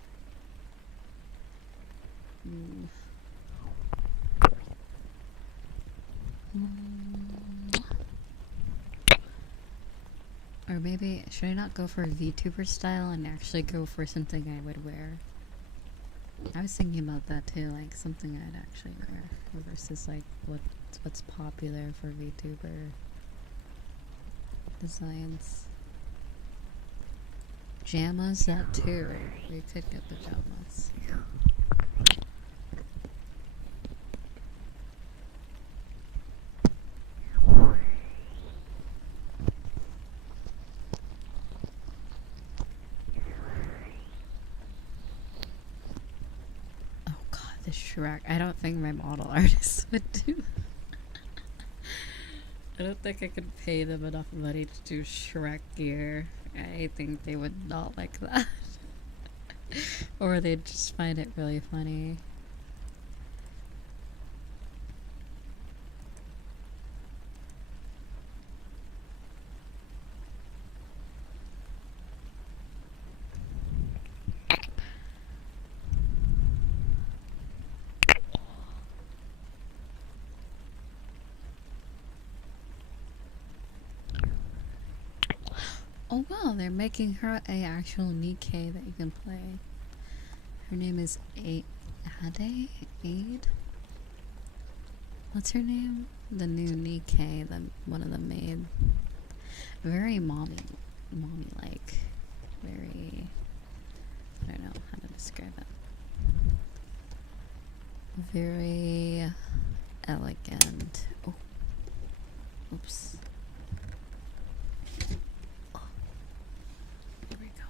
Or maybe, should I not go for VTuber style and actually go for something I would wear? I was thinking about that too, like something I'd actually wear versus like what's popular for VTuber designs. Pajamas, that too. We could get pajamas. Oh god, the Shrek. I don't think my model artist would do. I don't think I could pay them enough money to do Shrek gear. I think they would not like that. Or they'd just find it really funny. Oh wow, they're making her a actual Nikkei that you can play. Her name is Ade? What's her name? The new Nikkei that one of them made. Very mommy-like. Very, I don't know how to describe it. Very elegant. Oh, oops. There we go.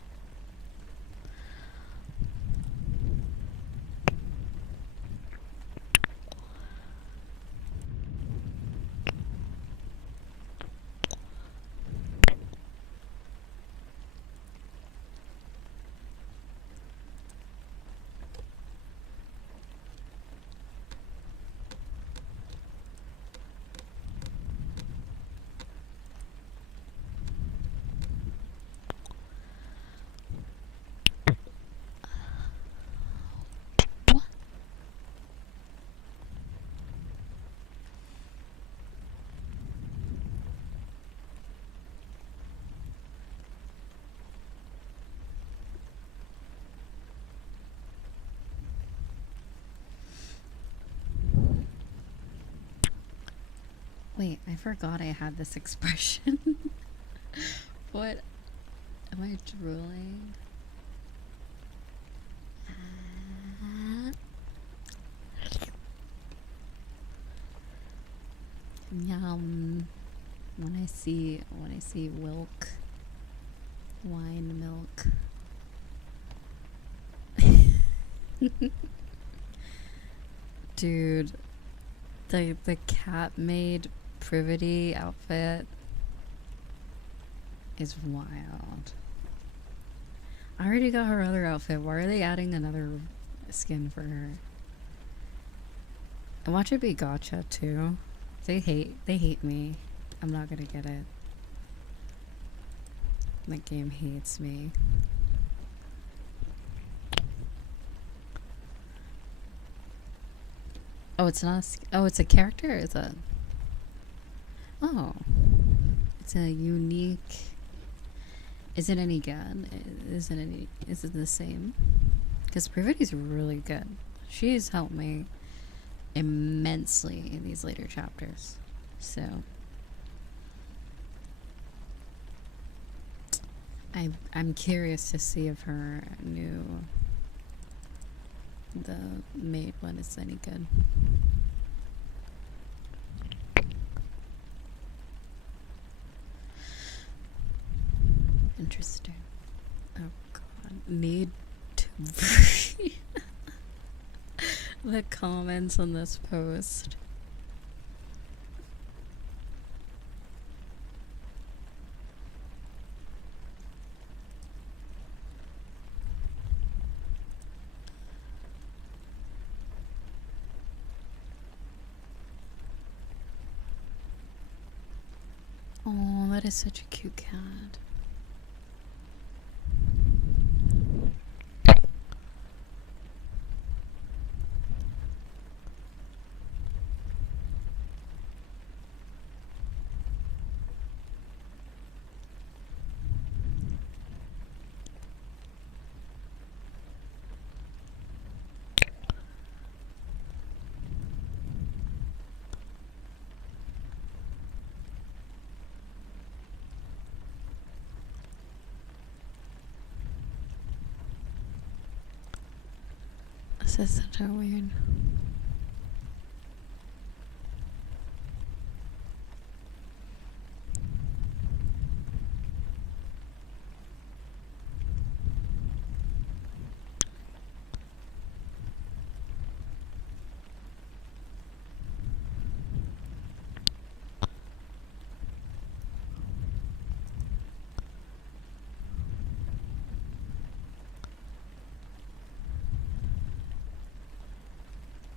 Wait, I forgot I had this expression. What? Am I drooling? Yum. When I see milk, wine milk. Dude, the cat made privity outfit is wild. I already got her other outfit. Why are they adding another skin for her? And watch it be gotcha too. They hate me. I'm not gonna get it. The game hates me. Oh, it's not. Oh, it's a character. It's a. Oh, it's a unique. Is it any good? Is it the same? Because Privity's really good. She's helped me immensely in these later chapters. So I'm curious to see if her the maid one is any good. Interesting. Oh god. Need to breathe. The comments on this post. Oh, that is such a cute cat. This is such a weird.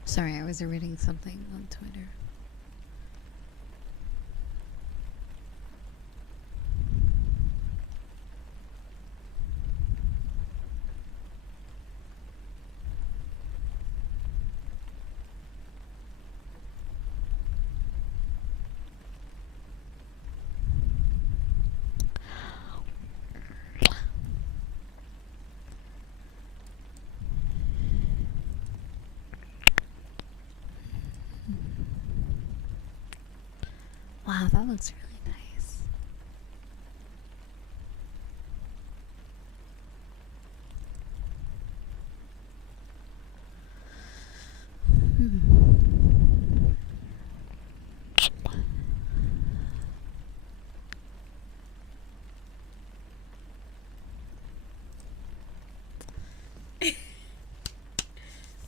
Sorry, I was reading something on Twitter. Wow, that looks really nice.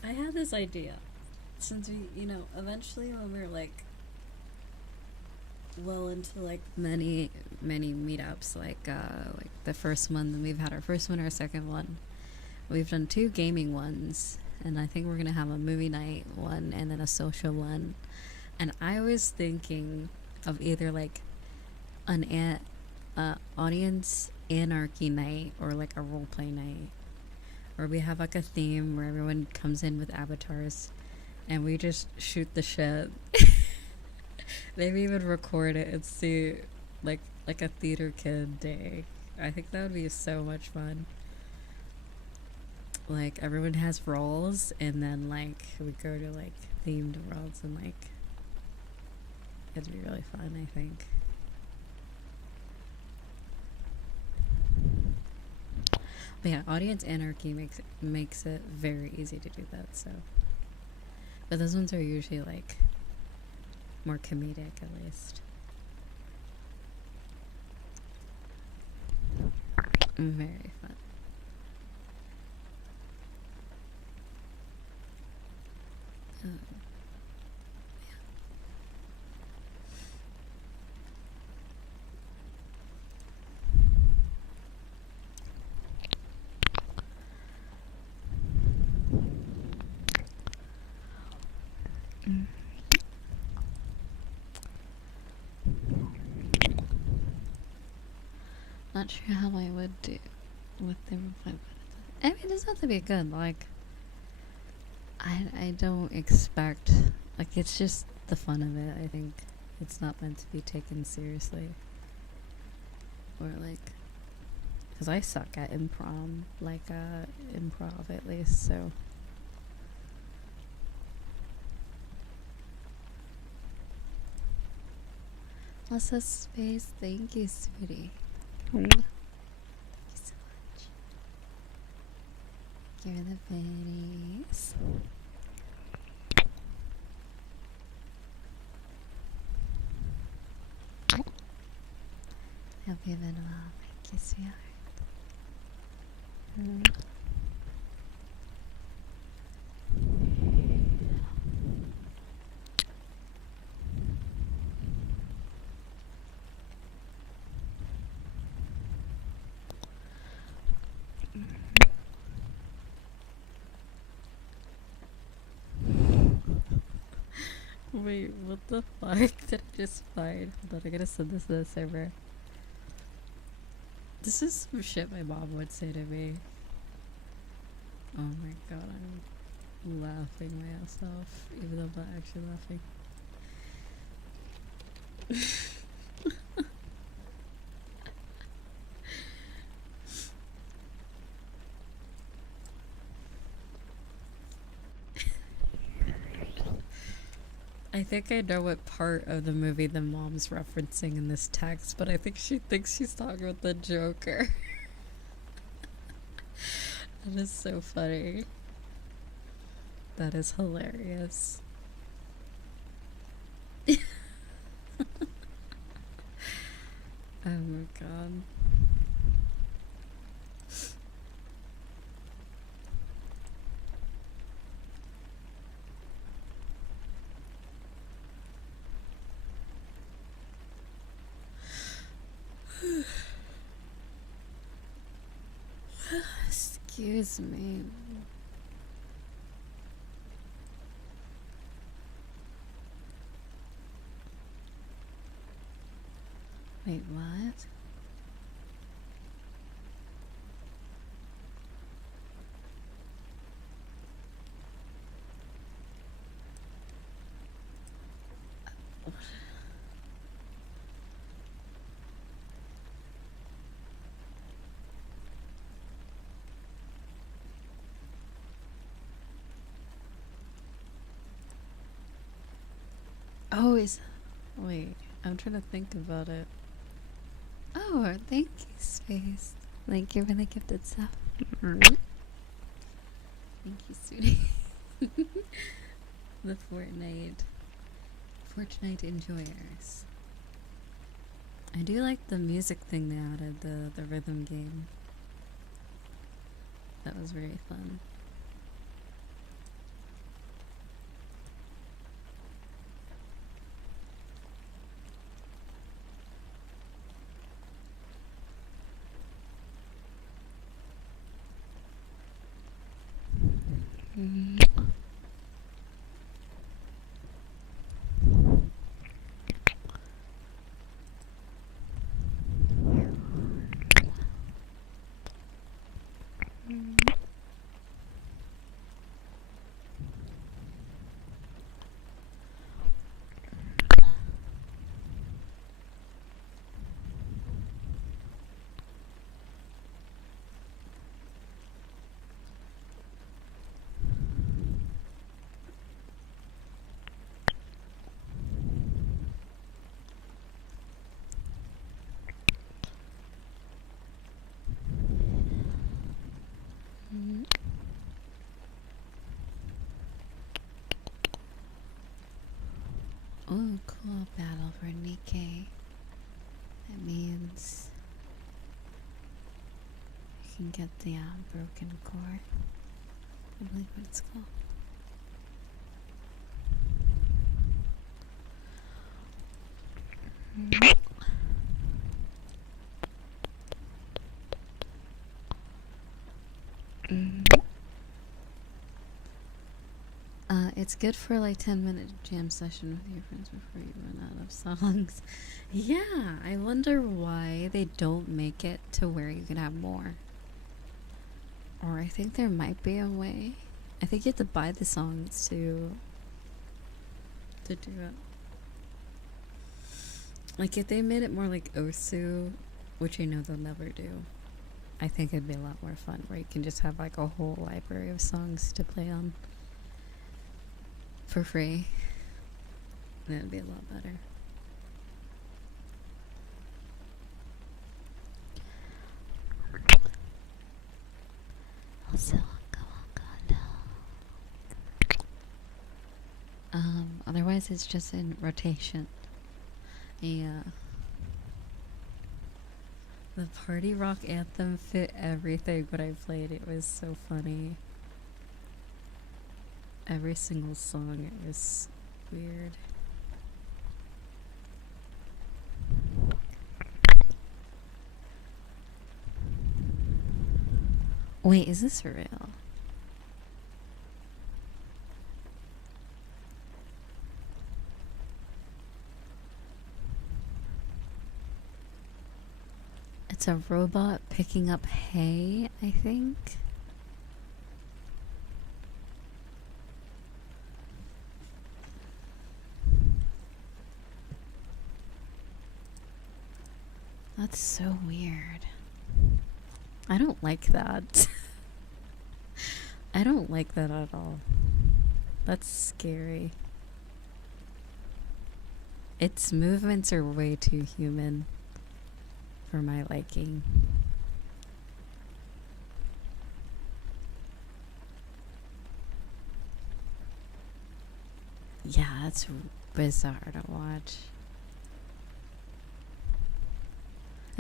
I had this idea since we, eventually when we're like well into like many meetups, like the first one, then we've had our first one, our second one, we've done 2 gaming ones, and I think we're gonna have a movie night one and then a social one. And I was thinking of either like an audience anarchy night or like a roleplay night, where we have like a theme where everyone comes in with avatars and we just shoot the shit. Maybe even record it and see like a theater kid day. I think that would be so much fun. Like everyone has roles and then like we go to like themed worlds and like could be really fun, I think. But yeah, audience anarchy makes it very easy to do that, so. But those ones are usually like more comedic, at least. Very fun. Not sure how I would do with the reply button. I mean, it doesn't have to be good. Like, I don't expect, like, it's just the fun of it. I think it's not meant to be taken seriously, or like, because I suck at improv, improv at least. So. Also, space. Thank you, sweetie. Thank you so much. You're the biddies. Hope you've been well. Thank you, sweetheart. Wait, what the fuck did I just find? Hold on, I gotta send this to the server. This is some shit my mom would say to me. Oh my god, I'm laughing my ass off, even though I'm not actually laughing. I think I know what part of the movie the mom's referencing in this text, but I think she thinks she's talking about the Joker. That is so funny. That is hilarious. Oh my god. Excuse me. Wait, what? Oh, wait, I'm trying to think about it. Oh, thank you, Space. Thank you for the gifted stuff. Thank you, sweetie. The Fortnite enjoyers. I do like the music thing they added, the rhythm game. That was very fun. Oh, cool. Battle for Nikkei. That means you can get the broken core. I believe what it's called. It's good for like 10-minute jam session with your friends before you run out of songs. Yeah, I wonder why they don't make it to where you can have more. Or I think there might be a way. I think you have to buy the songs to do it. Like if they made it more like Osu, which I know they'll never do, I think it'd be a lot more fun where you can just have like a whole library of songs to play on for free. That'd be a lot better. Otherwise it's just in rotation. Yeah. The party rock anthem fit everything when I played. It was so funny. Every single song, it was weird. Wait, is this real? It's a robot picking up hay, I think. That's so weird. I don't like that. I don't like that at all. That's scary. Its movements are way too human for my liking. Yeah, that's bizarre to watch.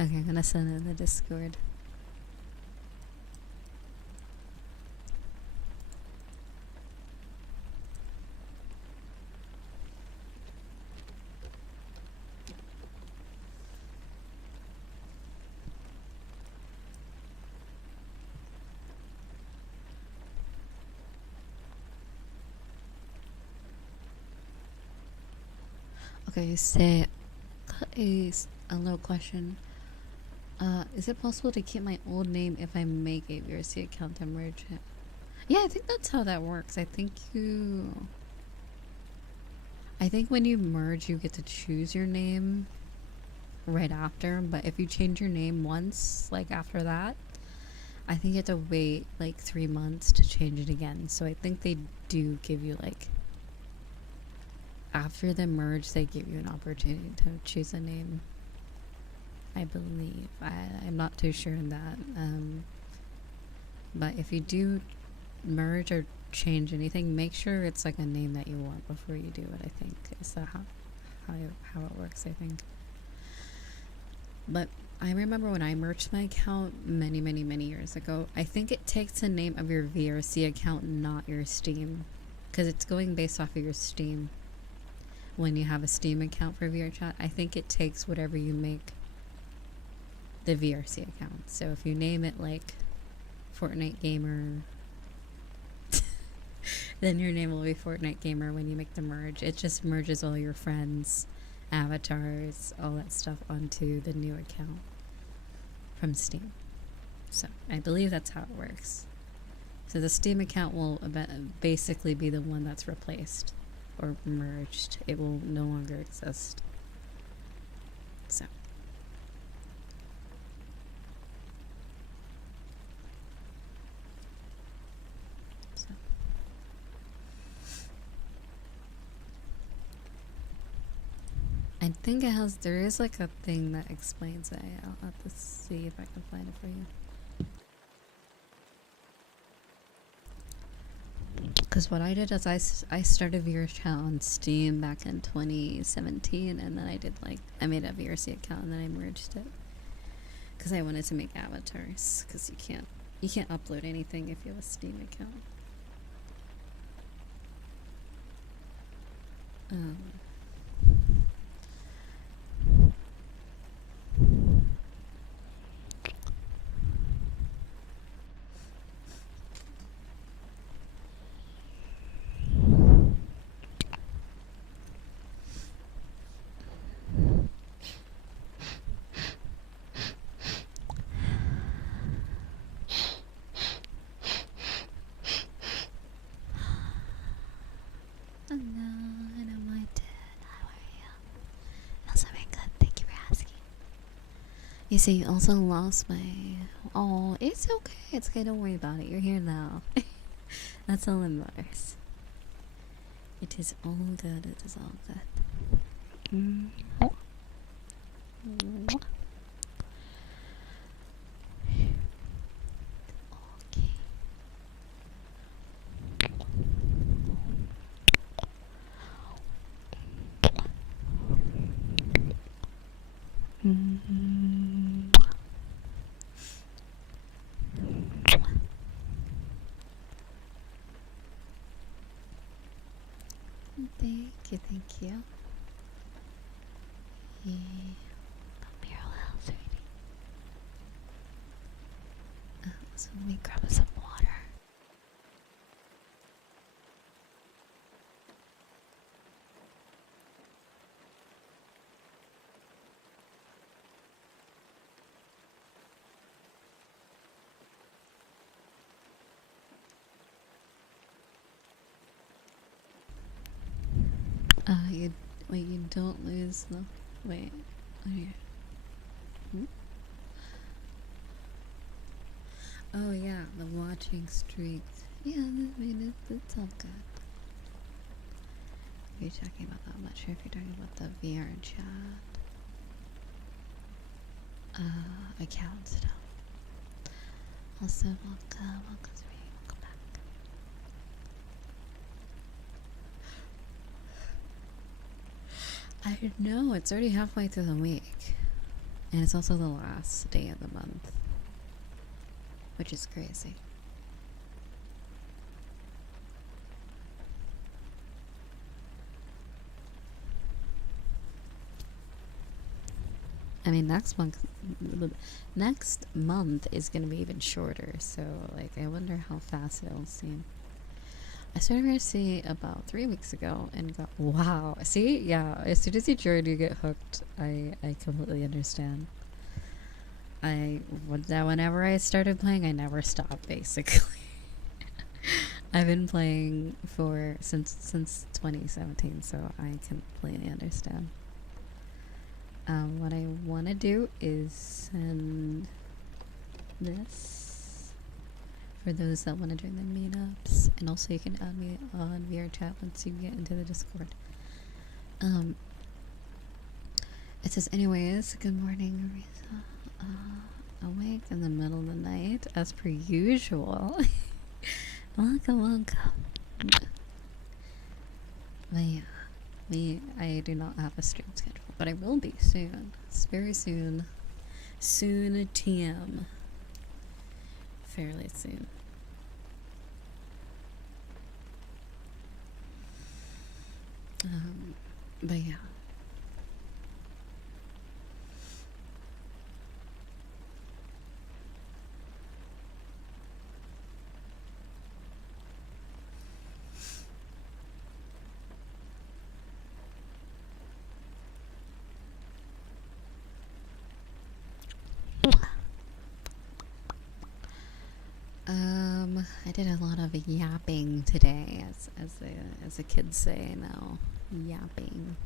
Okay, I'm gonna send it in the Discord. Okay, say a little question. Is it possible to keep my old name if I make a VRC account and merge it? Yeah, I think that's how that works. I think when you merge, you get to choose your name right after. But if you change your name once, like after that, I think you have to wait like 3 months to change it again. So I think they do give you like, after the merge, they give you an opportunity to choose a name. I believe. I'm not too sure in that. But if you do merge or change anything, make sure it's like a name that you want before you do it, I think. Is that how it works, I think. But I remember when I merged my account many years ago, I think it takes the name of your VRC account, not your Steam. Because it's going based off of your Steam. When you have a Steam account for VRChat, I think it takes whatever you make the VRC account. So if you name it like Fortnite Gamer, then your name will be Fortnite Gamer when you make the merge. It just merges all your friends, avatars, all that stuff onto the new account from Steam. So I believe that's how it works. So the Steam account will basically be the one that's replaced or merged. It will no longer exist. So I think there is like a thing that explains it. I'll have to see if I can find it for you. Because what I did is I started VRChat on Steam back in 2017, and then I made a VRC account and then I merged it. Because I wanted to make avatars, because you can't upload anything if you have a Steam account. Hello, my dad. How are you? Also very good. Thank you for asking. You see, you also lost my. Oh, it's okay. It's okay. Don't worry about it. You're here now. That's all that matters. It is all good. It is all good. Okay. Thank you. Yeah. Come here a little, sweetie. So let me grab some water. You don't lose the. Wait. Okay. Oh yeah, the watching streaks. Yeah, I mean it's all good. Are you talking about that? I'm not sure if you're talking about the VR chat account still. Also, welcome to me. Welcome back. I know, it's already halfway through the week. And it's also the last day of the month. Which is crazy. I mean, next month is gonna be even shorter, so like I wonder how fast it'll seem. I started VRC about 3 weeks ago and got wow. See, yeah. As soon as you join, you get hooked. I completely understand. Whenever I started playing, I never stopped. Basically, I've been playing since 2017, so I completely understand. What I want to do is send this for those that want to join the meetups, and also you can add me on VRChat once you get into the Discord. It says, anyways, good morning, Riza. Awake in the middle of the night, as per usual. welcome. But yeah, I do not have a stream schedule, but I will be soon. It's very soon. Soon, TM. Fairly soon. But yeah. I did a lot of yapping today, as the kids say now. Yapping.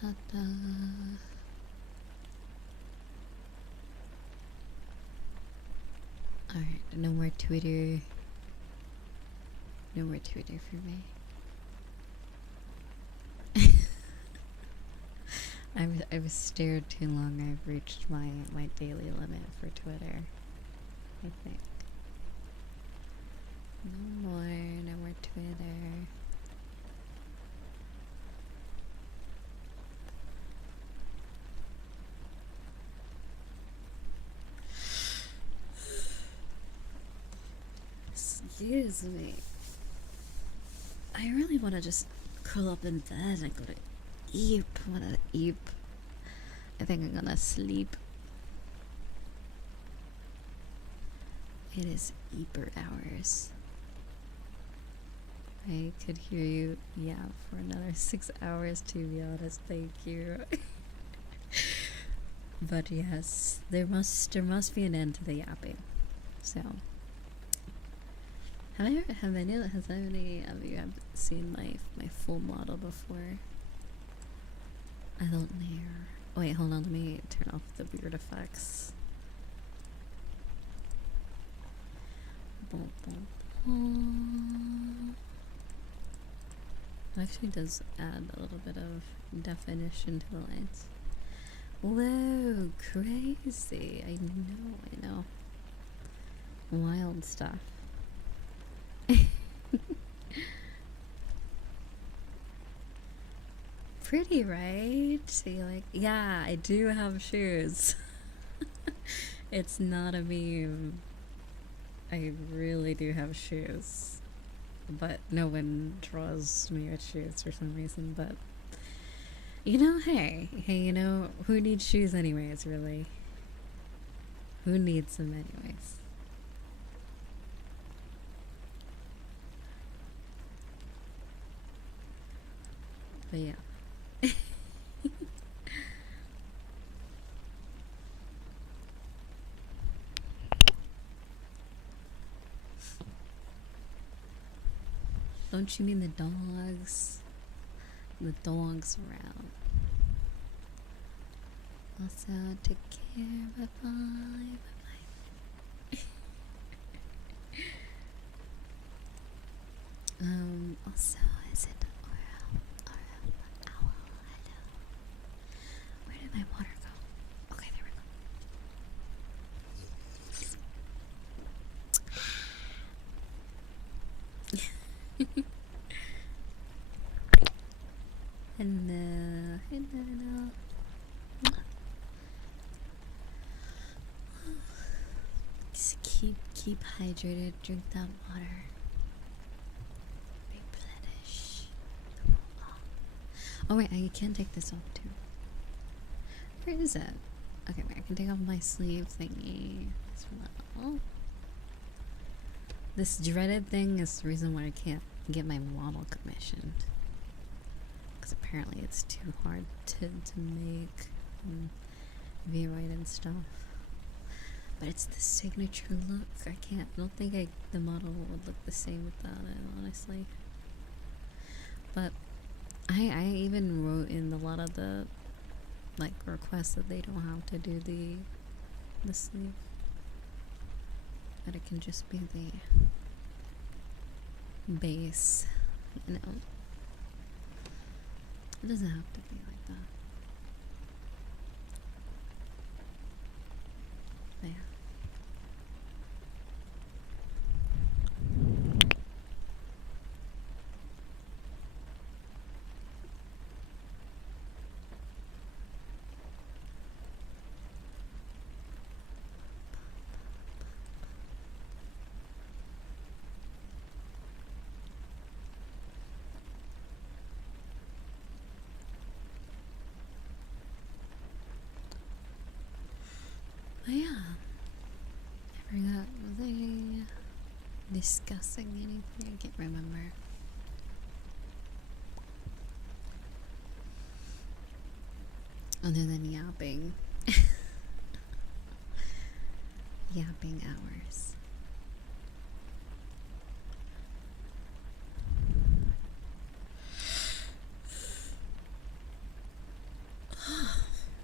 Ta-da. Alright, no more Twitter. No more Twitter for me. I've stared too long. I've reached my daily limit for Twitter, I think. No more Twitter. Excuse me. I really want to just curl up in bed and go to eep. I want to eep. I think I'm gonna sleep. It is eeper hours. I could hear you yap for another 6 hours, to be honest. Thank you. But yes, there must be an end to the yapping. So, has any of you have seen my full model before? I don't know. Wait, hold on. Let me turn off the weird effects. Boom, boom, boom. It actually does add a little bit of definition to the lines. Whoa, crazy. I know. Wild stuff. Pretty, right? See, like, yeah, I do have shoes. It's not a meme. I really do have shoes. But no one draws me with shoes for some reason. But, hey, who needs shoes anyways, really? Who needs them anyways? But yeah. Don't you mean the dogs? The dogs around. Also, take care. Bye bye. Also, is it owl? Hello. Where did my water go? Okay, there we go. Hello. Just keep hydrated. Drink that water. Replenish. Oh wait, I can take this off too. Where is it? Okay, wait, I can take off my sleeve thingy as well. This dreaded thing is the reason why I can't get my model commissioned. Because apparently it's too hard to make V right and stuff. But it's the signature look. I don't think the model would look the same without it, honestly. But I even wrote in a lot of the requests that they don't have to do the sleeve. That it can just be the base, It doesn't have to be like that. But yeah. But yeah, I forgot, was I discussing anything? I can't remember. Other than yapping. Yapping hours.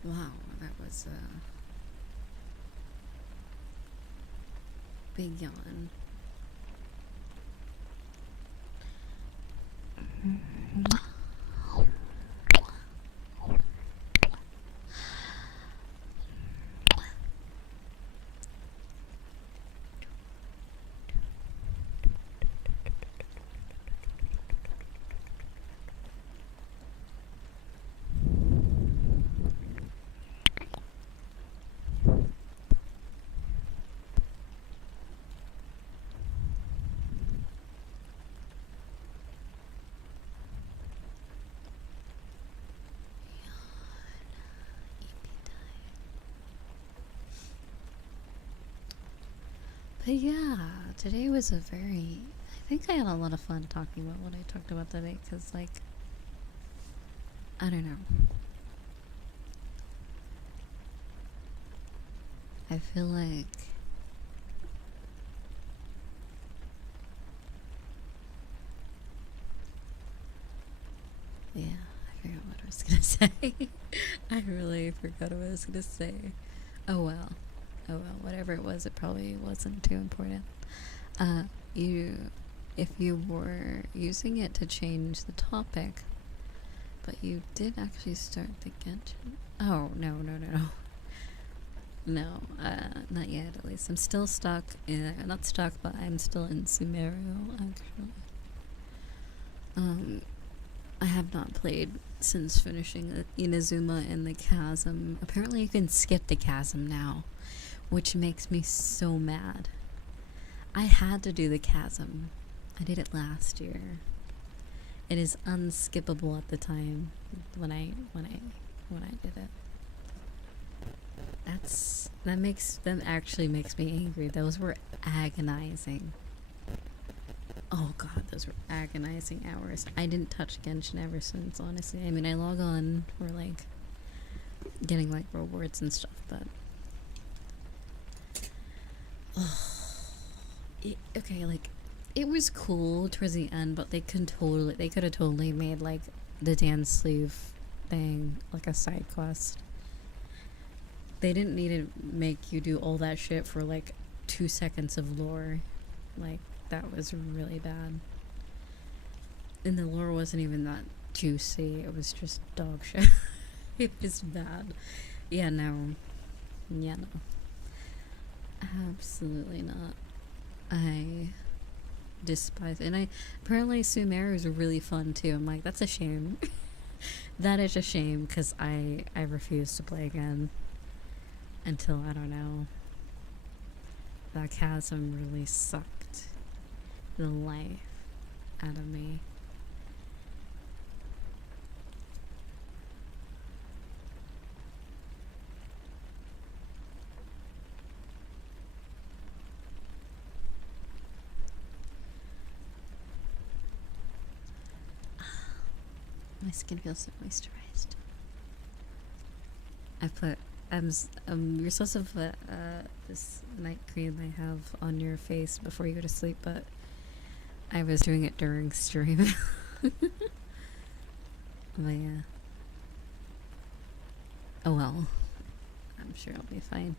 Wow, that was a big yawn. But yeah, today was a very. I think I had a lot of fun talking about what I talked about today, because, like, I don't know. I feel like. Yeah, I forgot what I was gonna say. I really forgot what I was gonna say. Oh well. Oh well, whatever it was, it probably wasn't too important. Uh, you, if you were using it to change the topic, but you did actually start the Genshin. Oh, no. No, not yet, at least. I'm still stuck in, not stuck, but I'm still in Sumeru, actually. I have not played since finishing Inazuma and the Chasm. Apparently you can skip the Chasm now, which makes me so mad. I had to do the Chasm. I did it last year. It is unskippable at the time when I did it. That actually makes me angry. Those were agonizing. Oh god, those were agonizing hours. I didn't touch Genshin ever since, honestly. I mean, I log on for, like, getting, like, rewards and stuff, but... okay, like, it was cool towards the end, but they could have totally made, like, the dance sleeve thing, like, a side quest. They didn't need to make you do all that shit for, like, 2 seconds of lore. Like, that was really bad. And the lore wasn't even that juicy. It was just dog shit. It was bad. Yeah, no. Absolutely not. I despise it. And apparently Sumeru is really fun too. I'm like, that's a shame. That is a shame, because I refuse to play again until, I don't know, that Chasm really sucked the life out of me. My skin feels so moisturized. You're supposed to put this night cream I have on your face before you go to sleep, but I was doing it during stream. But yeah. Oh well. I'm sure I'll be fine.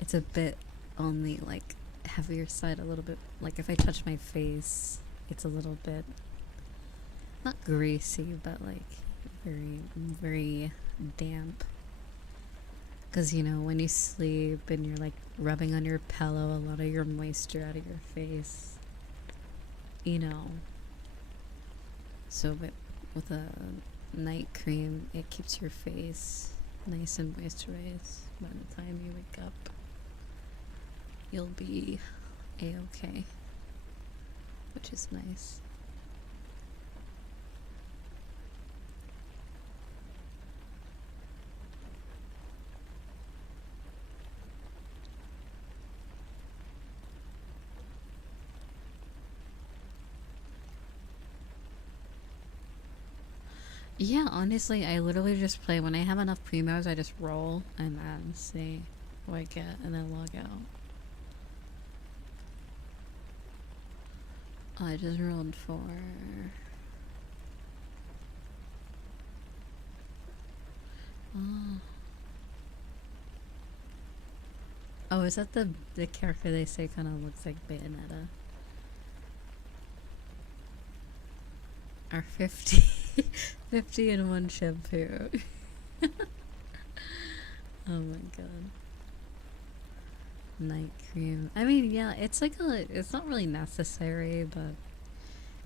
It's a bit on the, like, heavier side a little bit. Like, if I touch my face, it's a little bit, not greasy, but, like, very, very damp. Because, you know, when you sleep and you're, like, rubbing on your pillow, a lot of your moisture out of your face, you know. So with a night cream, it keeps your face nice and moisturized. By the time you wake up, you'll be a-okay, which is nice. Yeah, honestly, I literally just play. When I have enough primos, I just roll and see what I get and then log out. I just rolled for... Oh. Oh, is that the character they say kind of looks like Bayonetta? Our 50, 50 in one shampoo. Oh my god. Night cream. I mean, yeah, it's like it's not really necessary, but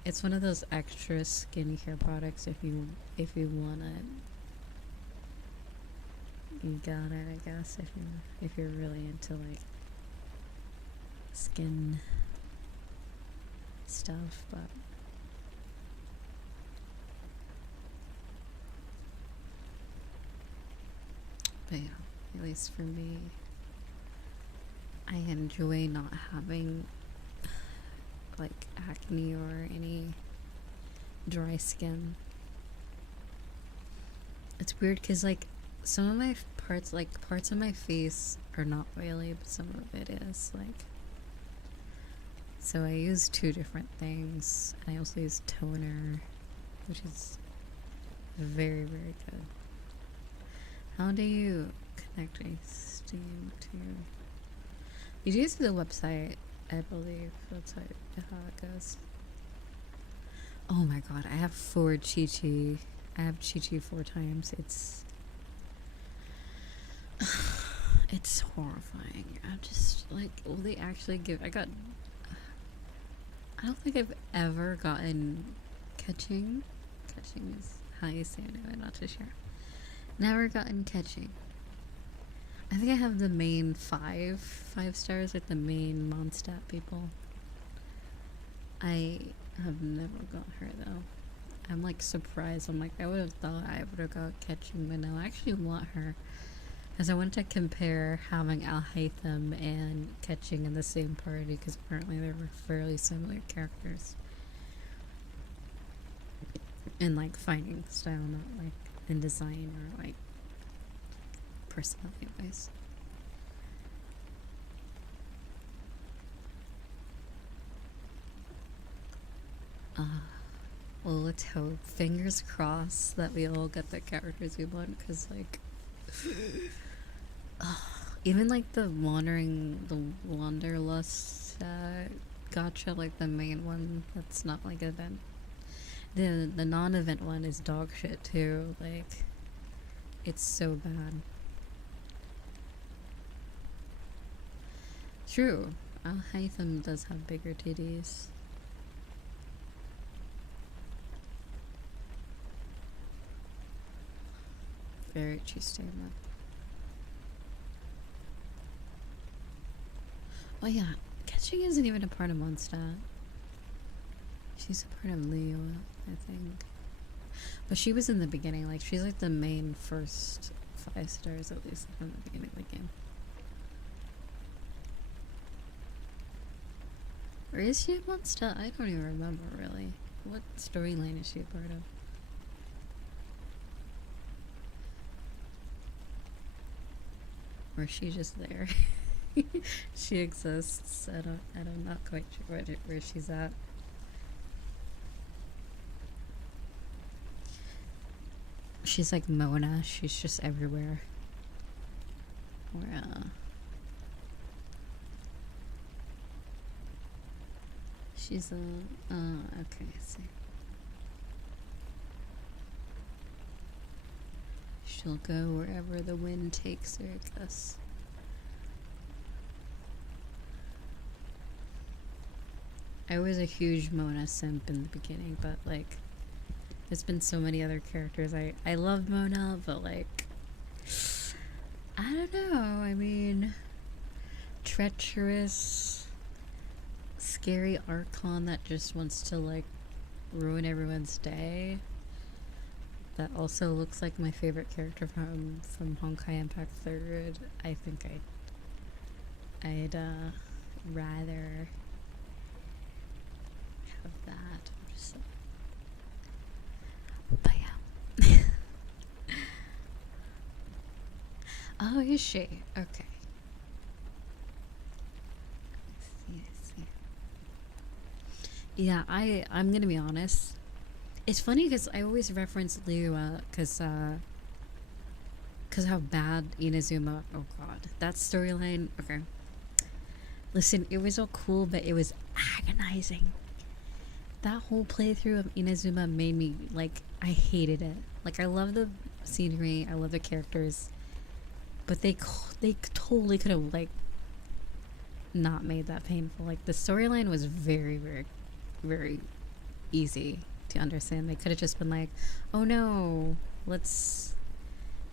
it's one of those extra skincare products if you want it. You got it, I guess, if you're really into like skin stuff, but yeah, at least for me, I enjoy not having like acne or any dry skin. It's weird because like some of my parts, like parts of my face are not oily, but some of it is like. So I use two different things. I also use toner, which is very, very good. How do you connect a Steam to? You do use the website, I believe. That's how it goes. Oh my god, I have 4 Chi-Chi. I have Chi-Chi 4 times. It's horrifying. I'm just like, will they actually give? I don't think I've ever gotten catching. Catching is how you say it anyway, not too sure. Never gotten catching. I think I have the main 5 stars, like the main Mondstadt people. I have never got her though. I'm like surprised. I'm like, I would have thought I would have got catching, but no, I actually want her. Because I wanted to compare having Al Haytham and catching in the same party, because apparently they were fairly similar characters. In like fighting style, not like in design or like personality wise. Well, let's hope. Fingers crossed that we all get the characters we want, because like even like the Wanderlust gotcha, like the main one that's not like event. The non-event one is dog shit too. Like, it's so bad. True. Al Haytham does have bigger titties. Very true statement. Oh yeah, catching isn't even a part of Mondstadt. She's a part of Leo, I think. But she was in the beginning, like she's like the main first 5 stars at least from the beginning of the game. Or is she a Mondstadt? I don't even remember really. What storyline is she a part of? Or is she just there? She exists. I'm not quite sure where she's at. She's like Mona. She's just everywhere. Or she's a okay, I see. She'll go wherever the wind takes her, I guess. I was a huge Mona simp in the beginning, but like there's been so many other characters. I love Mona, but like I don't know. I mean, treacherous, scary Archon that just wants to like ruin everyone's day. That also looks like my favorite character from Honkai Impact 3rd. I think I'd rather have that. Just, but yeah. Oh, is she? Okay. I see. Yeah, I'm gonna be honest. It's funny because I always reference Liyue because because how bad Inazuma. Oh god, that storyline. Okay, listen, it was all cool, but it was agonizing. That whole playthrough of Inazuma made me like I hated it. Like I love the scenery, I love the characters, but they totally could have like not made that painful. Like the storyline was very easy to understand. They could have just been like, oh no, let's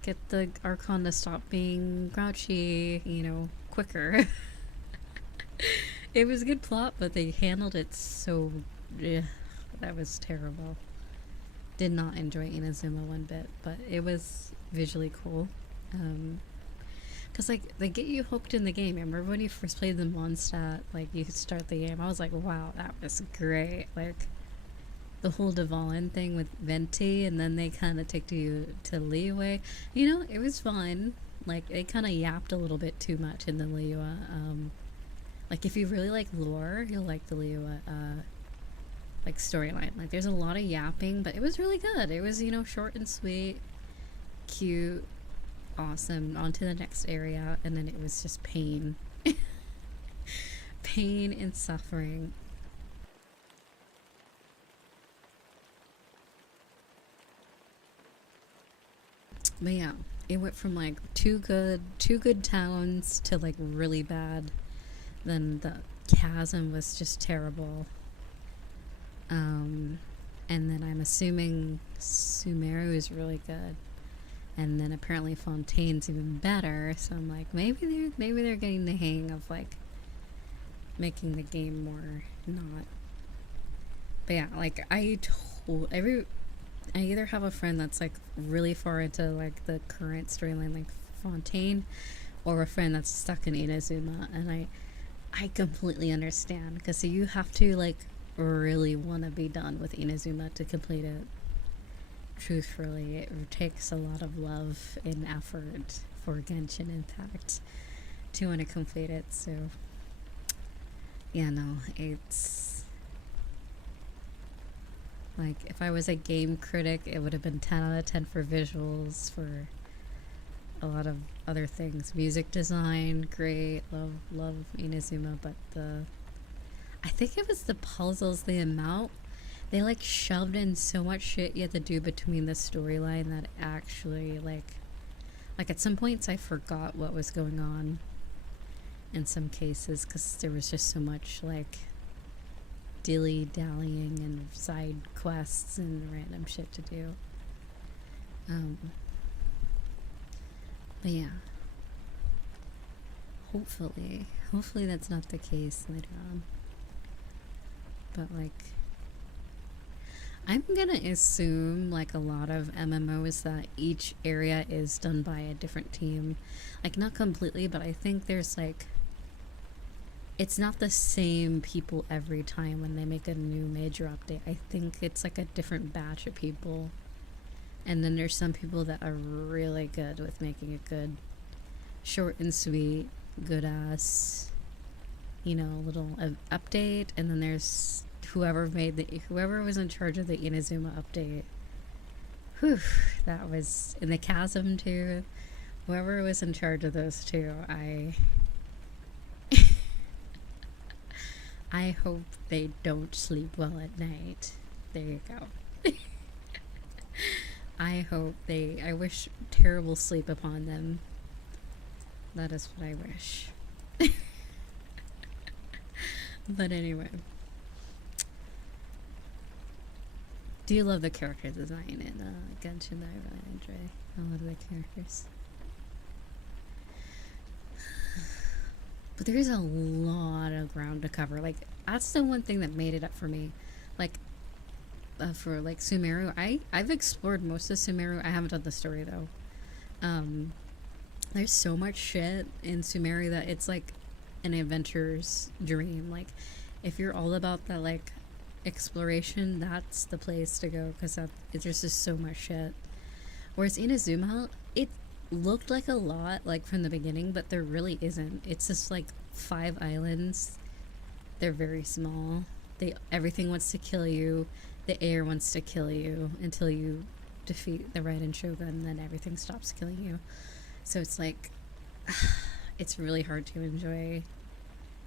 get the Archon to stop being grouchy, you know, quicker. It was a good plot, but they handled it so. Ugh, that was terrible. Did not enjoy Inazuma one bit, but it was visually cool. Cause like they get you hooked in the game. I remember when you first played the Mondstadt, like you could start the game. I was like, wow, that was great. Like the whole Dvalin thing with Venti, and then they kind of take you to Liyue. You know, it was fun. Like they kind of yapped a little bit too much in the Liyue. Like if you really like lore, you'll like the Liyue like storyline. Like there's a lot of yapping, but it was really good. It was, you know, short and sweet, cute, awesome. On to the next area, and then it was just pain. Pain and suffering. But yeah, it went from like two good towns to like really bad. Then the chasm was just terrible. And then I'm assuming Sumeru is really good, and then apparently Fontaine's even better. So I'm like, maybe they're getting the hang of like making the game more not. But yeah, like I either have a friend that's like really far into like the current storyline, like Fontaine, or a friend that's stuck in Inazuma, and I completely understand, because you have to like really want to be done with Inazuma to complete it. Truthfully, it takes a lot of love and effort for Genshin Impact to want to complete it. So yeah, no, it's like if I was a game critic, it would have been 10 out of 10 for visuals, for a lot of other things. Music design, great, love Inazuma, but I think it was the puzzles, the amount they like shoved in so much shit you had to do between the storyline that actually like at some points I forgot what was going on in some cases, because there was just so much like dilly-dallying and side quests and random shit to do. But yeah, hopefully that's not the case later on. But like, I'm gonna assume like a lot of MMOs that each area is done by a different team. Like not completely, but I think there's like, it's not the same people every time when they make a new major update. I think it's like a different batch of people. And then there's some people that are really good with making it good, short and sweet, good ass, you know, little update. And then there's whoever was in charge of the Inazuma update. Whew, that was in the chasm too. Whoever was in charge of those two, I hope they don't sleep well at night. There you go. I wish terrible sleep upon them. That is what I wish. But anyway. Do you love the character design in Genshin? I really enjoy a lot of the characters. But there is a lot of ground to cover. Like, that's the one thing that made it up for me. Like, for like Sumeru, I've explored most of Sumeru. I haven't done the story though. There's so much shit in Sumeru that it's like an adventurer's dream. Like, if you're all about that like exploration, that's the place to go, because there's just so much shit. Whereas Inazuma, it looked like a lot like from the beginning, but there really isn't. It's just like 5 islands. They're very small. Everything wants to kill you. The air wants to kill you until you defeat the Raiden Shogun, then everything stops killing you. So it's like, it's really hard to enjoy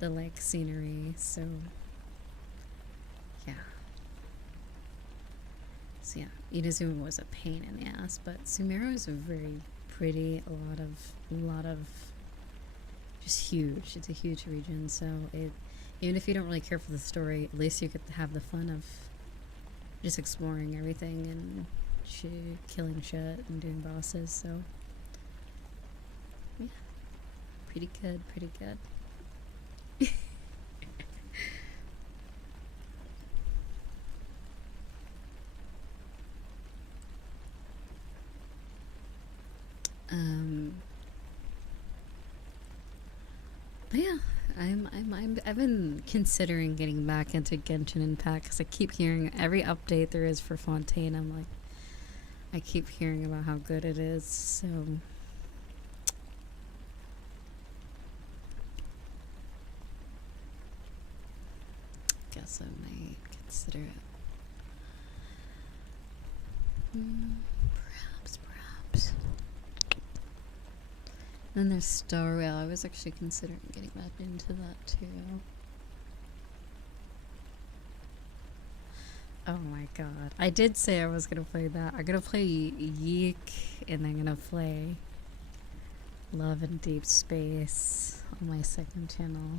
the like scenery. So yeah. So yeah, Inazuma was a pain in the ass, but Sumeru is a very pretty, a lot of just huge. It's a huge region, so it, even if you don't really care for the story, at least you get to have the fun of just exploring everything and killing shit and doing bosses. So yeah, pretty good, pretty good. But yeah, I've been considering getting back into Genshin Impact because I keep hearing every update there is for Fontaine. I'm like, I keep hearing about how good it is. So guess I might consider it. Perhaps. Then there's Star Rail. I was actually considering getting back into that too. Oh my god. I did say I was gonna play that. I'm gonna play Yeek and I'm gonna play Love and Deep Space on my second channel.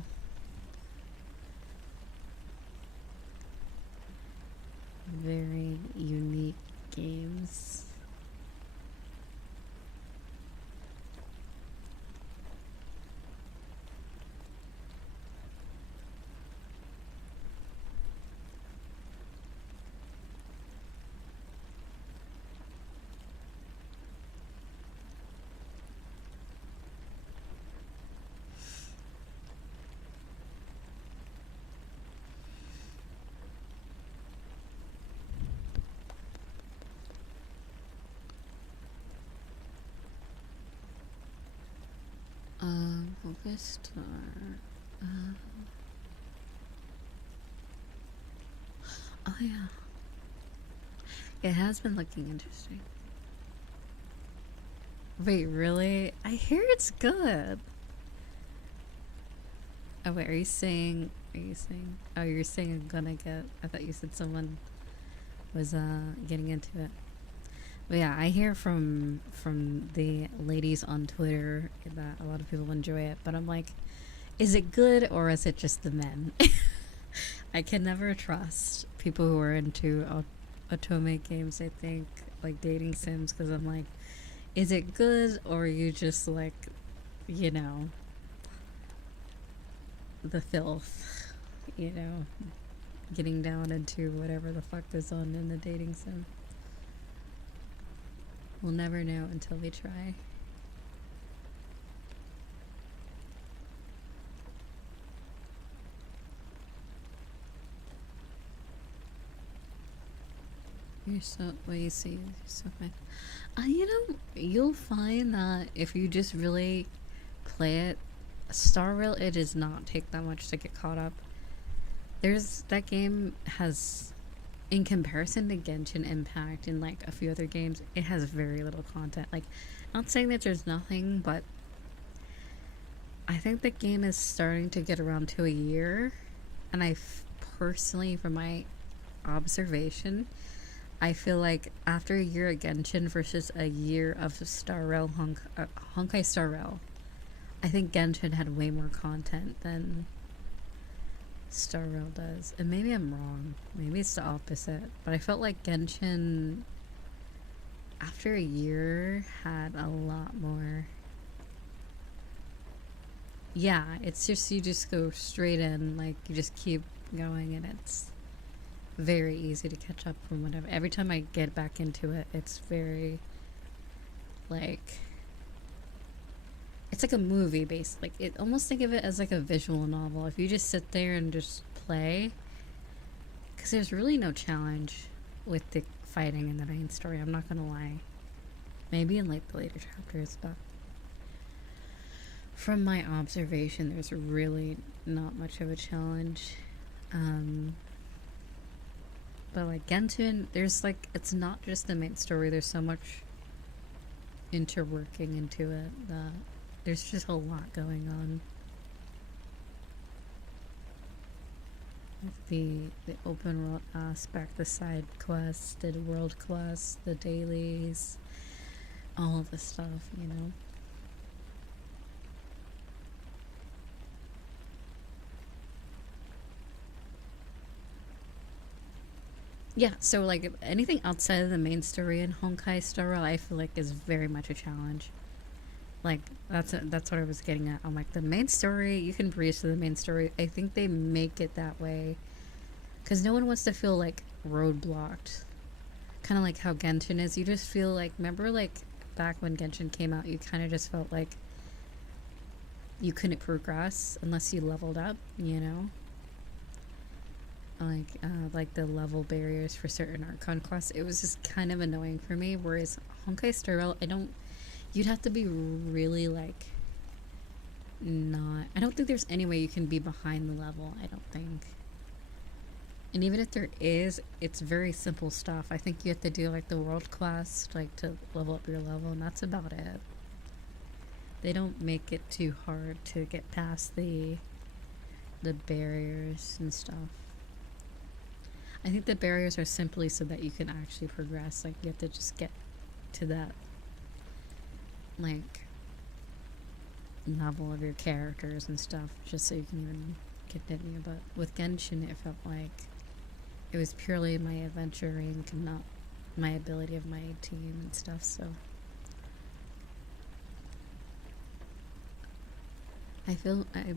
Very unique games. Focus Star. Oh yeah. It has been looking interesting. Wait, really? I hear it's good. Oh wait, are you saying? Oh, you're saying I'm gonna get. I thought you said someone was getting into it. But yeah, I hear from the ladies on Twitter that a lot of people enjoy it, but I'm like, is it good or is it just the men? I can never trust people who are into otome games, I think, like dating sims, because I'm like, is it good or are you just like, you know, the filth, you know, getting down into whatever the fuck goes on in the dating sim? We'll never know until we try. You're so, what you see, you're so fine. You know, you'll find that if you just really play it, Star Rail, it does not take that much to get caught up. That game has, in comparison to Genshin Impact and like a few other games, it has very little content. Like, not saying that there's nothing, but I think the game is starting to get around to a year, and personally, from my observation, I feel like after a year of Genshin versus a year of Star Rail, Honkai Star Rail, I think Genshin had way more content than Star Rail does. And maybe I'm wrong. Maybe it's the opposite. But I felt like Genshin, after a year, had a lot more. Yeah, it's just, you just go straight in. Like, you just keep going and it's very easy to catch up from whatever. Every time I get back into it, it's very, like, it's like a movie based. Like, it almost, think of it as like a visual novel. If you just sit there and just play, because there's really no challenge with the fighting in the main story, I'm not gonna lie. Maybe in like the later chapters, but from my observation, there's really not much of a challenge. But like Genshin, there's like, it's not just the main story, there's so much interworking into it that there's just a lot going on. The open world aspect, the side quests, the world quests, the dailies, all of the stuff, you know. Yeah, so like anything outside of the main story in Honkai Star Rail, I feel like is very much a challenge. Like that's what I was getting at. I'm like the main story, you can breeze through the main story. I think they make it that way because no one wants to feel like roadblocked. Kind of like how Genshin is. You just feel like, remember like back when Genshin came out, you kind of just felt like you couldn't progress unless you leveled up, you know? Like the level barriers for certain Archon quests. It was just kind of annoying for me. Whereas Honkai Star Rail, you'd have to be really like not. I don't think there's any way you can be behind the level. I don't think. And even if there is, it's very simple stuff. I think you have to do like the world quest, like to level up your level, and that's about it. They don't make it too hard to get past the barriers and stuff. I think the barriers are simply so that you can actually progress. Like you have to just get to that like level of your characters and stuff just so you can even continue. But with Genshin, it felt like it was purely my adventuring and not my ability of my team and stuff. So I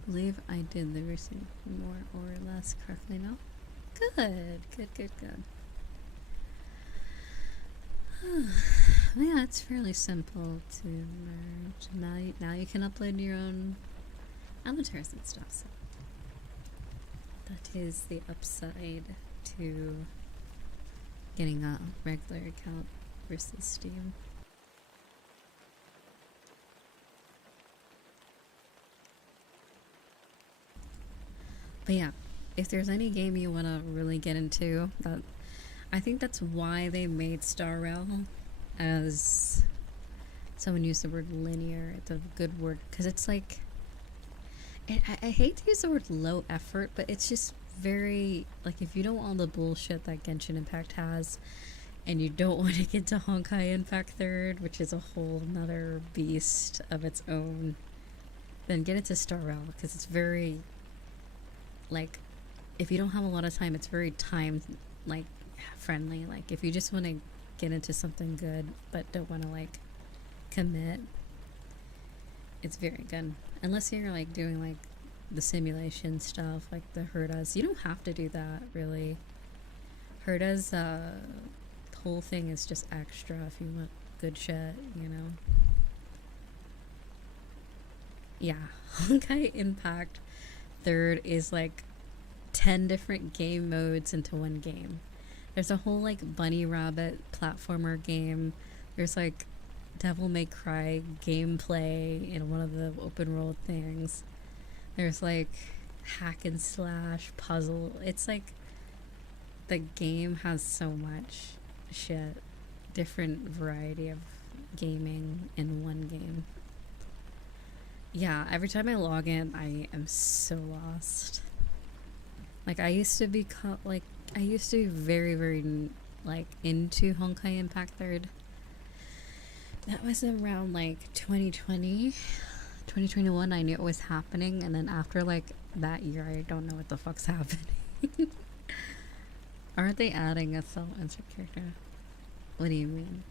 believe I did the receipt more or less correctly now. Good. Yeah, it's fairly simple to merge. Now you can upload your own avatars and stuff. So that is the upside to getting a regular account versus Steam. But yeah, if there's any game you want to really get into, I think that's why they made Star Rail as someone used the word linear. It's a good word because it's like I hate to use the word low effort, but it's just very like if you don't want all the bullshit that Genshin Impact has, and you don't want to get to Honkai Impact 3rd, which is a whole nother beast of its own, then get into Star Rail because it's very like if you don't have a lot of time, it's very time like friendly. Like if you just want to get into something good but don't want to like commit, it's very good. Unless you're like doing like the simulation stuff like the Herdas, you don't have to do that really. Herdas whole thing is just extra if you want good shit, you know. Yeah, Honkai Impact 3rd is like 10 different game modes into one game. There's a whole like bunny rabbit platformer game. There's like Devil May Cry gameplay in one of the open world things. There's like hack and slash puzzle. It's like the game has so much shit, different variety of gaming in one game. Yeah, every time I log in, I am so lost. Like I used to be very, very like into Honkai Impact 3rd. That was around like 2020, 2021. I knew it was happening, and then after like that year, I don't know what the fuck's happening. Aren't they adding a self-insert character? What do you mean?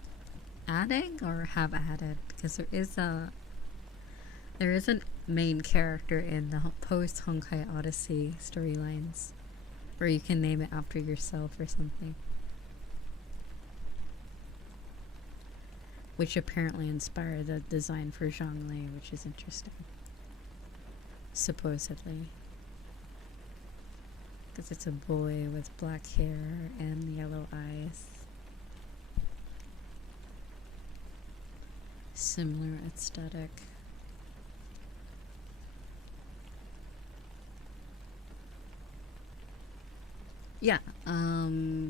Adding or have added? Because there is a main character in the post Honkai Odyssey storylines where you can name it after yourself or something, which apparently inspired the design for Zhongli, which is interesting, supposedly, because it's a boy with black hair and yellow eyes. Similar aesthetic. Yeah.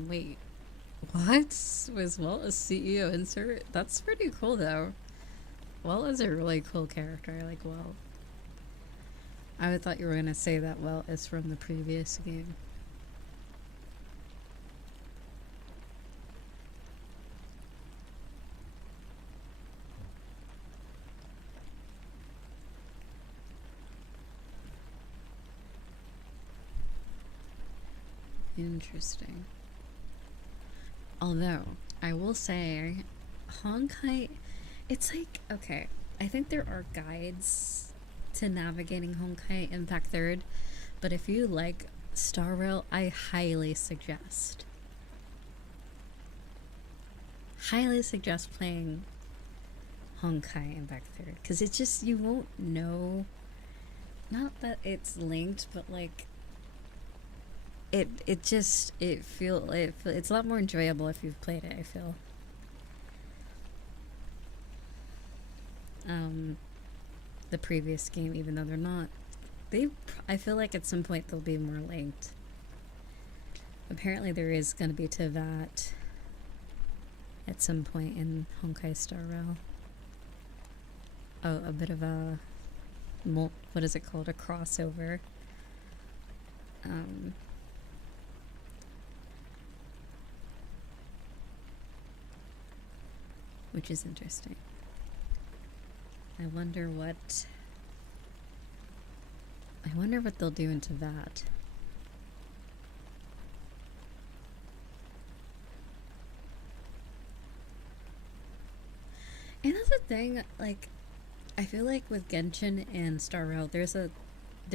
Wait. What? Was Walt a CEO insert? That's pretty cool, though. Walt is a really cool character. I like Walt. I would thought you were gonna say that Walt is from the previous game. Interesting. Although, I will say, Honkai, it's like, okay, I think there are guides to navigating Honkai Impact Third, but if you like Star Rail, I highly suggest playing Honkai Impact Third, because it's just, you won't know, not that it's linked, but like, it's a lot more enjoyable if you've played it, I feel. The previous game, even though they're not, I feel like at some point they'll be more linked. Apparently there is going to be to that at some point in Honkai Star Rail. Oh, a bit of a, what is it called, a crossover. Which is interesting. I wonder what they'll do into that. And that's the thing, like, I feel like with Genshin and Star Rail, there's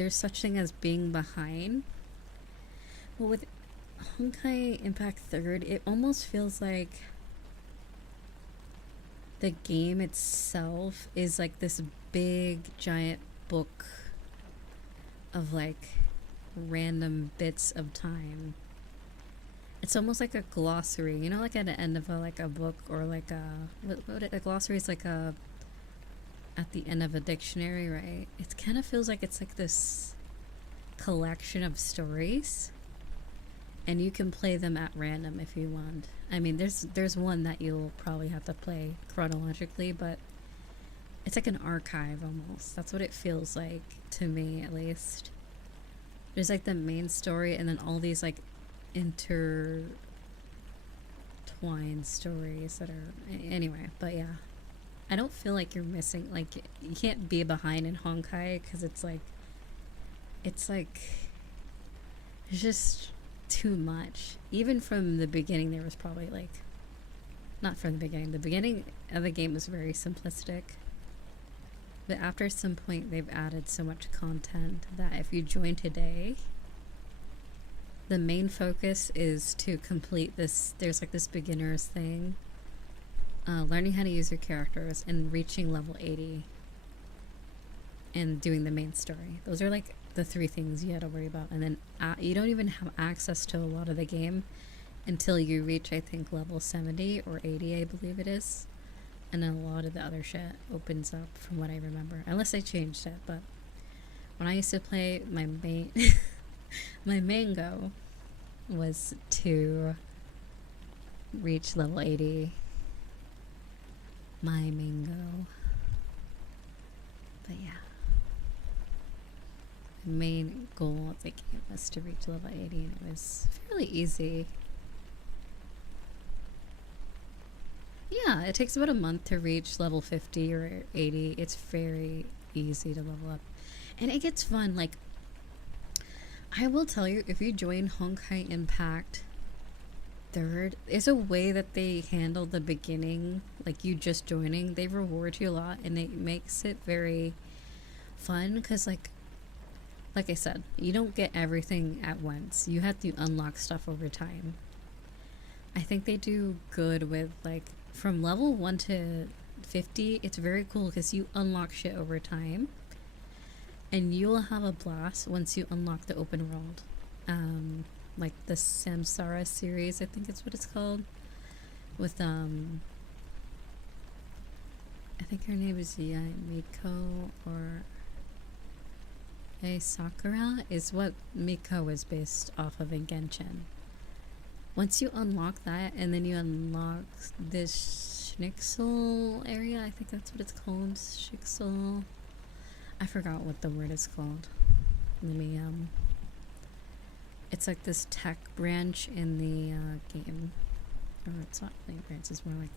such thing as being behind. Well, with Honkai Impact Third, it almost feels like the game itself is like this big giant book of like random bits of time. It's almost like a glossary, you know, like at the end of a book, or like a glossary is like at the end of a dictionary, right? It kind of feels like it's like this collection of stories, and you can play them at random if you want. I mean, there's one that you'll probably have to play chronologically, but it's like an archive almost. That's what it feels like to me, at least. There's like the main story, and then all these like intertwined stories that are, anyway. But yeah, I don't feel like you're missing, like, you can't be behind in Honkai, because it's just too much. Even from the beginning, there was probably like, not from the beginning of the game was very simplistic, but after some point they've added so much content that if you join today, the main focus is to complete this. There's like this beginner's thing, learning how to use your characters and reaching level 80 and doing the main story. Those are like the three things you had to worry about, and then you don't even have access to a lot of the game until you reach, I think, level 70 or 80, I believe it is, and then a lot of the other shit opens up, from what I remember, unless I changed it. But when I used to play, my main my main goal was to reach level 80. My main goal. But yeah, the main goal of the game was to reach level 80, and it was fairly easy. Yeah, it takes about a month to reach level 50 or 80. It's very easy to level up, and it gets fun. Like, I will tell you, if you join Honkai Impact Third, it's a way that they handle the beginning, like you just joining. They reward you a lot, and it makes it very fun, because like I said, you don't get everything at once. You have to unlock stuff over time. I think they do good with, like, from level 1 to 50, it's very cool because you unlock shit over time, and you will have a blast once you unlock the open world. Like the Samsara series, I think it's what it's called, with I think her name is Miko, or Sakura is what Miko was based off of in Genshin. once you unlock that, and then you unlock this Schnixel area, I think that's what it's called. Schnixel. I forgot what the word is called. Let me it's like this tech branch in the game. Or it's not like branch, it's more like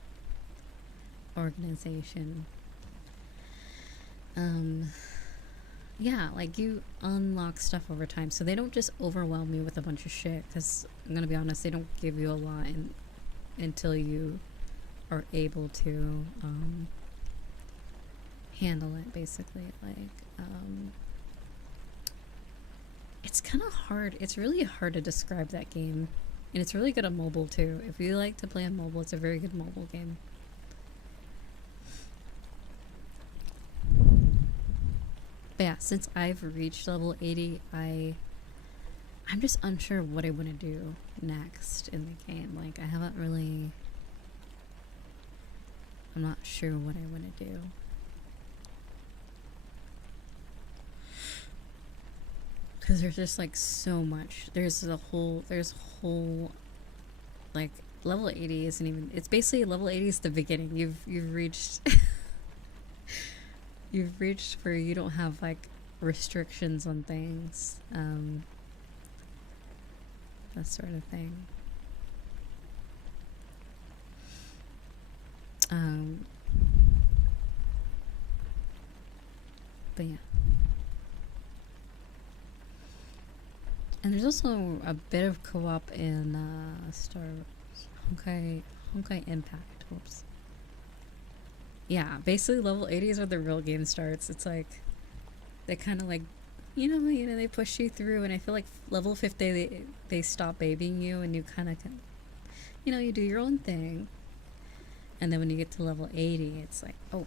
organization. Yeah, like you unlock stuff over time, so they don't just overwhelm you with a bunch of shit, because I'm gonna be honest, they don't give you a lot until you are able to handle it, basically. Like it's kind of hard, it's really hard to describe that game, and it's really good on mobile too. If you like to play on mobile, it's a very good mobile game. But yeah, since I've reached level 80, I'm just unsure what I want to do next in the game. Like, I'm not sure what I want to do. Because there's just like so much. There's whole, like, level 80 isn't even, it's basically level 80 is the beginning. You've reached you've reached where you don't have like restrictions on things, that sort of thing. But yeah, and there's also a bit of co-op in Honkai Impact. Whoops. Yeah, basically level 80 is where the real game starts. It's like they kind of like, you know, they push you through, and I feel like level 50 they stop babying you, and you kind of can, you know, you do your own thing, and then when you get to level 80, it's like, oh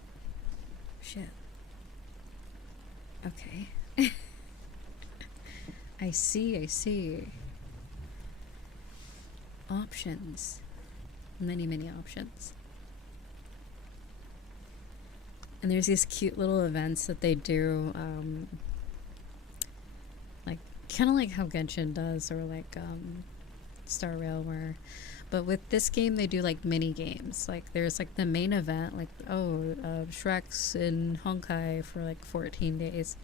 shit, okay. I see options, many options. And there's these cute little events that they do, like kind of like how Genshin does, or like Star Railware. But with this game, they do like mini games. Like there's like the main event, like Shrek's in Honkai for like 14 days,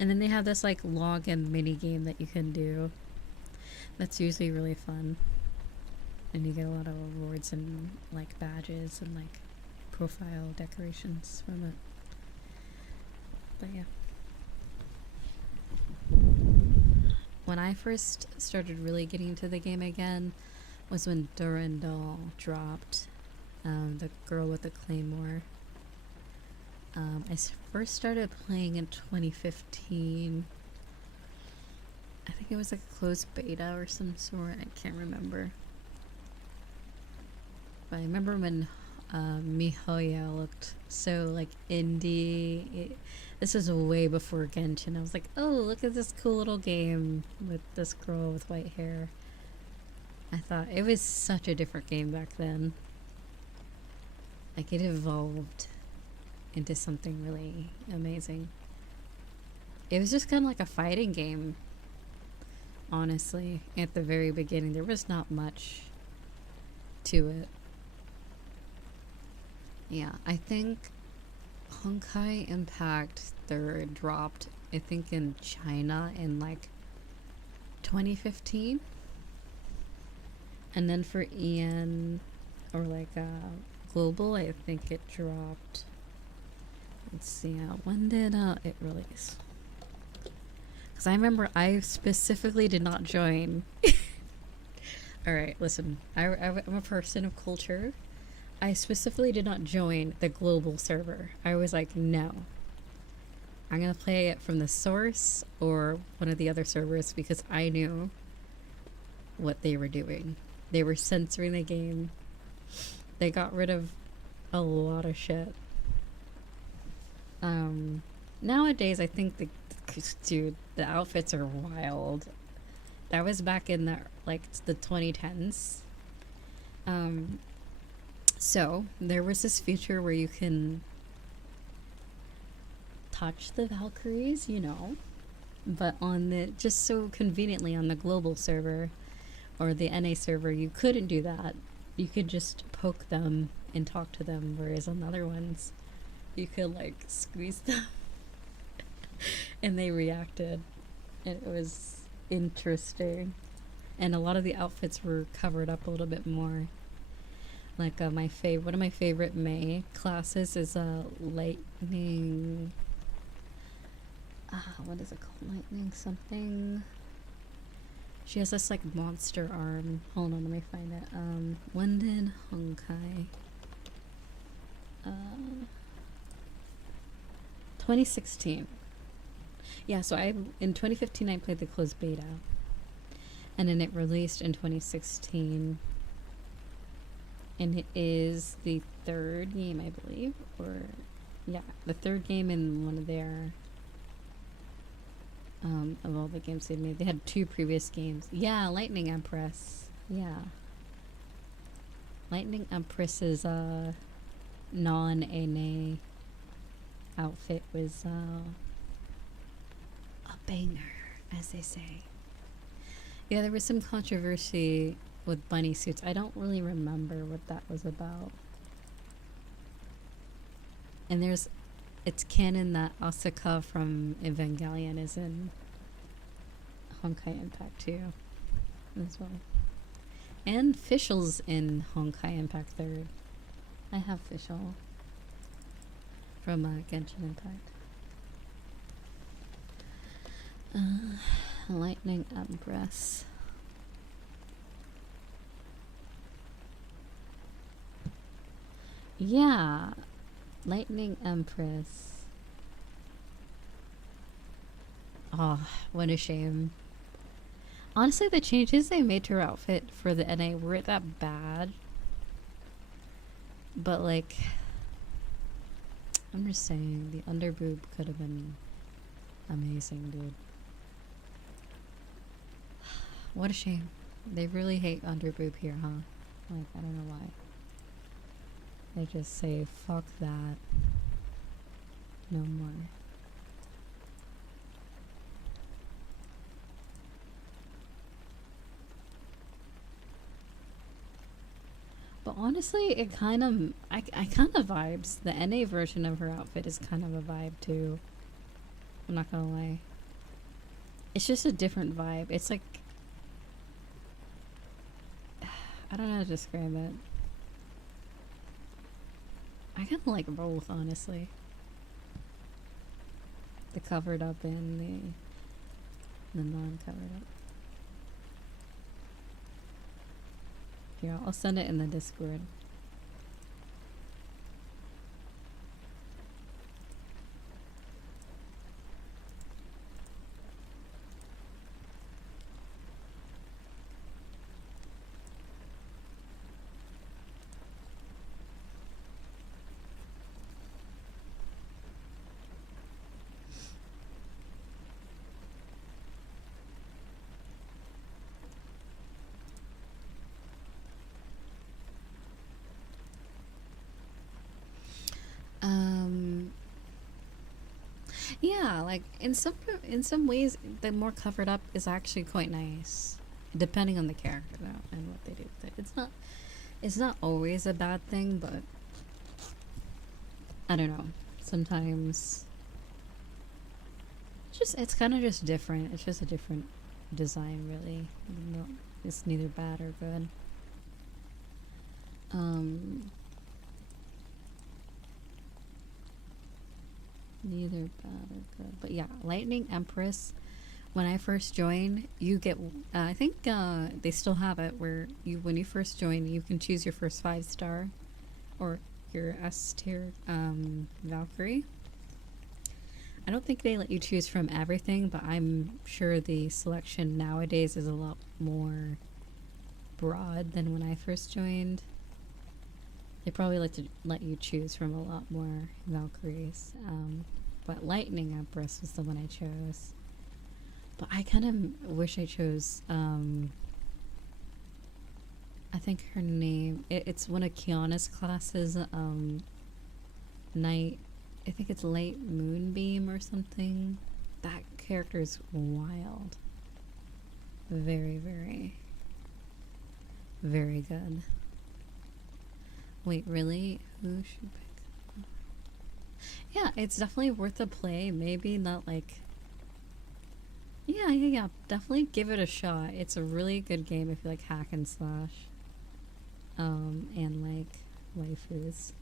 and then they have this like login mini game that you can do. That's usually really fun, and you get a lot of rewards and like badges and like profile decorations from it. But yeah, when I first started really getting into the game again was when Durandal dropped, the girl with the claymore. I first started playing in 2015. I think it was like a closed beta or some sort, I can't remember. But I remember when Mihoyo looked so like indie. This was way before Genshin. I was like, oh, look at this cool little game with this girl with white hair. I thought it was such a different game back then. Like it evolved into something really amazing. It was just kind of like a fighting game, honestly. At the very beginning, there was not much to it. Yeah, I think Honkai Impact 3rd dropped, I think, in China in like 2015. And then for EN, or like global, I think it dropped. Let's see, when did it release? Because I remember I specifically did not join. Alright, listen, I'm a person of culture. I specifically did not join the global server. I was like, no. I'm gonna play it from the source or one of the other servers, because I knew what they were doing. They were censoring the game. They got rid of a lot of shit. Nowadays, I think the outfits are wild. That was back in the 2010s. So there was this feature where you can touch the Valkyries, you know, but on the, just so conveniently on the global server, or the NA server, you couldn't do that. You could just poke them and talk to them, whereas on other ones, you could like squeeze them and they reacted. And it was interesting. And a lot of the outfits were covered up a little bit more. Like one of my favorite May classes is lightning. What is it called? Lightning something. She has this like monster arm. Hold on, let me find it. London Honkai. 2016. Yeah, so in 2015 I played the closed beta, and then it released in 2016, and it is the third game, I believe, or yeah, the third game in one of their of all the games they made. They had 2 previous games. Yeah, Lightning Empress. Yeah, Lightning Empress's non-NA outfit was a banger, as they say. Yeah, there was some controversy with bunny suits. I don't really remember what that was about. And it's canon that Asuka from Evangelion is in Honkai Impact 2 as well. And Fischl's in Honkai Impact 3rd. I have Fischl from Genshin Impact. Lightning Empress. Yeah, Lightning Empress. Oh, what a shame. Honestly, the changes they made to her outfit for the NA weren't that bad. But like, I'm just saying, the underboob could have been amazing, dude. What a shame. They really hate underboob here, huh? Like, I don't know why. They just say, fuck that. No more. But honestly, it kind of, I kind of vibes. The NA version of her outfit is kind of a vibe too. I'm not gonna lie. It's just a different vibe. It's like, I don't know how to describe it. I kind of like both, honestly. The covered up and the non-covered up. Here, I'll send it in the Discord. Yeah, like in some ways, the more covered up is actually quite nice, depending on the character though, and what they do with it. It's not always a bad thing, but I don't know. Sometimes, it's kind of just different. It's just a different design, really. No, it's neither bad or good. Neither bad or good. But yeah, Lightning Empress, when I first joined, you get, I think they still have it, where when you first join, you can choose your first 5-star or your S tier Valkyrie. I don't think they let you choose from everything, but I'm sure the selection nowadays is a lot more broad than when I first joined. They probably like to let you choose from a lot more Valkyries. But Lightning Empress was the one I chose. But I kind of wish I chose, I think her name, it's one of Kiana's classes, Night, I think it's Late Moonbeam or something. That character is wild. Very, very very good. Wait, really? Who should pick? Yeah, it's definitely worth a play. Maybe not like. Yeah. Definitely give it a shot. It's a really good game if you like hack and slash. And like waifus.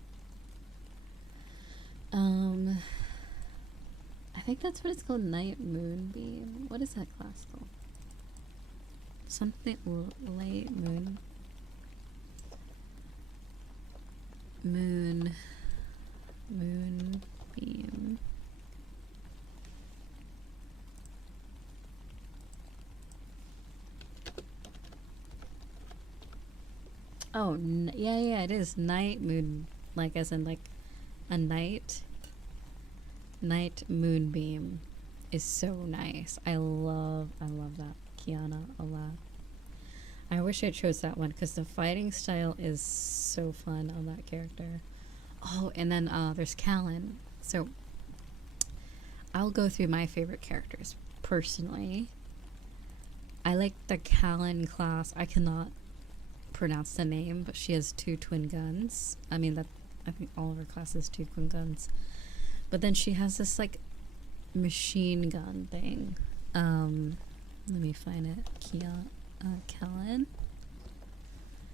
I think that's what it's called, Night Moonbeam. What is that class called? Something light moon. Moonbeam. Oh, yeah, it is Night Moon, like as in like a night. Night Moonbeam is so nice. I love that Kiana a lot. I wish I chose that one because the fighting style is so fun on that character. Oh, and then there's Callan. So I'll go through my favorite characters personally. I like the Callan class. I cannot pronounce the name, but she has 2 twin guns. I think all of her classes 2 twin guns. But then she has this like machine gun thing. Let me find it. Callan.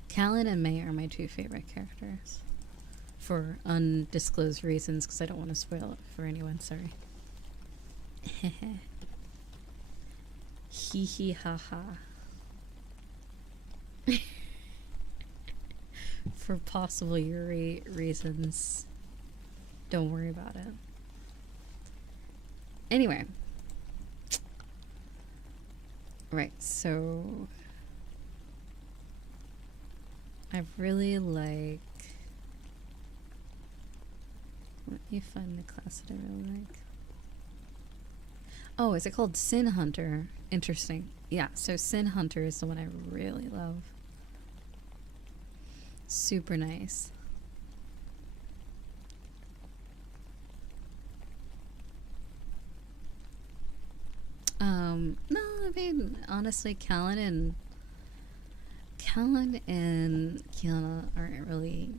Callan and May are my 2 favorite characters. For undisclosed reasons, because I don't want to spoil it for anyone, sorry. Hee hee ha ha. For possible Yuri reasons. Don't worry about it. Anyway. Right, so I really like. Let me find the class that I really like. Oh, is it called Sin Hunter? Interesting. Yeah, so Sin Hunter is the one I really love. Super nice. No, I mean, honestly, Callan and Kiana aren't really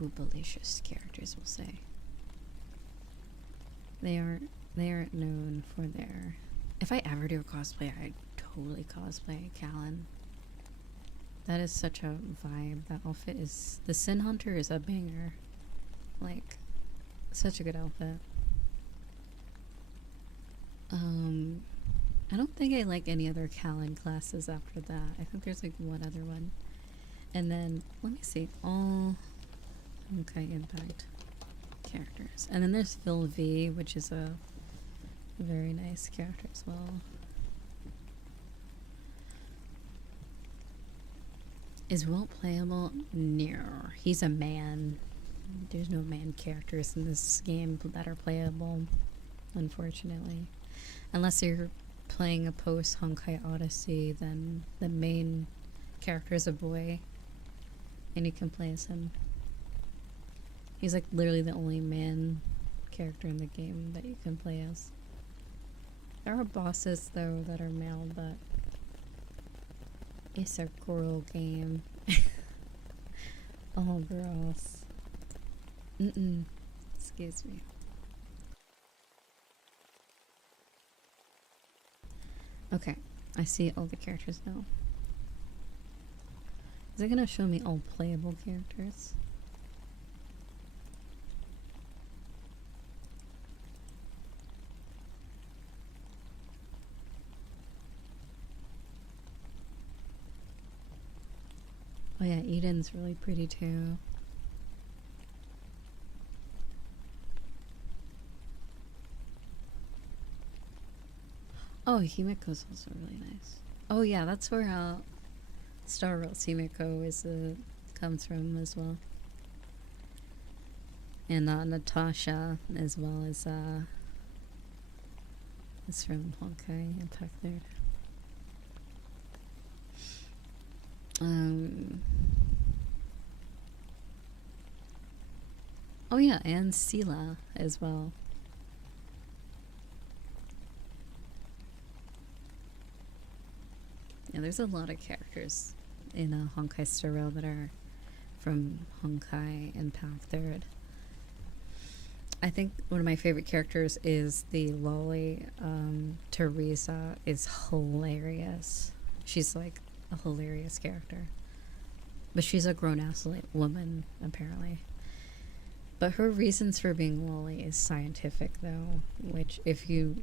boobalicious characters, we'll say. They aren't known for their. If I ever do a cosplay, I'd totally cosplay Callan. That is such a vibe. That outfit is. The Sin Hunter is a banger. Like, such a good outfit. I don't think I like any other Callan classes after that. I think there's like one other one. And then, let me see. All. Okay, Impact characters. And then there's Phil V, which is a very nice character as well. Is Walt playable? No. He's a man. There's no man characters in this game that are playable, unfortunately. Unless you're playing a post-Honkai Odyssey, then the main character is a boy, and you can play as him. He's like literally the only man character in the game that you can play as. There are bosses though that are male, but it's a girl game. All girls. Excuse me. Okay, I see all the characters now. Is it gonna show me all playable characters? Oh yeah, Eden's really pretty too. Oh, Himiko's also really nice. Oh yeah, that's where Star Wars Himiko is comes from as well. And Natasha as well as is from Honkai Impact there. Oh yeah, and Sela as well. Yeah, there's a lot of characters in a Honkai Star Rail that are from Honkai Impact 3rd. I think one of my favorite characters is the lolly. Teresa is hilarious. She's like a hilarious character. But she's a grown-ass woman, apparently. But her reasons for being lolly is scientific, though, which, if you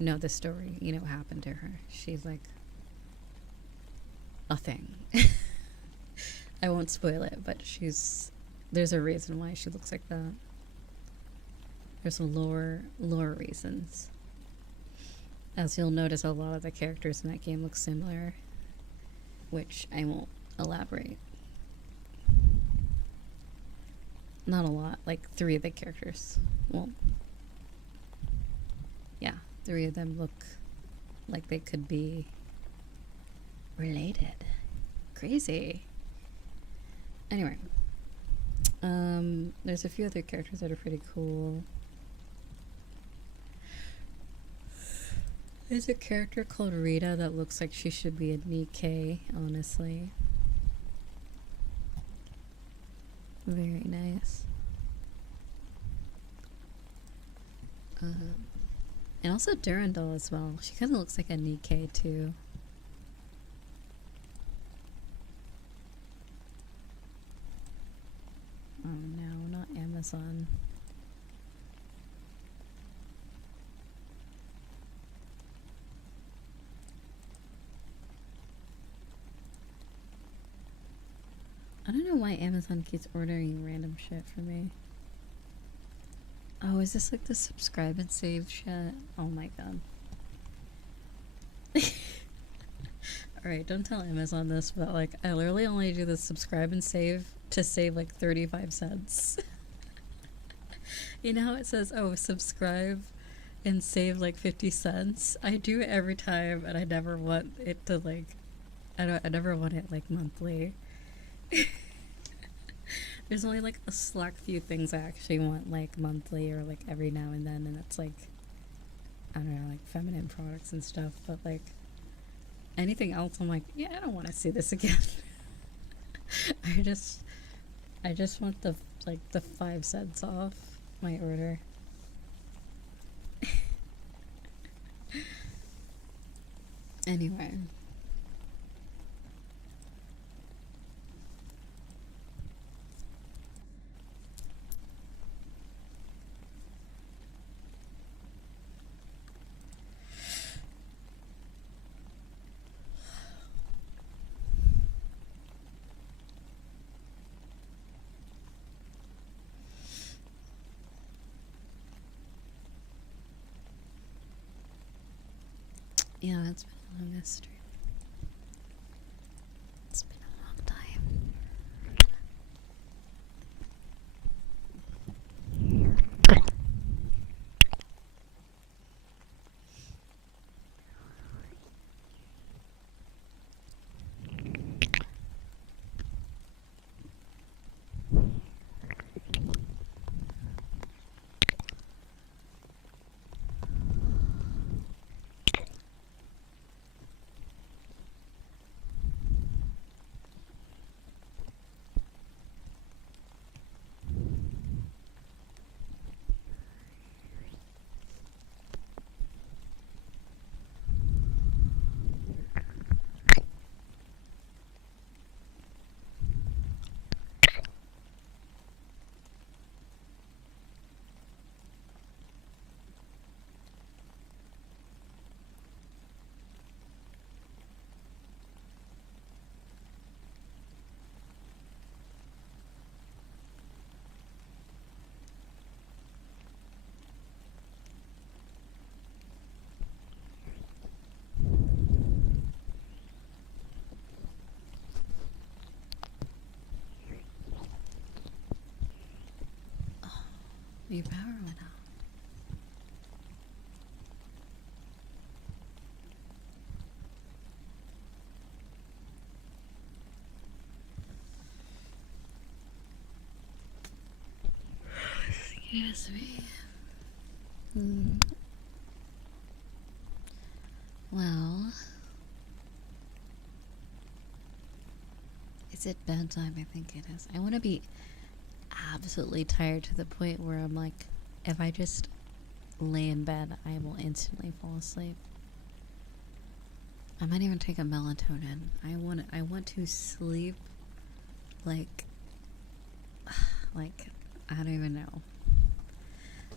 know the story, you know what happened to her. She's like a thing. I won't spoil it, but there's a reason why she looks like that. There's some lore reasons. As you'll notice, a lot of the characters in that game look similar, which I won't elaborate. Not a lot, like 3 of the characters. Well, yeah, 3 of them look like they could be related. Crazy. Anyway, there's a few other characters that are pretty cool. There's a character called Rita that looks like she should be a Nikkei, honestly. Very nice. And also Durandal as well. She kind of looks like a Nikkei too. Oh no, not Amazon. I don't know why Amazon keeps ordering random shit for me. Oh, is this like the subscribe and save shit? Oh my god. Alright, don't tell Amazon this, but like, I literally only do the subscribe and save to save like 35 cents. You know how it says, oh, subscribe and save like 50 cents? I do it every time, and I never want it to like, I never want it like monthly. There's only like a select few things I actually want like monthly or like every now and then, and it's like, I don't know, like feminine products and stuff, but like anything else I'm like, yeah, I don't want to see this again. I just want the like the 5 cents off my order. Anyway. Yeah, it's been a long stream. It's been a long time. Your power went out. Excuse me. Well, Is it bedtime? I think it is. I want to be absolutely tired to the point where I'm like, if I just lay in bed, I will instantly fall asleep. I might even take a melatonin. I want to sleep like I don't even know.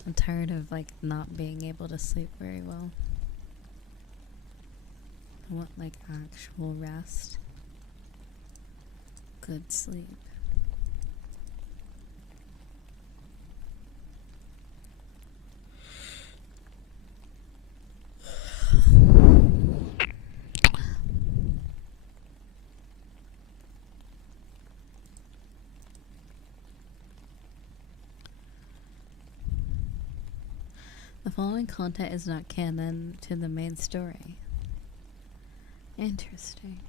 I'm tired of like not being able to sleep very well. I want like actual rest. Good sleep. The following content is not canon to the main story. Interesting.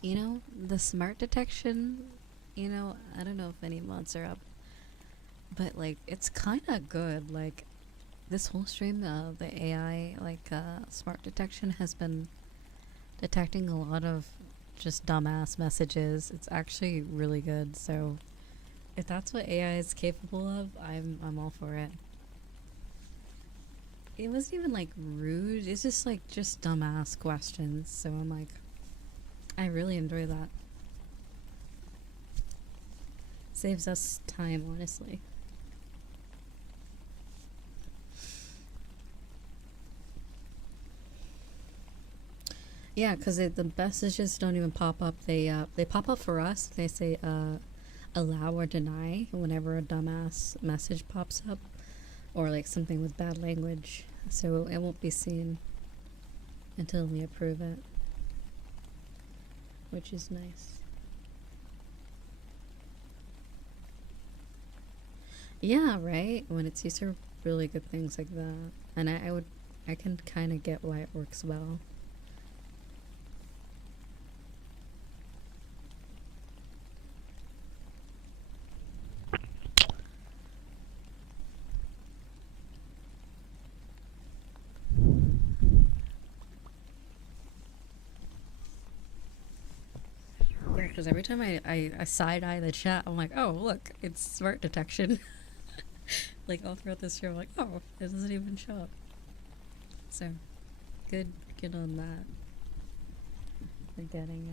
You know, the smart detection, you know, I don't know if any mods are up, but like it's kind of good. Like this whole stream, the AI smart detection has been detecting a lot of just dumbass messages. It's actually really good. So if that's what AI is capable of, I'm all for it. It wasn't even like rude. It's just like just dumbass questions. So I'm like, I really enjoy that. Saves us time, honestly. Yeah, because the messages don't even pop up. They pop up for us. They say allow or deny whenever a dumbass message pops up, or like something with bad language. So it won't be seen until we approve it, which is nice. Yeah, right. When it's these are really good things like that, and I can kind of get why it works well. Yeah, because every time I side eye the chat, I'm like, oh look, it's smart detection. Like all throughout this show, I'm like, oh, it doesn't even show up. So, good on that. For getting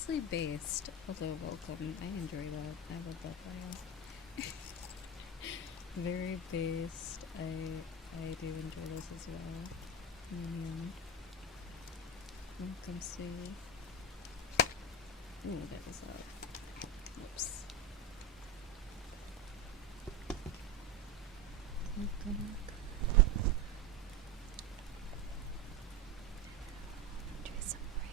mostly based, although welcome. I enjoy that. I love that for you. Very based. I do enjoy those as well. Welcome, Sue. Ooh, that was loud. Whoops. Welcome. Enjoy some rain.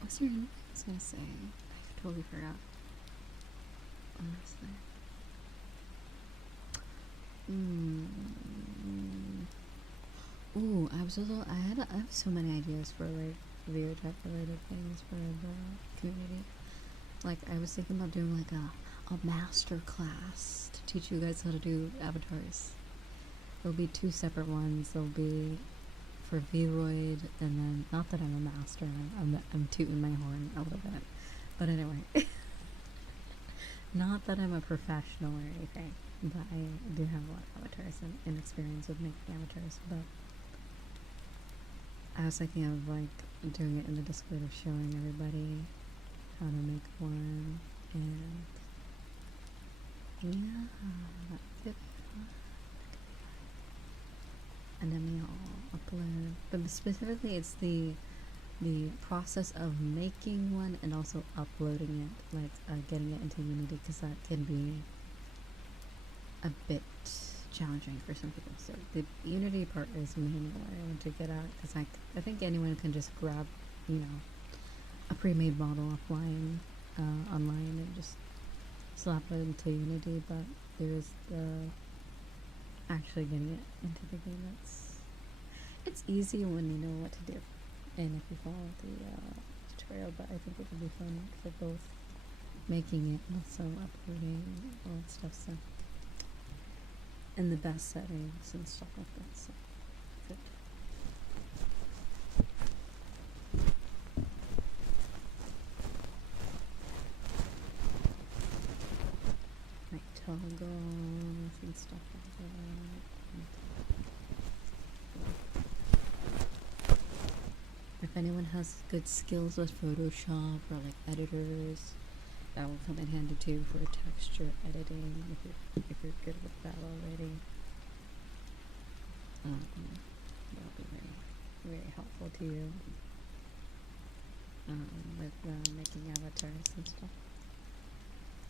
What's your name? I was gonna say. I totally forgot. Honestly. Ooh, I have so many ideas for like VRChat related things for the community. Like I was thinking about doing like a master class to teach you guys how to do avatars. There'll be 2 separate ones. There'll be for Vroid, and then not that I'm a master. I'm tooting my horn a little bit, but anyway, not that I'm a professional or anything, but I do have a lot of avatars and experience with making avatars. But I was thinking of like doing it in the Discord of showing everybody how to make one, and yeah, that could be fun. And then we all upload, but specifically it's the process of making one and also uploading it, like getting it into Unity, because that can be a bit challenging for some people. So the Unity part is mainly what I want to get at, because I think anyone can just grab, a pre-made model offline, online, and just slap it into Unity, but there's the actually getting it into the game. It's easy when you know what to do and if you follow the tutorial, but I think it would be fun for both making it and also uploading all that stuff, so in the best settings and stuff like that. So good. Like toggles and stuff like that. If anyone has good skills with Photoshop or like editors, that will come in handy too for texture editing if you're good with that already. That'll be very, very helpful to you with making avatars and stuff.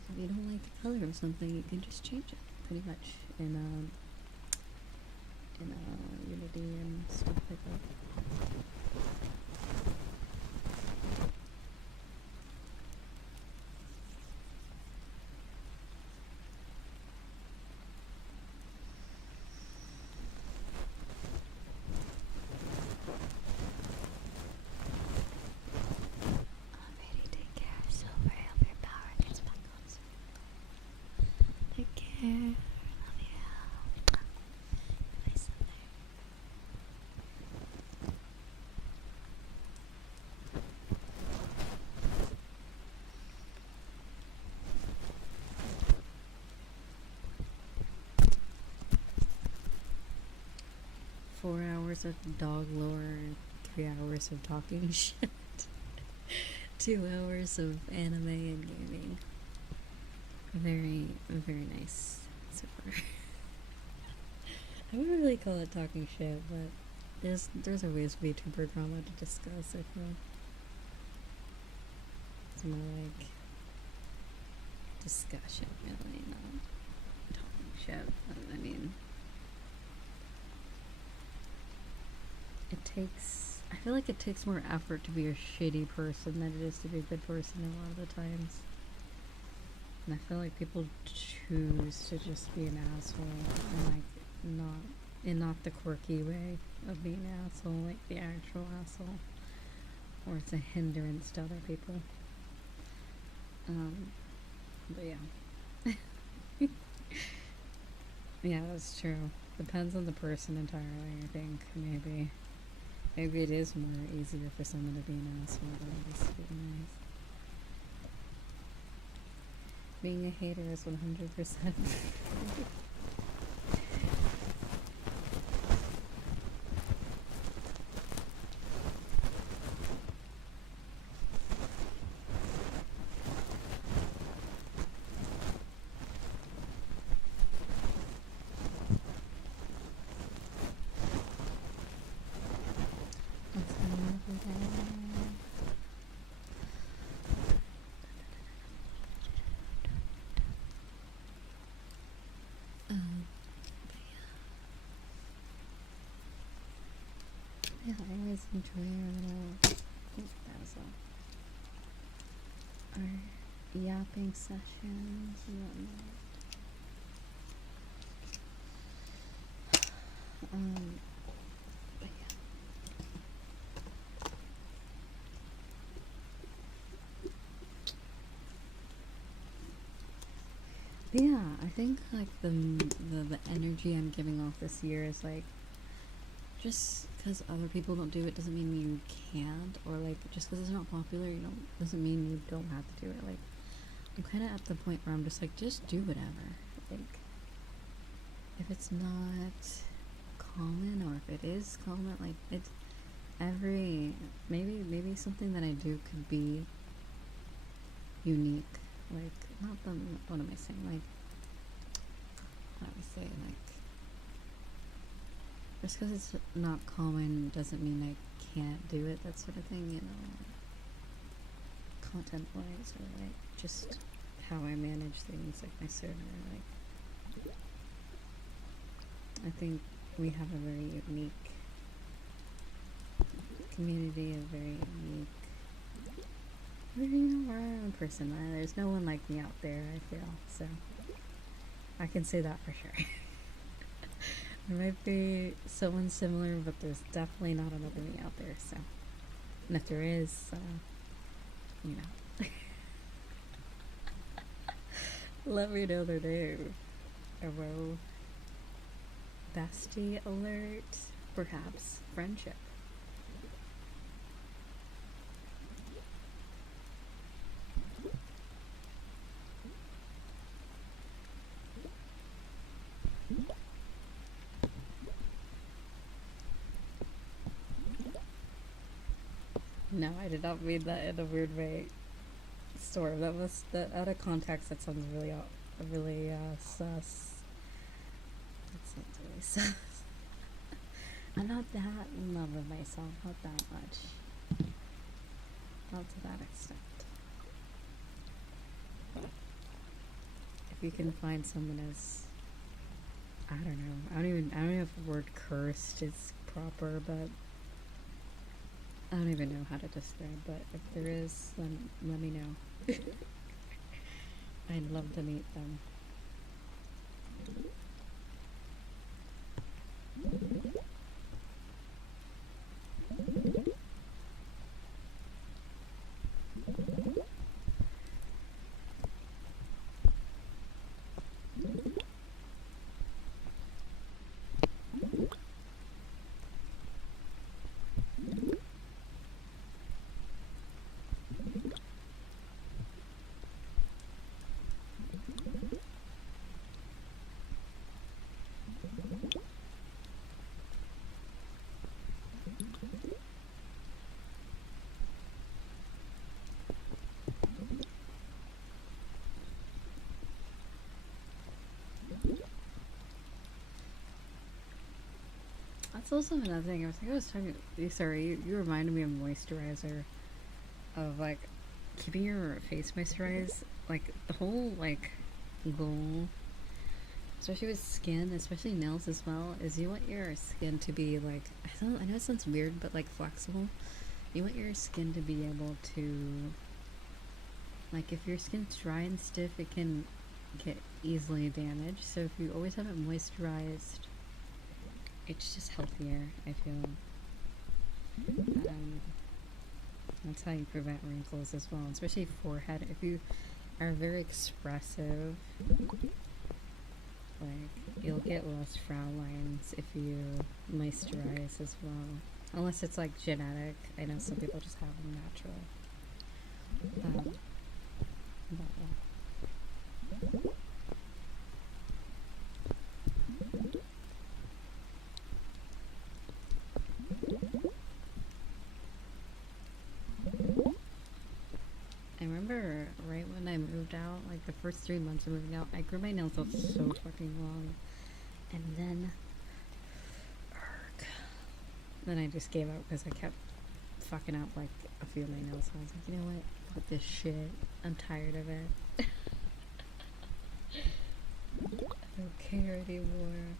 So if you don't like the color of something, you can just change it pretty much in Unity and stuff like that. 4 hours of dog lore, 3 hours of talking shit, 2 hours of anime and gaming. Very, very nice so far. I wouldn't really call it talking shit, but there's always VTuber drama to discuss, I feel. It's more like discussion, really, not talking shit. I mean, I feel like it takes more effort to be a shitty person than it is to be a good person a lot of the times. And I feel like people choose to just be an asshole and like not in not the quirky way of being an asshole, like the actual asshole, or it's a hindrance to other people. But yeah, yeah, that's true. Depends on the person entirely. I think maybe it is more easier for someone to be an asshole than it is to be nice. Being a hater is 100%. Yeah, I always enjoy our yapping sessions and whatnot. But yeah, I think like the energy I'm giving off this year is like, just because other people don't do it doesn't mean you can't, or like just because it's not popular, doesn't mean you don't have to do it. Like, I'm kind of at the point where I'm just like, just do whatever. Like, if it's not common, or if it is common, like it's maybe something that I do could be unique. Like, not the, what am I saying? Like, how do I say? Like, just because it's not common doesn't mean I can't do it. That sort of thing, content wise, or like just how I manage things, like my server. Like, I think we have a very unique community, a very unique, we're our own person. There's no one like me out there, I feel, so I can say that for sure. There might be someone similar, but there's definitely not another me out there, so. And if there is, let me know their name. Hello. Bestie alert. Perhaps friendship. No, I did not mean that in a weird way. Store. That was that out of context. That sounds really sus. That sounds really sus. I'm not that in love with myself. Not that much. Not to that extent. If you can find someone as, I don't know. I don't know if the word cursed is proper, but I don't even know how to describe. But if there is, then let me know. I'd love to meet them. That's also another thing. I was talking. Sorry, you reminded me of moisturizer, of like keeping your face moisturized. Like the whole like goal, especially with skin, especially nails as well, is you want your skin to be like, I know it sounds weird, but like flexible. You want your skin to be able to Like if your skin's dry and stiff, it can get easily damaged. So if you always have it moisturized, it's just healthier, I feel. That's how you prevent wrinkles as well, especially forehead. If you are very expressive, like you'll get less frown lines if you moisturize as well. Unless it's like genetic. I know some people just have them natural. But yeah. I remember right when I moved out, like the first 3 months of moving out, I grew my nails out so fucking long. And then I just gave up because I kept fucking up like a few of my nails. So I was like, you know what? Fuck this shit. I'm tired of it. I don't care anymore.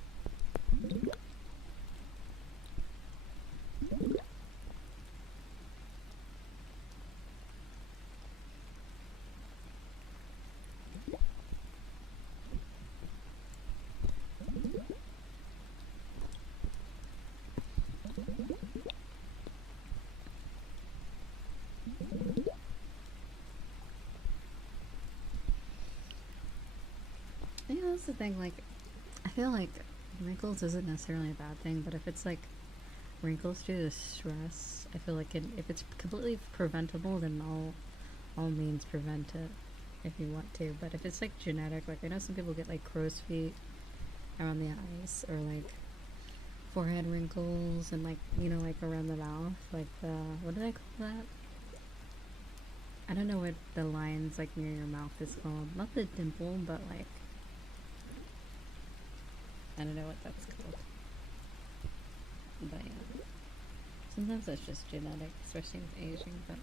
Yeah, that's the thing. Like, I feel like wrinkles isn't necessarily a bad thing, but if it's like wrinkles due to stress, I feel like if it's completely preventable, then all means prevent it if you want to. But if it's like genetic, like I know some people get like crow's feet around the eyes, or like forehead wrinkles, and like, you know, like around the mouth, like the, what did I call that? I don't know what the lines like near your mouth is called. Not the dimple, but like, I don't know what that's called. But yeah. Sometimes that's just genetic, especially with aging, but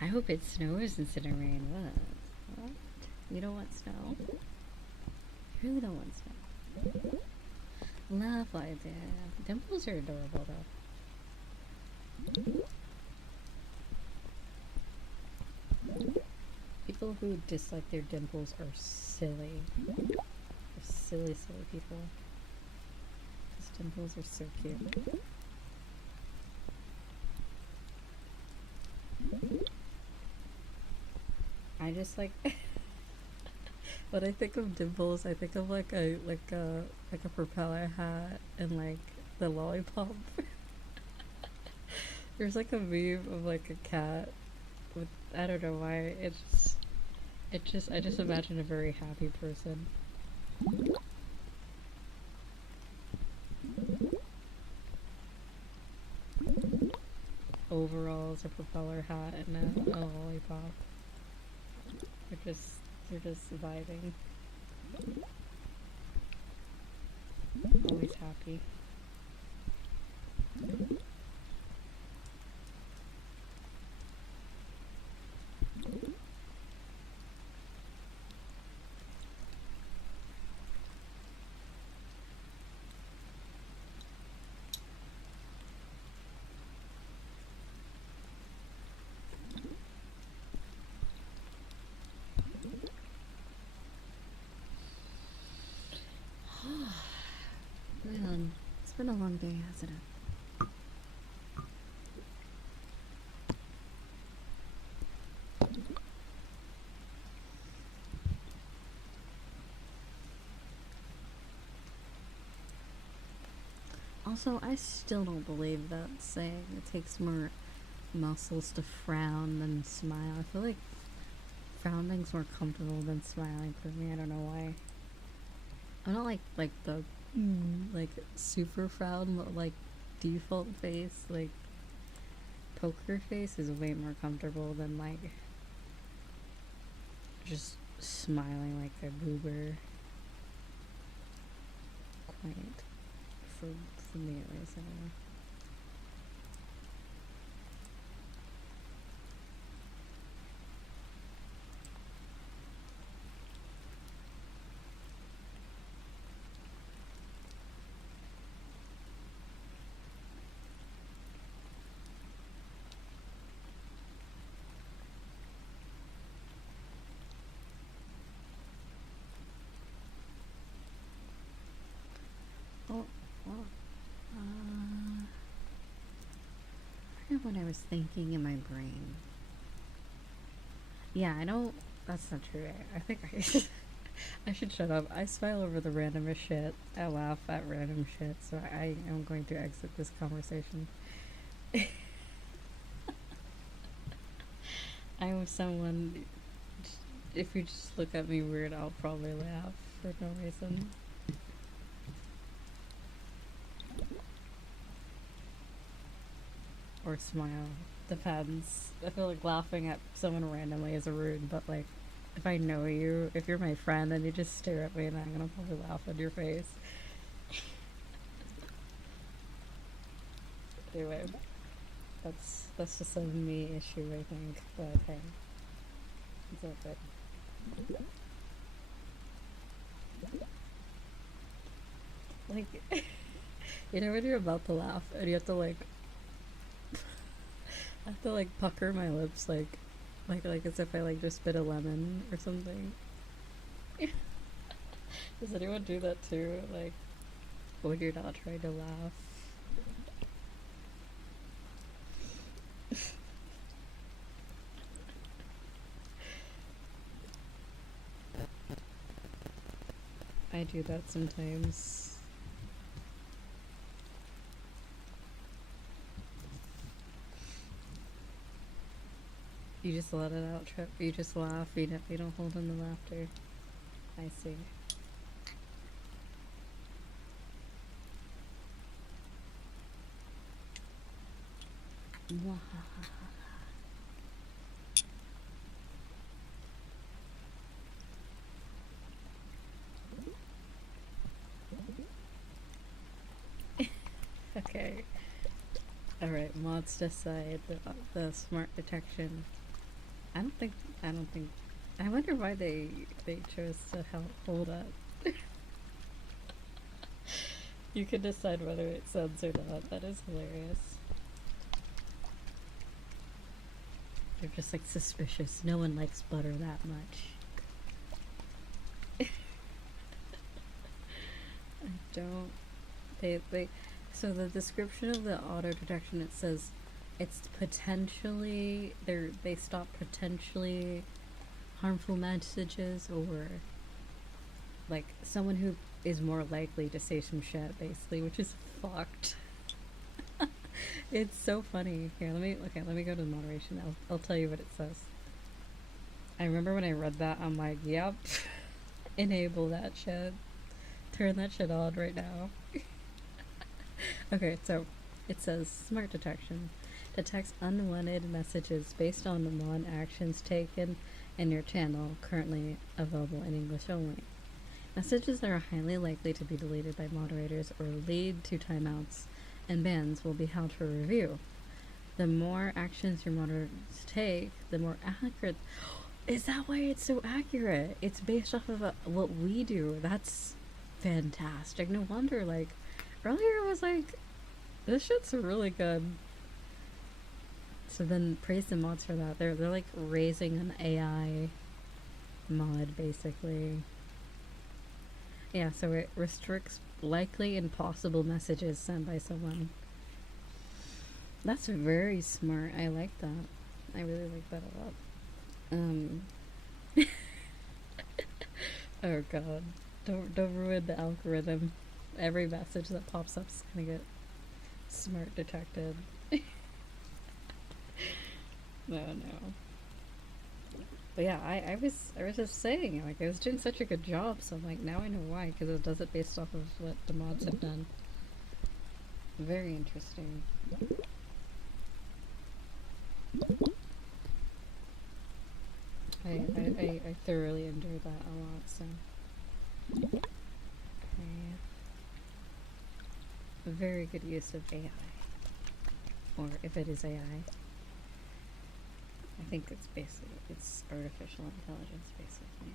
I hope it snows instead of rain. What? You don't want snow? You really don't want snow? Love idea. Dimples are adorable though. People who dislike their dimples are silly. They're silly people. Because dimples are so cute. I just like when I think of dimples, I think of like a propeller hat and like the lollipop. There's like a meme of like a cat with, I don't know why, I just imagine a very happy person. Overalls, a propeller hat, and a lollipop. They're just vibing. Always happy. Man, it's been a long day, hasn't it? Also, I still don't believe that saying it takes more muscles to frown than smile. I feel like frowning's more comfortable than smiling for me. I don't know why. I'm not like the like super frown, but like default face, like poker face is way more comfortable than like just smiling like a goober. Quite for me at least, I don't know. when I was thinking in my brain. Yeah, I don't. That's not true. I think I should shut up. I smile over the randomest shit. I laugh at random shit, so I am going to exit this conversation. I am someone. If you just look at me weird, I'll probably laugh for no reason. Or smile. Depends. I feel like laughing at someone randomly is rude, but like, if I know you, if you're my friend and you just stare at me, then I'm gonna probably laugh in your face. Anyway, that's just a me issue, I think. But hey, it's all good. Like, you know when you're about to laugh and you have to like, I have to like pucker my lips like as if I like just bit a lemon or something. Does anyone do that too? Like when you're not trying to laugh? I do that sometimes. You just let it out, Trip. You just laugh. You don't hold in the laughter. I see. Okay. Alright, mods decide the smart detection. I don't think. I wonder why they chose to hold up. You can decide whether it sends or not. That is hilarious. They're just like suspicious. No one likes butter that much. I don't. They. So the description of the auto detection, it says it's potentially they stop potentially harmful messages, or like someone who is more likely to say some shit, basically, which is fucked. It's so funny. Here, let me go to the moderation. I'll tell you what it says. I remember when I read that, I'm like, yep, enable that shit, turn that shit on right now. Okay, so it says smart detection detects unwanted messages based on the actions taken in your channel, currently available in English only. Messages that are highly likely to be deleted by moderators or lead to timeouts and bans will be held for review. The more actions your moderators take, the more accurate. Is that why it's so accurate? It's based off of what we do. That's fantastic. No wonder, like, earlier I was like, this shit's really good. So then praise the mods for that. They're like raising an AI mod, basically. Yeah, so it restricts likely and possible messages sent by someone. That's very smart. I like that. I really like that a lot. Oh god. Don't ruin the algorithm. Every message that pops up is gonna get smart detected. No. But yeah, I was just saying, like, I was doing such a good job, so I'm like, now I know why, because it does it based off of what the mods have done. Very interesting. I thoroughly enjoyed that a lot, so. Okay. A very good use of AI. Or if it is AI. I think it's artificial intelligence, basically.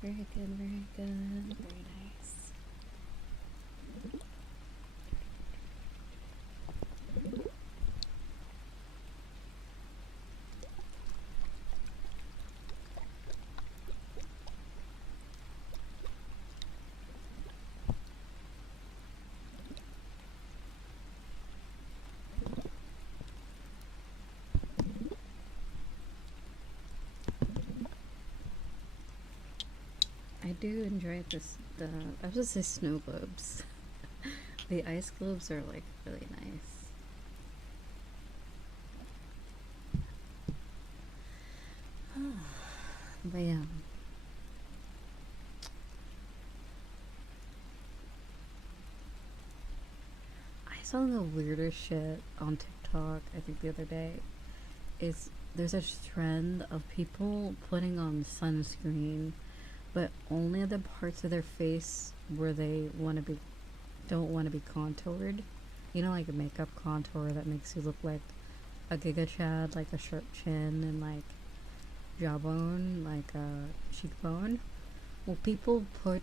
Very good, very good, very nice. do enjoy this. I was just say snow globes. The ice globes are like really nice. But yeah. I saw the weirdest shit on TikTok, I think the other day. Is there's a trend of people putting on sunscreen, but only the parts of their face where they don't want to be contoured. You know, like a makeup contour that makes you look like a Giga Chad, like a sharp chin and like jawbone, like a cheekbone. Well, people put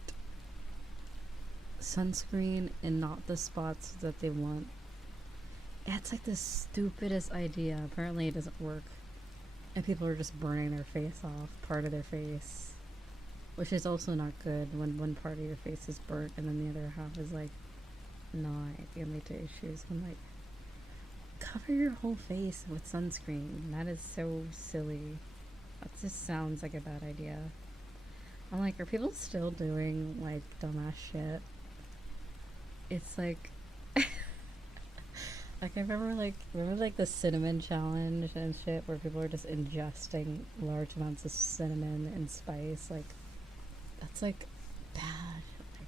sunscreen in not the spots that they want. It's like the stupidest idea. Apparently, it doesn't work. And people are just burning their face off, part of their face. Which is also not good when one part of your face is burnt and then the other half is like not. It lead to issues. I'm like, cover your whole face with sunscreen. That is so silly. That just sounds like a bad idea. I'm like, are people still doing like dumbass shit? It's like like I remember the cinnamon challenge and shit where people are just ingesting large amounts of cinnamon and spice. Like that's like bad. Like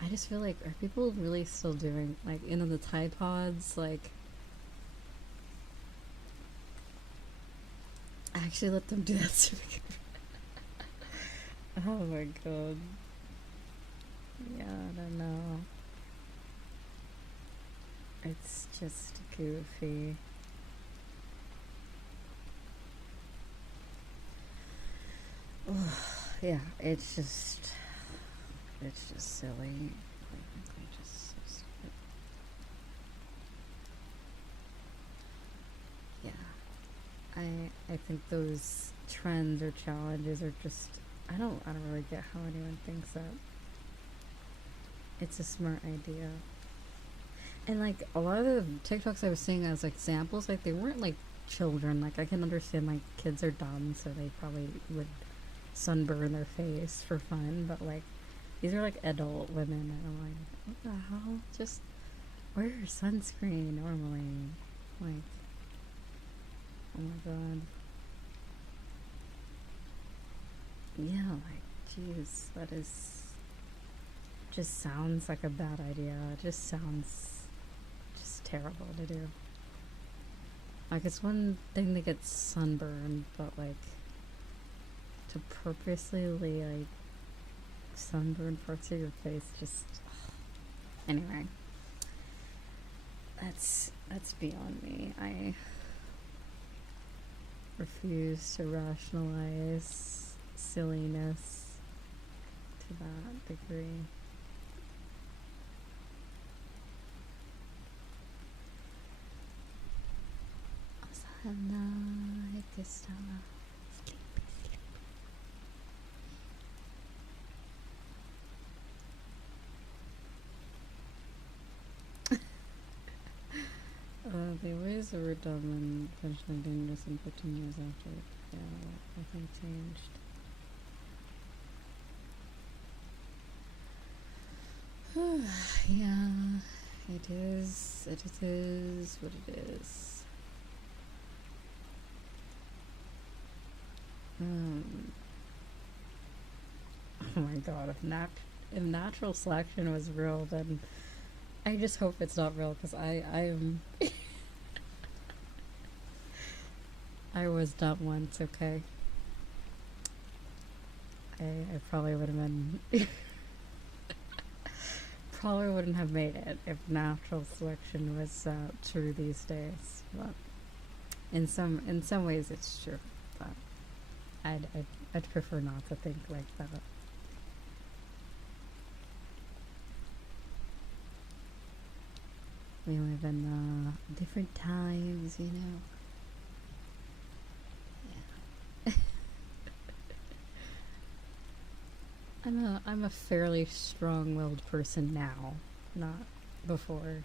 I just feel like, are people really still doing like, you know, the Tide Pods? Like I actually let them do that. Oh my god. Yeah, I don't know. It's just goofy. Yeah, it's just silly. Just so stupid. Yeah, I think those trends or challenges are just, I don't really get how anyone thinks that it's a smart idea. And like a lot of the TikToks I was seeing as examples, like they weren't like children. Like I can understand like kids are dumb, so they probably would sunburn their face for fun, but like these are like adult women and I'm like, what the hell? Just wear your sunscreen normally. Like, oh my god. Yeah, like jeez, that is just sounds like a bad idea. It just sounds just terrible to do. Like it's one thing to get sunburned, but like to purposely like sunburn parts of your face, just anyway. That's beyond me. I refuse to rationalize silliness to that degree. The ways that were dumb and potentially dangerous in 15 years after, yeah, nothing changed. Yeah, it is what it is. Oh my god, if natural selection was real, then I just hope it's not real, because I am I was dumb once, okay? I probably would have been probably wouldn't have made it if natural selection was true these days, but in some ways it's true, but I'd prefer not to think like that. We live in different times, you know. Yeah. I'm a fairly strong-willed person now, not before.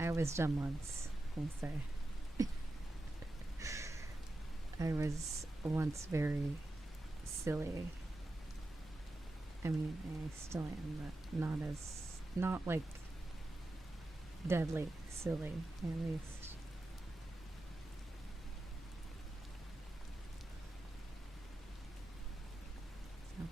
I was dumb once, I'll say. I was once very silly. I mean, I still am, but not like deadly silly, at least. So.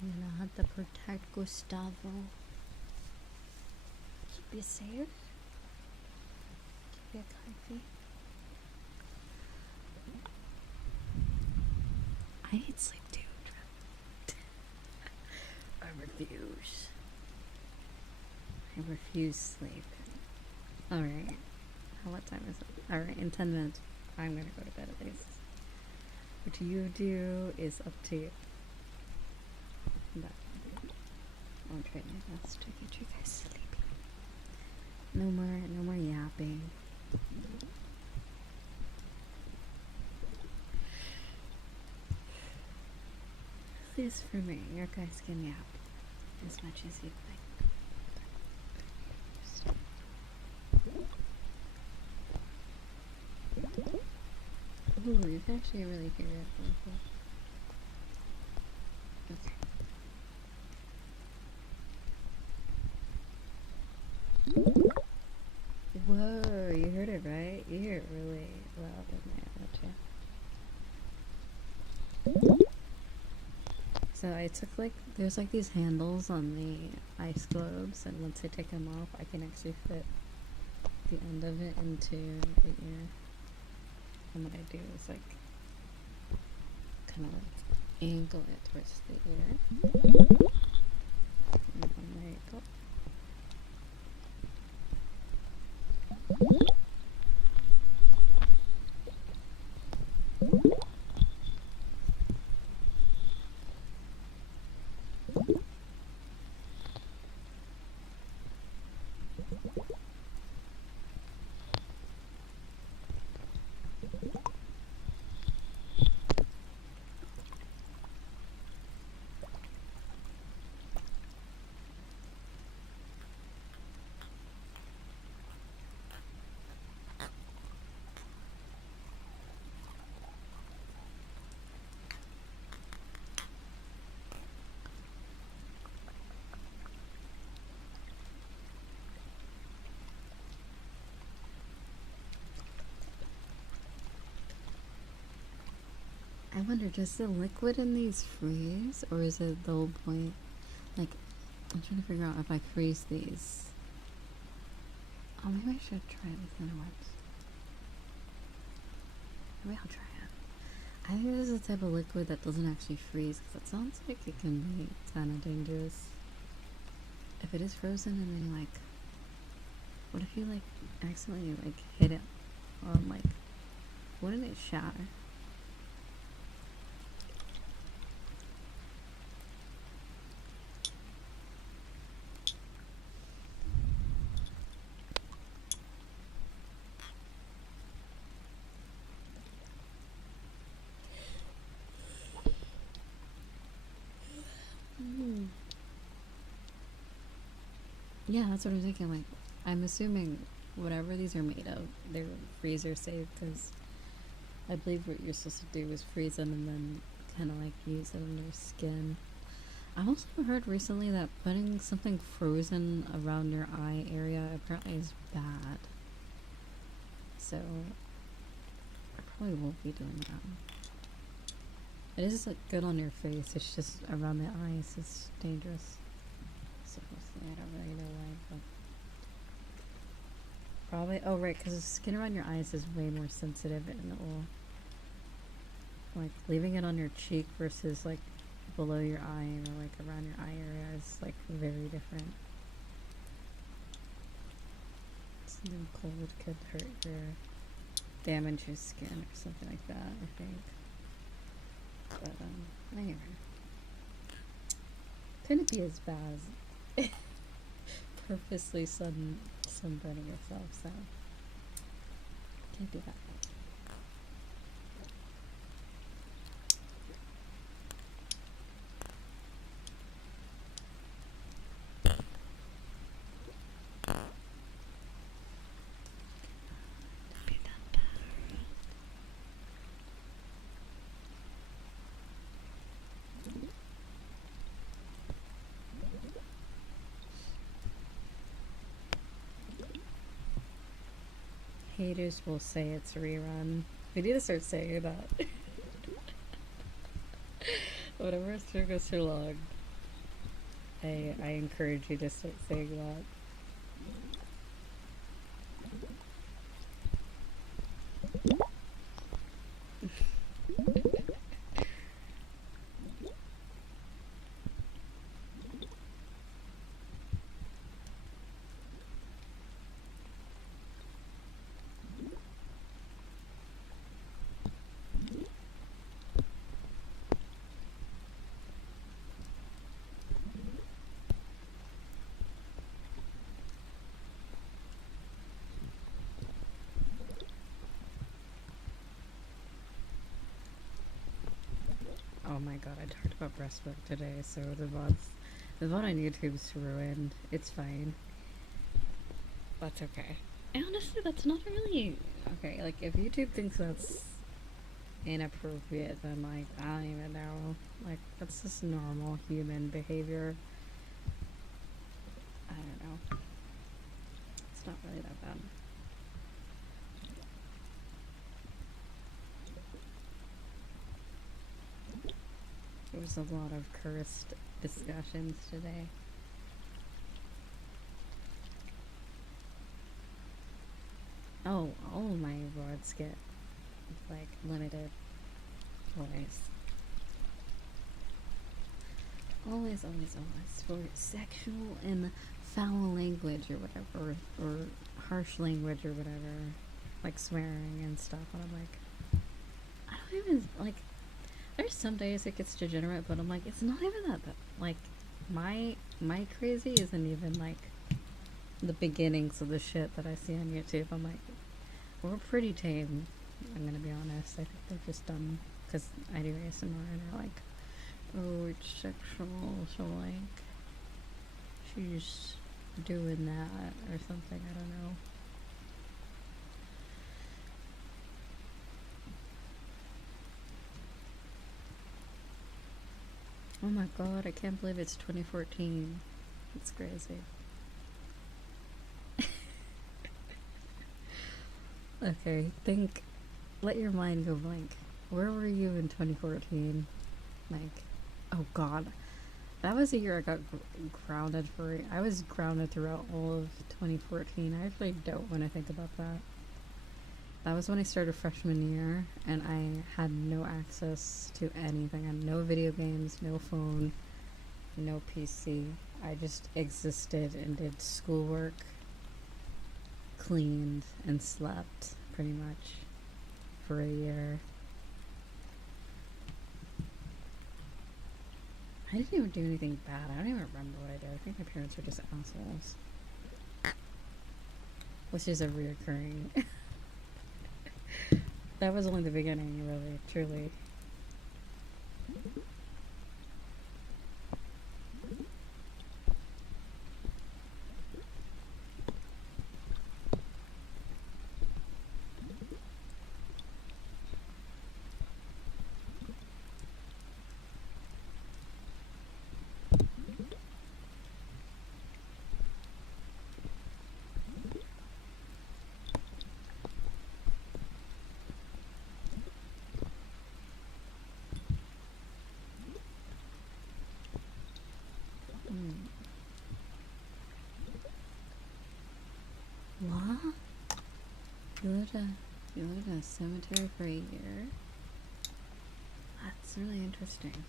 I'm gonna have to protect Gustavo. Keep you safe. Keep you comfy. I need sleep too. I refuse. I refuse sleep. Alright. What time is it? Alright, in 10 minutes, I'm gonna go to bed at least. What you do is up to you. But I'll try my best to get you guys sleepy. No more yapping. Please, for me, your guys can yap as much as you'd like. Ooh, you can actually really hear it. Okay. Whoa, you heard it right? You hear it really loud in there, don't you? So I took there's these handles on the ice globes, and once I take them off, I can actually fit the end of it into the ear. And what I do is kind of angle it towards the ear. And there you go. I wonder, does the liquid in these freeze, or is it the whole point? I'm trying to figure out if I freeze these. Oh, maybe I should try it with wipes. Maybe I'll try it. I think this is the type of liquid that doesn't actually freeze, because it sounds like it can be kind of dangerous. If it is frozen and then what if you accidentally hit it on wouldn't it shatter? Yeah, that's what I'm thinking. I'm assuming whatever these are made of, they're freezer safe, because I believe what you're supposed to do is freeze them and then kind of use it on your skin. I've also heard recently that putting something frozen around your eye area apparently is bad. So I probably won't be doing that. It is good on your face, it's just around the eyes it's dangerous. Supposedly, I don't really know why, but probably, oh right, because the skin around your eyes is way more sensitive, and it will, leaving it on your cheek versus below your eye or around your eye area is very different. Something cold could hurt damage your skin or something like that, I think. But anyway, couldn't be as bad as purposely sunburning yourself, so can't do that. haters will say it's a rerun. We need to start saying that. Whatever a stream goes too long, I encourage you to start saying that. Oh my god, I talked about breastwork today, so the VOD on YouTube's ruined. It's fine. That's okay. And honestly, that's not really okay. Like, if YouTube thinks that's inappropriate, then like I don't even know. Like, that's just normal human behavior. I don't know. It's not really that bad. There was a lot of cursed discussions today. Oh, all of my awards get like limited. Always for sexual and foul language or whatever, or harsh language or whatever, like swearing and stuff. And I'm like, I don't even like. There's some days it gets degenerate, but I'm like, it's not even that. Like, my crazy isn't even like the beginnings of the shit that I see on YouTube. I'm like, we're pretty tame. I'm gonna be honest. I think they're just dumb because I do ASMR and they're like, oh, it's sexual, so like she's doing that or something. I don't know. Oh my god, I can't believe it's 2014. It's crazy. Okay, let your mind go blank. Where were you in 2014? Like, oh god. That was the year I got grounded for. I was grounded throughout all of 2014. I actually don't when I think about that. That was when I started freshman year, and I had no access to anything. I had no video games, no phone, no PC. I just existed and did schoolwork, cleaned, and slept, pretty much, for a year. I didn't even do anything bad. I don't even remember what I did. I think my parents were just assholes. Which is a reoccurring... That was only the beginning, really, truly. What? You lived in a cemetery for a year? That's really interesting.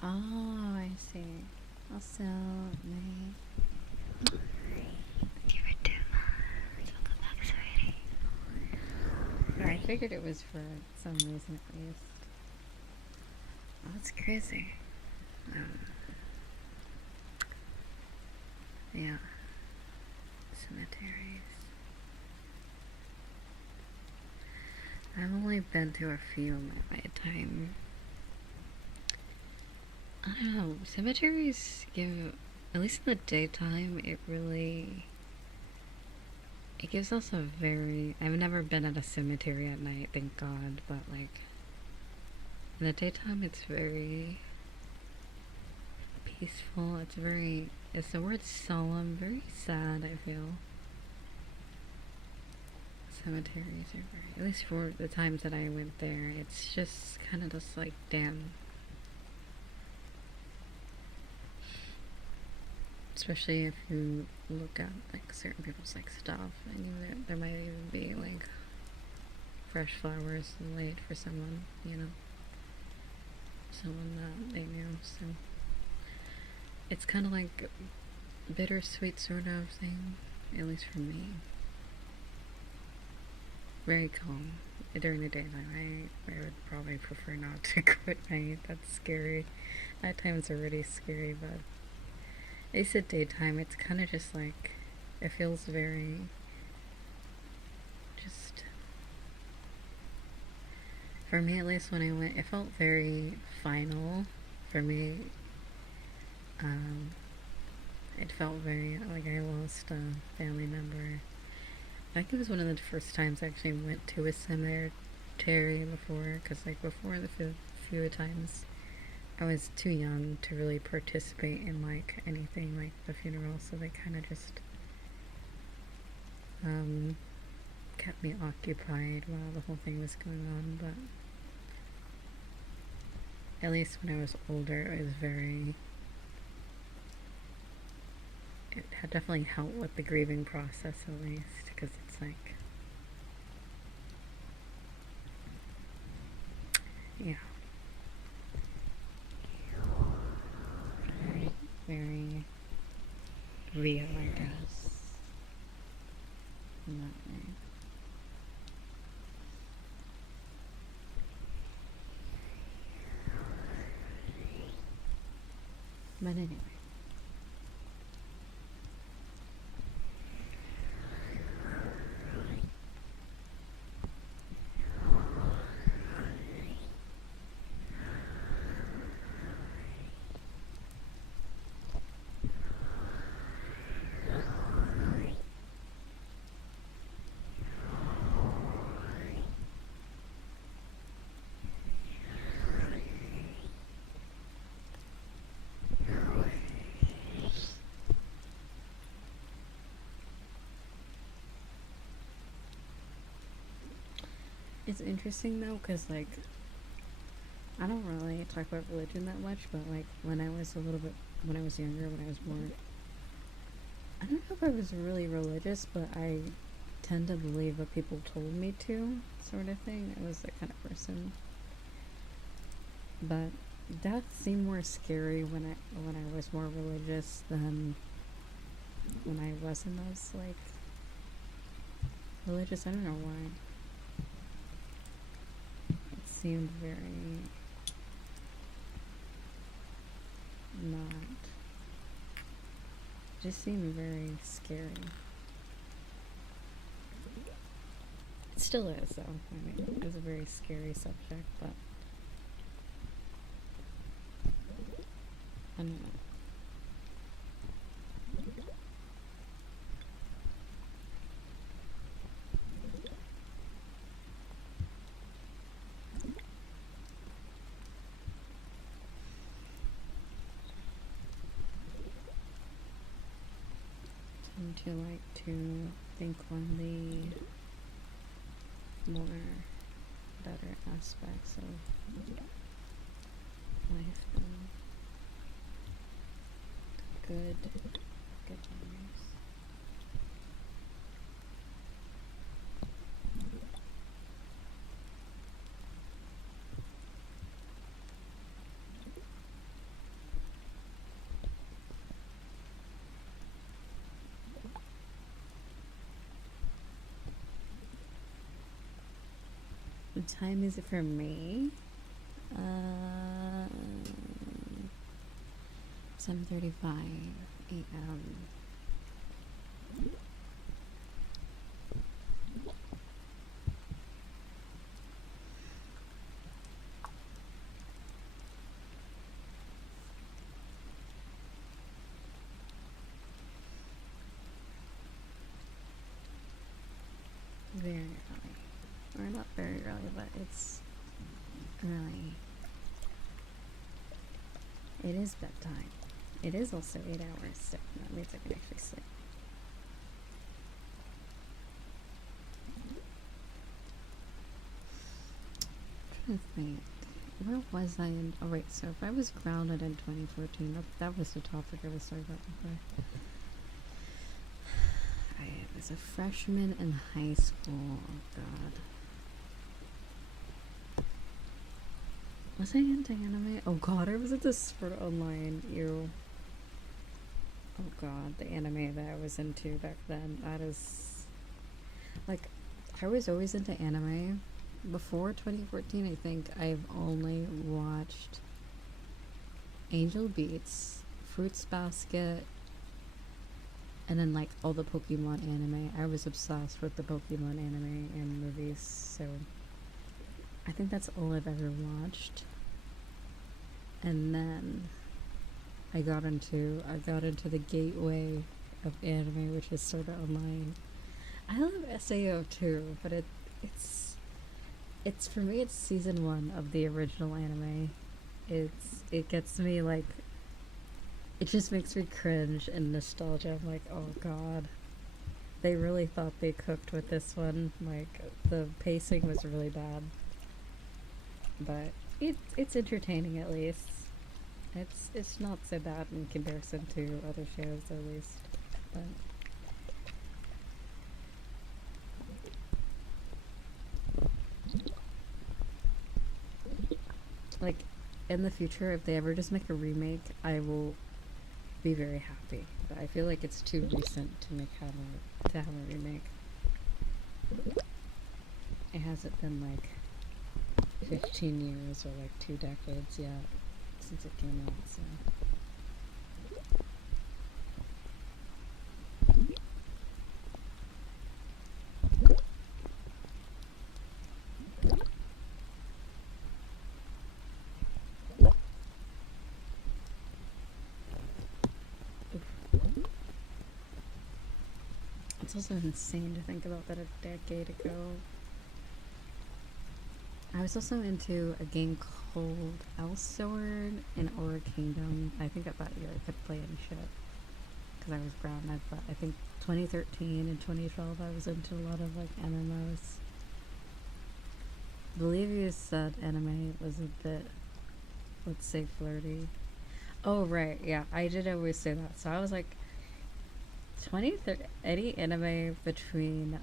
Oh, I see. Also, Give it 2 months. We'll go back, sweetie. I figured it was for some reason at least. Oh, that's crazy. Yeah. Cemeteries. I've only been to a few in my time. I don't know. Cemeteries give, at least in the daytime, it gives us a very. I've never been at a cemetery at night, thank God, but like in the daytime, it's very peaceful. It's the word solemn, very sad, I feel. Cemeteries are very, at least for the times that I went there, it's just kind of just like, damn. Especially if you look at like certain people's like stuff, and there might even be like fresh flowers laid for someone, someone that they knew. So it's kind of like a bittersweet sort of thing, at least for me. Very calm during the daytime. I would probably prefer not to go at night. That's scary. At times already scary, but at least at daytime, it's kind of just like, it feels very, just, for me at least when I went, it felt very final. For me, it felt very, like I lost a family member. I think it was one of the first times I actually went to a cemetery before, because like before the few times I was too young to really participate in like anything like the funeral, so they kind of just kept me occupied while the whole thing was going on. But at least when I was older, it had definitely helped with the grieving process, at least, because it's like, yeah, very real, I guess, in that way. But anyway. It's interesting though, because like I don't really talk about religion that much, but like when I was younger, when I was more, I don't know if I was really religious, but I tend to believe what people told me to, sort of thing. I was that kind of person. But death seemed more scary when I was more religious than when I wasn't as like religious. I don't know why. It seemed very not. Just seemed very scary. It still is, though. I mean, it's a very scary subject, but I don't know. Tend to like to think on the more better aspects of life and good memories. What time is it for me? 7:35 a.m. it's really, it is bedtime. It is also 8 hours, so that means I can actually sleep. I'm trying to think. Where was I in? Oh, wait, so if I was grounded in 2014, that was the topic I was talking about before. I was a freshman in high school. Oh, God. Was I into anime? Oh, God, I was into Sword Online. Ew. Oh, God, the anime that I was into back then. That is. Like, I was always into anime. Before 2014, I think I've only watched Angel Beats, Fruits Basket, and then like all the Pokemon anime. I was obsessed with the Pokemon anime and movies, so I think that's all I've ever watched. And then I got into the gateway of anime, which is Sword Art Online. I love SAO too, but it's for me, it's season 1 of the original anime. It gets me like, it just makes me cringe and nostalgia. I'm like, oh God, they really thought they cooked with this one. Like, the pacing was really bad, but it's entertaining at least. It's not so bad in comparison to other shows, at least. But like, in the future, if they ever just make a remake, I will be very happy. But I feel like it's too recent to have a remake. It hasn't been like 15 years or like 2 decades yet since it came out, so. It's also insane to think about that a decade ago. I was also into a game called Elsword in Aura Kingdom. I think at that year I could play any shit because I was grounded, but I think 2013 and 2012 I was into a lot of like MMOs. I believe you said anime was a bit, let's say, flirty. Oh right, yeah, I did always say that. So I was like, any anime between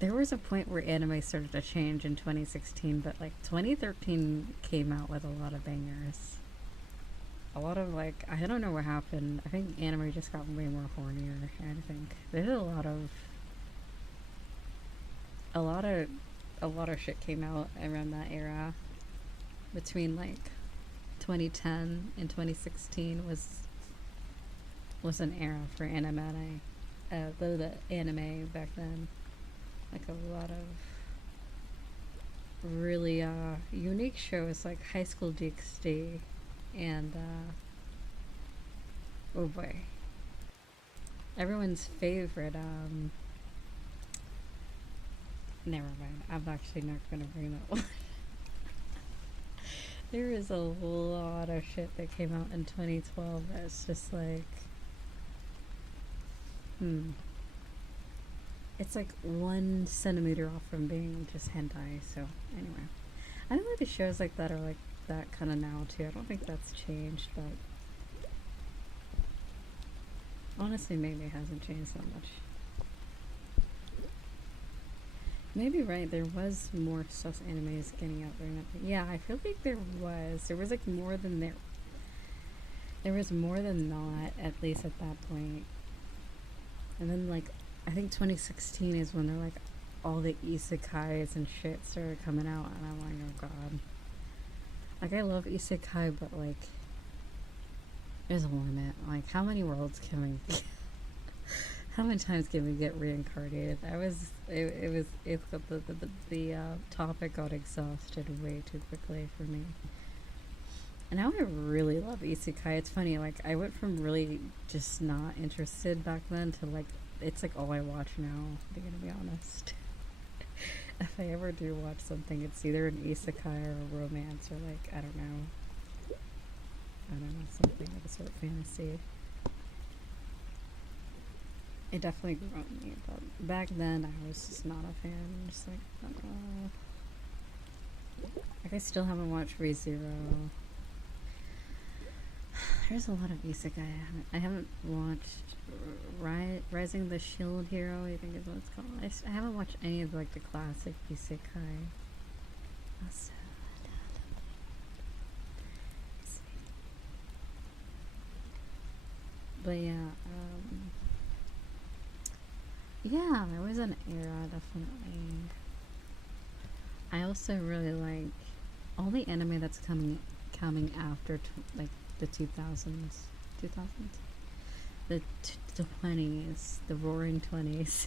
there was a point where anime started to change in 2016, but like 2013 came out with a lot of bangers. A lot of like, I don't know what happened. I think anime just got way more hornier. I think there's a lot of shit came out around that era. Between like 2010 and 2016 was an era for anime. The anime back then, like a lot of really unique shows like High School DxD and oh boy, everyone's favorite. Never mind. I'm actually not gonna bring that one. There is a lot of shit that came out in 2012 that's just like, it's like 1 centimeter off from being just hentai. So anyway, I don't know if the shows like that are like that kind of now too. I don't think that's changed, but honestly, maybe it hasn't changed that much. Maybe right, there was more sus animes getting out during that. Yeah, I feel like there was like more than there was more than not, at least at that point. And then like, I think 2016 is when they're like, all the isekais and shit started coming out, and I'm like, oh god. Like, I love isekai, but like, there's a limit. Like, how many worlds can we how many times can we get reincarnated? The topic got exhausted way too quickly for me. And now I really love isekai. It's funny, like, I went from really just not interested back then to like, it's like all I watch now, to be honest. If I ever do watch something, it's either an isekai or a romance or like I don't know, something of a sort of fantasy. It definitely grew on me, but back then I was just not a fan. Just like, like I still haven't watched ReZero. There's a lot of isekai I haven't watched. Rising the Shield Hero, I think is what it's called. I haven't watched any of like the classic isekai. Also, but yeah, there was an era, definitely. I also really like all the anime that's coming after like the 2000s, the 20s, the Roaring 20s.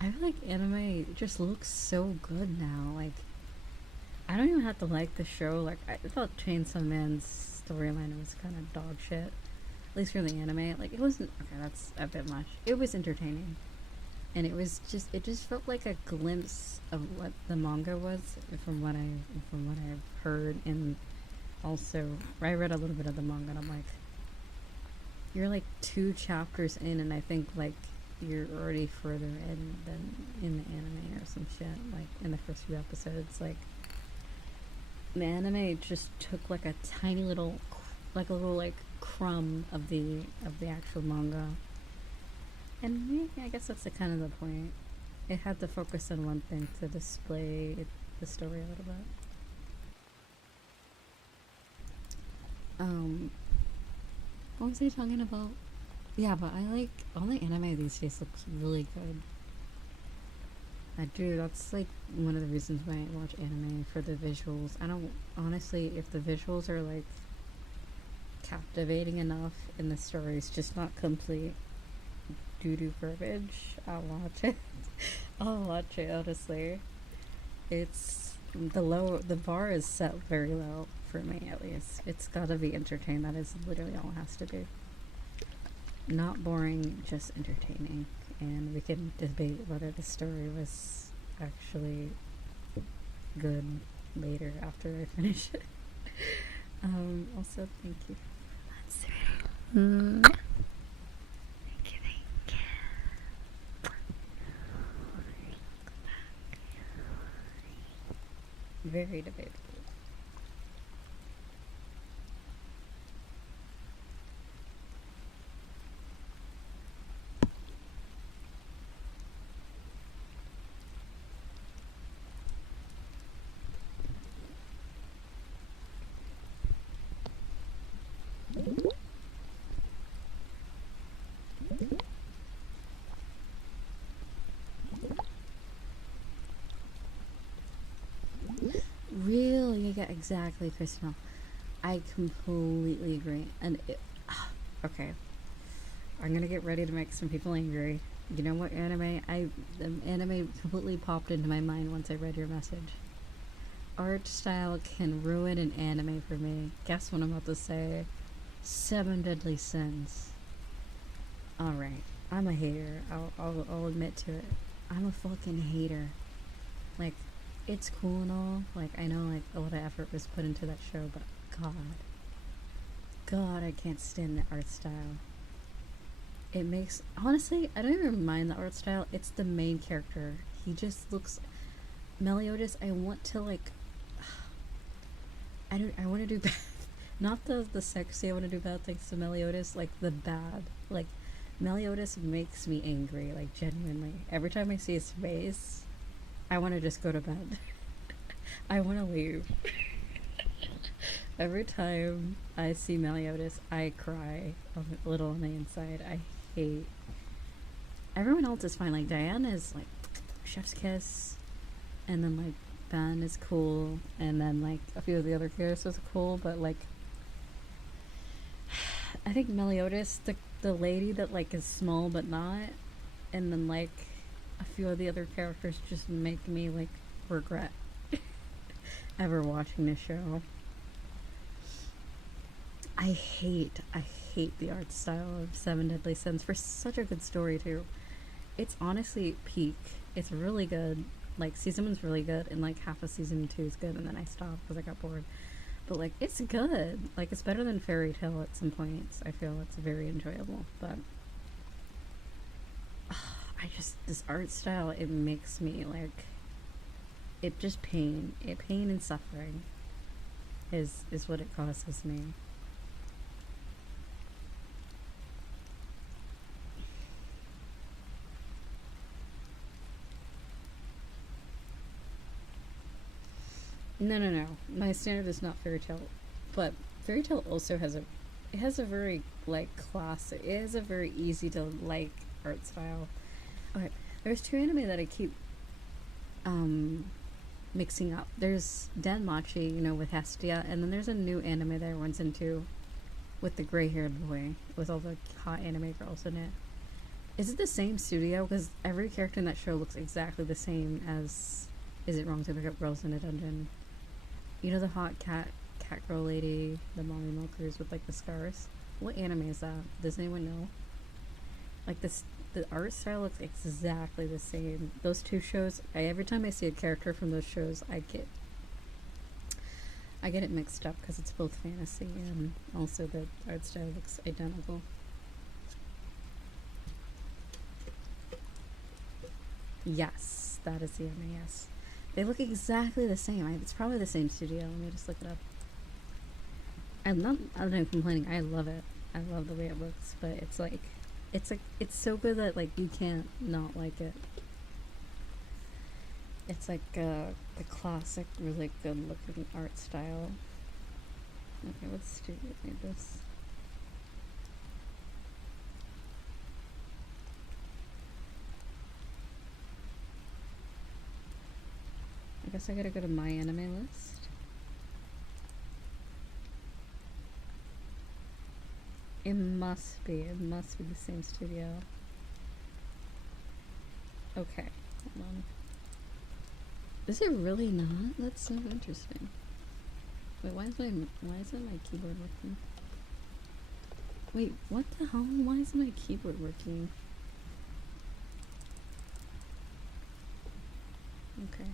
I feel like anime just looks so good now. Like I don't even have to like the show. Like I thought Chainsaw Man's storyline was kind of dog shit. At least for the anime, like it wasn't okay. That's a bit much. It was entertaining, and it just felt like a glimpse of what the manga was from what I've heard, and also I read a little bit of the manga, and I'm like, you're like 2 chapters in, and I think like you're already further in than in the anime or some shit. Like in the first few episodes, like the anime just took like a tiny little, like a little like crumb of the actual manga. And yeah, I guess that's the kind of the point. It had to focus on one thing to display the story a little bit. What was I talking about? Yeah, but I like all the anime these days looks really good. I do. That's like one of the reasons why I watch anime, for the visuals. I don't honestly, if the visuals are like captivating enough and the story's just not complete doo-doo garbage, I'll watch it. I'll watch it, honestly. It's the bar is set very low for me, at least. It's gotta be entertaining. That is literally all it has to be. Not boring, just entertaining. And we can debate whether the story was actually good later after I finish it. Also, thank you. That's right. Thank you, thank you. Very debatable. Really, yeah, exactly, Christina. I completely agree. And okay, I'm gonna get ready to make some people angry. You know what anime? The anime completely popped into my mind once I read your message. Art style can ruin an anime for me. Guess what I'm about to say? 7 Deadly Sins. Alright, I'm a hater. I'll admit to it. I'm a fucking hater. Like, it's cool and all. Like, I know like a lot of effort was put into that show, but God, I can't stand the art style. It makes, honestly, I don't even mind the art style. It's the main character. He just looks, Meliodas. I want to like, I want to do bad, not the sexy. I want to do bad things to Meliodas. Like the bad. Like Meliodas makes me angry. Like genuinely. Every time I see his face, I want to just go to bed. I want to leave. Every time I see Meliodas, I cry a little on the inside. I hate. Everyone else is fine. Like Diane is like chef's kiss, and then like Ben is cool, and then like a few of the other characters are cool. But like, I think Meliodas, the lady that like is small but not, and then like a few of the other characters just make me like regret ever watching this show. I hate the art style of 7 Deadly Sins for such a good story too. It's honestly peak. It's really good. Like season 1's really good, and like half of season 2 is good, and then I stopped because I got bored. But like it's good. Like it's better than Fairy Tale at some points. I feel it's very enjoyable, but I just this art style, it makes me like it just pain and suffering is what it causes me. No. My standard is not Fairy Tale, but Fairy Tale also has a very like classic. It has a very easy to like art style. Okay, there's two anime that I keep um mixing up. There's Danmachi, you know, with Hestia, and then there's a new anime that everyone's into with the gray-haired boy with all the hot anime girls in it. Is it the same studio? Because every character in that show looks exactly the same as Is It Wrong to Pick Up Girls in a Dungeon? You know the hot cat girl lady, the mommy milkers with like the scars? What anime is that? Does anyone know? Like this, the art style looks exactly the same. Those two shows, every time I see a character from those shows, I get it mixed up because it's both fantasy and also the art style looks identical. Yes, that is the anime, yes. They look exactly the same. It's probably the same studio. Let me just look it up. I'm not complaining. I love it. I love the way it looks, but it's so good that like you can't not like it. It's like the classic, really good looking art style. Okay, what studio made this? I guess I gotta go to my anime list. It must be the same studio. Okay, hold on. Is it really not? That's so interesting. Wait, why isn't my keyboard working? Wait, what the hell? Why isn't my keyboard working? Okay.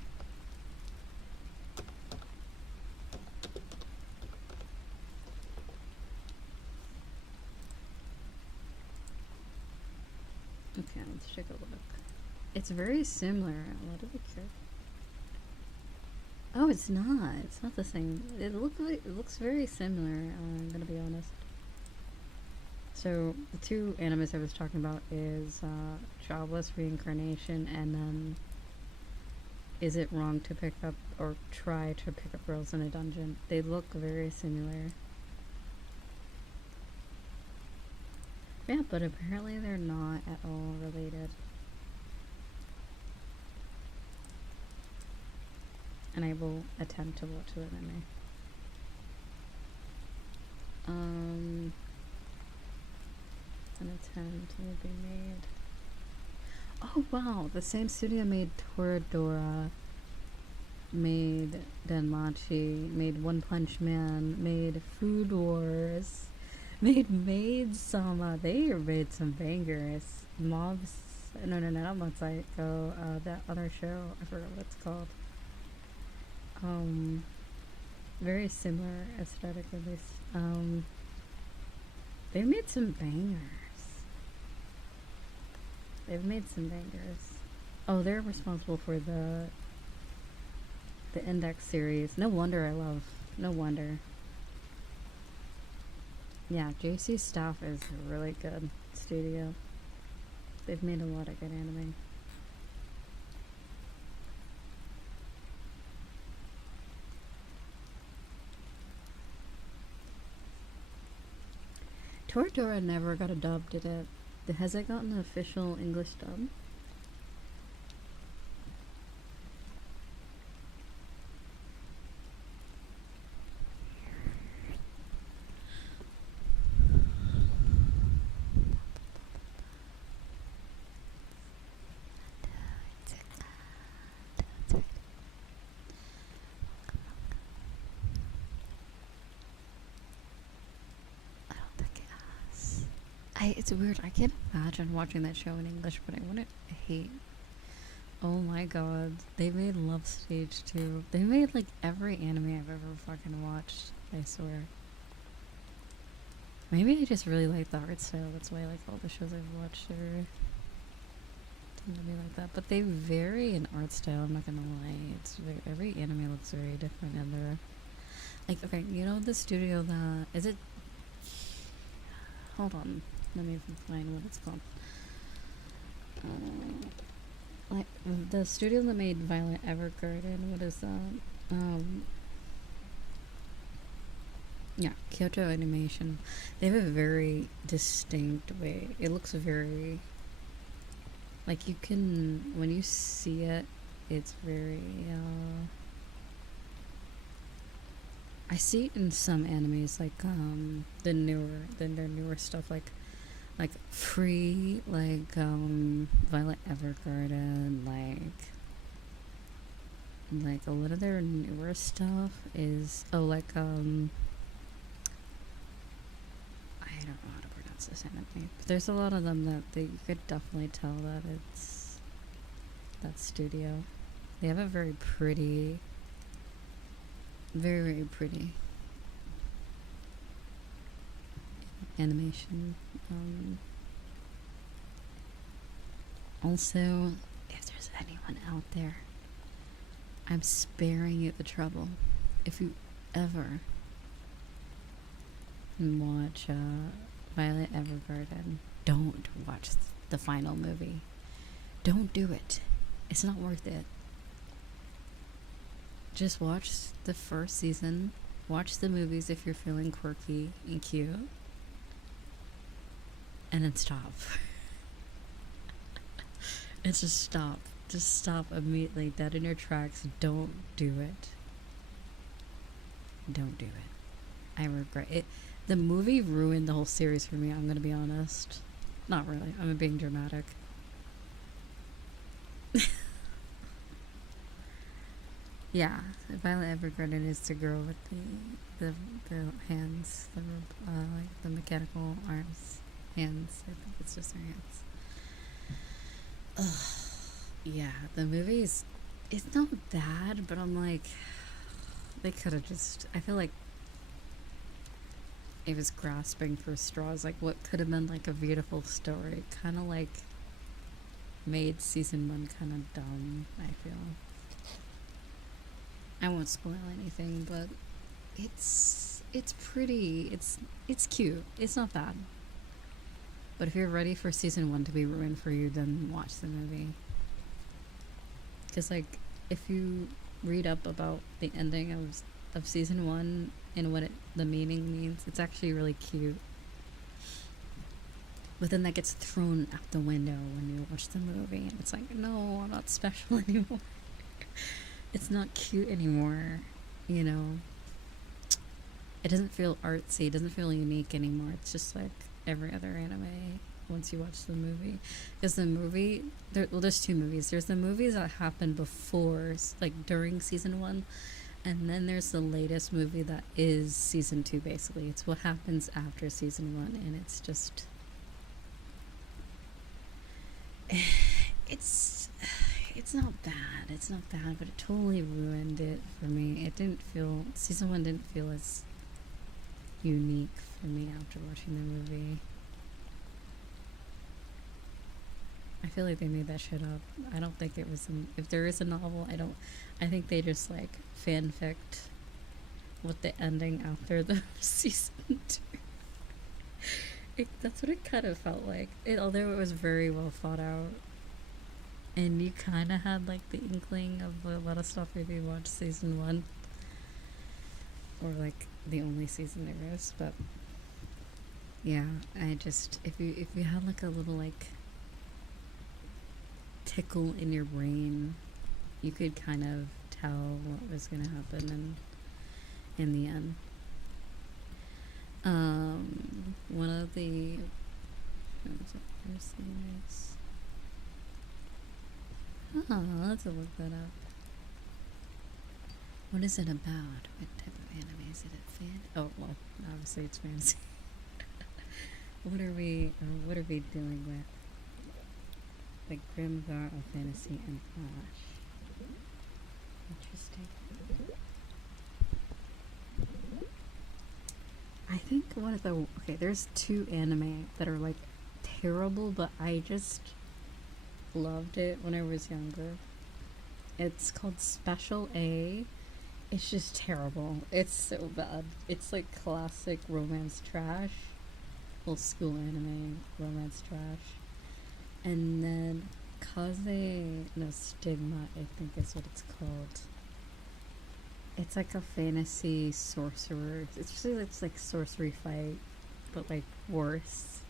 Okay, let's take a look. It's very similar. What do we care? Oh, it's not. It's not the same. It looks very similar. I'm gonna be honest. So the two animes I was talking about is Jobless Reincarnation and then Is It Wrong to Pick Up or Try to Pick Up Girls in a Dungeon. They look very similar. Yeah, but apparently they're not at all related. And I will attempt to watch the anime. An attempt will be made. Oh wow, the same studio made Toradora, made Danmachi, made One Punch Man, made Food Wars, made Maid Sama. They made some bangers. Mobs. No, not Mob Psycho. That other show. I forgot what it's called. Very similar aesthetic at least. They made some bangers. They've made some bangers. Oh, they're responsible for the Index series. No wonder I love. No wonder. Yeah, JC Staff is a really good studio. They've made a lot of good anime. Toradora never got a dub, did it? Has it gotten an official English dub? It's weird. I can't imagine watching that show in English, but I wouldn't hate Oh my god, they made Love Stage too. They made like every anime I've ever fucking watched, I swear. Maybe I just really like the art style, that's why like all the shows I've watched are tend to be like that. But they vary in art style, I'm not gonna lie. It's very, every anime looks very different and they're like, okay, you know the studio that, is it, hold on, let me find what it's called. Like the studio that made Violet Evergarden, what is that? Yeah, Kyoto Animation. They have a very distinct way. It looks very like you can when you see it, it's very I see it in some animes like their newer stuff like Free, like Violet Evergarden, like a lot of their newer stuff is like I don't know how to pronounce this anime, but there's a lot of them that you could definitely tell that it's that studio. They have a very pretty, very pretty animation. Also, if there's anyone out there, I'm sparing you the trouble. If you ever watch Violet Evergarden, don't watch the final movie. Don't do it. It's not worth it. Just watch the first season. Watch the movies if you're feeling quirky and cute. And then stop. It's just stop. Just stop immediately. Dead in your tracks. Don't do it. Don't do it. I regret it. The movie ruined the whole series for me, I'm gonna be honest. Not really. I'm being dramatic. Yeah, Violet Evergarden is the girl with the hands, like the mechanical arms, hands. I think it's just her hands. Ugh. Yeah, the movie's it's not bad, but I'm like, they could have just. I feel like it was grasping for straws. Like what could have been like a beautiful story, kind of like made season 1 kind of dumb. I feel. I won't spoil anything, but it's pretty. It's cute. It's not bad. But if you're ready for season 1 to be ruined for you, then watch the movie. Because like, if you read up about the ending of season 1 and what the meaning means, it's actually really cute. But then that gets thrown out the window when you watch the movie, and it's like, no, I'm not special anymore. It's not cute anymore, you know. It doesn't feel artsy, it doesn't feel unique anymore. It's just like every other anime once you watch the movie. Because the movie, there's 2 movies. There's the movies that happened before, like during season 1, and then there's the latest movie that is season 2, basically. It's what happens after season 1, and it's just... It's not bad, but it totally ruined it for me. It didn't feel, season 1 didn't feel as unique for me after watching the movie. I feel like they made that shit up. I don't think it was, if there is a novel, I think they just like fanficked with the ending after the season 2. That's what it kind of felt like. Although it was very well thought out. And you kind of had like the inkling of a lot of stuff if you watched season 1, or like the only season there is. But yeah, I just if you had like a little like tickle in your brain, you could kind of tell what was gonna happen in the end. One of the let's look that up. What is it about? What type of anime is it? Oh, well, obviously it's fantasy. What are we dealing with? The Grimgar of Fantasy and Flash. Interesting. I think one of the there's two anime that are like terrible, but I just loved it when I was younger. It's called Special A. It's just terrible. It's so bad. It's like classic romance trash. Well, school anime romance trash. And then Kaze no Stigma, I think is what it's called. It's like a fantasy sorcerer. It's like sorcery fight, but like worse.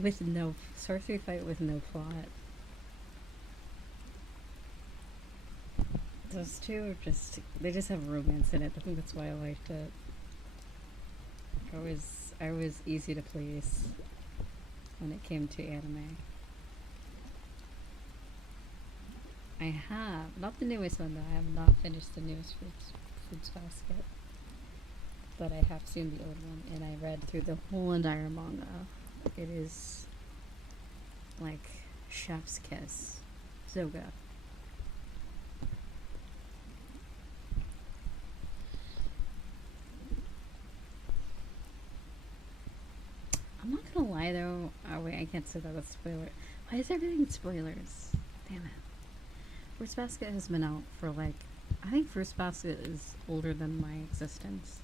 With no sorcery fight with no plot. Those two are they just have romance in it. I think that's why I liked it. I was easy to please when it came to anime. I have not the newest one though. I have not finished the newest Fruits Basket, but I have seen the old one, and I read through the whole entire manga. It is like chef's kiss. So good. I'm not gonna lie though. Oh wait, I can't say that. That's spoiler. Why is everything spoilers? Damn it. Fruits Basket has been out for like, I think Fruits Basket is older than my existence.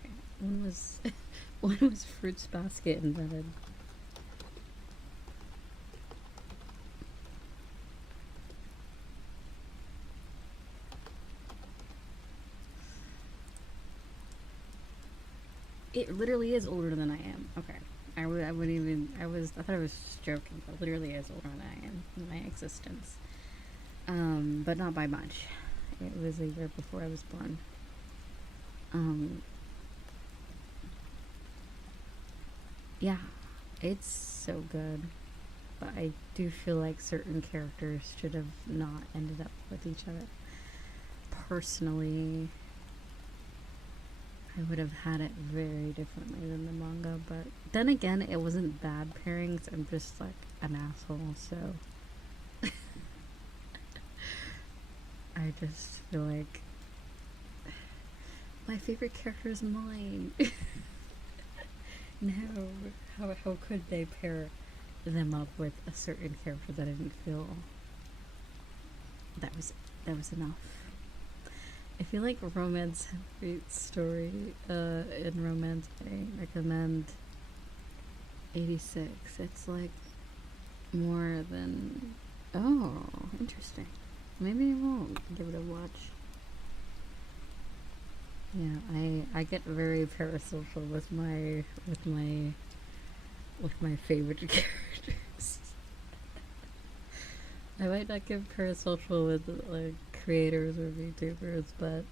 Okay. When was Fruits Basket invented? It literally is older than I am. Okay. I thought I was just joking, but it literally is older than I am in my existence. But not by much. It was a year before I was born. Yeah, it's so good. But I do feel like certain characters should have not ended up with each other. Personally, I would have had it very differently than the manga, but then again, it wasn't bad pairings. I'm just like an asshole, so I just feel like my favorite character is mine. No, how could they pair them up with a certain character that I didn't feel that was enough? I feel like romance story in romance I recommend 86. It's like more than interesting. Maybe I won't give it a watch. Yeah, I get very parasocial with my favorite characters. I might not get parasocial with like creators or VTubers, but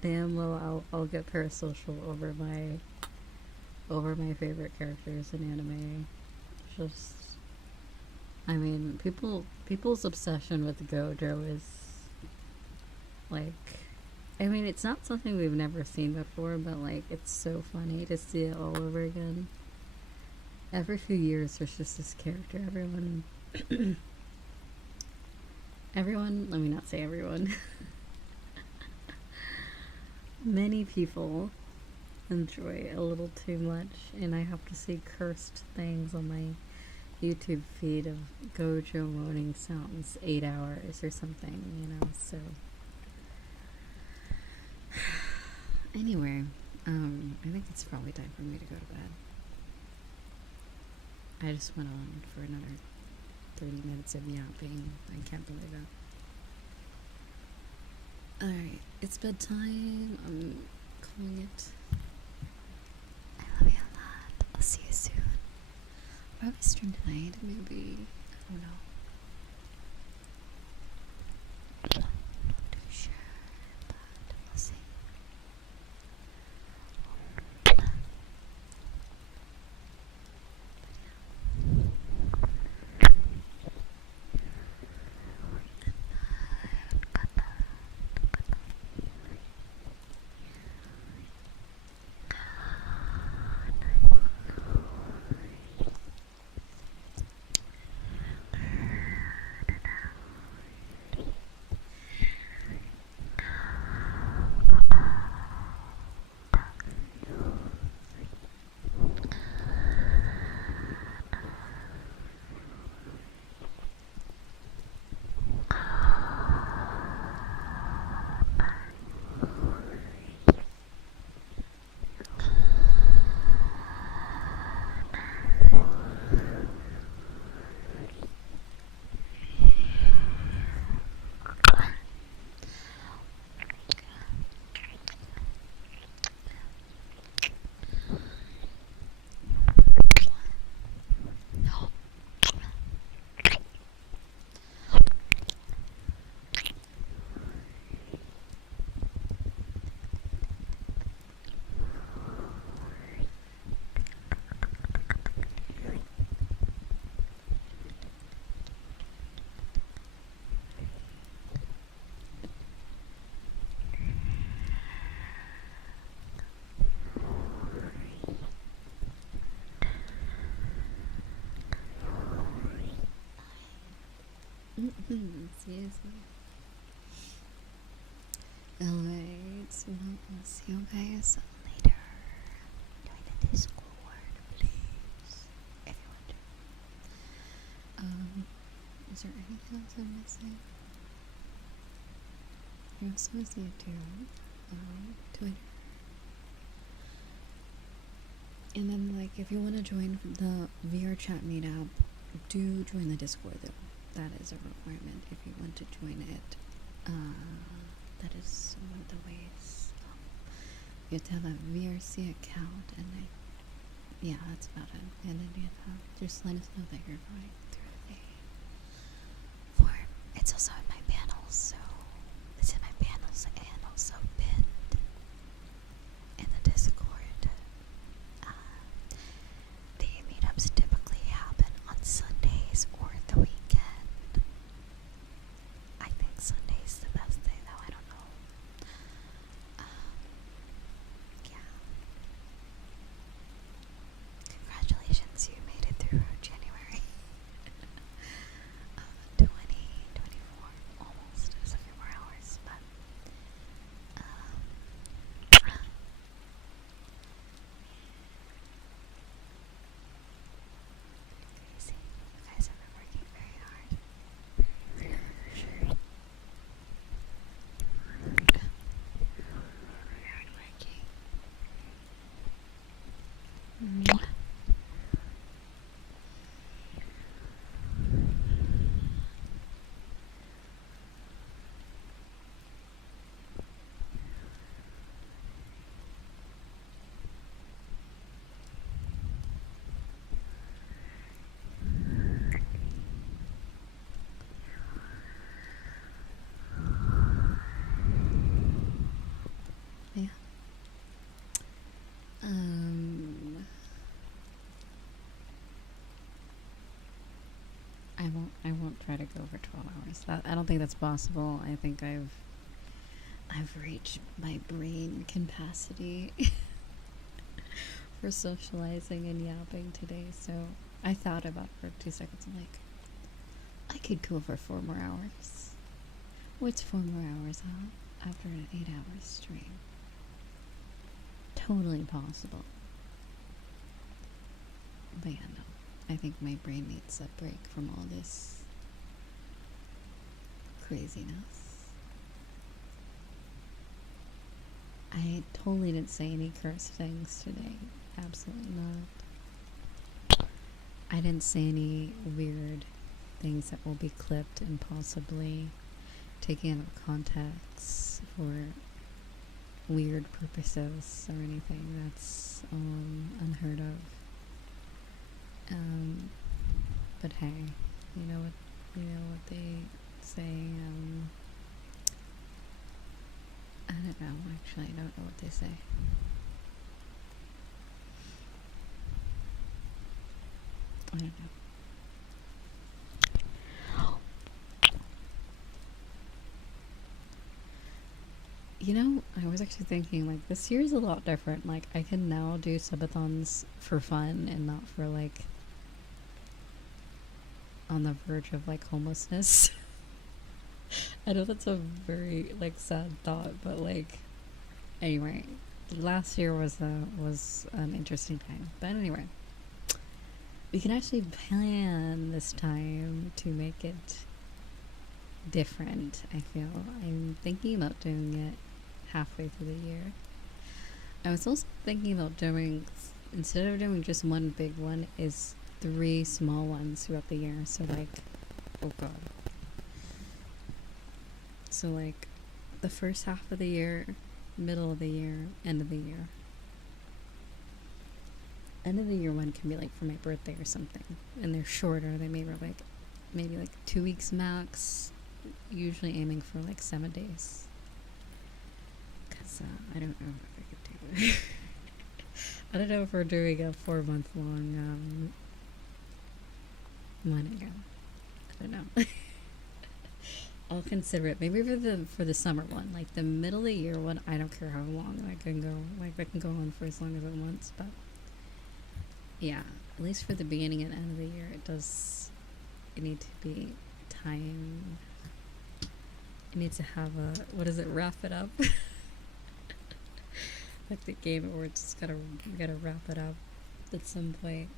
damn well I'll get parasocial over my favorite characters in anime. Just, I mean, people's obsession with Gojo is like, I mean, it's not something we've never seen before, but like, it's so funny to see it all over again. Every few years there's just this character everyone, let me not say everyone. Many people enjoy a little too much, and I have to see cursed things on my YouTube feed of Gojo moaning sounds 8 hours or something, so. Anyway, I think it's probably time for me to go to bed. I just went on for another 30 minutes of yapping. I can't believe it. Alright, it's bedtime. I'm calling it. I love you a lot. I'll see you soon. Probably stream tonight, maybe. I don't know. Not too sure, but we'll see. Seriously. Alright, so I'll see you guys later. Join the Discord, please. If you want to. Is there anything else I'm missing? You're also missing a Twitter. And then, like, if you want to join the VR chat meetup, do join the Discord, though. That is a requirement if you want to join it. That is one of the ways. You have to have a VRC account, and yeah, that's about it. And then you have to just let us know that you're going through the form. It's also in my panels, so it's in my panels and also pinned in the Discord. The meetups typically happen on Sundays or the weekend. I think Sunday's the best day, though. I don't know. Yeah. Congratulations, you made it through January. 2024, almost. There's a few more hours, but crazy. You guys have been working very hard. Very hardworking. Mwah. Yeah. I won't try to go for 12 hours. I don't think that's possible. I think I've reached my brain capacity for socializing and yapping today. So I thought about it for 2 seconds. I'm like, I could go for 4 more hours. What's 4 more hours, huh? After an 8-hour stream. Totally possible. But yeah, no. I think my brain needs a break from all this craziness. I totally didn't say any curse things today. Absolutely not. I didn't say any weird things that will be clipped and possibly taken out of context for weird purposes or anything. That's unheard of. But hey, you know what they say. I don't know. Actually, I don't know what they say. I don't know. You know, I was actually thinking, like, this year is a lot different. Like, I can now do subathons for fun and not for, like, on the verge of, like, homelessness. I know that's a very, like, sad thought, but, like, anyway, last year was an interesting time. But anyway, we can actually plan this time to make it different, I feel. I'm thinking about doing it halfway through the year. I was also thinking about doing, instead of doing just one big one, is 3 small ones throughout the year. So, like, oh god. So, like, the first half of the year, middle of the year, end of the year. End of the year one can be, like, for my birthday or something. And they're shorter. They maybe like 2 weeks max. Usually aiming for, like, 7 days. Because, I don't know if I could do it. I don't know if we're doing a 4-month-long, one again. I don't know. I'll consider it. Maybe for the summer one. Like, the middle of the year one, I don't care how long I can go. Like, I can go on for as long as I want, but yeah, at least for the beginning and end of the year, it need to be time. I need to have a, what is it, wrap it up? Like the game where it's just gotta wrap it up at some point.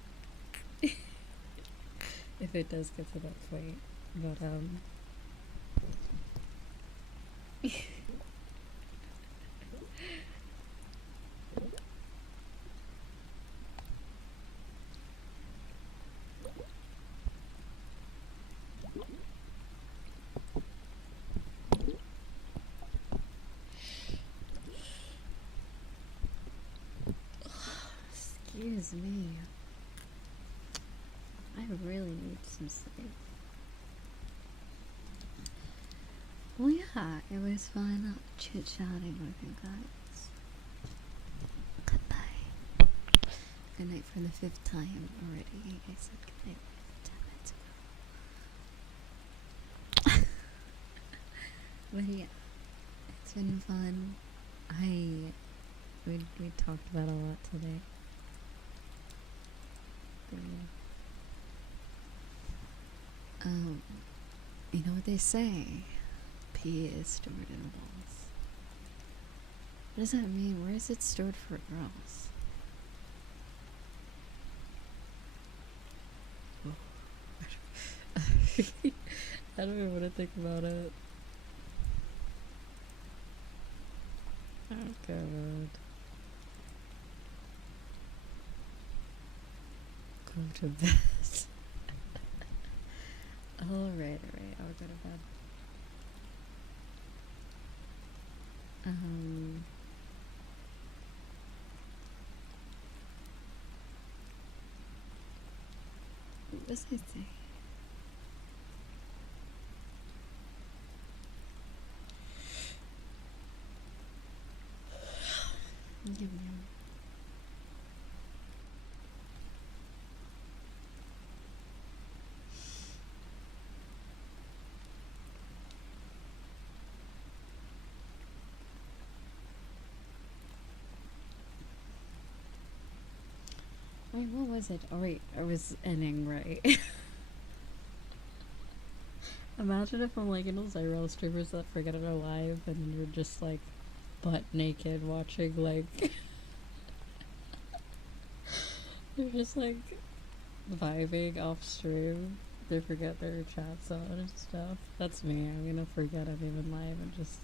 If it does get to that point. But excuse me. I really need some sleep. Well, yeah, it was fun chit-chatting with you guys. Goodbye. Good night for the 5th time already. I said good night 10 minutes ago. But yeah, it's been fun. We talked about a lot today. But yeah. You know what they say? Pee is stored in walls. What does that mean? Where is it stored for girls? I don't even want to think about it. Oh god. Go to bed. Alright, I'll go to bed. What was I saying? Give me wait, what was it? Oh wait, I was ending right. Imagine if I'm like in those IRL streamers that forget they're live and you're just like butt naked watching like they're just like vibing off stream. They forget their chats on and stuff. That's me. I'm gonna forget I'm even live and just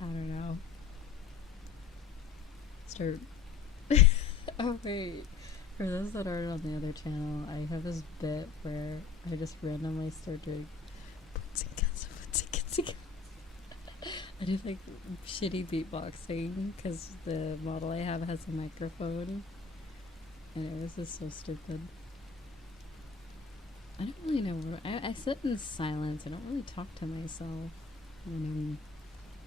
I don't know. Start oh wait. For those that aren't on the other channel, I have this bit where I just randomly start doing I do like shitty beatboxing because the model I have has a microphone and it was just so stupid. I don't really know what I sit in silence. I don't really talk to myself when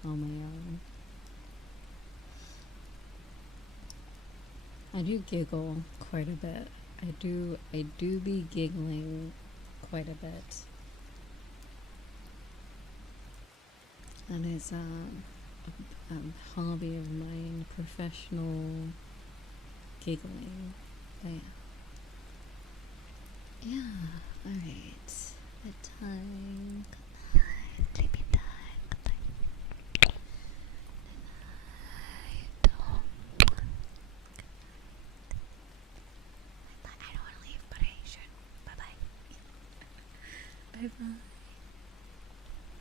I'm on my own. I do giggle quite a bit. I do be giggling quite a bit. That is a hobby of mine, professional giggling. But yeah, alright. Bedtime. Good night. Sleepy time. Good night. I don't want to leave, but I should. Bye-bye. Bye-bye.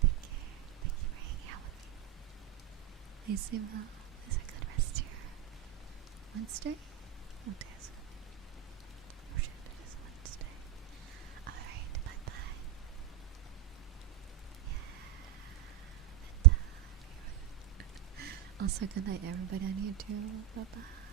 Take care. Thank you for hanging out with me. Is a good rest here. Wednesday? What day is it? Oh shit, it is Wednesday. Alright, bye-bye. Yeah. Bedtime. Also, good night, everybody on YouTube. Bye-bye.